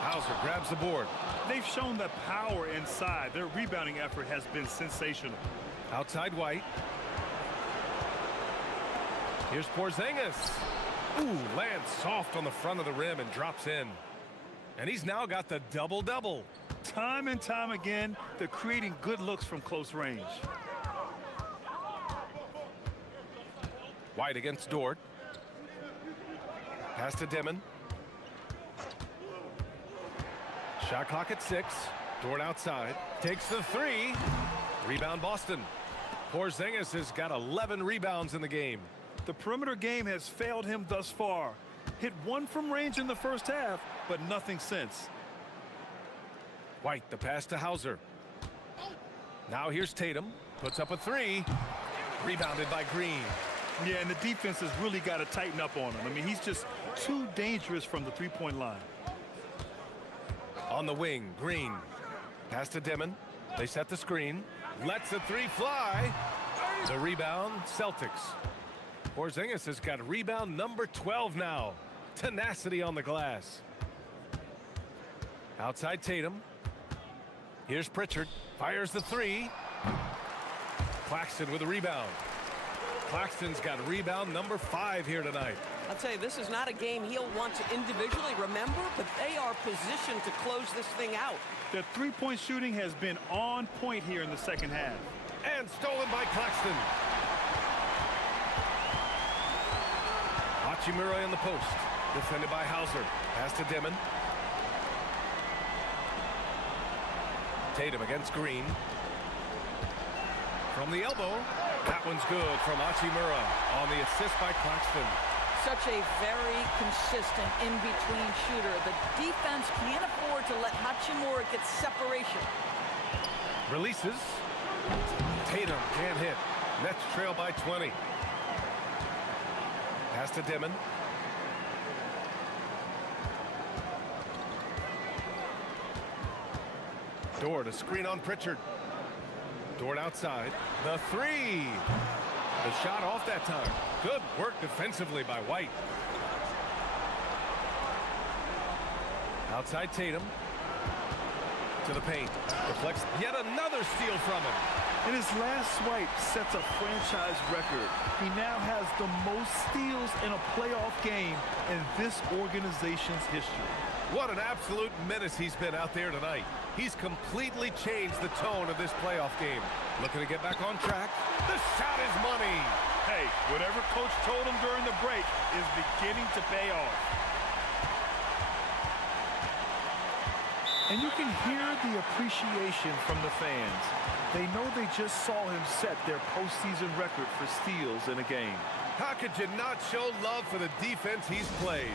Hauser grabs the board. They've shown the power inside. Their rebounding effort has been sensational. Outside White. Here's Porzingis. Ooh, lands soft on the front of the rim and drops in. And he's now got the double-double. Time and time again, they're creating good looks from close range. White against Dort. Pass to Dimon. Shot clock at 6. Dort outside. Takes the three. Rebound Boston. Porzingis has got 11 rebounds in the game. The perimeter game has failed him thus far. Hit one from range in the first half, but nothing since. White, the pass to Hauser. Now here's Tatum. Puts up a three. Rebounded by Green. Yeah, and the defense has really got to tighten up on him. I mean, he's just too dangerous from the three-point line. On the wing, Green. Pass to Dimon. They set the screen. Lets the three fly. The rebound, Celtics. Porzingis has got rebound number 12 now. Tenacity on the glass. Outside Tatum. Here's Pritchard. Fires the three. Claxton with a rebound. Claxton's got rebound number 5 here tonight. I'll tell you, this is not a game he'll want to individually remember, but they are positioned to close this thing out. Their three-point shooting has been on point here in the second half. And stolen by Claxton. Hachimura in the post. Defended by Hauser. Pass to Dimon. Tatum against Green. From the elbow. That one's good from Hachimura on the assist by Claxton. Such a very consistent in-between shooter. The defense can't afford to let Hachimura get separation. Releases. Tatum can't hit. Nets trail by 20. Pass to Dimon. Dort, a screen on Pritchard. Dort outside. The three. The shot off that time. Good work defensively by White. Outside Tatum. To the paint. Deflects yet another steal from him. And his last swipe sets a franchise record. He now has the most steals in a playoff game in this organization's history. What an absolute menace he's been out there tonight. He's completely changed the tone of this playoff game. Looking to get back on track. The shot is money. Hey, whatever coach told him during the break is beginning to pay off. And you can hear the appreciation from the fans. They know they just saw him set their postseason record for steals in a game. How could you not show love for the defense he's played?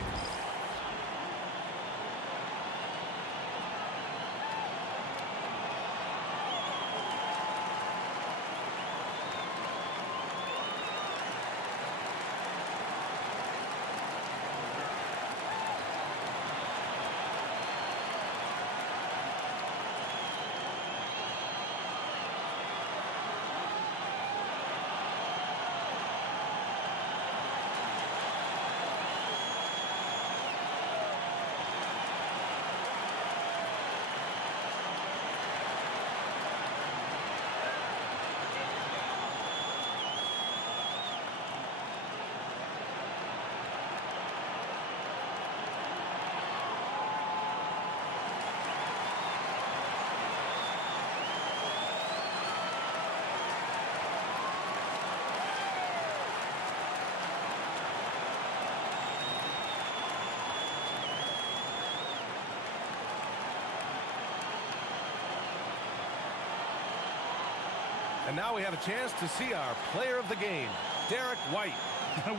And now we have a chance to see our player of the game, Derek White.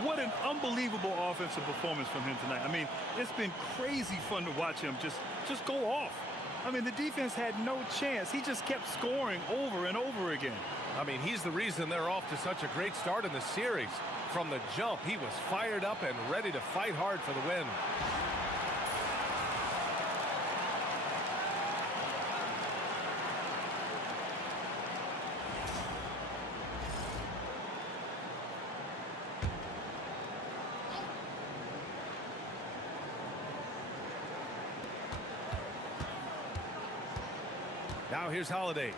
What an unbelievable offensive performance from him tonight. I mean, it's been crazy fun to watch him just go off. I mean, the defense had no chance. He just kept scoring over and over again. I mean, he's the reason they're off to such a great start in the series. From the jump, he was fired up and ready to fight hard for the win. Now here's Holiday.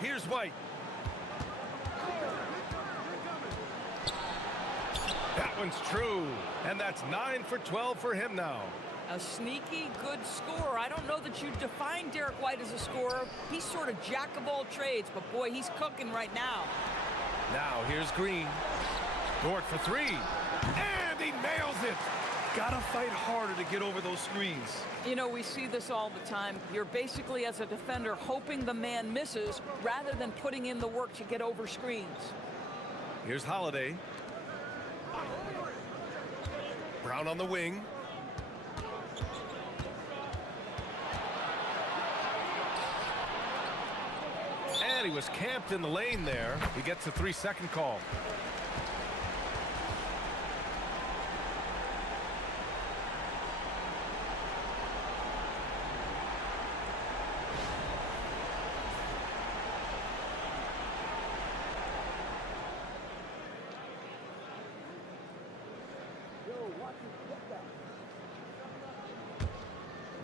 Here's White. That one's true. And that's 9 for 12 for him now. A sneaky good scorer. I don't know that you define Derek White as a scorer. He's sort of jack of all trades, but boy, he's cooking right now. Now here's Green. Dort for three. And he nails it. Gotta fight harder to get over those screens. You know, we see this all the time. You're basically, as a defender, hoping the man misses rather than putting in the work to get over screens. Here's Holiday. Brown on the wing. And he was camped in the lane there. He gets a 3-second call.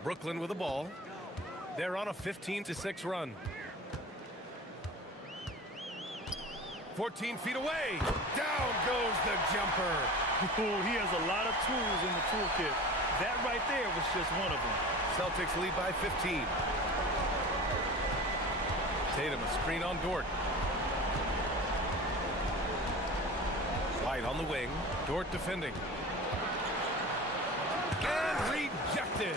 Brooklyn with the ball. They're on a 15-6 run. 14 feet away. Down goes the jumper. Oh, he has a lot of tools in the toolkit. That right there was just one of them. Celtics lead by 15. Tatum a screen on Dort. White on the wing. Dort defending. And rejected.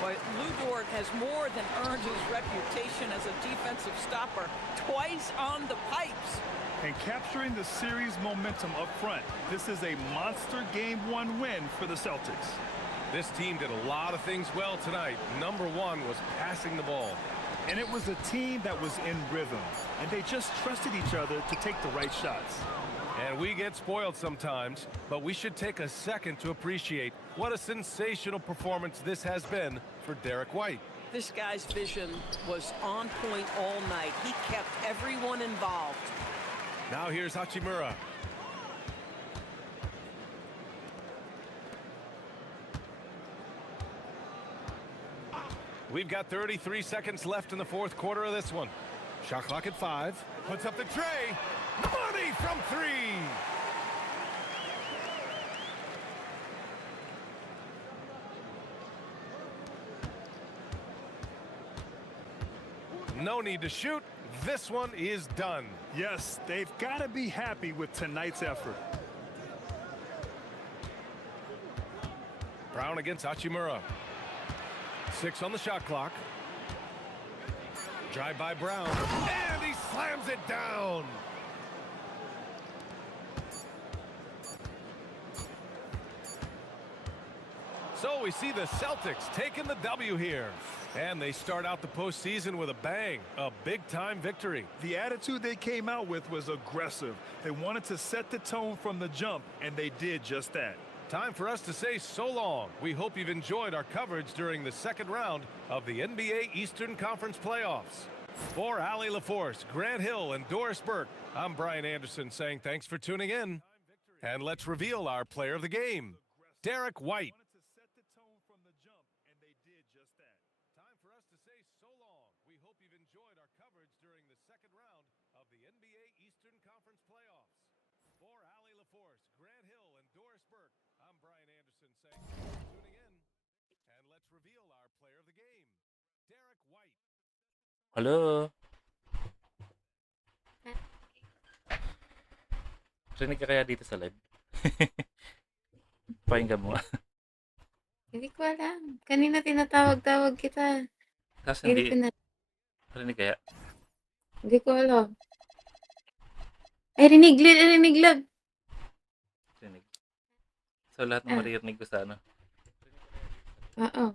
But Lou Dort has more than earned his reputation as a defensive stopper. Twice on the pipes. And capturing the series momentum up front. This is a monster Game 1 win for the Celtics. This team did a lot of things well tonight. Number one was passing the ball. And it was a team that was in rhythm. And they just trusted each other to take the right shots. And we get spoiled sometimes, but we should take a second to appreciate what a sensational performance this has been for Derek White. This guy's vision was on point all night. He kept everyone involved. Now here's Hachimura. We've got 33 seconds left in the fourth quarter of this one. Shot clock at 5. Puts up the tray. Money from 3. No need to shoot. This one is done. Yes, they've got to be happy with tonight's effort. Brown against Hachimura. 6 on the shot clock. Drive by Brown. And he slams it down. So we see the Celtics taking the W here. And they start out the postseason with a bang, a big-time victory. The attitude they came out with was aggressive. They wanted to set the tone from the jump, and they did just that. Time for us to say so long. We hope you've enjoyed our coverage during the second round of the NBA Eastern Conference playoffs. For Allie LaForce, Grant Hill, and Doris Burke, I'm Brian Anderson saying thanks for tuning in. And let's reveal our player of the game, Derek White. Halo. Rinig ka kaya dito sa live? Pakinggan mo. Hindi ko alam. Kanina tinatawag-tawag kita. Tapos hindi. Rinig kaya? Hindi ko alam. Ay, rinig lab. Rinig. So lahat ng maririnig ko sa ano? Oo.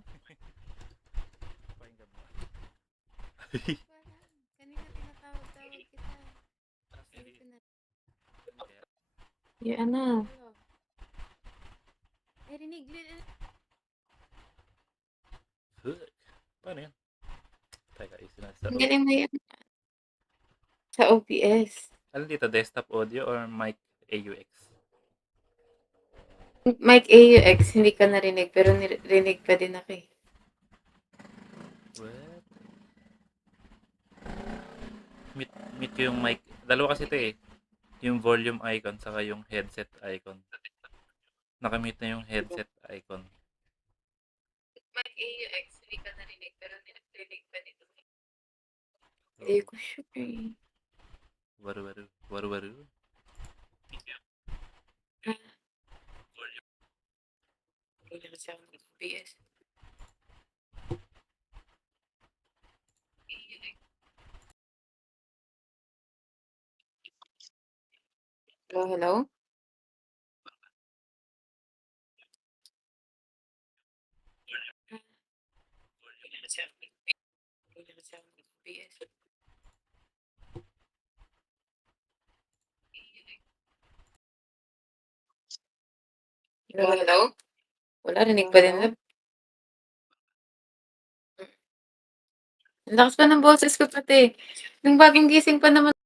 Yan na. Fuck. Paano yan? Teka, isinasa Ang galing mo yan. Sa OBS. Ano dito? Desktop audio or mic AUX? Mic AUX, hindi ka narinig, pero narinig pa din ako eh. What? Mute ko yung mic. Dalawa kasi ito eh. Yung volume icon saka yung headset icon. Nakamute na yung headset icon. Mic AUX, hindi ka narinig, pero narinig pa din ako eh. Hindi ko sure eh. Waru-waru. Waru-waru. Hindi na kasi ako ng OBS. Hello? Hello? Wala, rinig pa din nila. Ang lakas pa ng boses ko pati. Nung bagong gising pa naman